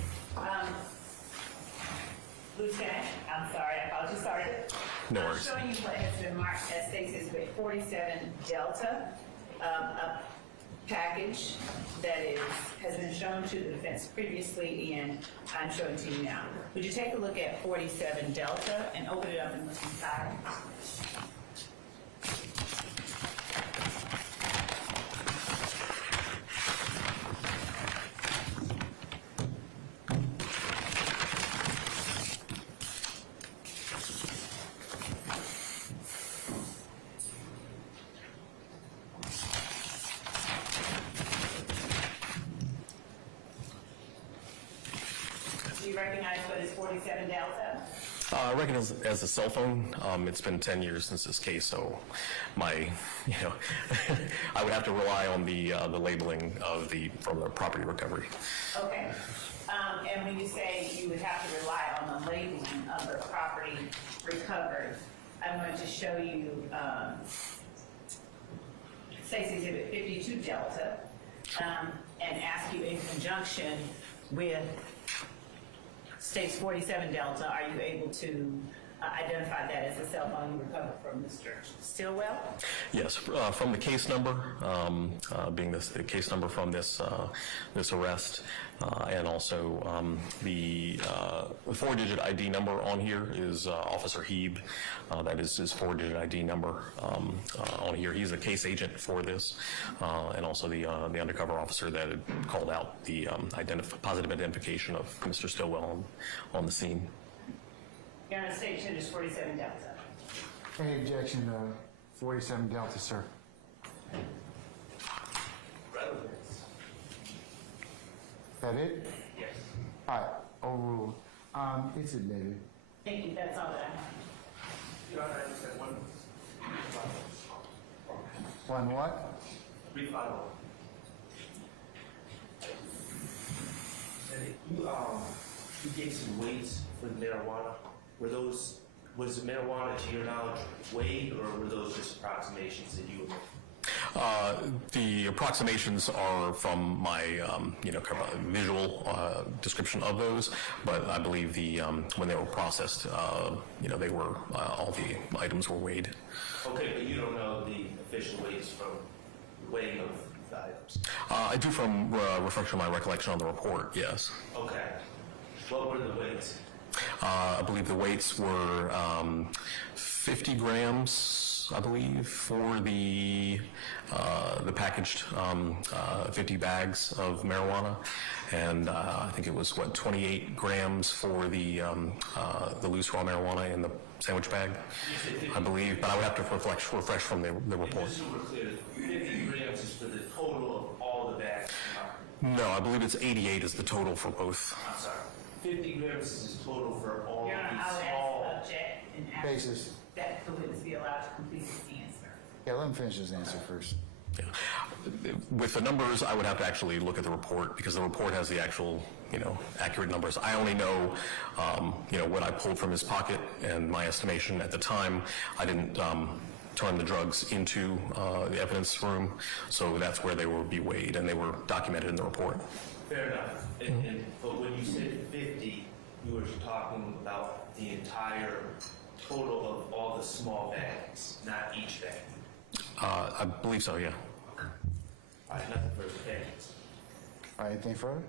Lieutenant, I'm sorry, I just started. No worries. I'm showing you what has been marked as states exhibit 47 Delta, a package that has been shown to the defense previously, and I'm showing to you now. Would you take a look at 47 Delta and open it up and look inside? recognize what is 47 Delta? I reckon as a cell phone. It's been 10 years since this case, so I would have to rely on the labeling from the property recovery. Okay. And when you say you would have to rely on the labeling of the property recovered, I'm going to show you State's Exhibit 52 Delta and ask you in conjunction with State's 47 Delta, are you able to identify that as a cell phone you recovered from Mr. Stillwell? Yes, from the case number, being the case number from this arrest, and also the 4-digit ID number on here is Officer Heeb. That is his 4-digit ID number on here. He's a case agent for this, and also the undercover officer that had called out the positive identification of Mr. Stillwell on the scene. Your Honor, State Changes 47 Delta. Any objection to 47 Delta, sir? Relevance. That it? Yes. All right, overruled. It's admitted. Thank you, that's all that I have. Your Honor, I just had one. One what? Rebuttal. And you gave some weights for the marijuana. Was the marijuana, to your knowledge, weighed, or were those just approximations that you were making? The approximations are from my, kind of visual description of those, but I believe when they were processed, they were all the items were weighed. Okay, but you don't know the official weights from the weighing of the items. I do from reflection of my recollection on the report. Yes. Okay. What were the weights? I believe the weights were 50 grams, I believe, for the packaged 50 bags of marijuana, and I think it was 28 grams for the loose raw marijuana in the sandwich bag, I believe. But I would have to refresh from the report. Just so we're clear, 50 grams is for the total of all the bags. No, I believe it's 88 is the total for both. I'm sorry. 50 grams is the total for all Your of Honor, these I would small. ask object and ask Basis. that the witness be allowed to complete his answer. Yeah, let him finish his answer first. Yeah. With the numbers, I would have to actually look at the report because the report has the actual, accurate numbers. I only know, what I pulled from his pocket, and my estimation at the time, I didn't turn the drugs into the evidence room, so that's where they would be weighed, and they were documented in the report. Fair enough. But when you said 50, you were talking about the entire total of all the small bags, not each bag. I believe so, yeah. Okay. All right, nothing further. Thank you. All right, anything further?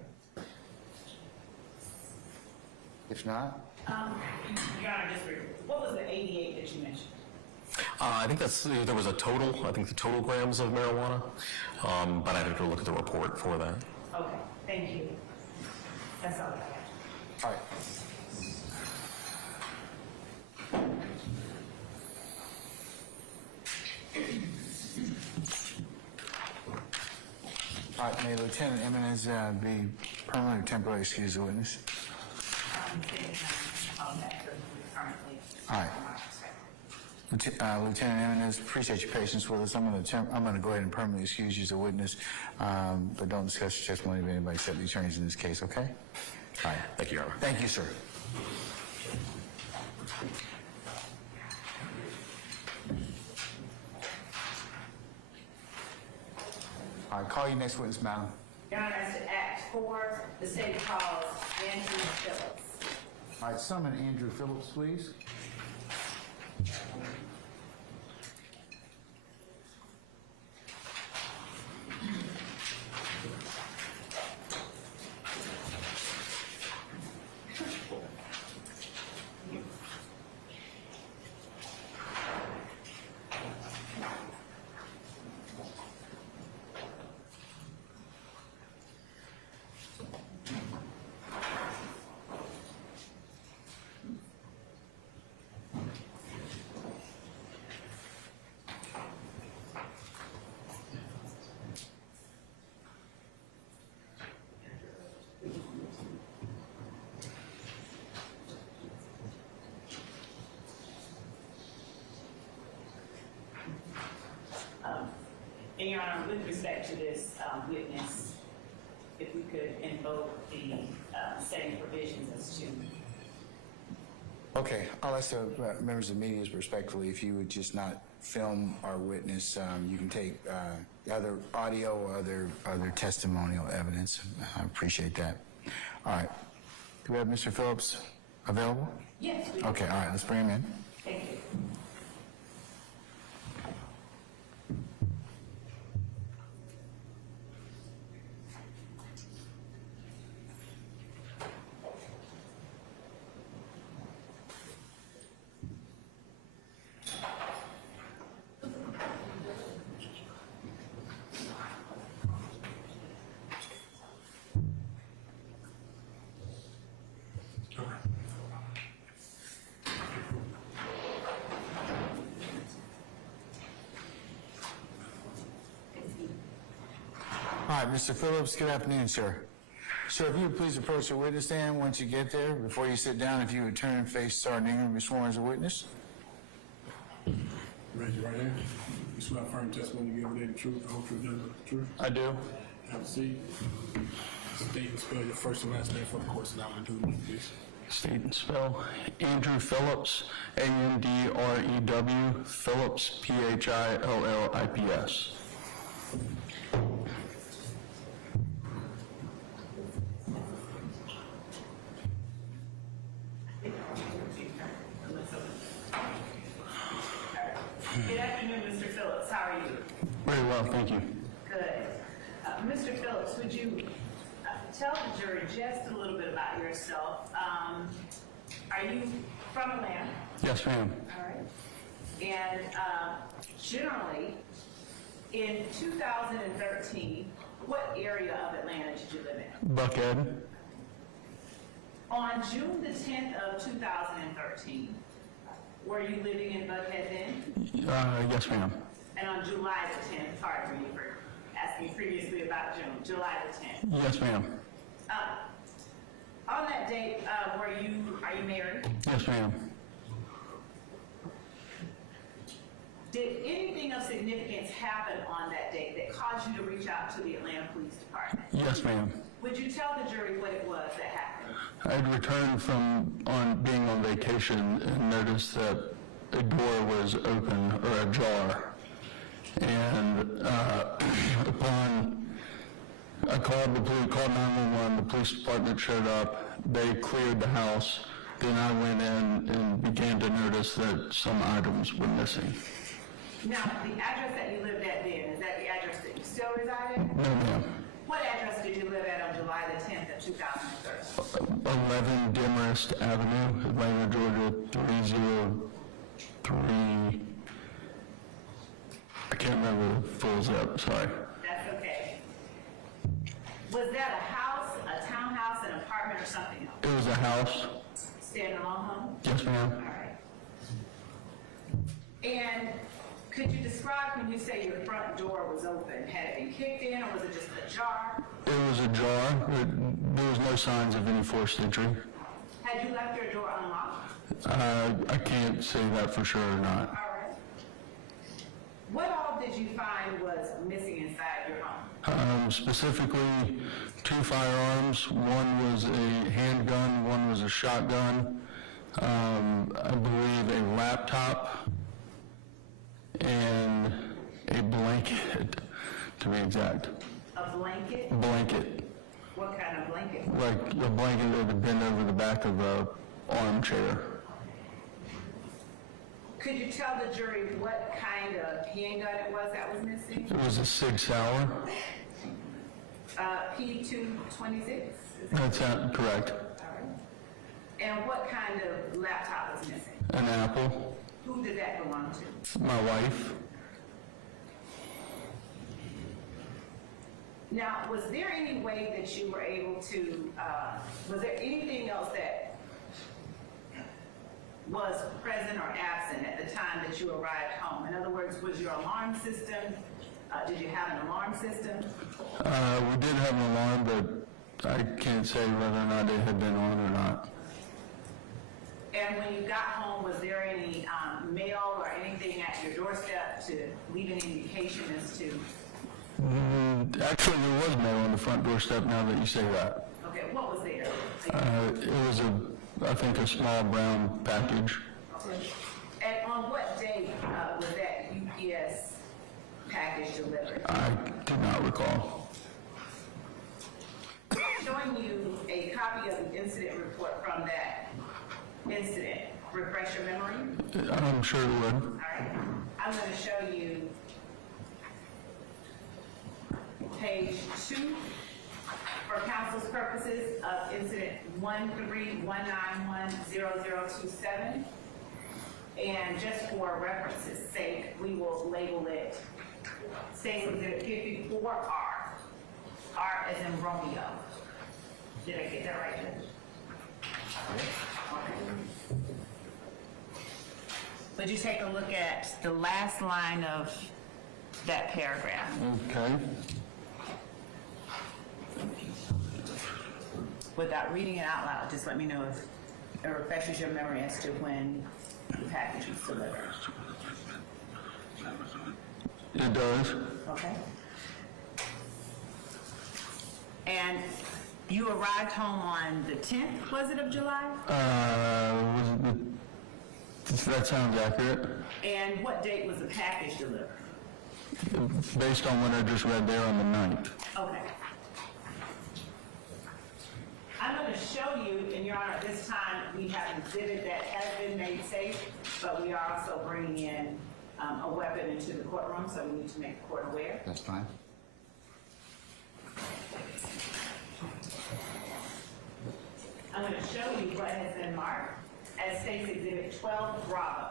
If not? Your Honor, what was the 88 that you mentioned? I think there was a total, I think the total grams of marijuana, but I'd have to look at the report for that. Okay, thank you. That's all I have. All right. All right, may Lieutenant Eminez be permanently or temporarily excused the witness? All right. Lieutenant Eminez, appreciate your patience with us. I'm going to go ahead and permanently excuse you as a witness, but don't discuss your testimony with anybody except the attorneys in this case, okay? All right. Thank you, Your Honor. Thank you, sir. All right, call your next witness, madam. Your Honor, as to Act 4, the state calls Andrew Phillips. All right, summon Andrew Phillips, please. with respect to this witness, if we could invoke the same provisions as to. Okay, I'll ask the members of the media respectfully if you would just not film our witness. You can take other audio or other testimonial evidence. I appreciate that. All right. Do we have Mr. Phillips available? Yes. We do. Okay, all right, let's bring him in. Thank you. All right, Mr. Phillips, good afternoon, sir. Sir, if you would please approach the witness stand once you get there. Before you sit down, if you would turn and face Sergeant Ingram, be sworn as a witness. Raise your right hand. You swear affirm testimony you give today the truth, the whole truth, nothing but the truth. I do. Have a seat. State and spell your first and last name for the course, and I will do it, please. State and spell. Andrew Phillips, A-N-D-R-E-W, Phillips, P-H-I-L-L-I-P-S. Good afternoon, Mr. Phillips. How are you? Very well, thank you. Good. Mr. Phillips, would you tell the jury just a little bit about yourself? Are you from Atlanta? Yes, ma'am. All right. And generally, in 2013, what area of Atlanta did you live in? Buckhead. On June the 10th of 2013, were you living in Buckhead then? Yes, ma'am. And on July the 10th, pardon me for asking previously about June, July the 10th. Yes, ma'am. On that date, are you married? Yes, ma'am. Did anything of significance happen on that date that caused you to reach out to the Atlanta Police Department? Yes, ma'am. Would you tell the jury what it was that happened? I'd returned from being on vacation and noticed that a door was open or ajar. And I called 911, the police department showed up, they cleared the house, then I went in and began to notice that some items were missing. Now, the address that you lived at then, is that the address that you still reside in? No, ma'am. What address did you live at on July the 10th of 2013? 11 Demarest Avenue, Atlanta, Georgia, 303. I can't remember the full zip, sorry. That's okay. Was that a house, a townhouse, an apartment, or something else? It was a house. Standalone home? Yes, ma'am. All right. And could you describe when you say your front door was open? Had it been kicked in, or was it just ajar? It was ajar. There was no signs of any forced entry. Had you left your door unlocked? I can't say that for sure or not. All right. What all did you find was missing inside your home? Specifically, 2 firearms. One was a handgun, one was a shotgun. I believe a laptop and a blanket, to be exact. A blanket? Blanket. What kind of blanket? Like a blanket that had been over the back of a armchair. Could you tell the jury what kind of handgun it was that was missing? It was a Sig Sauer. P226? That's correct. All right. And what kind of laptop was missing? An Apple. Who did that belong to? My wife. Now, was there any way that you were able to, was there anything else that was present or absent at the time that you arrived home? In other words, was your alarm system, did you have an alarm system? We did have an alarm, but I can't say whether or not it had been on or not. And when you got home, was there any mail or anything at your doorstep to leave an indication as to? Actually, there was mail on the front doorstep now that you say that. Okay, what was there? It was I think a small brown package. And on what date was that UPS package delivered? I do not recall. Showing you a copy of the incident report from that incident. Refresh your memory? I'm sure it would. All right. I'm going to show you page 2 for council's purposes of incident 131910027. And just for reference's sake, we will label it State Exhibit 54R. R as in Romeo. Did I get that right, Judge? Okay. Would you take a look at the last line of that paragraph? Okay. Without reading it out loud, just let me know if it refreshes your memory as to when the package was delivered. It does. Okay. And you arrived home on the 10th, was it, of July? That sounds accurate. And what date was the package delivered? Based on what I just read there on the 9th. Okay. I'm going to show you, and Your Honor, this time we have an exhibit that has been made safe, but we are also bringing in a weapon into the courtroom, so we need to make the court aware. That's fine. I'm going to show you what has been marked as State's Exhibit 12 Bravo.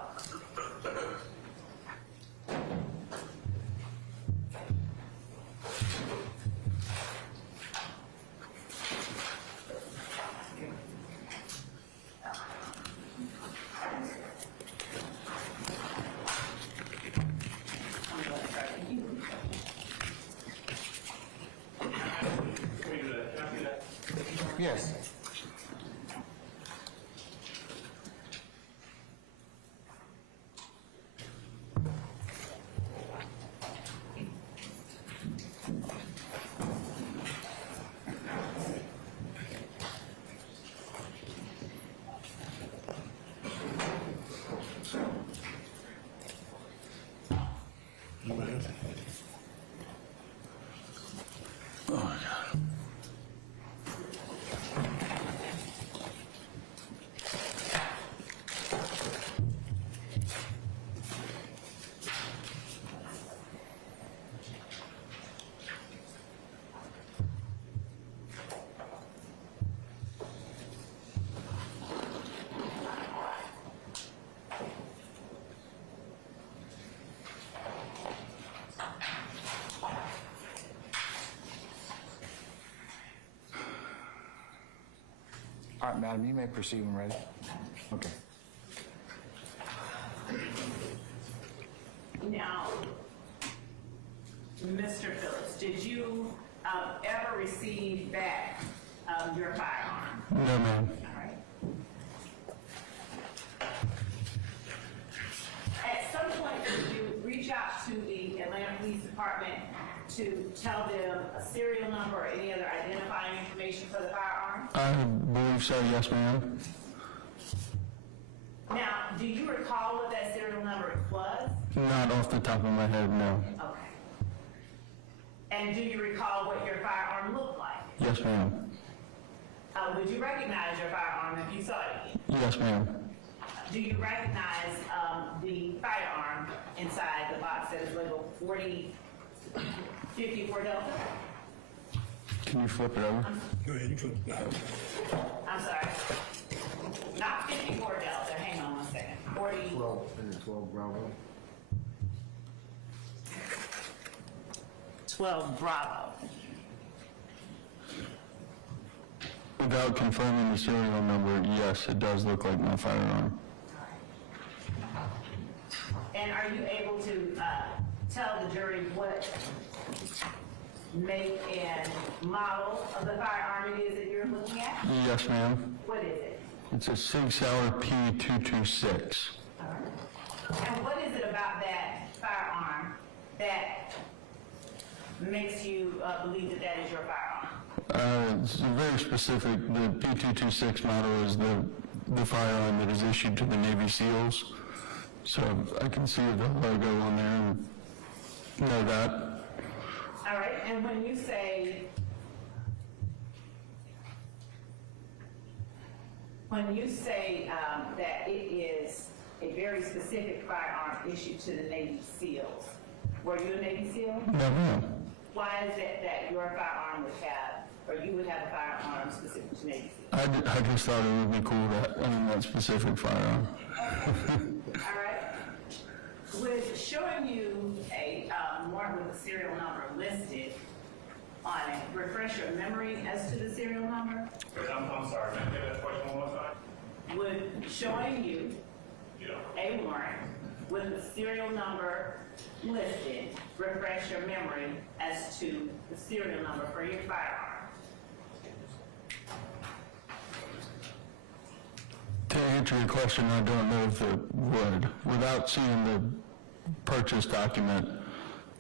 Yes. All right, madam, you may proceed when ready. Okay. Now, Mr. Phillips, did you ever receive back your firearm? No, ma'am. All right. At some point, did you reach out to the Atlanta Police Department to tell them a serial number or any other identifying information for the firearm? I believe so, yes, ma'am. Now, do you recall what that serial number was? Not off the top of my head, no. Okay. And do you recall what your firearm looked like? Yes, ma'am. Would you recognize your firearm if you saw it? Yes, ma'am. Do you recognize the firearm inside the box that is labeled 4054 Delta? Can you flip it over? Go ahead, you flip it. I'm sorry. Not 54 Delta. Hang on one second. 12 Bravo. 12 Bravo. Without confirming the serial number, yes, it does look like my firearm. And are you able to tell the jury what make and model of the firearm it is that you're looking at? Yes, ma'am. What is it? It's a Sig Sauer P226. And what is it about that firearm that makes you believe that that is your firearm? It's very specific. The P226 model is the firearm that is issued to the Navy SEALs. So I can see the logo on there and know that. All right, and when you say that it is a very specific firearm issued to the Navy SEAls, were you a Navy SEAL? No, ma'am. Why is it that your firearm would have, or you would have a firearm specific to Navy SEAls? I just thought it would be cool to own that specific firearm. All right. Would showing you a warrant with a serial number listed on it refresh your memory as to the serial number? I'm sorry, can I get that question one more time? Would showing you a warrant with the serial number listed refresh your memory as to the serial number for your firearm? To answer your question, I don't know if it would. Without seeing the purchase document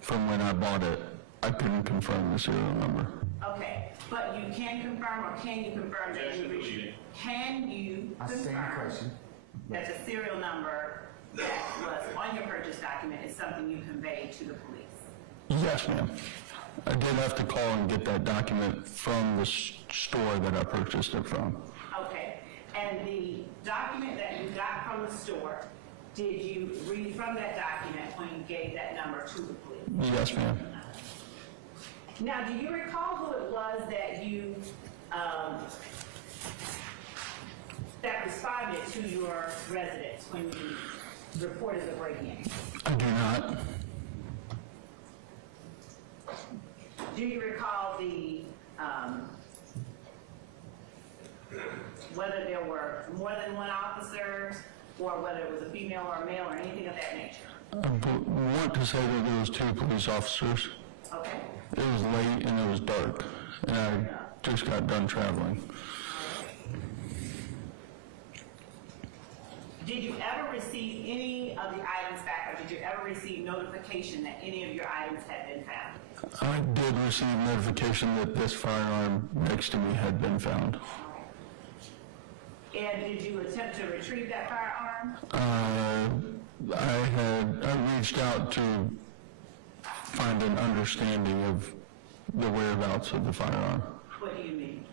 from when I bought it, I couldn't confirm the serial number. Okay, but you can confirm, or can you confirm that that the serial number that was on your purchase document is something you conveyed to the police? Yes, ma'am. I did have to call and get that document from the store that I purchased it from. Okay, and the document that you got from the store, did you read from that document when you gave that number to the police? Yes, ma'am. Now, do you recall who it was that you, that responded to your residence when you reported the break-in? I do not. Do you recall the, whether there were more than one officer, or whether it was a female or a male, or anything of that nature? I want to say that there was 2 police officers. Okay. It was late and it was dark, and I just got done traveling. Did you ever receive any of the items back, or did you ever receive notification that any of your items had been found? I did receive notification that this firearm next to me had been found. And did you attempt to retrieve that firearm? I reached out to find an understanding of the whereabouts of the firearm. What do you mean?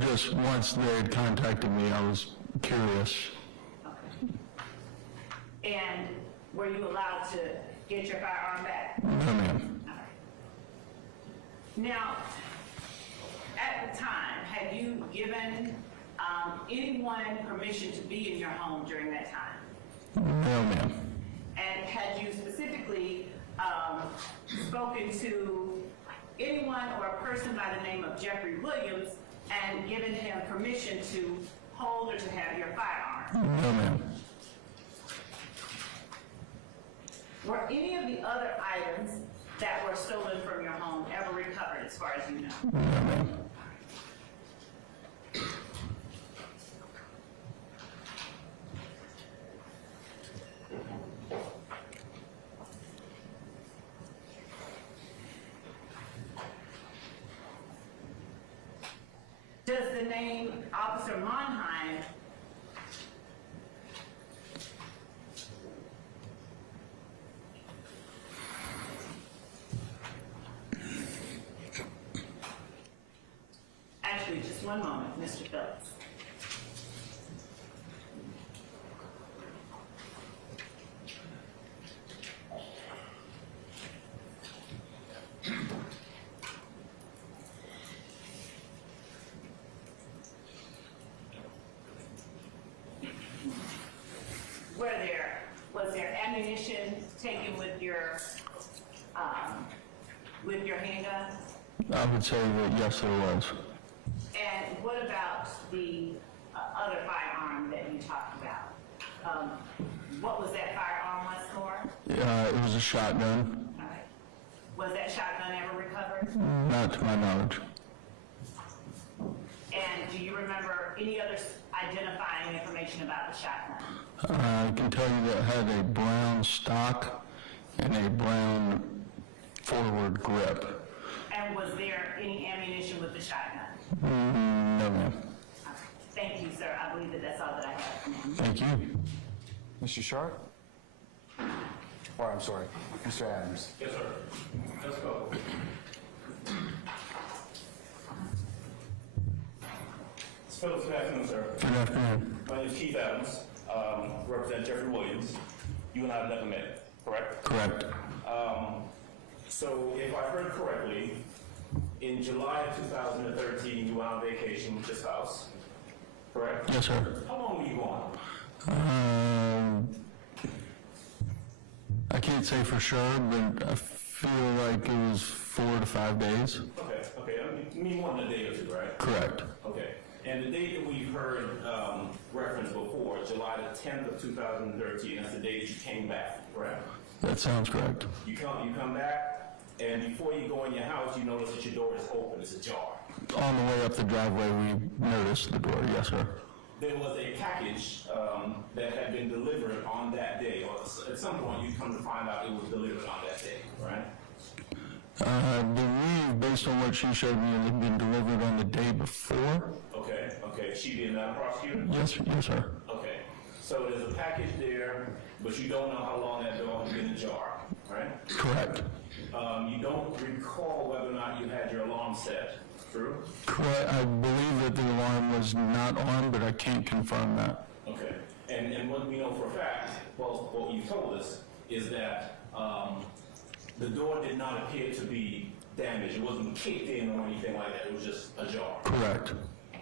Just once they had contacted me, I was curious. Okay. And were you allowed to get your firearm back? No, ma'am. All right. Now, at the time, had you given anyone permission to be in your home during that time? No, ma'am. And had you specifically spoken to anyone or a person by the name of Jeffery Williams and given him permission to hold or to have your firearm? No, ma'am. Were any of the other items that were stolen from your home ever recovered, as far as you know? No, ma'am. Does the name Officer Monheim actually, just one moment, Mr. Phillips. Was there ammunition taken with your handgun? I would say that yes, there was. And what about the other firearm that you talked about? What was that firearm once more? It was a shotgun. All right. Was that shotgun ever recovered? Not to my knowledge. And do you remember any other identifying information about the shotgun? I can tell you that it had a brown stock and a brown forward grip. And was there any ammunition with the shotgun? No, ma'am. Thank you, sir. I believe that that's all that I have. Thank you. Mr. Sharp? Or, I'm sorry, Mr. Adams. Yes, sir. Let's go. Phillips, good afternoon, sir. Good afternoon. My name is Keith Adams, represent Jeffery Williams. You and I have never met, correct? Correct. So if I heard correctly, in July of 2013, you went on vacation with this house, correct? Yes, sir. How long were you gone? I can't say for sure, but I feel like it was 4 to 5 days. Okay. I mean more than a day or two, right? Correct. Okay. And the date that we've heard referenced before, July the 10th of 2013, that's the day that you came back, correct? That sounds correct. You come back, and before you go in your house, you notice that your door is open, it's ajar. On the way up the driveway, we noticed the door. Yes, sir. There was a package that had been delivered on that day, or at some point you come to find out it was delivered on that day, right? I believe, based on what she showed me, it had been delivered on the day before. Okay. She being a prosecutor? Yes, sir. Okay. So there's a package there, but you don't know how long that door has been ajar, right? Correct. You don't recall whether or not you had your alarm set, true? Correct. I believe that the alarm was not on, but I can't confirm that. Okay. And what we know for a fact, well, what you told us, is that the door did not appear to be damaged. It wasn't kicked in or anything like that. It was just ajar. Correct.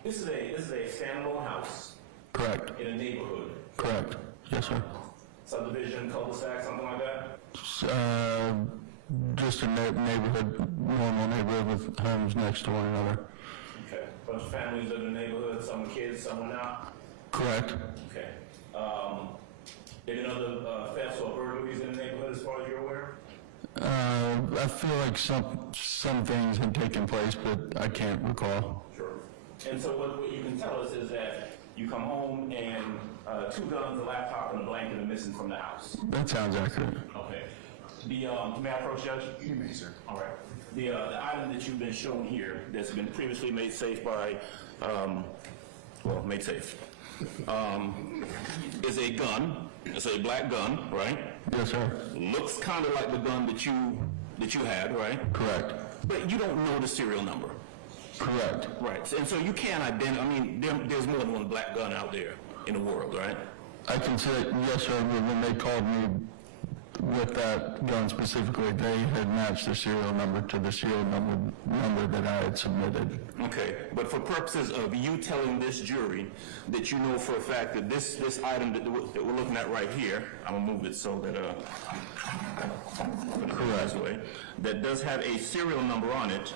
This is a standalone house. Correct. In a neighborhood. Correct. Yes, sir. Subdivision, cul-de-sac, something like that? Just a neighborhood, normal neighborhood with homes next to one another. Okay. Bunch of families live in the neighborhood, some with kids, some without? Correct. Okay. Any other thefts or burglaries in the neighborhood as far as you're aware? I feel like some things had taken place, but I can't recall. Sure. And so what you can tell us is that you come home and 2 guns, a laptop, and a blanket are missing from the house. That sounds accurate. Okay. May I approach, Judge? You may, sir. All right. The item that you've been shown here that's been previously made safe by, made safe, is a gun. It's a black gun, right? Yes, sir. Looks kind of like the gun that you had, right? Correct. But you don't know the serial number. Correct. Right. And so you can't identify, there's more than one black gun out there in the world, right? I can say, yes, sir, but when they called me with that gun specifically, they had matched the serial number to the serial number that I had submitted. Okay, but for purposes of you telling this jury that you know for a fact that this item that we're looking at right here, I'm gonna move it so that correct, way, that does have a serial number on it,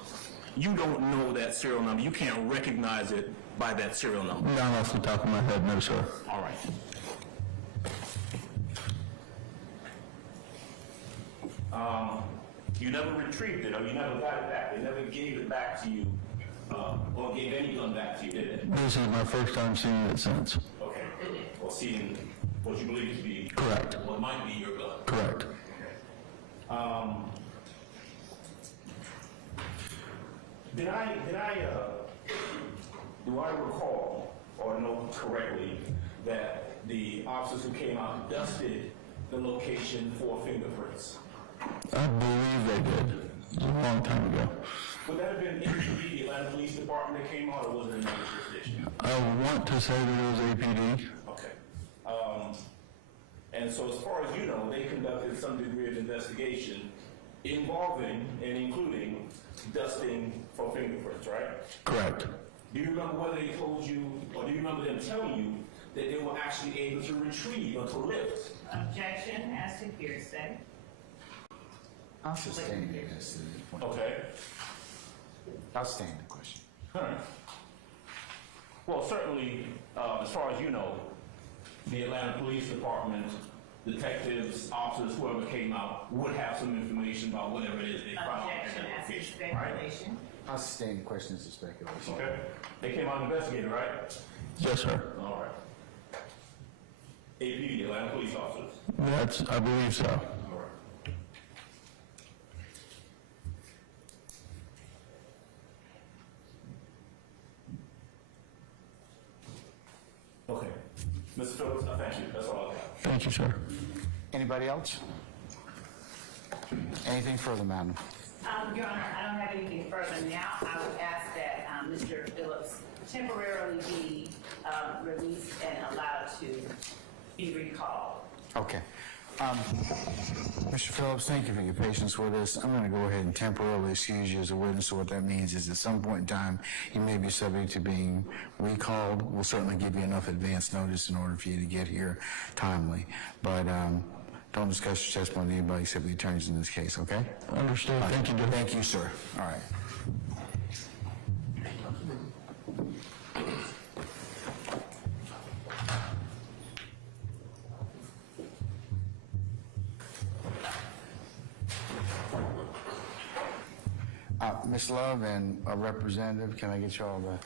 you don't know that serial number. You can't recognize it by that serial number. Not off the top of my head, no, sir. All right. You never retrieved it, or you never got it back. They never gave it back to you, or gave any gun back to you, did they? This is my first time seeing it since. Okay. Or seeing what you believe to be correct. What might be your gun. Correct. Do I recall or know correctly that the officers who came out dusted the location for fingerprints? I believe they did. It was a long time ago. Would that have been APD, the Atlanta Police Department that came out, or was it another jurisdiction? I want to say that it was APD. Okay. And so as far as you know, they conducted some degree of investigation involving and including dusting for fingerprints, right? Correct. Do you remember whether they told you, or do you remember them telling you that they were actually able to retrieve or to lift? Objection as to hearsay. I'll sustain it. Okay. I'll stand the question. All right. Well, certainly, as far as you know, the Atlanta Police Department, detectives, officers, whoever came out, would have some information about whatever it is they found. Objection as to speculation. I'll sustain the question as a speculation. Okay. They came out and investigated, right? Yes, sir. All right. APD, Atlanta Police Officers. I believe so. All right. Okay. Mr. Phillips, thank you. That's all I got. Thank you, sir. Anybody else? Anything further, madam? Your Honor, I don't have anything further now. I would ask that Mr. Phillips temporarily be released and allowed to be recalled. Okay. Mr. Phillips, thank you for your patience with us. I'm going to go ahead and temporarily excuse you as a witness. So what that means is at some point in time, you may be subject to being recalled. We'll certainly give you enough advance notice in order for you to get here timely. But don't discuss your testimony with anybody except the attorneys in this case, okay? Understood. Right. Thank you, Judge. Thank you, sir. All right. Ms. Love and a representative, can I get you all to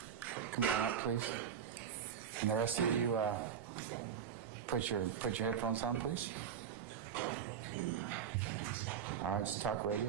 come on up, please? And the rest of you, put your headphones on, please. All right, let's talk radio.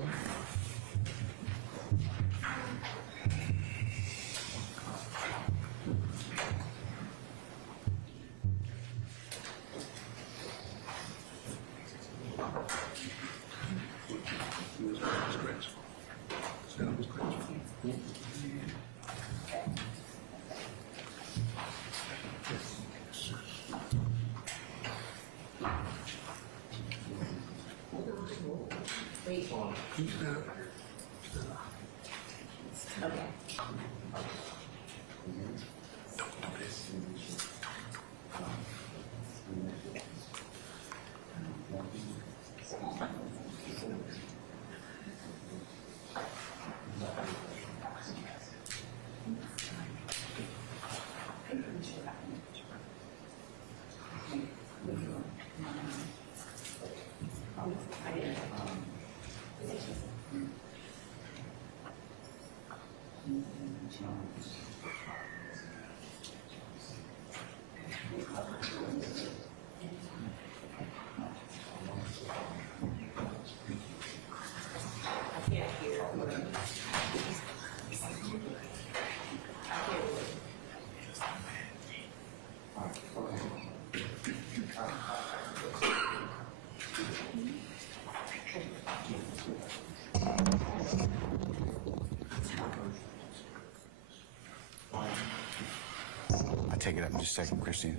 Take it up in just a second, Christine.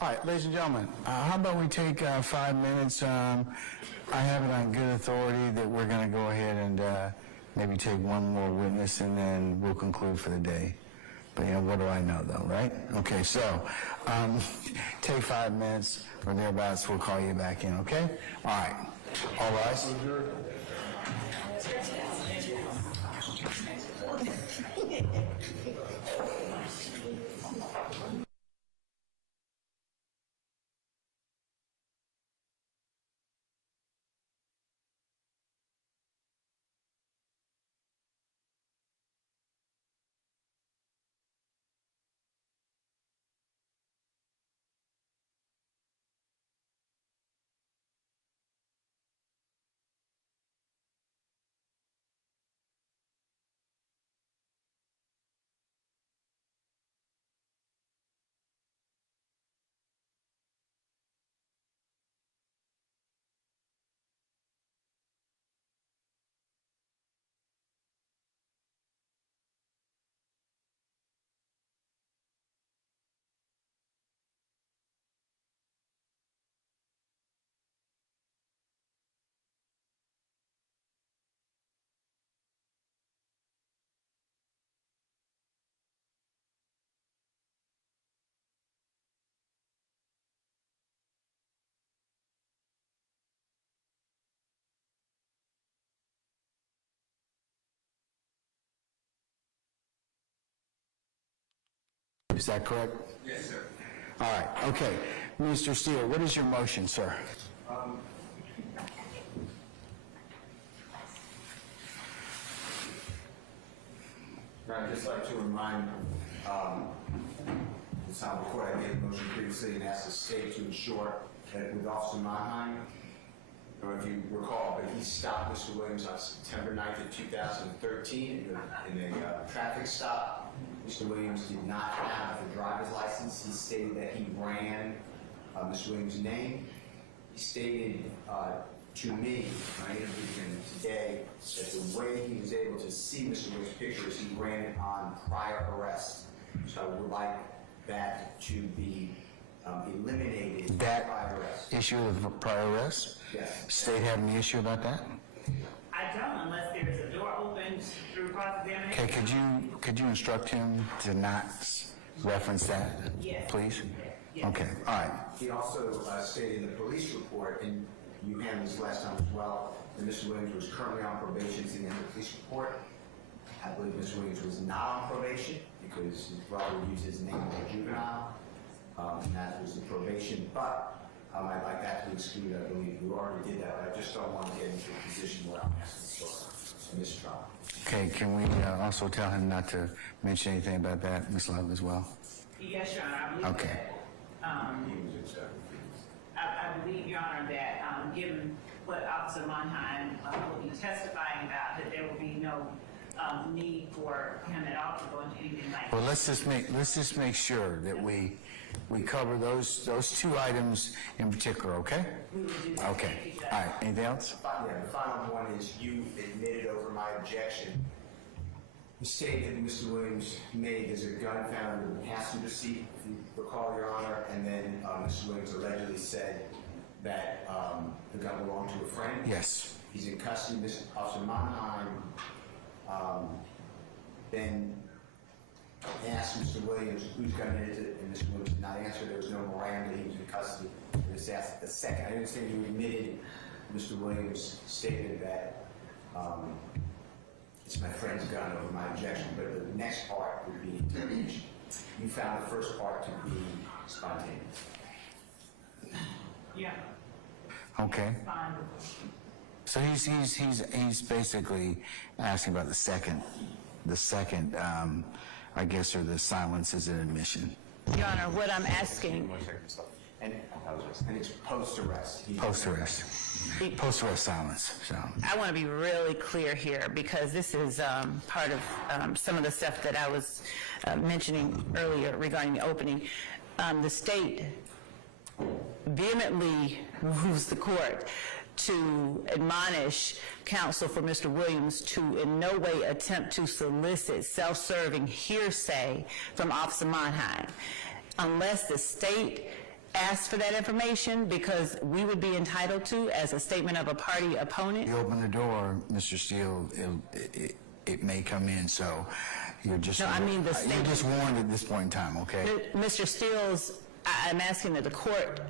All right, ladies and gentlemen, how about we take 5 minutes? I have it on good authority that we're going to go ahead and maybe take one more witness and then we'll conclude for the day. But, you know, what do I know, though, right? Okay, so take 5 minutes or thereabouts. We'll call you back in, okay? All right. All rise. Is that correct? Yes, sir. All right, okay. Mr. Steele, what is your motion, sir? I'd just like to remind this time before I made a motion previously and asked the state to ensure that with Officer Mannheim, or if you recall, but he stopped Mr. Williams on September 9th of 2013 in a traffic stop Mr. Williams did not have the driver's license. He stated that he ran Mr. Williams' name. He stated to me, when I interviewed him today, that the way he was able to see Mr. Williams' pictures, he ran it on prior arrest. So I would like that to be eliminated. That prior arrest. issue of prior arrest? Yes. State have any issue about that? I don't, unless there is a door opened through cross-examination. Okay, could you instruct him to not reference that? Yes. Please? Yes. Okay, all right. He also stated in the police report, and you handled this last time as well, that Mr. Williams was currently on probation. It's in the police report. I believe Mr. Williams was not on probation because his brother used his name as a juvenile, and that was the probation. But I'd like that to be excluded. I believe we already did that, but I just don't want to get into a position where I'm asking for a mistrial. Okay, can we also tell him not to mention anything about that, Ms. Love, as well? Yes, Your Honor, I believe Okay. that. I believe, Your Honor, that given what Officer Monheim will be testifying about, that there will be no need for him at all to go into anything like Well, let's just make sure that we cover those two items in particular, okay? we would do. That. Okay. Thank you, Judge. All right. Anything else? Yeah, the final one is you admitted over my objection. The statement that Mr. Williams made, there's a gun found in the passenger seat, if you recall, Your Honor, and then Mr. Williams allegedly said that the gun belonged to a friend. Yes. He's in custody. Mr. Officer Monheim then asked Mr. Williams whose gun is it, and Mr. Williams did not answer. There was no Miranda. He was in custody. He just asked the second. I didn't say you admitted Mr. Williams' statement that it's my friend's gun over my objection, but the next part would be interrogation. You found the first part to be spontaneous. Yeah. Okay. Fine. So he's basically asking about the second, I guess, or the silence is an admission. Your Honor, what I'm asking. And it's post-arrest. Post-arrest silence. So I want to be really clear here because this is part of some of the stuff that I was mentioning earlier regarding the opening. The state vehemently moves the court to admonish counsel for Mr. Williams to in no way attempt to solicit self-serving hearsay from Officer Monheim unless the state asks for that information, because we would be entitled to as a statement of a party opponent. you open the door, Mr. Steele, it may come in. So you're just No, I mean the state. you're just warned at this point in time. Okay. Mr. Steele's, I'm asking that the court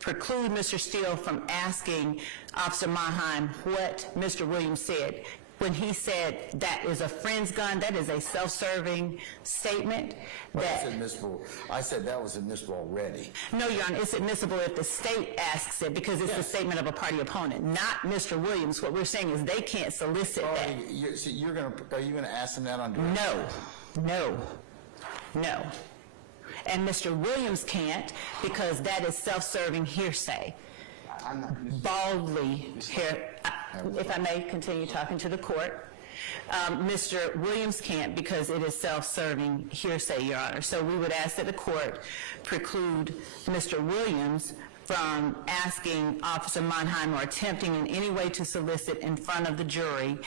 preclude Mr. Steele from asking Officer Monheim what Mr. Williams said. When he said that is a friend's gun, that is a self-serving statement. That's admissible. I said that was admissible already. No, Your Honor, it's admissible if the state asks it because it's a statement of a party opponent, not Mr. Williams. What we're saying is they can't solicit that. Are you gonna ask them that on direct? No. And Mr. Williams can't because that is self-serving hearsay. Baldly here, if I may continue talking to the court, Mr. Williams can't because it is self-serving hearsay, Your Honor. So we would ask that the court preclude Mr. Williams from asking Officer Monheim or attempting in any way to solicit in front of the jury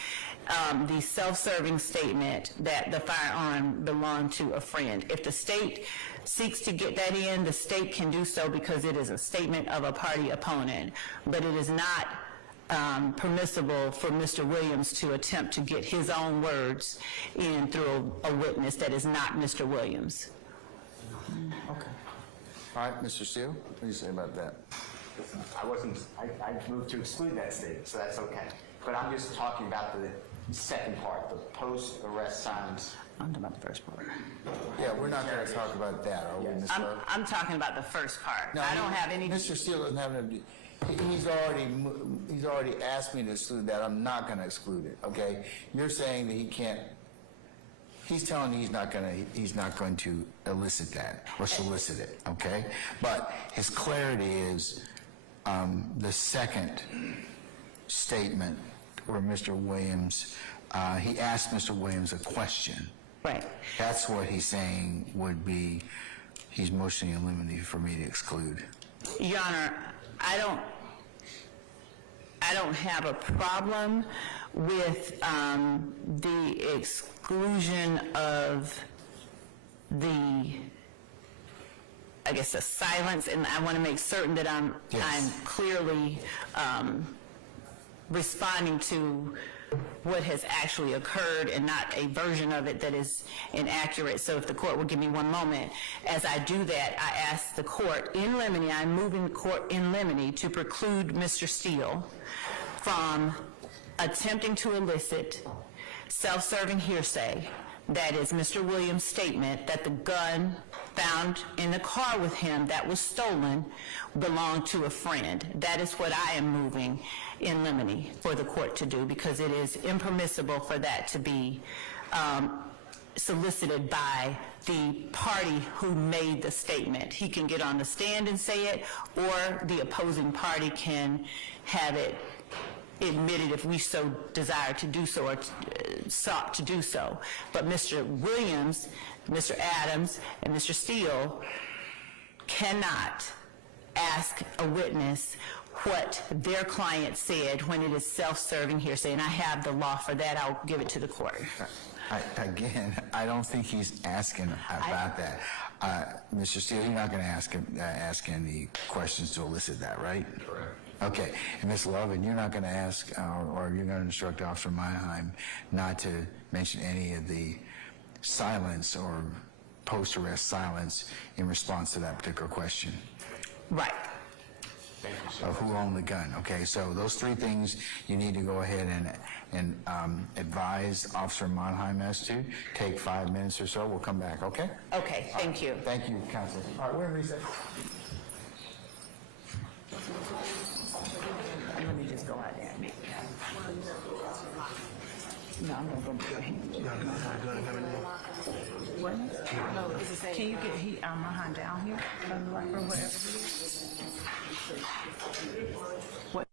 the self-serving statement that the firearm belonged to a friend. If the state seeks to get that in, the state can do so because it is a statement of a party opponent, but it is not permissible for Mr. Williams to attempt to get his own words in through a witness that is not Mr. Williams. Okay. All right, Mr. Steele, what do you say about that? I moved to exclude that statement, so that's okay. But I'm just talking about the second part, the post-arrest silence. I'm talking about the first part. Yeah, we're not going to talk about that, are we, Ms. Love? I'm talking about the first part. No, I don't have any. Mr. Steele doesn't have any. He's already asked me to exclude that. I'm not going to exclude it. Okay, you're saying that he can't. He's telling me he's not going to elicit that or solicit it. Okay, but his clarity is the second statement where Mr. Williams he asked Mr. Williams a question, Right. That's what he's saying would be, he's motioning in limine for me to exclude. Your Honor, I don't have a problem with the exclusion of the, I guess, the silence, and I want to make certain that I'm clearly responding to what has actually occurred and not a version of it that is inaccurate. So if the court will give me one moment, as I do that, I ask the court in limine, I'm moving the court in limine to preclude Mr. Steele from attempting to elicit self-serving hearsay. That is Mr. Williams' statement that the gun found in the car with him that was stolen belonged to a friend. That is what I am moving in limine for the court to do, because it is impermissible for that to be solicited by the party who made the statement. He can get on the stand and say it, or the opposing party can have it admitted if we so desire to do so or sought to do so. But Mr. Williams, Mr. Adams, and Mr. Steele cannot ask a witness what their client said when it is self-serving hearsay, and I have the law for that. I'll give it to the court. Again, I don't think he's asking about that. Mr. Steele, you're not going to ask any questions to elicit that, right? Correct. Okay. And Ms. Lovin, you're not going to ask, or you're going to instruct Officer Meinheim not to mention any of the silence or post-arrest silence in response to that particular question. Right. Thank you, sir. Of who owned the gun. Okay, so those three things you need to go ahead and advise Officer Meinheim as to. Take 5 minutes or so. We'll come back, okay? Okay, thank you. Thank you, Counsel. All right, we're in recess. Let me just go out there. No, I'm going to go behind. What? No, it's the same. Can you get Mahan down here? Or whatever. What?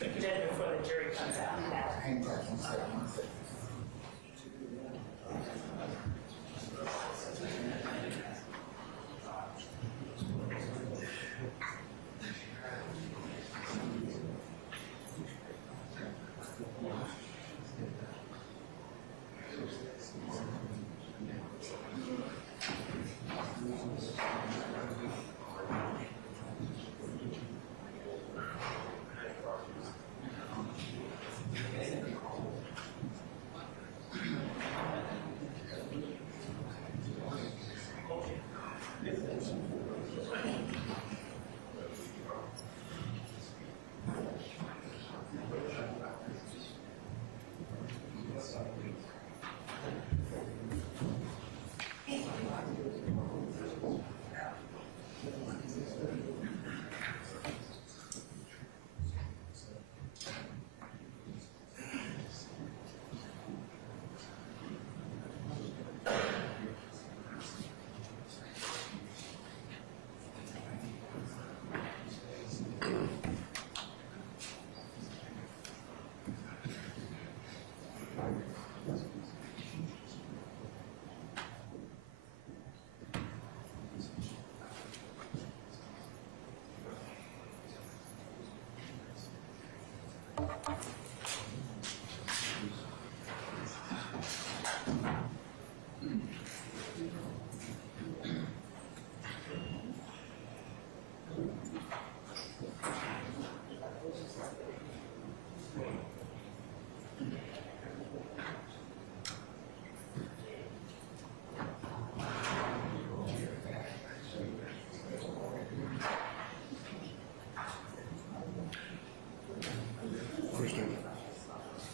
Just before the jury comes out.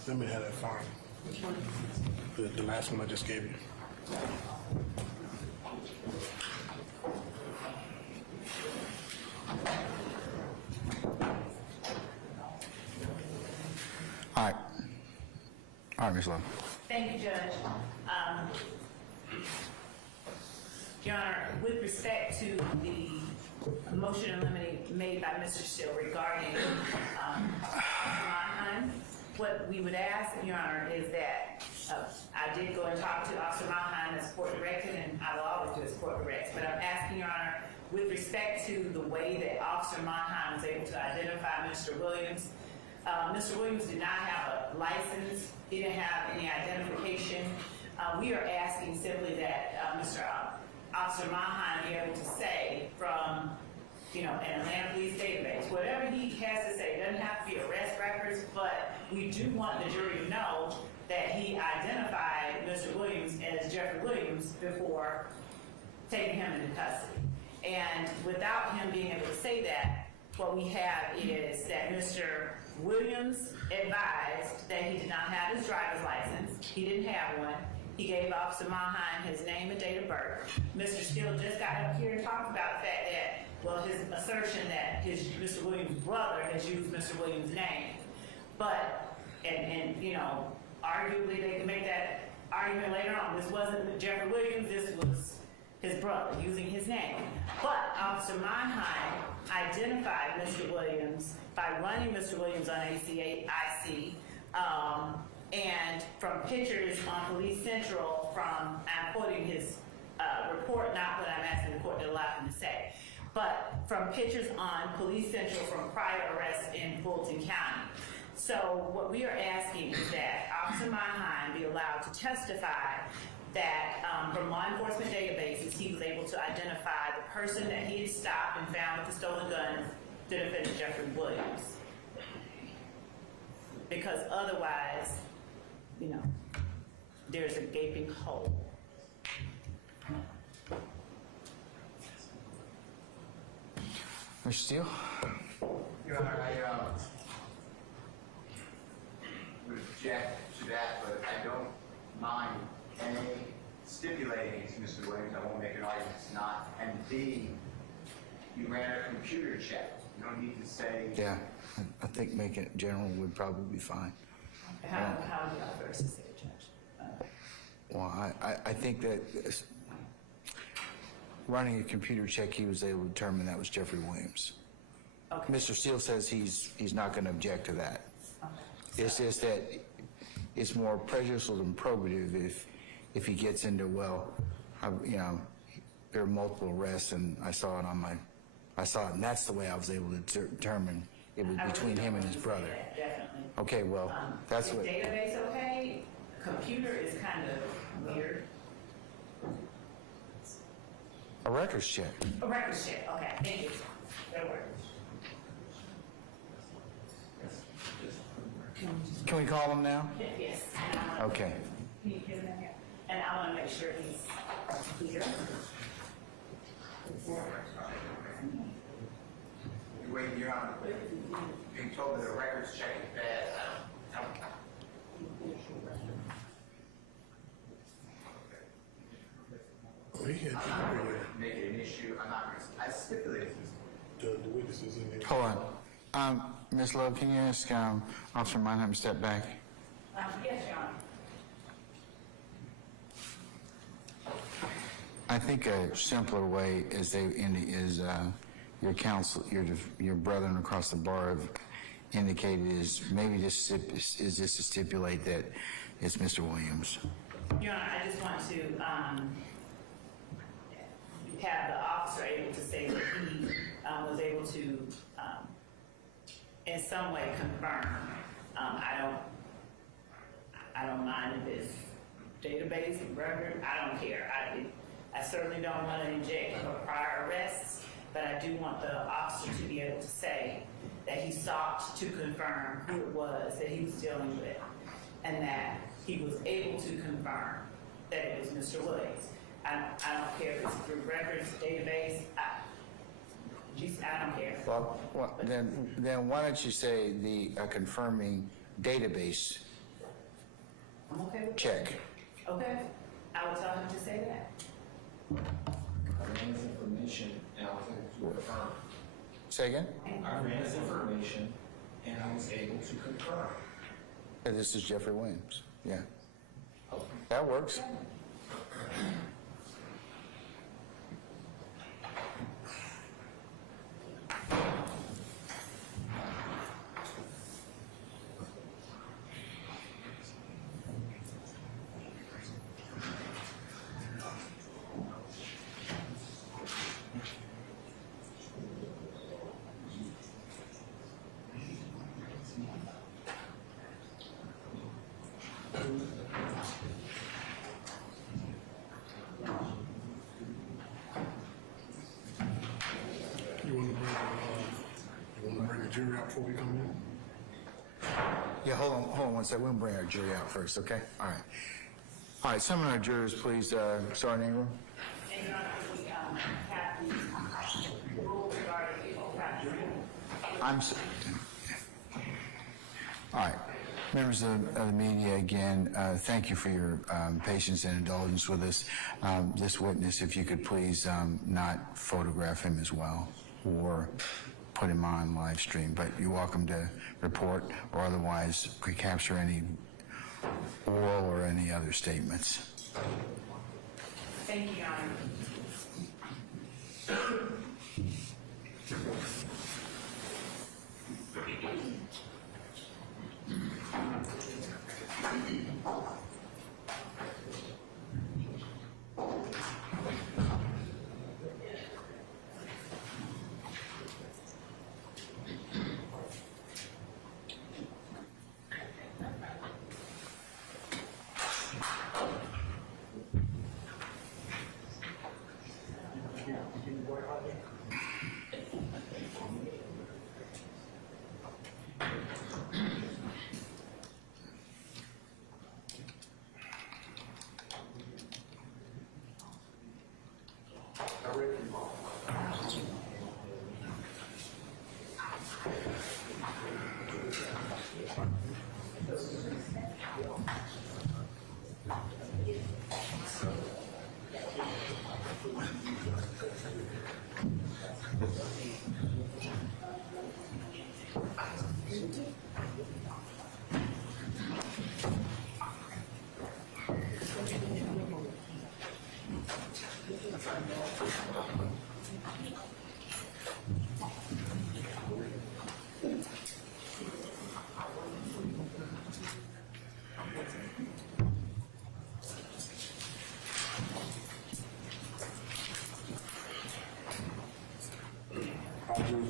Let me have that form. The last one I just gave you. All right, Ms. Love. Thank you, Judge. Your Honor, with respect to the motion in limine made by Mr. Still regarding Mannheim, what we would ask, Your Honor, is that I did go and talk to Officer Mannheim as court directed, and I will always do as court directed, but I'm asking, Your Honor, with respect to the way that Officer Mannheim was able to identify Mr. Williams, Mr. Williams did not have a license, he didn't have any identification. We are asking simply that Officer Mannheim be able to say from, an Atlanta Police database, whatever he has to say, it doesn't have to be arrest records, but we do want the jury to know that he identified Mr. Williams as Jeffery Williams before taking him into custody. And without him being able to say that, what we have is that Mr. Williams advised that he did not have his driver's license. He didn't have one. He gave Officer Mannheim his name and date of birth. Mr. Steele just got up here and talked about the fact that, his assertion that Mr. Williams' brother has used Mr. Williams' name. But, arguably they can make that argument later on. This wasn't Jeffery Williams, this was his brother using his name. But Officer Mannheim identified Mr. Williams by running Mr. Williams on ACIC, And from pictures on Police Central from, I'm quoting his report, not what I'm asking the court to allow him to say, but from pictures on Police Central from prior arrests in Fulton County. So what we are asking is that Officer Monheim be allowed to testify that from law enforcement databases, he was able to identify the person that he had stopped and found with the stolen gun, the defendant Jeffery Williams. Because otherwise, you know, there's a gaping hole. Mr. Steele? Your Honor, I would object to that, but I don't mind A, stipulating it's Mr. Williams, I won't make an argument it's not, and B, you ran a computer check. You don't need to say... Yeah, I think making it general would probably be fine. How would I versus say, Judge? Well, I think that running a computer check, he was able to determine that was Jeffery Williams. Okay. Mr. Steele says he's not going to object to that. Okay. It's just that it's more prejudicial than probative if he gets into, well, you know, there are multiple arrests and I saw it and that's the way I was able to determine it was between him and his brother. Definitely. Okay, well, that's what. Is database okay? Computer is kind of weird. A records check. A records check, okay, thank you. That works. Can we call him now? Yes. Okay. Can you get him in here? And I want to make sure he's clear. Wait, Your Honor, being told that a records check is bad, I don't... I'm not going to make it an issue. I'm not going to... I stipulated The witnesses in there. Hold on. Ms. Love, can you ask Officer Monheim to step back? Yes, Your Honor. I think a simpler way is your counsel, your brethren across the bar have indicated is maybe just is just to stipulate that it's Mr. Williams. Your Honor, I just want to have the officer able to say that he was able to, in some way, confirm. I don't mind if it's database, record. I don't care. I certainly don't want to inject prior arrests, but I do want the officer to be able to say that he sought to confirm who it was that he was dealing with, and that he was able to confirm that it was Mr. Williams. I don't care if it's through records, database. I don't care. Well, then why don't you say the confirming database I'm okay with check? Okay. I will tell him to say that. I ran this information and I was able to confirm. Say again? I ran this information and I was able to confirm. This is Jeffery Williams. Yeah. That works. You want to bring a jury out before we come in? Yeah, hold on one second. We'll bring our jury out first, okay? All right. All right, some of our jurors, please, Sergeant Ingram. And Your Honor, we have the rule regarding All right. Members of the media, again, thank you for your patience and indulgence with us. This witness, if you could please not photograph him as well or put him on live stream, but you're welcome to report or otherwise capture any oral or any other statements. Thank you, Your Honor.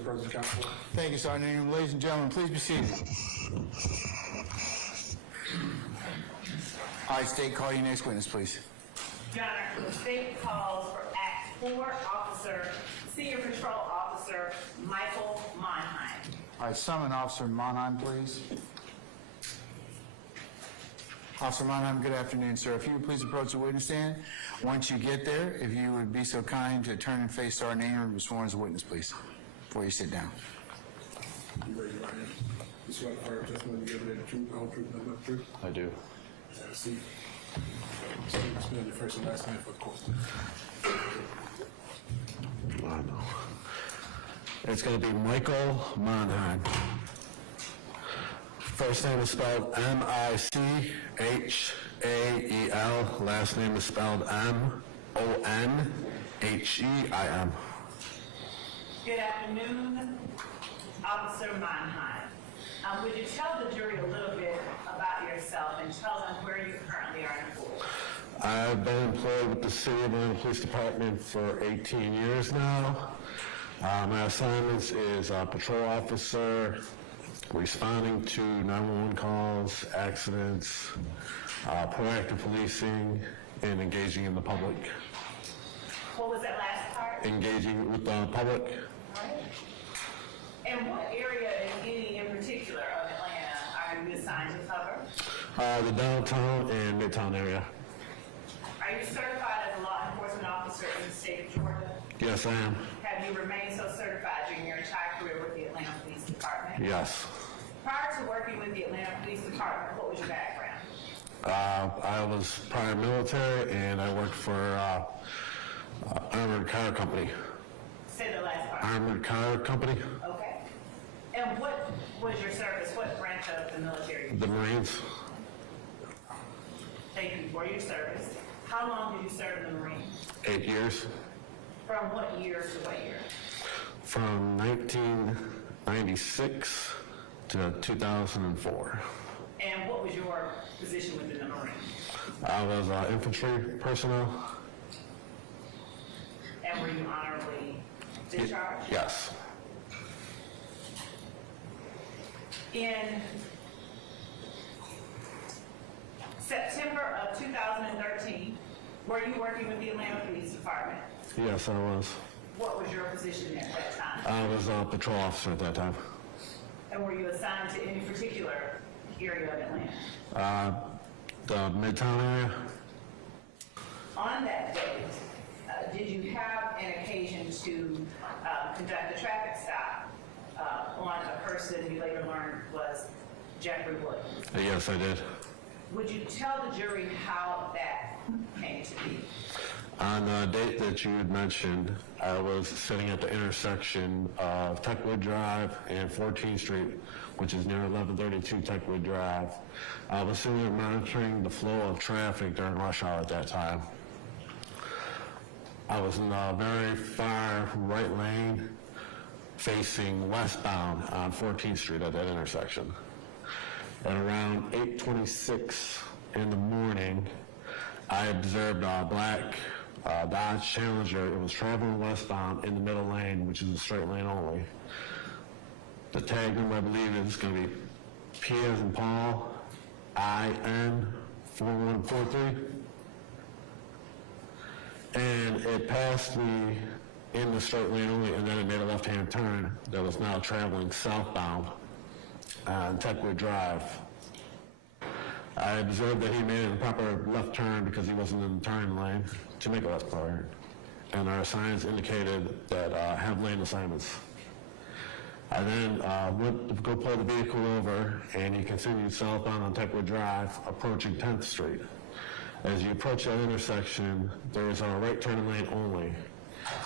President Council. Thank you, Sergeant Ingram. Ladies and gentlemen, please be seated. All right, State, call your next witness, please. Your Honor, the state calls for Act 4 Officer, Senior Patrol Officer Michael Monheim. All right, summon Officer Monheim, please. Officer Monheim, good afternoon, sir. If you would please approach the witness stand. Once you get there, if you would be so kind to turn and face Sergeant Ingram and be sworn as a witness, please, before you sit down. You raise your right hand. You swear to affirm testimony you give today the truth, the whole truth, nothing but the truth. I do. Have a seat. So you can spell your first and last name for the court. I know. It's going to be Michael Monheim. First name is spelled M-I-C-H-A-E-L. Last name is spelled M-O-N-H-E-I-M. Good afternoon, Officer Monheim. Would you tell the jury a little bit about yourself and tell them where you currently are employed? I've been employed with the City of Atlanta Police Department for 18 years now. My assignments is patrol officer, responding to 911 calls, accidents, proactive policing, and engaging in the public. What was that last part? Engaging with the public. Right. And what area, if any, in particular of Atlanta are you assigned to cover? The downtown and midtown area. Are you certified as a law enforcement officer in the state of Georgia? Yes, I am. Have you remained so certified during your entire career with the Atlanta Police Department? Yes. Prior to working with the Atlanta Police Department, what was your background? I was prior military, and I worked for Armored Car Company. Say the last part. Armored Car Company. Okay. And what was your service? What branch of the military? The Marines. Thank you for your service. How long did you serve in the Marines? 8 years. From what year to what year? From 1996 to 2004. And what was your position within the Marines? I was infantry personnel. And were you honorably discharged? Yes. In September of 2013, were you working with the Atlanta Police Department? Yes, I was. What was your position at that time? I was a patrol officer at that time. And were you assigned to any particular area of Atlanta? The midtown area. On that date, did you have an occasion to conduct a traffic stop on a person you later learned was Jeffery Williams? Yes, I did. Would you tell the jury how that came to be? On the date that you had mentioned, I was sitting at the intersection of Techwood Drive and 14th Street, which is near 1132 Techwood Drive. I was sitting there monitoring the flow of traffic during rush hour at that time. I was in a very far right lane facing westbound on 14th Street at that intersection. At around 8:26 in the morning, I observed a black Dodge Challenger. It was traveling westbound in the middle lane, which is a straight lane only. The tag number, I believe, is going to be P as in Paul, IN 4143. And it passed me in the straight lane only, and then it made a left-hand turn that was now traveling southbound on Techwood Drive. I observed that he made a proper left turn because he wasn't in the turning lane to make a left turn. And our signs indicated that have lane assignments. I then went to go pull the vehicle over, and he continued southbound on Techwood Drive, approaching 10th Street. As you approach that intersection, there is a right turning lane only,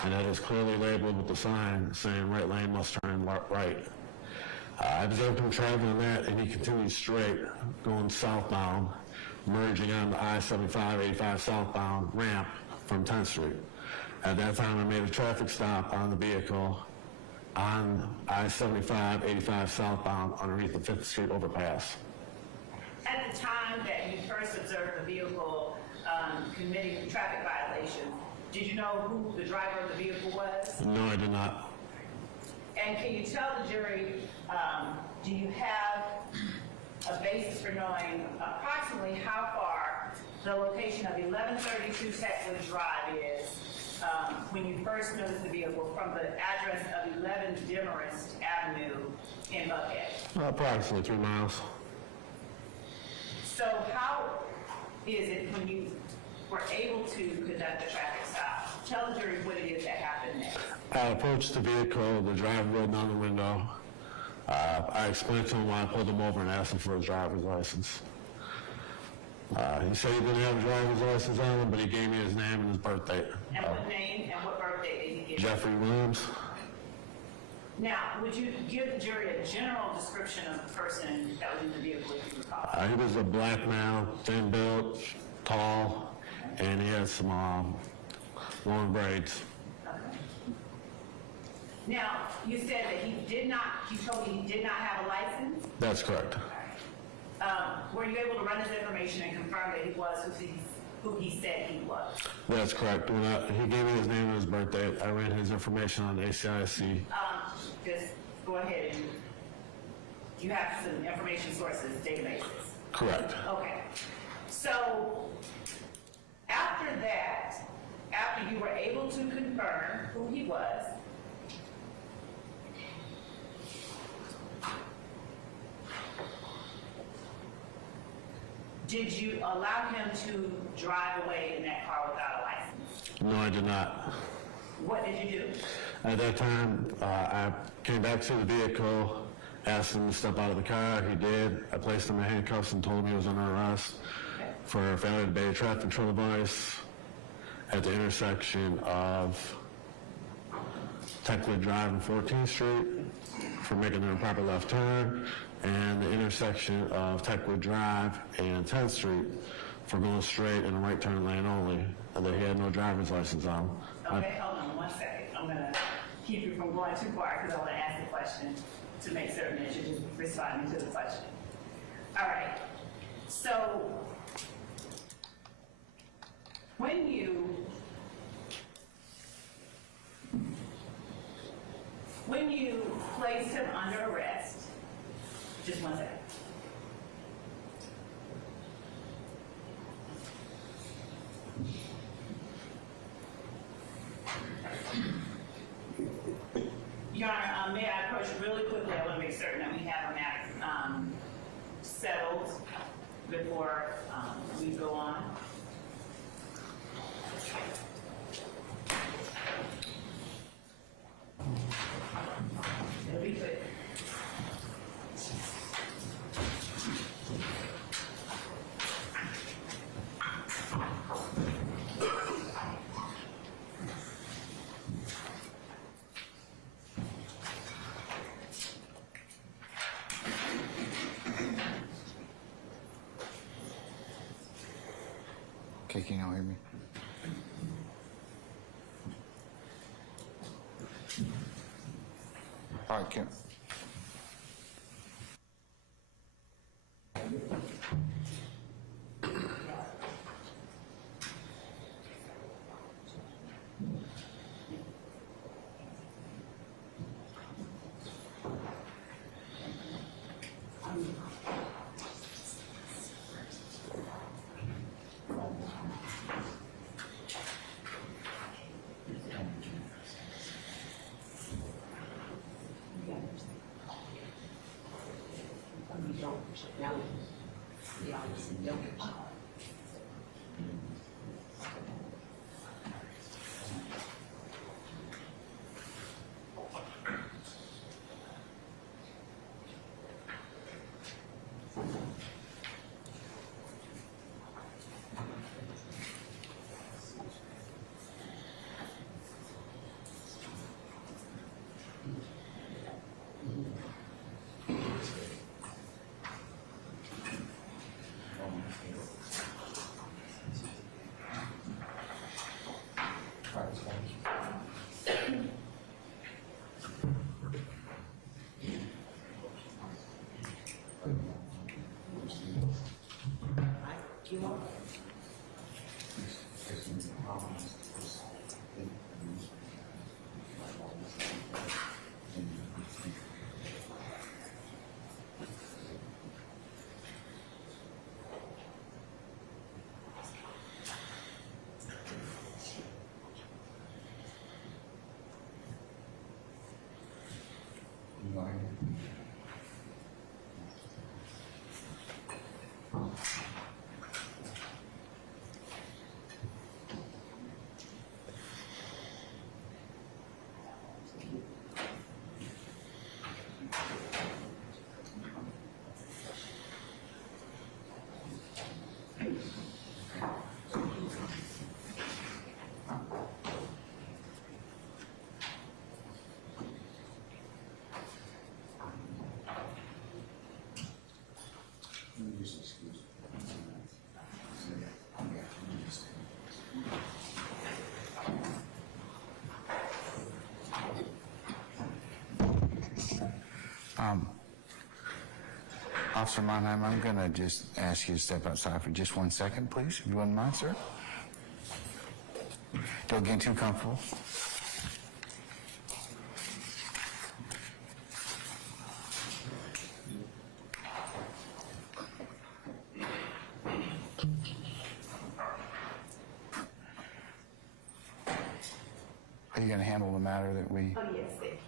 and that is clearly labeled with the sign saying right lane must turn right. I observed him traveling that, and he continued straight, going southbound, merging on the I-75-85 southbound ramp from 10th Street. At that time, I made a traffic stop on the vehicle on I-75-85 southbound underneath the 5th Street overpass. At the time that you first observed the vehicle committing a traffic violation, did you know who the driver of the vehicle was? No, I did not. And can you tell the jury, do you have a basis for knowing approximately how far the location of 1132 Techwood Drive is when you first noticed the vehicle from the address of 11 Demarest Avenue in Buckhead? Approximately 3 miles. So how is it when you were able to conduct the traffic stop? Tell the jury what it is that happened next. I approached the vehicle, the driver rolled down the window. I explained to him why I pulled him over and asked him for his driver's license. He said he didn't have a driver's license on him, but he gave me his name and his birth date. And what name and what birthday did he give you? Jeffery Williams. Now, would you give the jury a general description of the person that was in the vehicle, if you recall? He was a black man, thin built, tall, and he had some long braids. Okay. Now, you said that he told you he did not have a license? That's correct. Were you able to run his information and confirm that he was who he said he was? That's correct. When he gave me his name and his birth date, I ran his information on the ACIC. Just go ahead and you have some information sources, databases. Correct. Okay. So after that, after you were able to confirm who he was, did you allow him to drive away in that car without a license? No, I did not. What did you do? At that time, I came back to the vehicle, asked him to step out of the car. He did. I placed him in handcuffs and told him he was under arrest for failure to obey a traffic control device at the intersection of Techwood Drive and 14th Street for making an improper left turn, and the intersection of Techwood Drive and 10th Street for going straight in a right turn lane only, and that he had no driver's license on. Okay, hold on 1 second. I'm going to keep you from going too far because I want to ask the question to make certain that you're just responding to the question. All right. So when you placed him under arrest, just 1 second. Your Honor, may I approach really quickly? I want to make certain that we have a matter settled before we go on. It'll be quick. Okay, can you all hear me? All right, Kim. Officer Monheim, I'm going to just ask you to step outside for just 1 second, please, if you wouldn't mind, sir. Don't get too comfortable. Are you going to handle the matter that we... Oh, yes, thank you.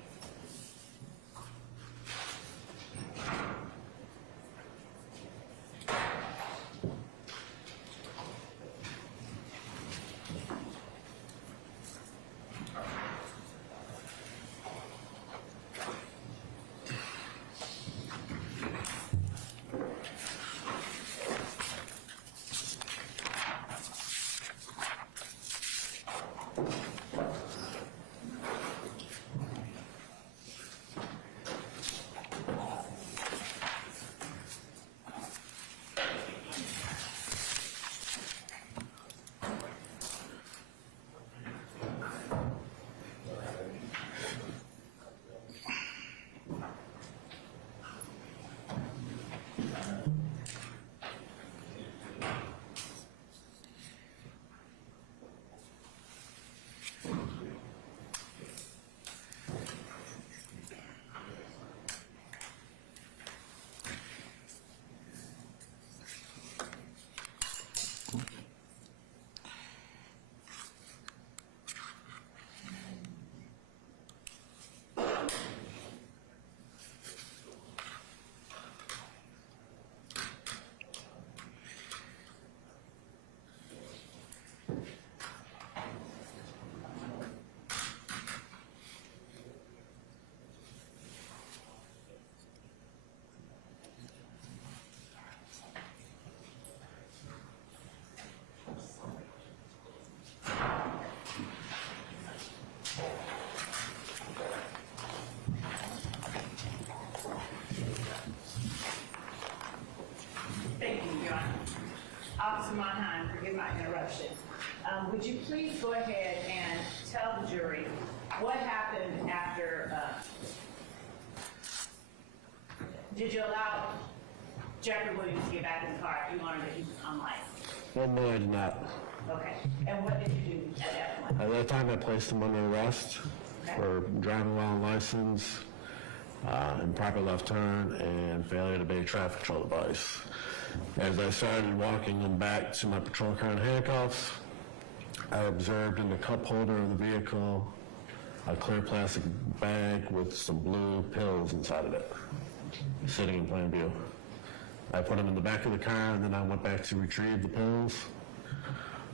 Officer Monheim, forgive my interruption. Would you please go ahead and tell the jury what happened after, did you allow Jeffery Williams to get back in the car if you learned that he was unlicensed? Well, no, I did not. Okay, and what did you do at that point? At that time, I placed him under arrest for driving while unlicensed, improper left turn, and failure to obey traffic control device. As I started walking him back to my patrol car in handcuffs, I observed in the cup holder of the vehicle a clear plastic bag with some blue pills inside of it, sitting in plain view. I put them in the back of the car, and then I went back to retrieve the pills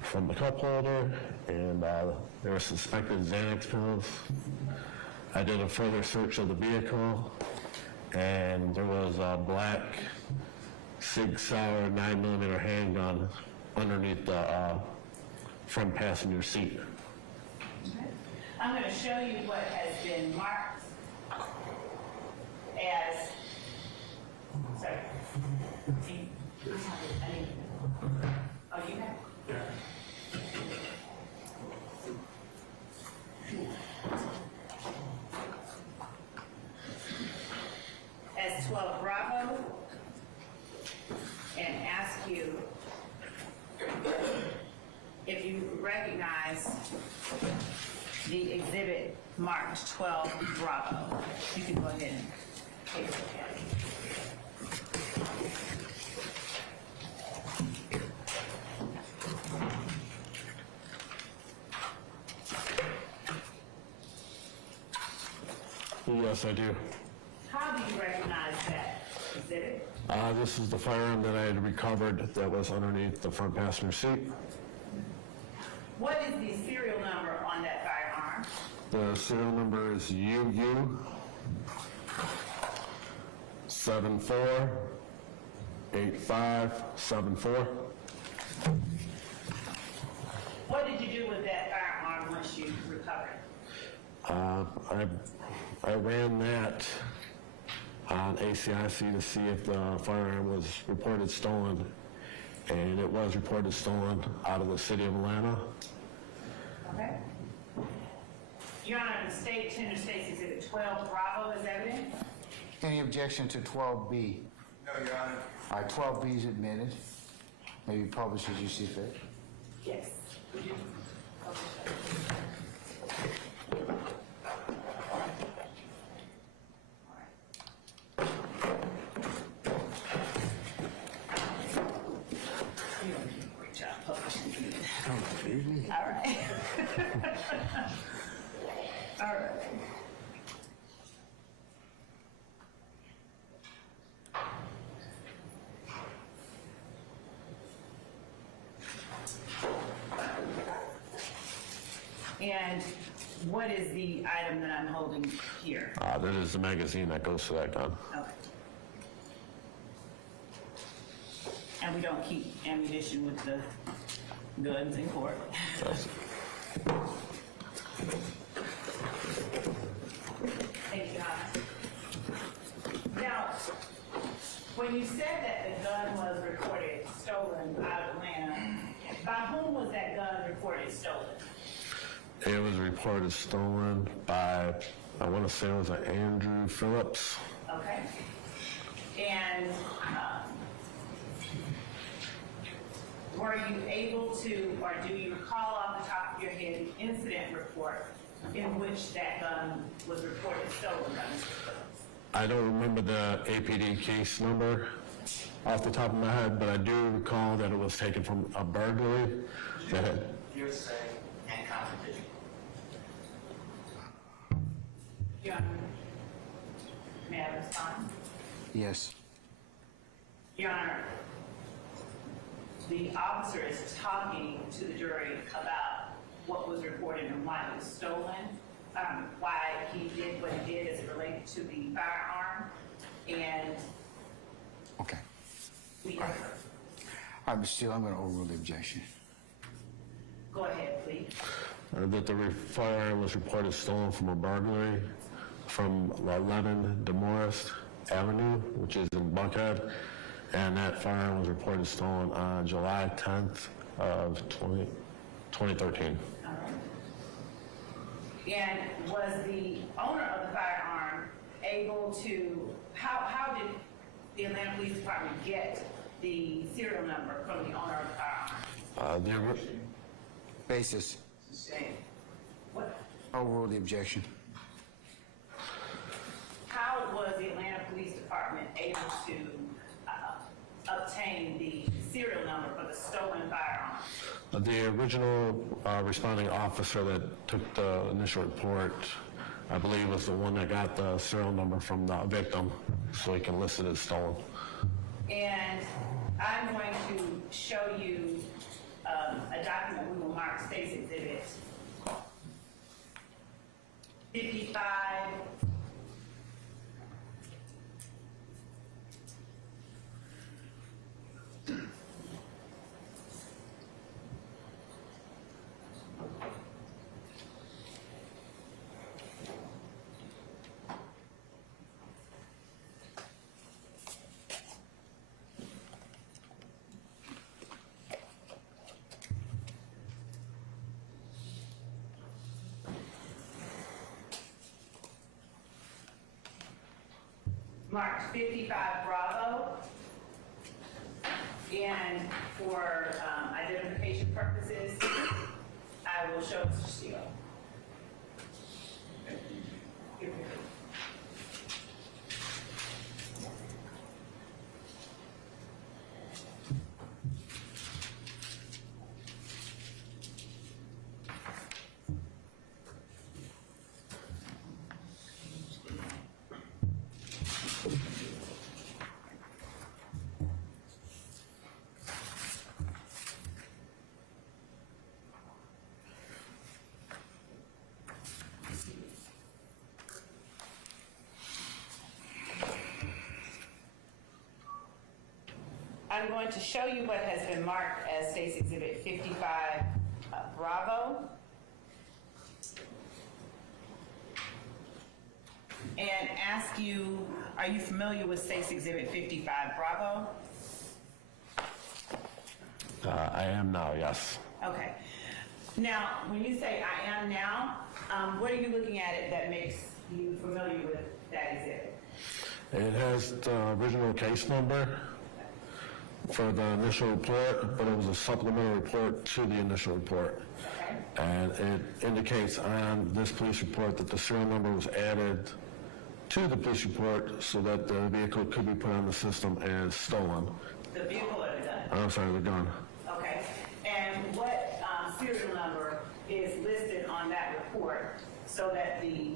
from the cup holder, and they were suspected Xanax pills. I did a further search of the vehicle, and there was a black Sig Sauer 9mm handgun underneath the front passenger seat. Okay. I'm going to show you what has been marked as, sorry. Oh, you have? Yeah. As 12 Bravo, and ask you if you recognize the exhibit marked 12 Bravo. You can go ahead and take a look at it. Yes, I do. How do you recognize that exhibit? This is the firearm that I had recovered that was underneath the front passenger seat. What is the serial number on that firearm? The serial number is UU 748574. What did you do with that firearm once you recovered? I ran that on ACIC to see if the firearm was reported stolen, and it was reported stolen out of the city of Atlanta. Okay. Your Honor, the state tender states exhibit 12 Bravo is evidence. Any objection to 12B? No, Your Honor. All right, 12B is admitted. Maybe publish as you see fit. Yes. Would you? Great job publishing. All right. All right. And what is the item that I'm holding here? That is the magazine that goes to that gun. Okay. And we don't keep ammunition with the guns in court. Thank you, Your Honor. Now, when you said that the gun was reported stolen out of Atlanta, by whom was that gun reported stolen? It was reported stolen by, I want to say it was an Andrew Phillips. Okay. And were you able to, or do you recall off the top of your head the incident report in which that gun was reported stolen by Mr. Phillips? I don't remember the APD case number off the top of my head, but I do recall that it was taken from a burglary that had... Hearsay and contradiction. Your Honor, may I respond? Yes. Your Honor, the officer is talking to the jury about what was reported and why it was stolen, why he did what he did as it related to the firearm, and Okay. we... All right, Mr. Steele, I'm going to overrule the objection. Go ahead, please. That the firearm was reported stolen from a burglary from 11 DeMorris Avenue, which is in Buckhead, and that firearm was reported stolen on July 10th of 2013. All right. And was the owner of the firearm able to, how did the Atlanta Police Department get the serial number from the owner of the firearm? Basis. Same. What? Overrule the objection. How was the Atlanta Police Department able to obtain the serial number for the stolen firearm? The original responding officer that took the initial report, I believe, was the one that got the serial number from the victim, so he can list it as stolen. And I'm going to show you a document we will mark State's Exhibit 55. Marked 55 Bravo, and for identification purposes, I will show Mr. Steele. I'm going to show you what has been marked as State's Exhibit 55 Bravo. And ask you, are you familiar with State's Exhibit 55 Bravo? I am now, yes. Okay. Now, when you say I am now, what are you looking at it that makes you familiar with that exhibit? It has the original case number for the initial report, but it was a supplemental report to the initial report. And it indicates on this police report that the serial number was added to the police report so that the vehicle could be put on the system as stolen. The vehicle or the gun? I'm sorry, the gun. Okay. And what serial number is listed on that report so that the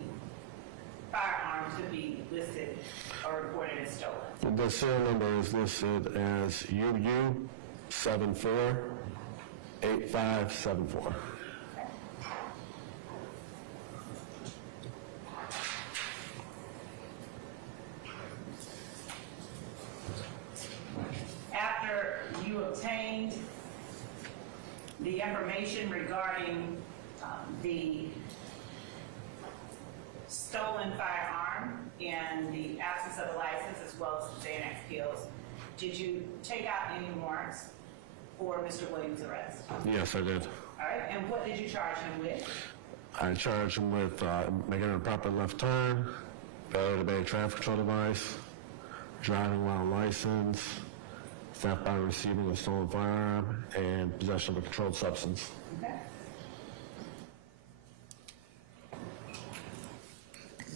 firearm could be listed or reported as stolen? The serial number is listed as UU748574. After you obtained the information regarding the stolen firearm and the absence of a license as well as the Xanax pills, did you take out any warrants for Mr. Williams' arrest? Yes, I did. All right, and what did you charge him with? I charged him with making an improper left turn, failure to obey a traffic control device, driving without a license, theft by receiving a stolen firearm, and possession of a controlled substance. Okay.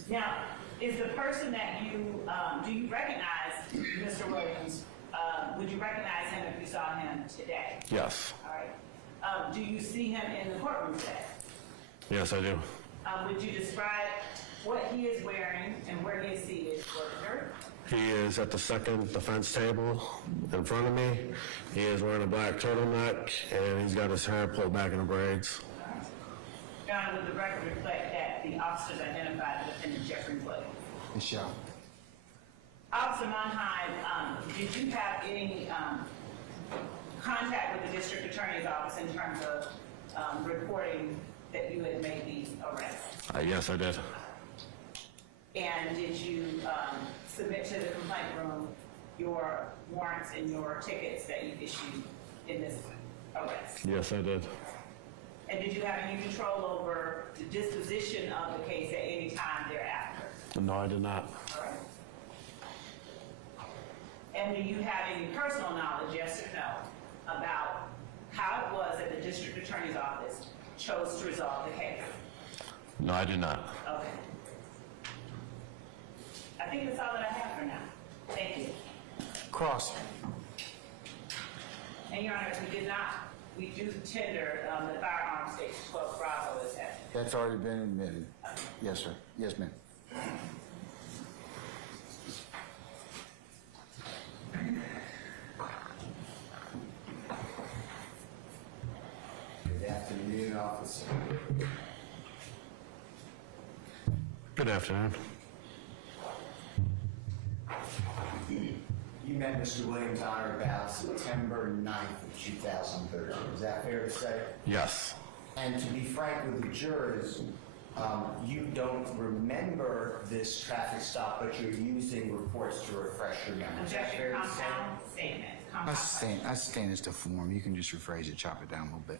Now, is the person that you, do you recognize Mr. Williams? Would you recognize him if you saw him today? Yes. All right. Do you see him in the courtroom today? Yes, I do. Would you describe what he is wearing and where he is seated for the jury? He is at the second defense table in front of me. He is wearing a black turtleneck, and he's got his hair pulled back in the braids. Your Honor, would the record reflect that the officers identified the defendant Jeffery Williams? Michelle. Officer Monheim, did you have any contact with the district attorney's office in terms of reporting that you had made these arrests? Yes, I did. And did you submit to the complaint room your warrants and your tickets that you issued in this arrest? Yes, I did. And did you have any control over the disposition of the case at any time thereafter? No, I did not. All right. And do you have any personal knowledge, yes or no, about how it was that the district attorney's office chose to resolve the case? No, I did not. Okay. I think that's all that I have for now. Thank you. Cross. And Your Honor, we do tender the firearm station 12 Bravo is that. That's already been admitted. Yes, sir. Yes, ma'am. Good afternoon, officer. Good afternoon. You met Mr. Williams on or about September 9th of 2013. Is that fair to say? Yes. And to be frank with the jurors, you don't remember this traffic stop, but you're using reports to refresh your memory. Is that Objection, fair to say? compound statement. I stand as the form. You can just rephrase it, chop it down a little bit.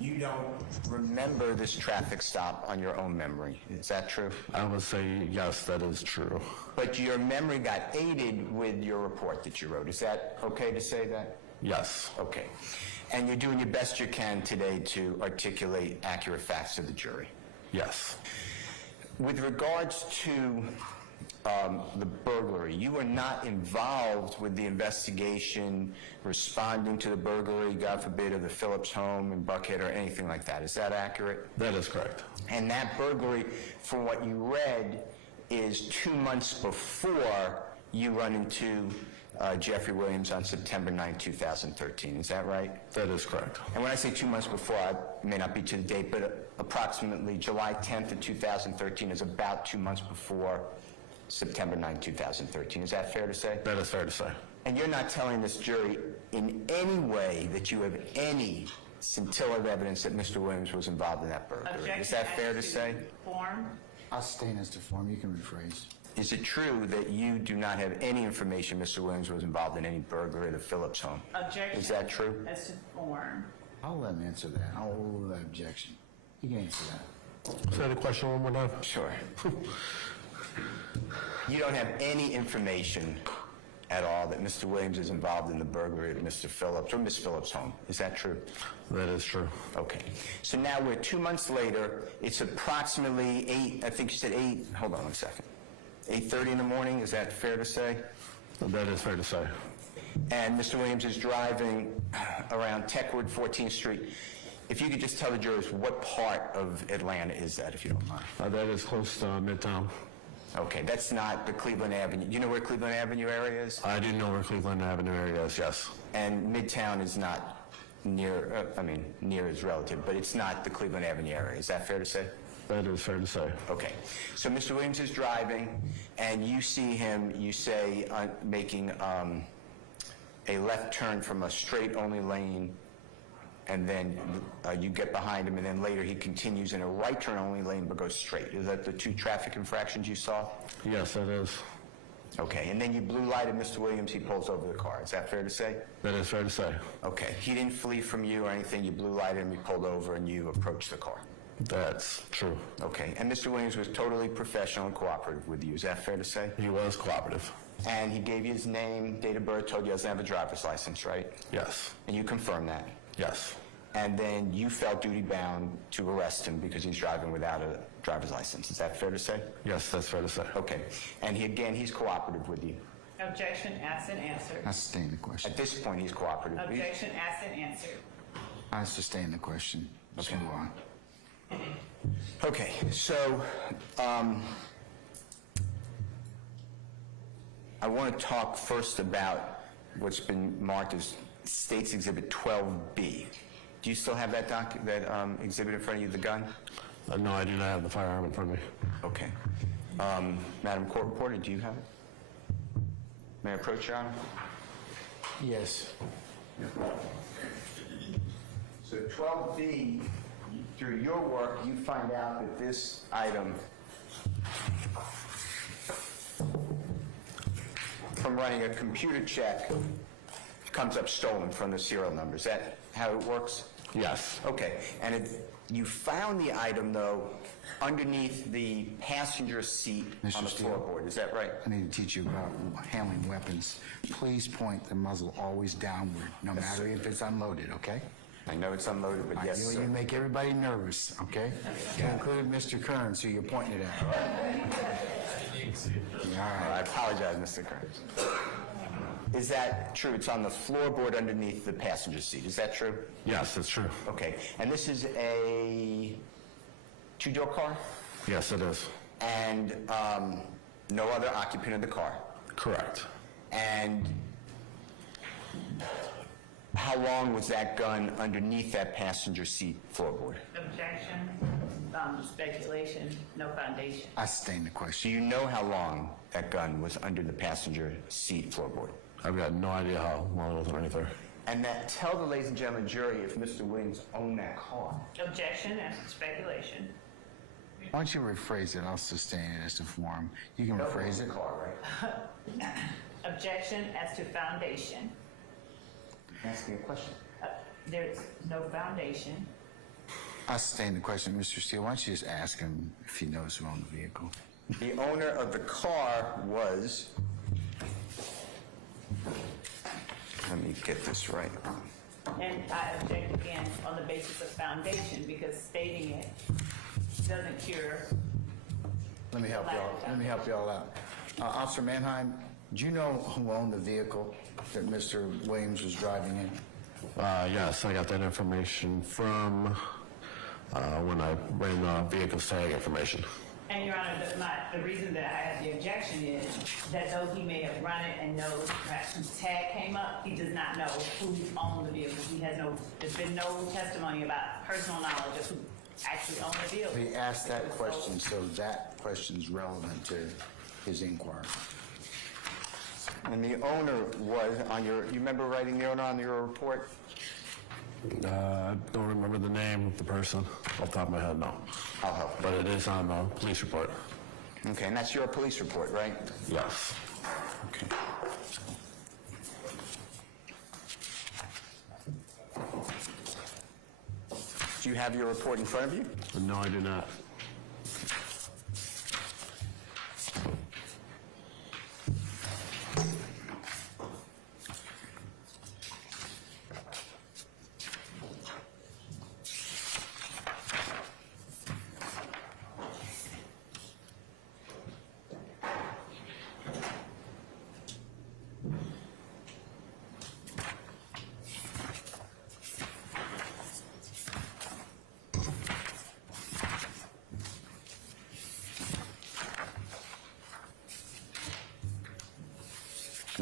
You don't remember this traffic stop on your own memory. Is that true? I would say yes, that is true. But your memory got aided with your report that you wrote. Is that okay to say that? Yes. Okay. And you're doing your best you can today to articulate accurate facts to the jury? Yes. With regards to the burglary, you were not involved with the investigation responding to the burglary, God forbid, of the Phillips home in Buckhead or anything like that. Is that accurate? That is correct. And that burglary, from what you read, is 2 months before you run into Jeffery Williams on September 9, 2013. Is that right? That is correct. And when I say 2 months before, I may not be to the date, but approximately July 10th of 2013 is about 2 months before September 9, 2013. Is that fair to say? That is fair to say. And you're not telling this jury in any way that you have any scintilla of evidence that Mr. Williams was involved in that burglary. Objection Is that fair to as say? Form. I stand as the form. You can rephrase. Is it true that you do not have any information Mr. Williams was involved in any burglary of the Phillips home? Objection. Is that true? As to form. I'll let him answer that. I'll rule that objection. He can answer that. Say the question one more time. Sure. You don't have any information at all that Mr. Williams is involved in the burglary of Mr. Phillips or Miss Phillips' home. Is that true? That is true. Okay. So now we're 2 months later. It's approximately 8, I think you said 8, hold on one second. 8:30 in the morning, is that fair to say? That is fair to say. And Mr. Williams is driving around Techwood, 14th Street. If you could just tell the jurors, what part of Atlanta is that, if you don't mind? That is close to Midtown. Okay, that's not the Cleveland Avenue. You know where Cleveland Avenue area is? I do know where Cleveland Avenue area is, yes. And Midtown is not near, near is relative, but it's not the Cleveland Avenue area. Is that fair to say? That is fair to say. Okay. So Mr. Williams is driving, and you see him, you say, making a left turn from a straight-only lane, and then you get behind him, and then later he continues in a right turn-only lane but goes straight. Is that the 2 traffic infractions you saw? Yes, that is. Okay, and then you blue lighted Mr. Williams, he pulls over the car. Is that fair to say? That is fair to say. Okay, he didn't flee from you or anything, you blue lighted him, he pulled over, and you approached the car. That's true. Okay, and Mr. Williams was totally professional and cooperative with you. Is that fair to say? He was cooperative. And he gave you his name, date of birth, told you he doesn't have a driver's license, right? Yes. And you confirmed that? Yes. And then you felt duty-bound to arrest him because he's driving without a driver's license. Is that fair to say? Yes, that's fair to say. Okay. And he's cooperative with you? Objection, asked and answered. I sustain the question. At this point, he's cooperative with you? Objection, asked and answered. I sustain the question. Let's move on. Okay, so I want to talk first about what's been marked as State's Exhibit 12B. Do you still have that exhibit in front of you, the gun? No, I do not have the firearm in front of me. Okay. Madam Court Reporter, do you have it? May I approach, Your Honor? Yes. So 12B, through your work, you find out that this item, from running a computer check, comes up stolen from the serial number. Is that how it works? Yes. Okay. And you found the item, though, underneath the passenger seat on the floorboard. Is that right? I need to teach you about handling weapons. Please point the muzzle always downward, no matter if it's unloaded, okay? I know it's unloaded, but yes, sir. You make everybody nervous, okay? To include Mr. Kearns, who you're pointing it at. All right. I apologize, Mr. Kearns. Is that true? It's on the floorboard underneath the passenger seat. Is that true? Yes, that's true. Okay. And this is a 2-door car? Yes, it is. And no other occupant of the car? Correct. And how long was that gun underneath that passenger seat floorboard? Objection, speculation, no foundation. I sustain the Do question. you know how long that gun was under the passenger seat floorboard? I've got no idea how long it was underneath there. And tell the ladies and gentlemen jury if Mr. Williams owned that car. Objection, and speculation. Why don't you rephrase it? I'll sustain it as to form. You can rephrase it. Car, right? Objection as to foundation. I'm asking a question. There's no foundation. I sustain the question. Mr. Steele, why don't you just ask him if he knows who owned the vehicle? The owner of the car was, let me get this right. And I object again on the basis of foundation, because stating it doesn't cure. Let me help y'all out. Officer Manheim, do you know who owned the vehicle that Mr. Williams was driving in? Yes, I got that information from when I ran the vehicle's tag information. And Your Honor, the reason that I have the objection is that though he may have run it and knows perhaps whose tag came up, he does not know who owned the vehicle. There's been no testimony about personal knowledge of who actually owned the vehicle. He asked that question, so that question's relevant to his inquiry. And the owner was you remember writing the owner on your report? I don't remember the name of the person off the top of my head, no. I'll help. But it is on the police report. Okay, and that's your police report, right? Yes. Okay. Do you have your report in front of you? No, I do not.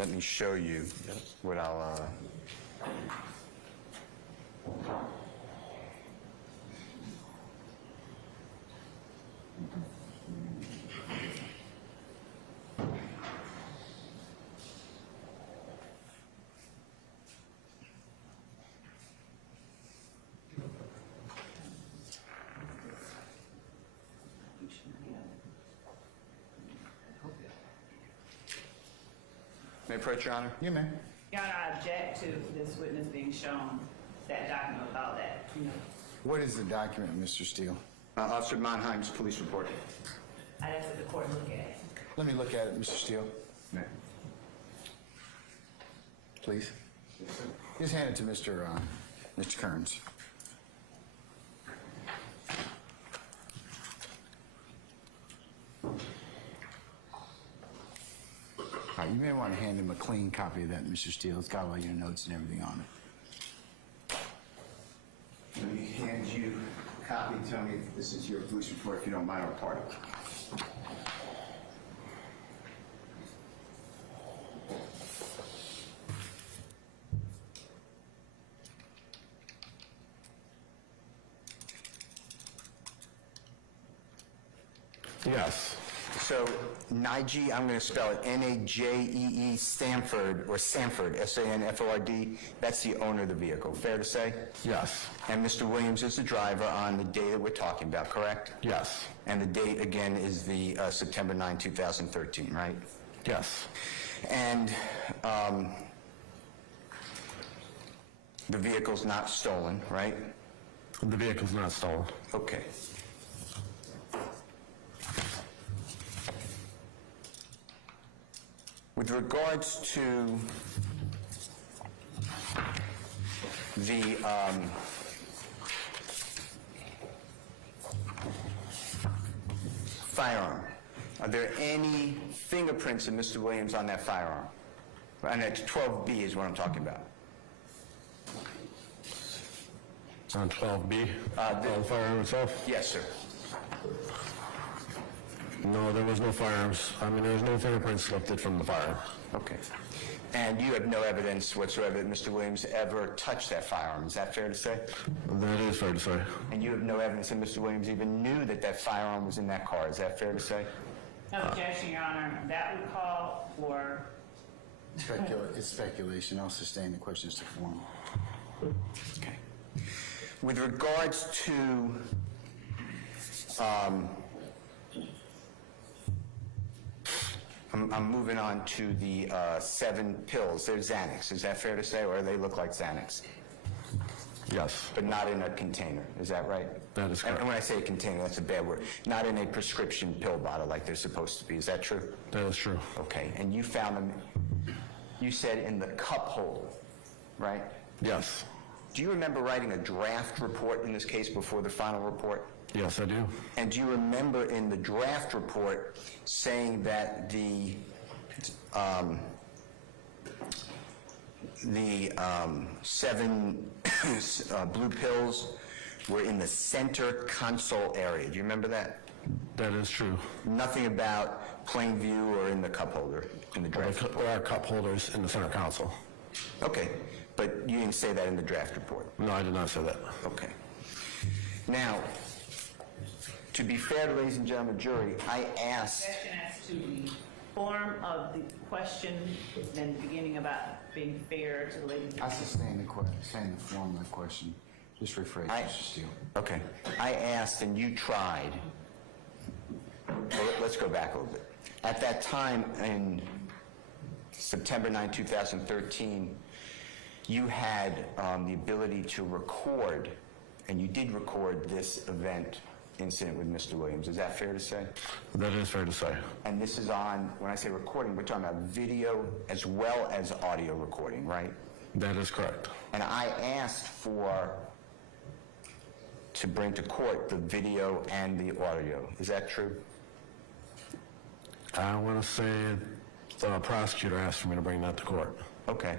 let me show you what I'll... May I approach, Your Honor? You may. Your Honor, I object to this witness being shown that document with all that. What is the document, Mr. Steele? Officer Monheim's police report. I'd ask that the court look at it. Let me look at it, Mr. Steele. Please. Just hand it to Mr. Kearns. All right, you may want to hand him a clean copy of that, Mr. Steele. It's got all your notes and everything on it. Let me hand you a copy and tell me if this is your police report, if you don't mind, or part of it. Yes. So, Najee, I'm going to spell it N-A-J-E-E, Sanford, S-A-N-F-O-R-D, that's the owner of the vehicle. Fair to say? Yes. And Mr. Williams is the driver on the day that we're talking about, correct? Yes. And the date, again, is the September 9, 2013, right? Yes. And the vehicle's not stolen, right? The vehicle's not stolen. Okay. With regards to the firearm, are there any fingerprints of Mr. Williams on that firearm? And that's 12B is what I'm talking about. It's on 12B? The firearm itself? Yes, sir. No, there was no firearms. I mean, there was no fingerprints lifted from the firearm. Okay. And you have no evidence whatsoever that Mr. Williams ever touched that firearm. Is that fair to say? That is fair to say. And you have no evidence that Mr. Williams even knew that that firearm was in that car. Is that fair to say? No objection, Your Honor. That would call for... It's speculation. I'll sustain the questions to form. Okay. With regards to I'm moving on to the 7 pills. They're Xanax. Is that fair to say, or they look like Xanax? Yes. But not in a container. Is that right? That is correct. And when I say a container, that's a bad word. Not in a prescription pill bottle like they're supposed to be. Is that true? That is true. Okay. And you found them, you said, in the cup holder, right? Yes. Do you remember writing a draft report in this case before the final report? Yes, I do. And do you remember in the draft report saying that the 7 blue pills were in the center console area? Do you remember that? That is true. Nothing about plain view or in the cup holder in the draft report? There are cup holders in the center console. Okay, but you didn't say that in the draft report? No, I did not say that. Okay. Now, to be fair to ladies and gentlemen, jury, I asked... Objection as to the form of the question and beginning about being fair to the ladies. I sustain the form of the question. Just rephrase, Mr. Steele. Okay. I asked and you tried. Well, let's go back a little bit. At that time, in September 9, 2013, you had the ability to record, and you did record this event incident with Mr. Williams. Is that fair to say? That is fair to say. And this is on, when I say recording, we're talking about video as well as audio recording, right? That is correct. And I asked to bring to court the video and the audio. Is that true? I want to say the prosecutor asked for me to bring that to court. Okay.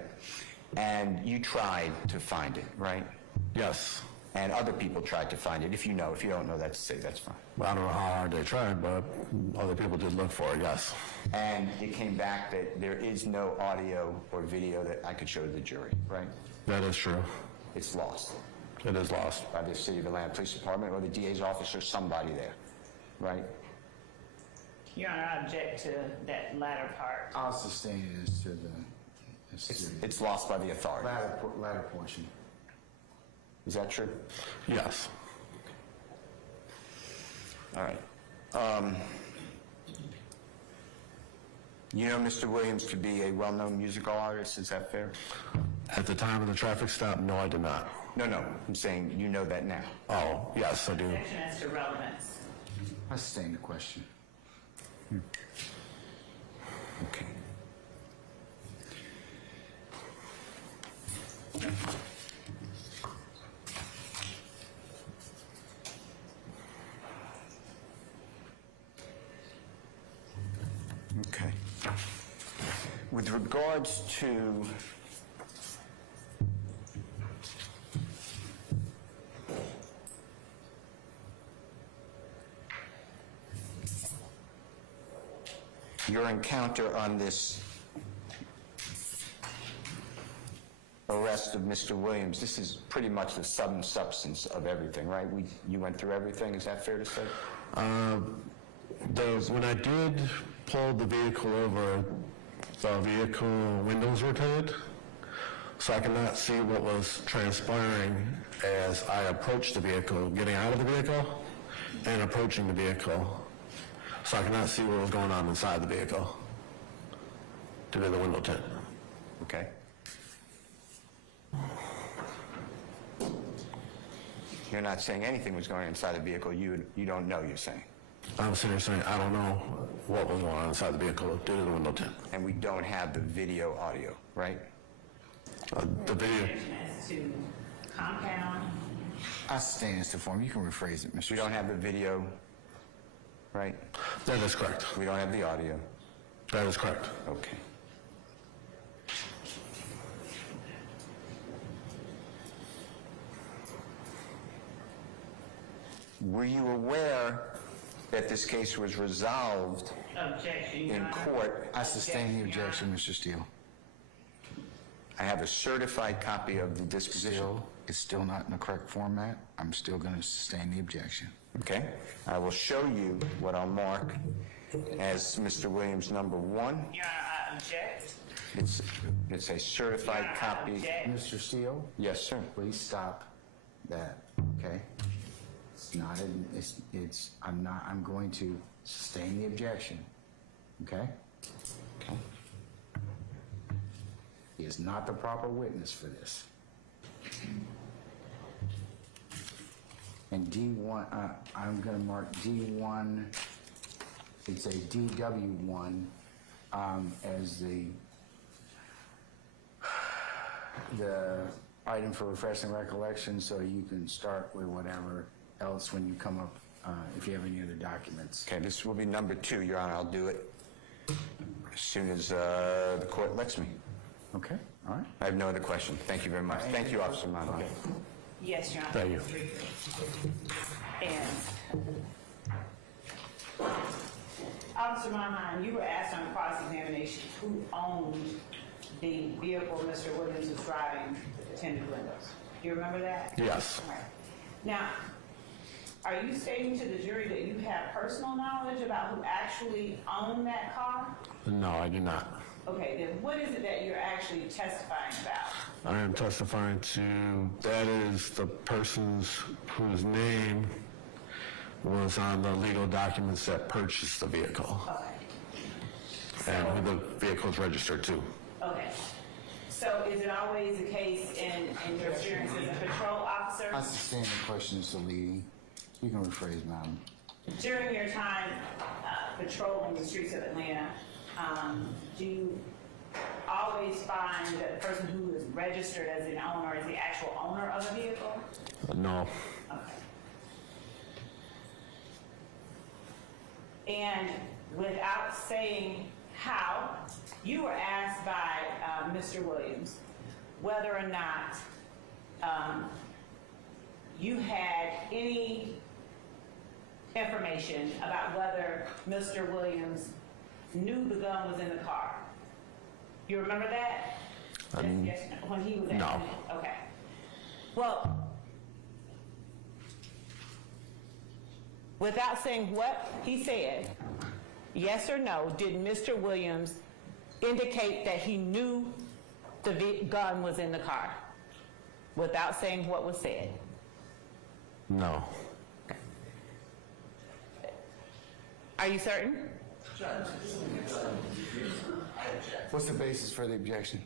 And you tried to find it, right? Yes. And other people tried to find it. If you know, if you don't know, that's fine. Well, I don't know how hard they tried, but other people did look for it, yes. And it came back that there is no audio or video that I could show to the jury, right? That is true. It's lost. It is lost. By the City of Atlanta Police Department or the DA's office or somebody there, right? Your Honor, I object to that latter part. I'll sustain it as to the... It's lost by the authorities. Latter portion. Is that true? Yes. All right. You know Mr. Williams to be a well-known musical artist, is that fair? At the time of the traffic stop, no, I did not. No, I'm saying you know that now. Oh, yes, I do. Objection as to relevance. I sustain the question. Okay. Okay. With regards to your encounter on this arrest of Mr. Williams, this is pretty much the sum and substance of everything, right? You went through everything, is that fair to say? When I did pull the vehicle over, the vehicle windows were tinted, so I could not see what was transpiring as I approached the vehicle, getting out of the vehicle and approaching the vehicle. So I could not see what was going on inside the vehicle due to the window tint. Okay. You're not saying anything was going on inside the vehicle. You don't know, you're saying. I'm sitting here saying I don't know what was going on inside the vehicle due to the window tint. And we don't have the video audio, right? The video. As to compound. I sustain this to form. You can rephrase it, Mr. We don't have the video, right? That is correct. We don't have the audio. That is correct. Okay. Were you aware that this case was resolved Objection, Your in Honor. court? I sustain the objection, Mr. Steele. I have a certified copy of the disposition. It's still not in the correct format. I'm still going to sustain the objection. Okay. I will show you what I'll mark as Mr. Williams number 1. Your Honor, I object. It's a certified copy. Mr. Steele? Yes, sir. Please stop that, okay? It's not, I'm going to sustain the objection, okay? Okay. He is not the proper witness for this. And D1, I'm going to mark D1, it's a DW1 as the item for refreshing recollection, so you can start with whatever else when you come up, if you have any other documents. Okay, this will be number 2, Your Honor. I'll do it as soon as the court lets me. Okay, all right. I have no other questions. Thank you very much. Thank you, Officer Monahan. Yes, Your Honor. Thank you. And Officer Monahan, you were asked on cross-examination who owned the vehicle Mr. Williams was driving with the tinted windows. Do you remember that? Yes. All right. Now, are you stating to the jury that you have personal knowledge about who actually owned that car? No, I do not. Okay, then what is it that you're actually testifying about? I am testifying to that is the persons whose name was on the legal documents that purchased the vehicle. Okay. And who the vehicle is registered to. Okay. So is it always the case in your experience as a patrol officer? I sustain the questions to leading. You can rephrase, madam. During your time patrolling the streets of Atlanta, do you always find that the person who is registered as an owner is the actual owner of the vehicle? No. Okay. And without saying how, you were asked by Mr. Williams whether or not you had any information about whether Mr. Williams knew the gun was in the car? You remember that? Yes, no. When he was at No. Okay. Well, without saying what he said, yes or no, did Mr. Williams indicate that he knew the gun was in the car? Without saying what was said. No. Are you certain? What's the basis for the objection?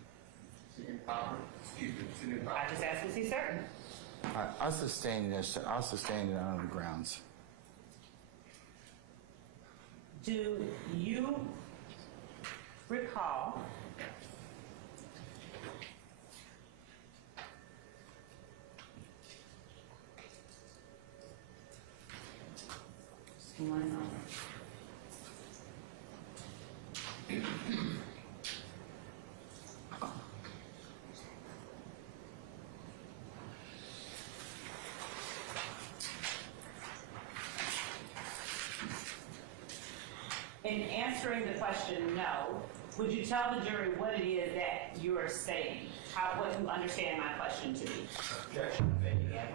I just asked, was he certain? All right, I'll sustain this. I'll sustain it on the grounds. Do you recall in answering the question no, would you tell the jury what it is that you are saying? What you understand my question to be? Objection.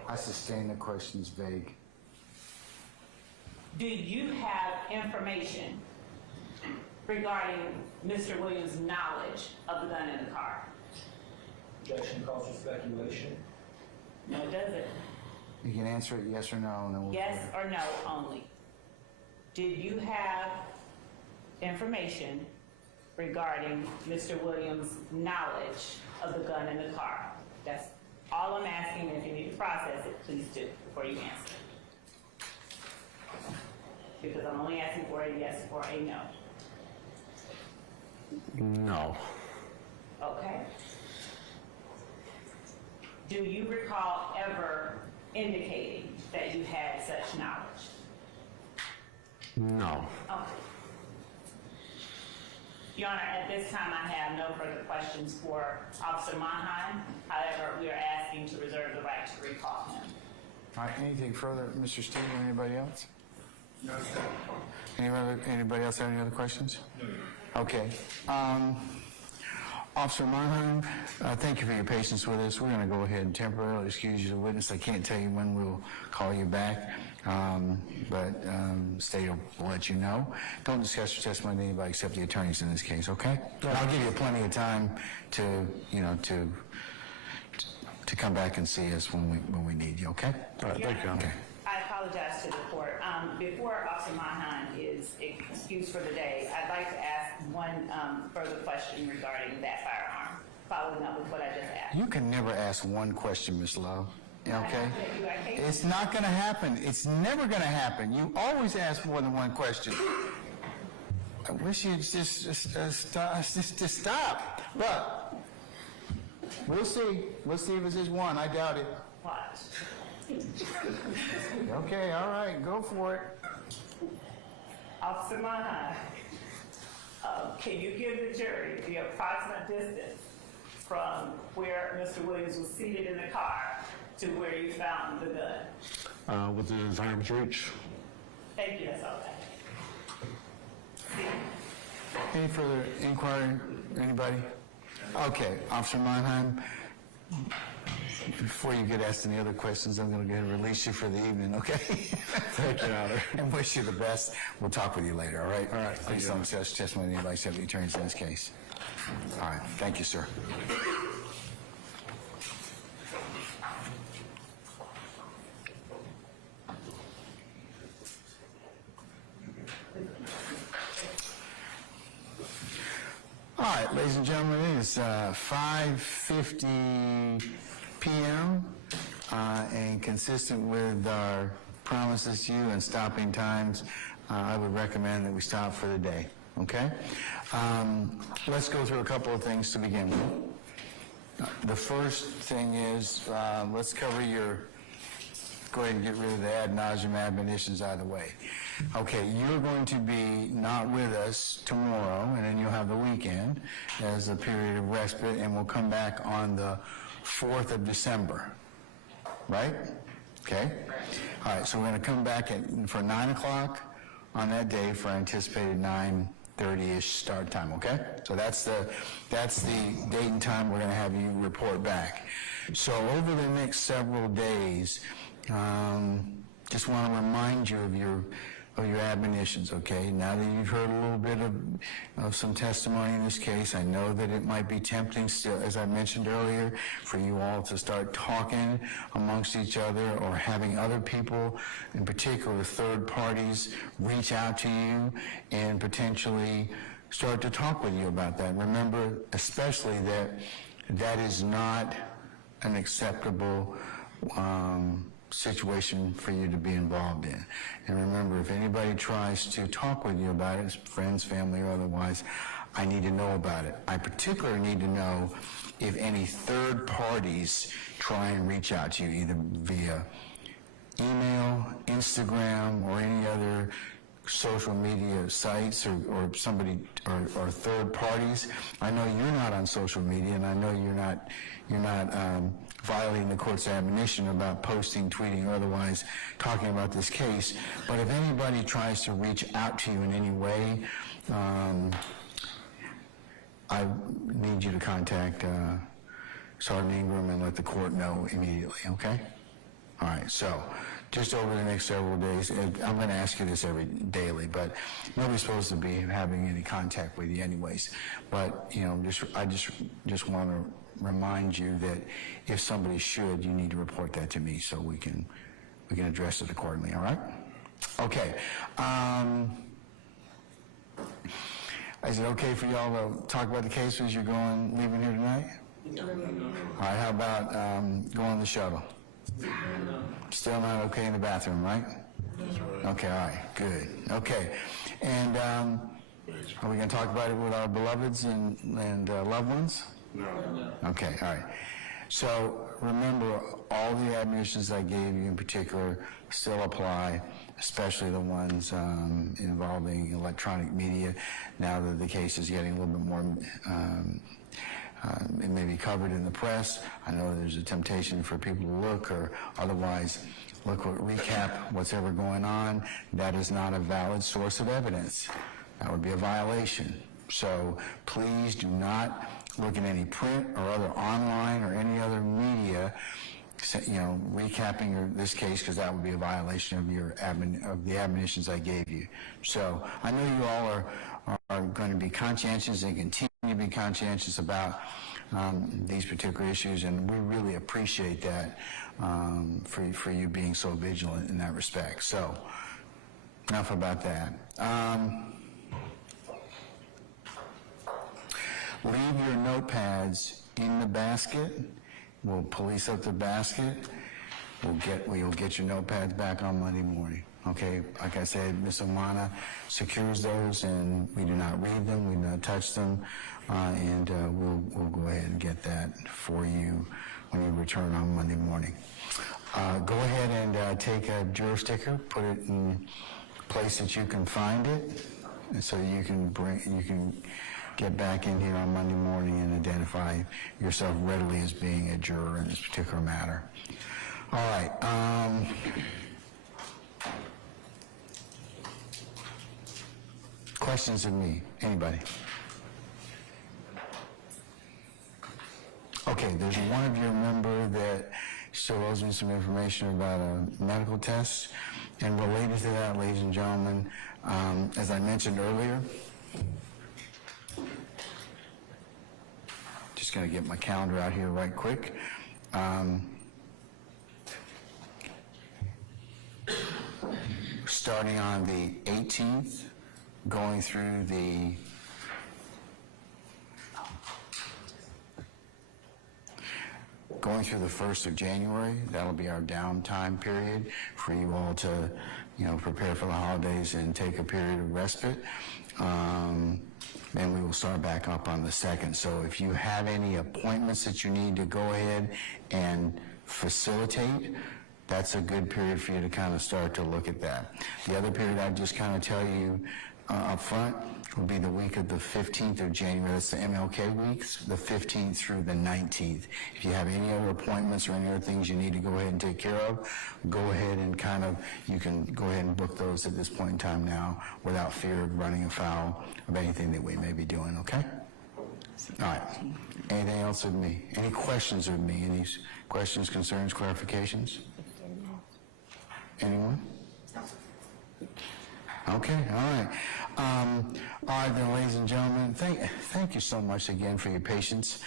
I sustain the question's vague. Do you have information regarding Mr. Williams' knowledge of the gun in the car? Objection calls for speculation. No, it doesn't. You can answer it yes or no, and then we'll... Yes or no only. Did you have information regarding Mr. Williams' knowledge of the gun in the car? That's all I'm asking, and if you need to process it, please do before you answer. Because I'm only asking for a yes or a no. No. Okay. Do you recall ever indicating that you had such knowledge? No. Okay. Your Honor, at this time, I have no further questions for Officer Monheim. However, we are asking to reserve the right to recall him. All right, anything further, Mr. Steve, or anybody else? No, Anybody else have any other questions? No. Okay. Officer Monheim, thank you for your patience with us. We're going to go ahead and temporarily excuse you as a witness. I can't tell you when we'll call you back, but State will let you know. Don't discuss your testimony with anybody except the attorneys in this case, okay? And I'll give you plenty of time to, to come back and see us when we need you, okay? All right, thank you. Okay. I apologize to the court. Before Officer Monheim is excused for the day, I'd like to ask one further question regarding that firearm, following up with what I just asked. You can never ask one question, Ms. Love. Okay? I It's not going to happen. It's never going to happen. You always ask more than one question. I wish you'd just stop. Look, we'll see. We'll see if it's just one. I doubt it. Watch. Okay, all right, go for it. Officer Monheim, can you give the jury the approximate distance from where Mr. Williams was seated in the car to where you found the gun? Within his arm's reach. Thank you, that's all that. Any further inquiry? Anybody? Okay, Officer Monheim, before you get asked any other questions, I'm going to go ahead and release you for the evening, okay? Thank you, Your Honor. And wish you the best. We'll talk with you later, all right? All right. Please don't discuss testimony with anybody except the attorneys in this case. All right, thank you, sir. All right, ladies and gentlemen, it is 5:50 p.m. And consistent with our promises to you and stopping times, I would recommend that we stop for the day, okay? Let's go through a couple of things to begin with. The first thing is, let's cover go ahead and get rid of the ad nauseum admonitions out of the way. Okay, you're going to be not with us tomorrow, and then you'll have the weekend as a period of respite, and we'll come back on the 4th of December, right? Okay? All right, so we're going to come back for 9 o'clock on that day for anticipated 9:30-ish start time, okay? So that's the date and time we're going to have you report back. So over the next several days, just want to remind you of your admonitions, okay? Now that you've heard a little bit of some testimony in this case, I know that it might be tempting still, as I mentioned earlier, for you all to start talking amongst each other or having other people, in particular third parties, reach out to you and potentially start to talk with you about that. Remember, especially that is not an acceptable situation for you to be involved in. And remember, if anybody tries to talk with you about it, friends, family, or otherwise, I need to know about it. I particularly need to know if any third parties try and reach out to you, either via email, Instagram, or any other social media sites or somebody or third parties. I know you're not on social media, and I know you're not violating the court's admonition about posting, tweeting, or otherwise talking about this case. But if anybody tries to reach out to you in any way, I need you to contact Sergeant Ingram and let the court know immediately, okay? All right, so just over the next several days, I'm going to ask you this daily, but nobody's supposed to be having any contact with you anyways. But, you know, I just want to remind you that if somebody should, you need to report that to me so we can address it accordingly, all right? Okay. Is it okay for y'all to talk about the case as you're leaving here tonight? All right, how about going on the shuttle? Still not okay in the bathroom, right? Okay, all right, good. Okay, and are we going to talk about it with our beloveds and loved ones? No. Okay, all right. So remember, all the admonitions I gave you in particular still apply, especially the ones involving electronic media. Now that the case is getting a little bit more, it may be covered in the press. I know there's a temptation for people to look or otherwise recap what's ever going on. That is not a valid source of evidence. That would be a violation. So please do not look at any print or other online or any other media, you know, recapping this case, because that would be a violation of the admonitions I gave you. So I know you all are going to be conscientious and continue to be conscientious about these particular issues, and we really appreciate that for you being so vigilant in that respect. So enough about that. Leave your notepads in the basket. We'll police up the basket. We'll get your notepads back on Monday morning. Okay, like I said, Ms. Omana secures those, and we do not read them, we do not touch them, and we'll go ahead and get that for you when you return on Monday morning. Go ahead and take a juror sticker, put it in a place that you can find it, and so you can get back in here on Monday morning and identify yourself readily as being a juror in this particular matter. All right. Questions of me? Anybody? Okay, there's one of your member that still owes me some information about a medical test. And related to that, ladies and gentlemen, as I mentioned earlier, just going to get my calendar out here right quick. Starting on the 18th, going through the going through the 1st of January. That'll be our downtime period for you all to, prepare for the holidays and take a period of respite. Then we will start back up on the 2nd. So if you have any appointments that you need to go ahead and facilitate, that's a good period for you to kind of start to look at that. The other period I just kind of tell you up front, will be the week of the 15th of January. That's the MLK weeks, the 15th through the 19th. If you have any other appointments or any other things you need to go ahead and take care of, go ahead and you can go ahead and book those at this point in time now without fear of running afoul of anything that we may be doing, okay? All right. Anything else of me? Any questions of me? Any questions, concerns, clarifications? Anyone? Okay, all right. All right, then, ladies and gentlemen, thank you so much again for your patience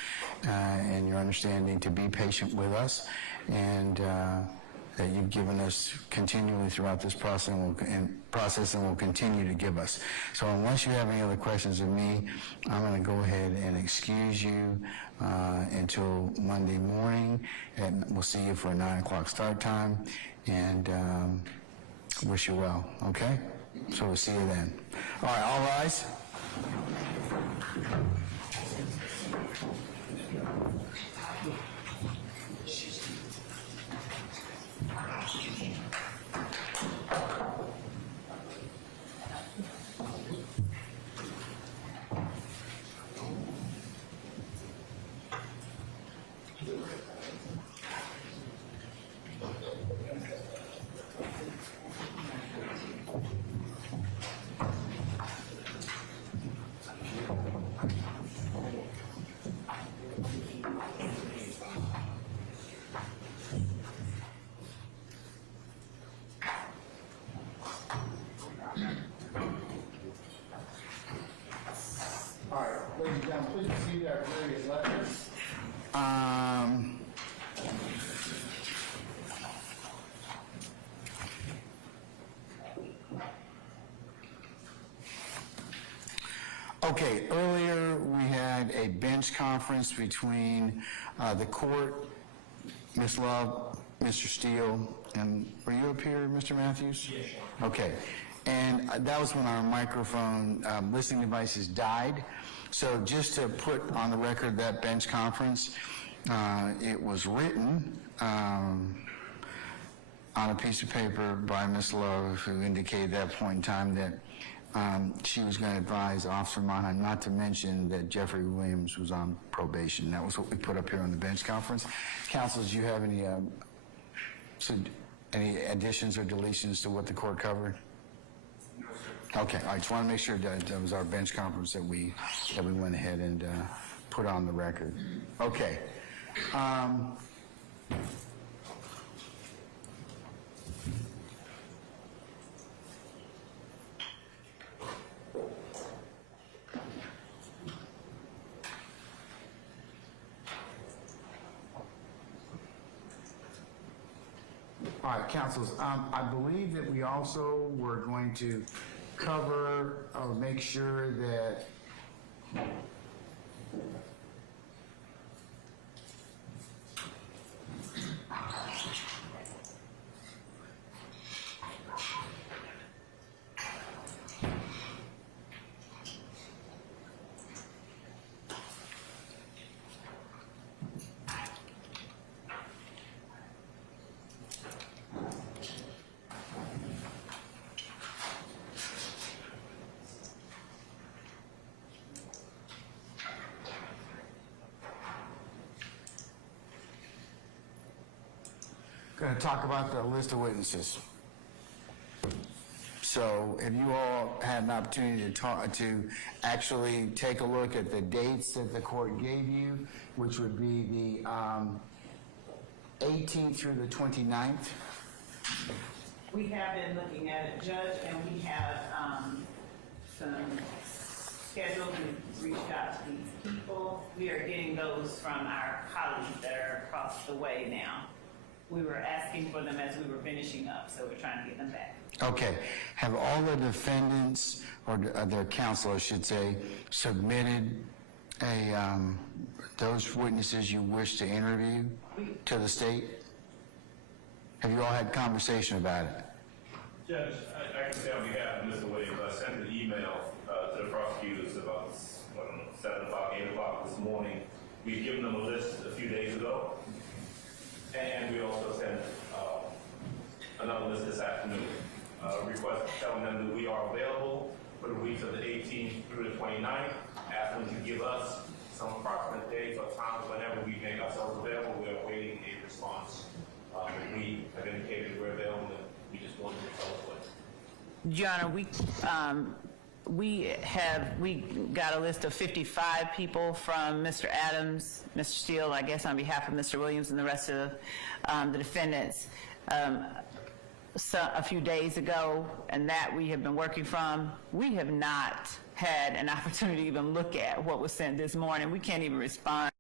and your understanding to be patient with us, and that you've given us continually throughout this process and will continue to give us. So unless you have any other questions of me, I'm going to go ahead and excuse you until Monday morning, and we'll see you for a 9 o'clock start time, and wish you well, okay? So we'll see you then. All right, all rise. Please see our various letters. Okay, earlier we had a bench conference between the court, Ms. Love, Mr. Steele, and were you up here, Mr. Matthews? Yes. Okay, and that was when our microphone listening devices died. So just to put on the record that bench conference, it was written on a piece of paper by Ms. Love, who indicated at that point in time that she was going to advise Officer Monheim not to mention that Jeffery Williams was on probation. That was what we put up here on the bench conference. Counsel, do you have any additions or deletions to what the court covered? Okay, I just want to make sure that was our bench conference that we went ahead and put on the record. Okay. All right, counsels, I believe that we also were going to cover or make sure that going to talk about the list of witnesses. So if you all had an opportunity to actually take a look at the dates that the court gave you, which would be the 18th through the 29th. We have been looking at it, Judge, and we have some scheduled. We've reached out to these people. We are getting those from our colleagues that are across the way now. We were asking for them as we were finishing up, so we're trying to get them back. Okay. Have all the defendants, or their counsel, I should say, submitted those witnesses you wish to interview to the state? Have you all had conversation about it? Judge, I can say on behalf of Mr. Williams, I sent an email to the prosecutors about 7 o'clock, 8 o'clock this morning. We've given them a list a few days ago. And we also sent another list this afternoon, request telling them that we are available for the weeks of the 18th through the 29th. Ask them to give us some approximate dates or times whenever we make ourselves available. We are awaiting a response. We have indicated we're available, and we just wanted to tell us what. Your Honor, we got a list of 55 people from Mr. Adams, Mr. Steele, I guess on behalf of Mr. Williams and the rest of the defendants, a few days ago, and that we have been working from. We have not had an opportunity to even look at what was sent this morning. We can't even respond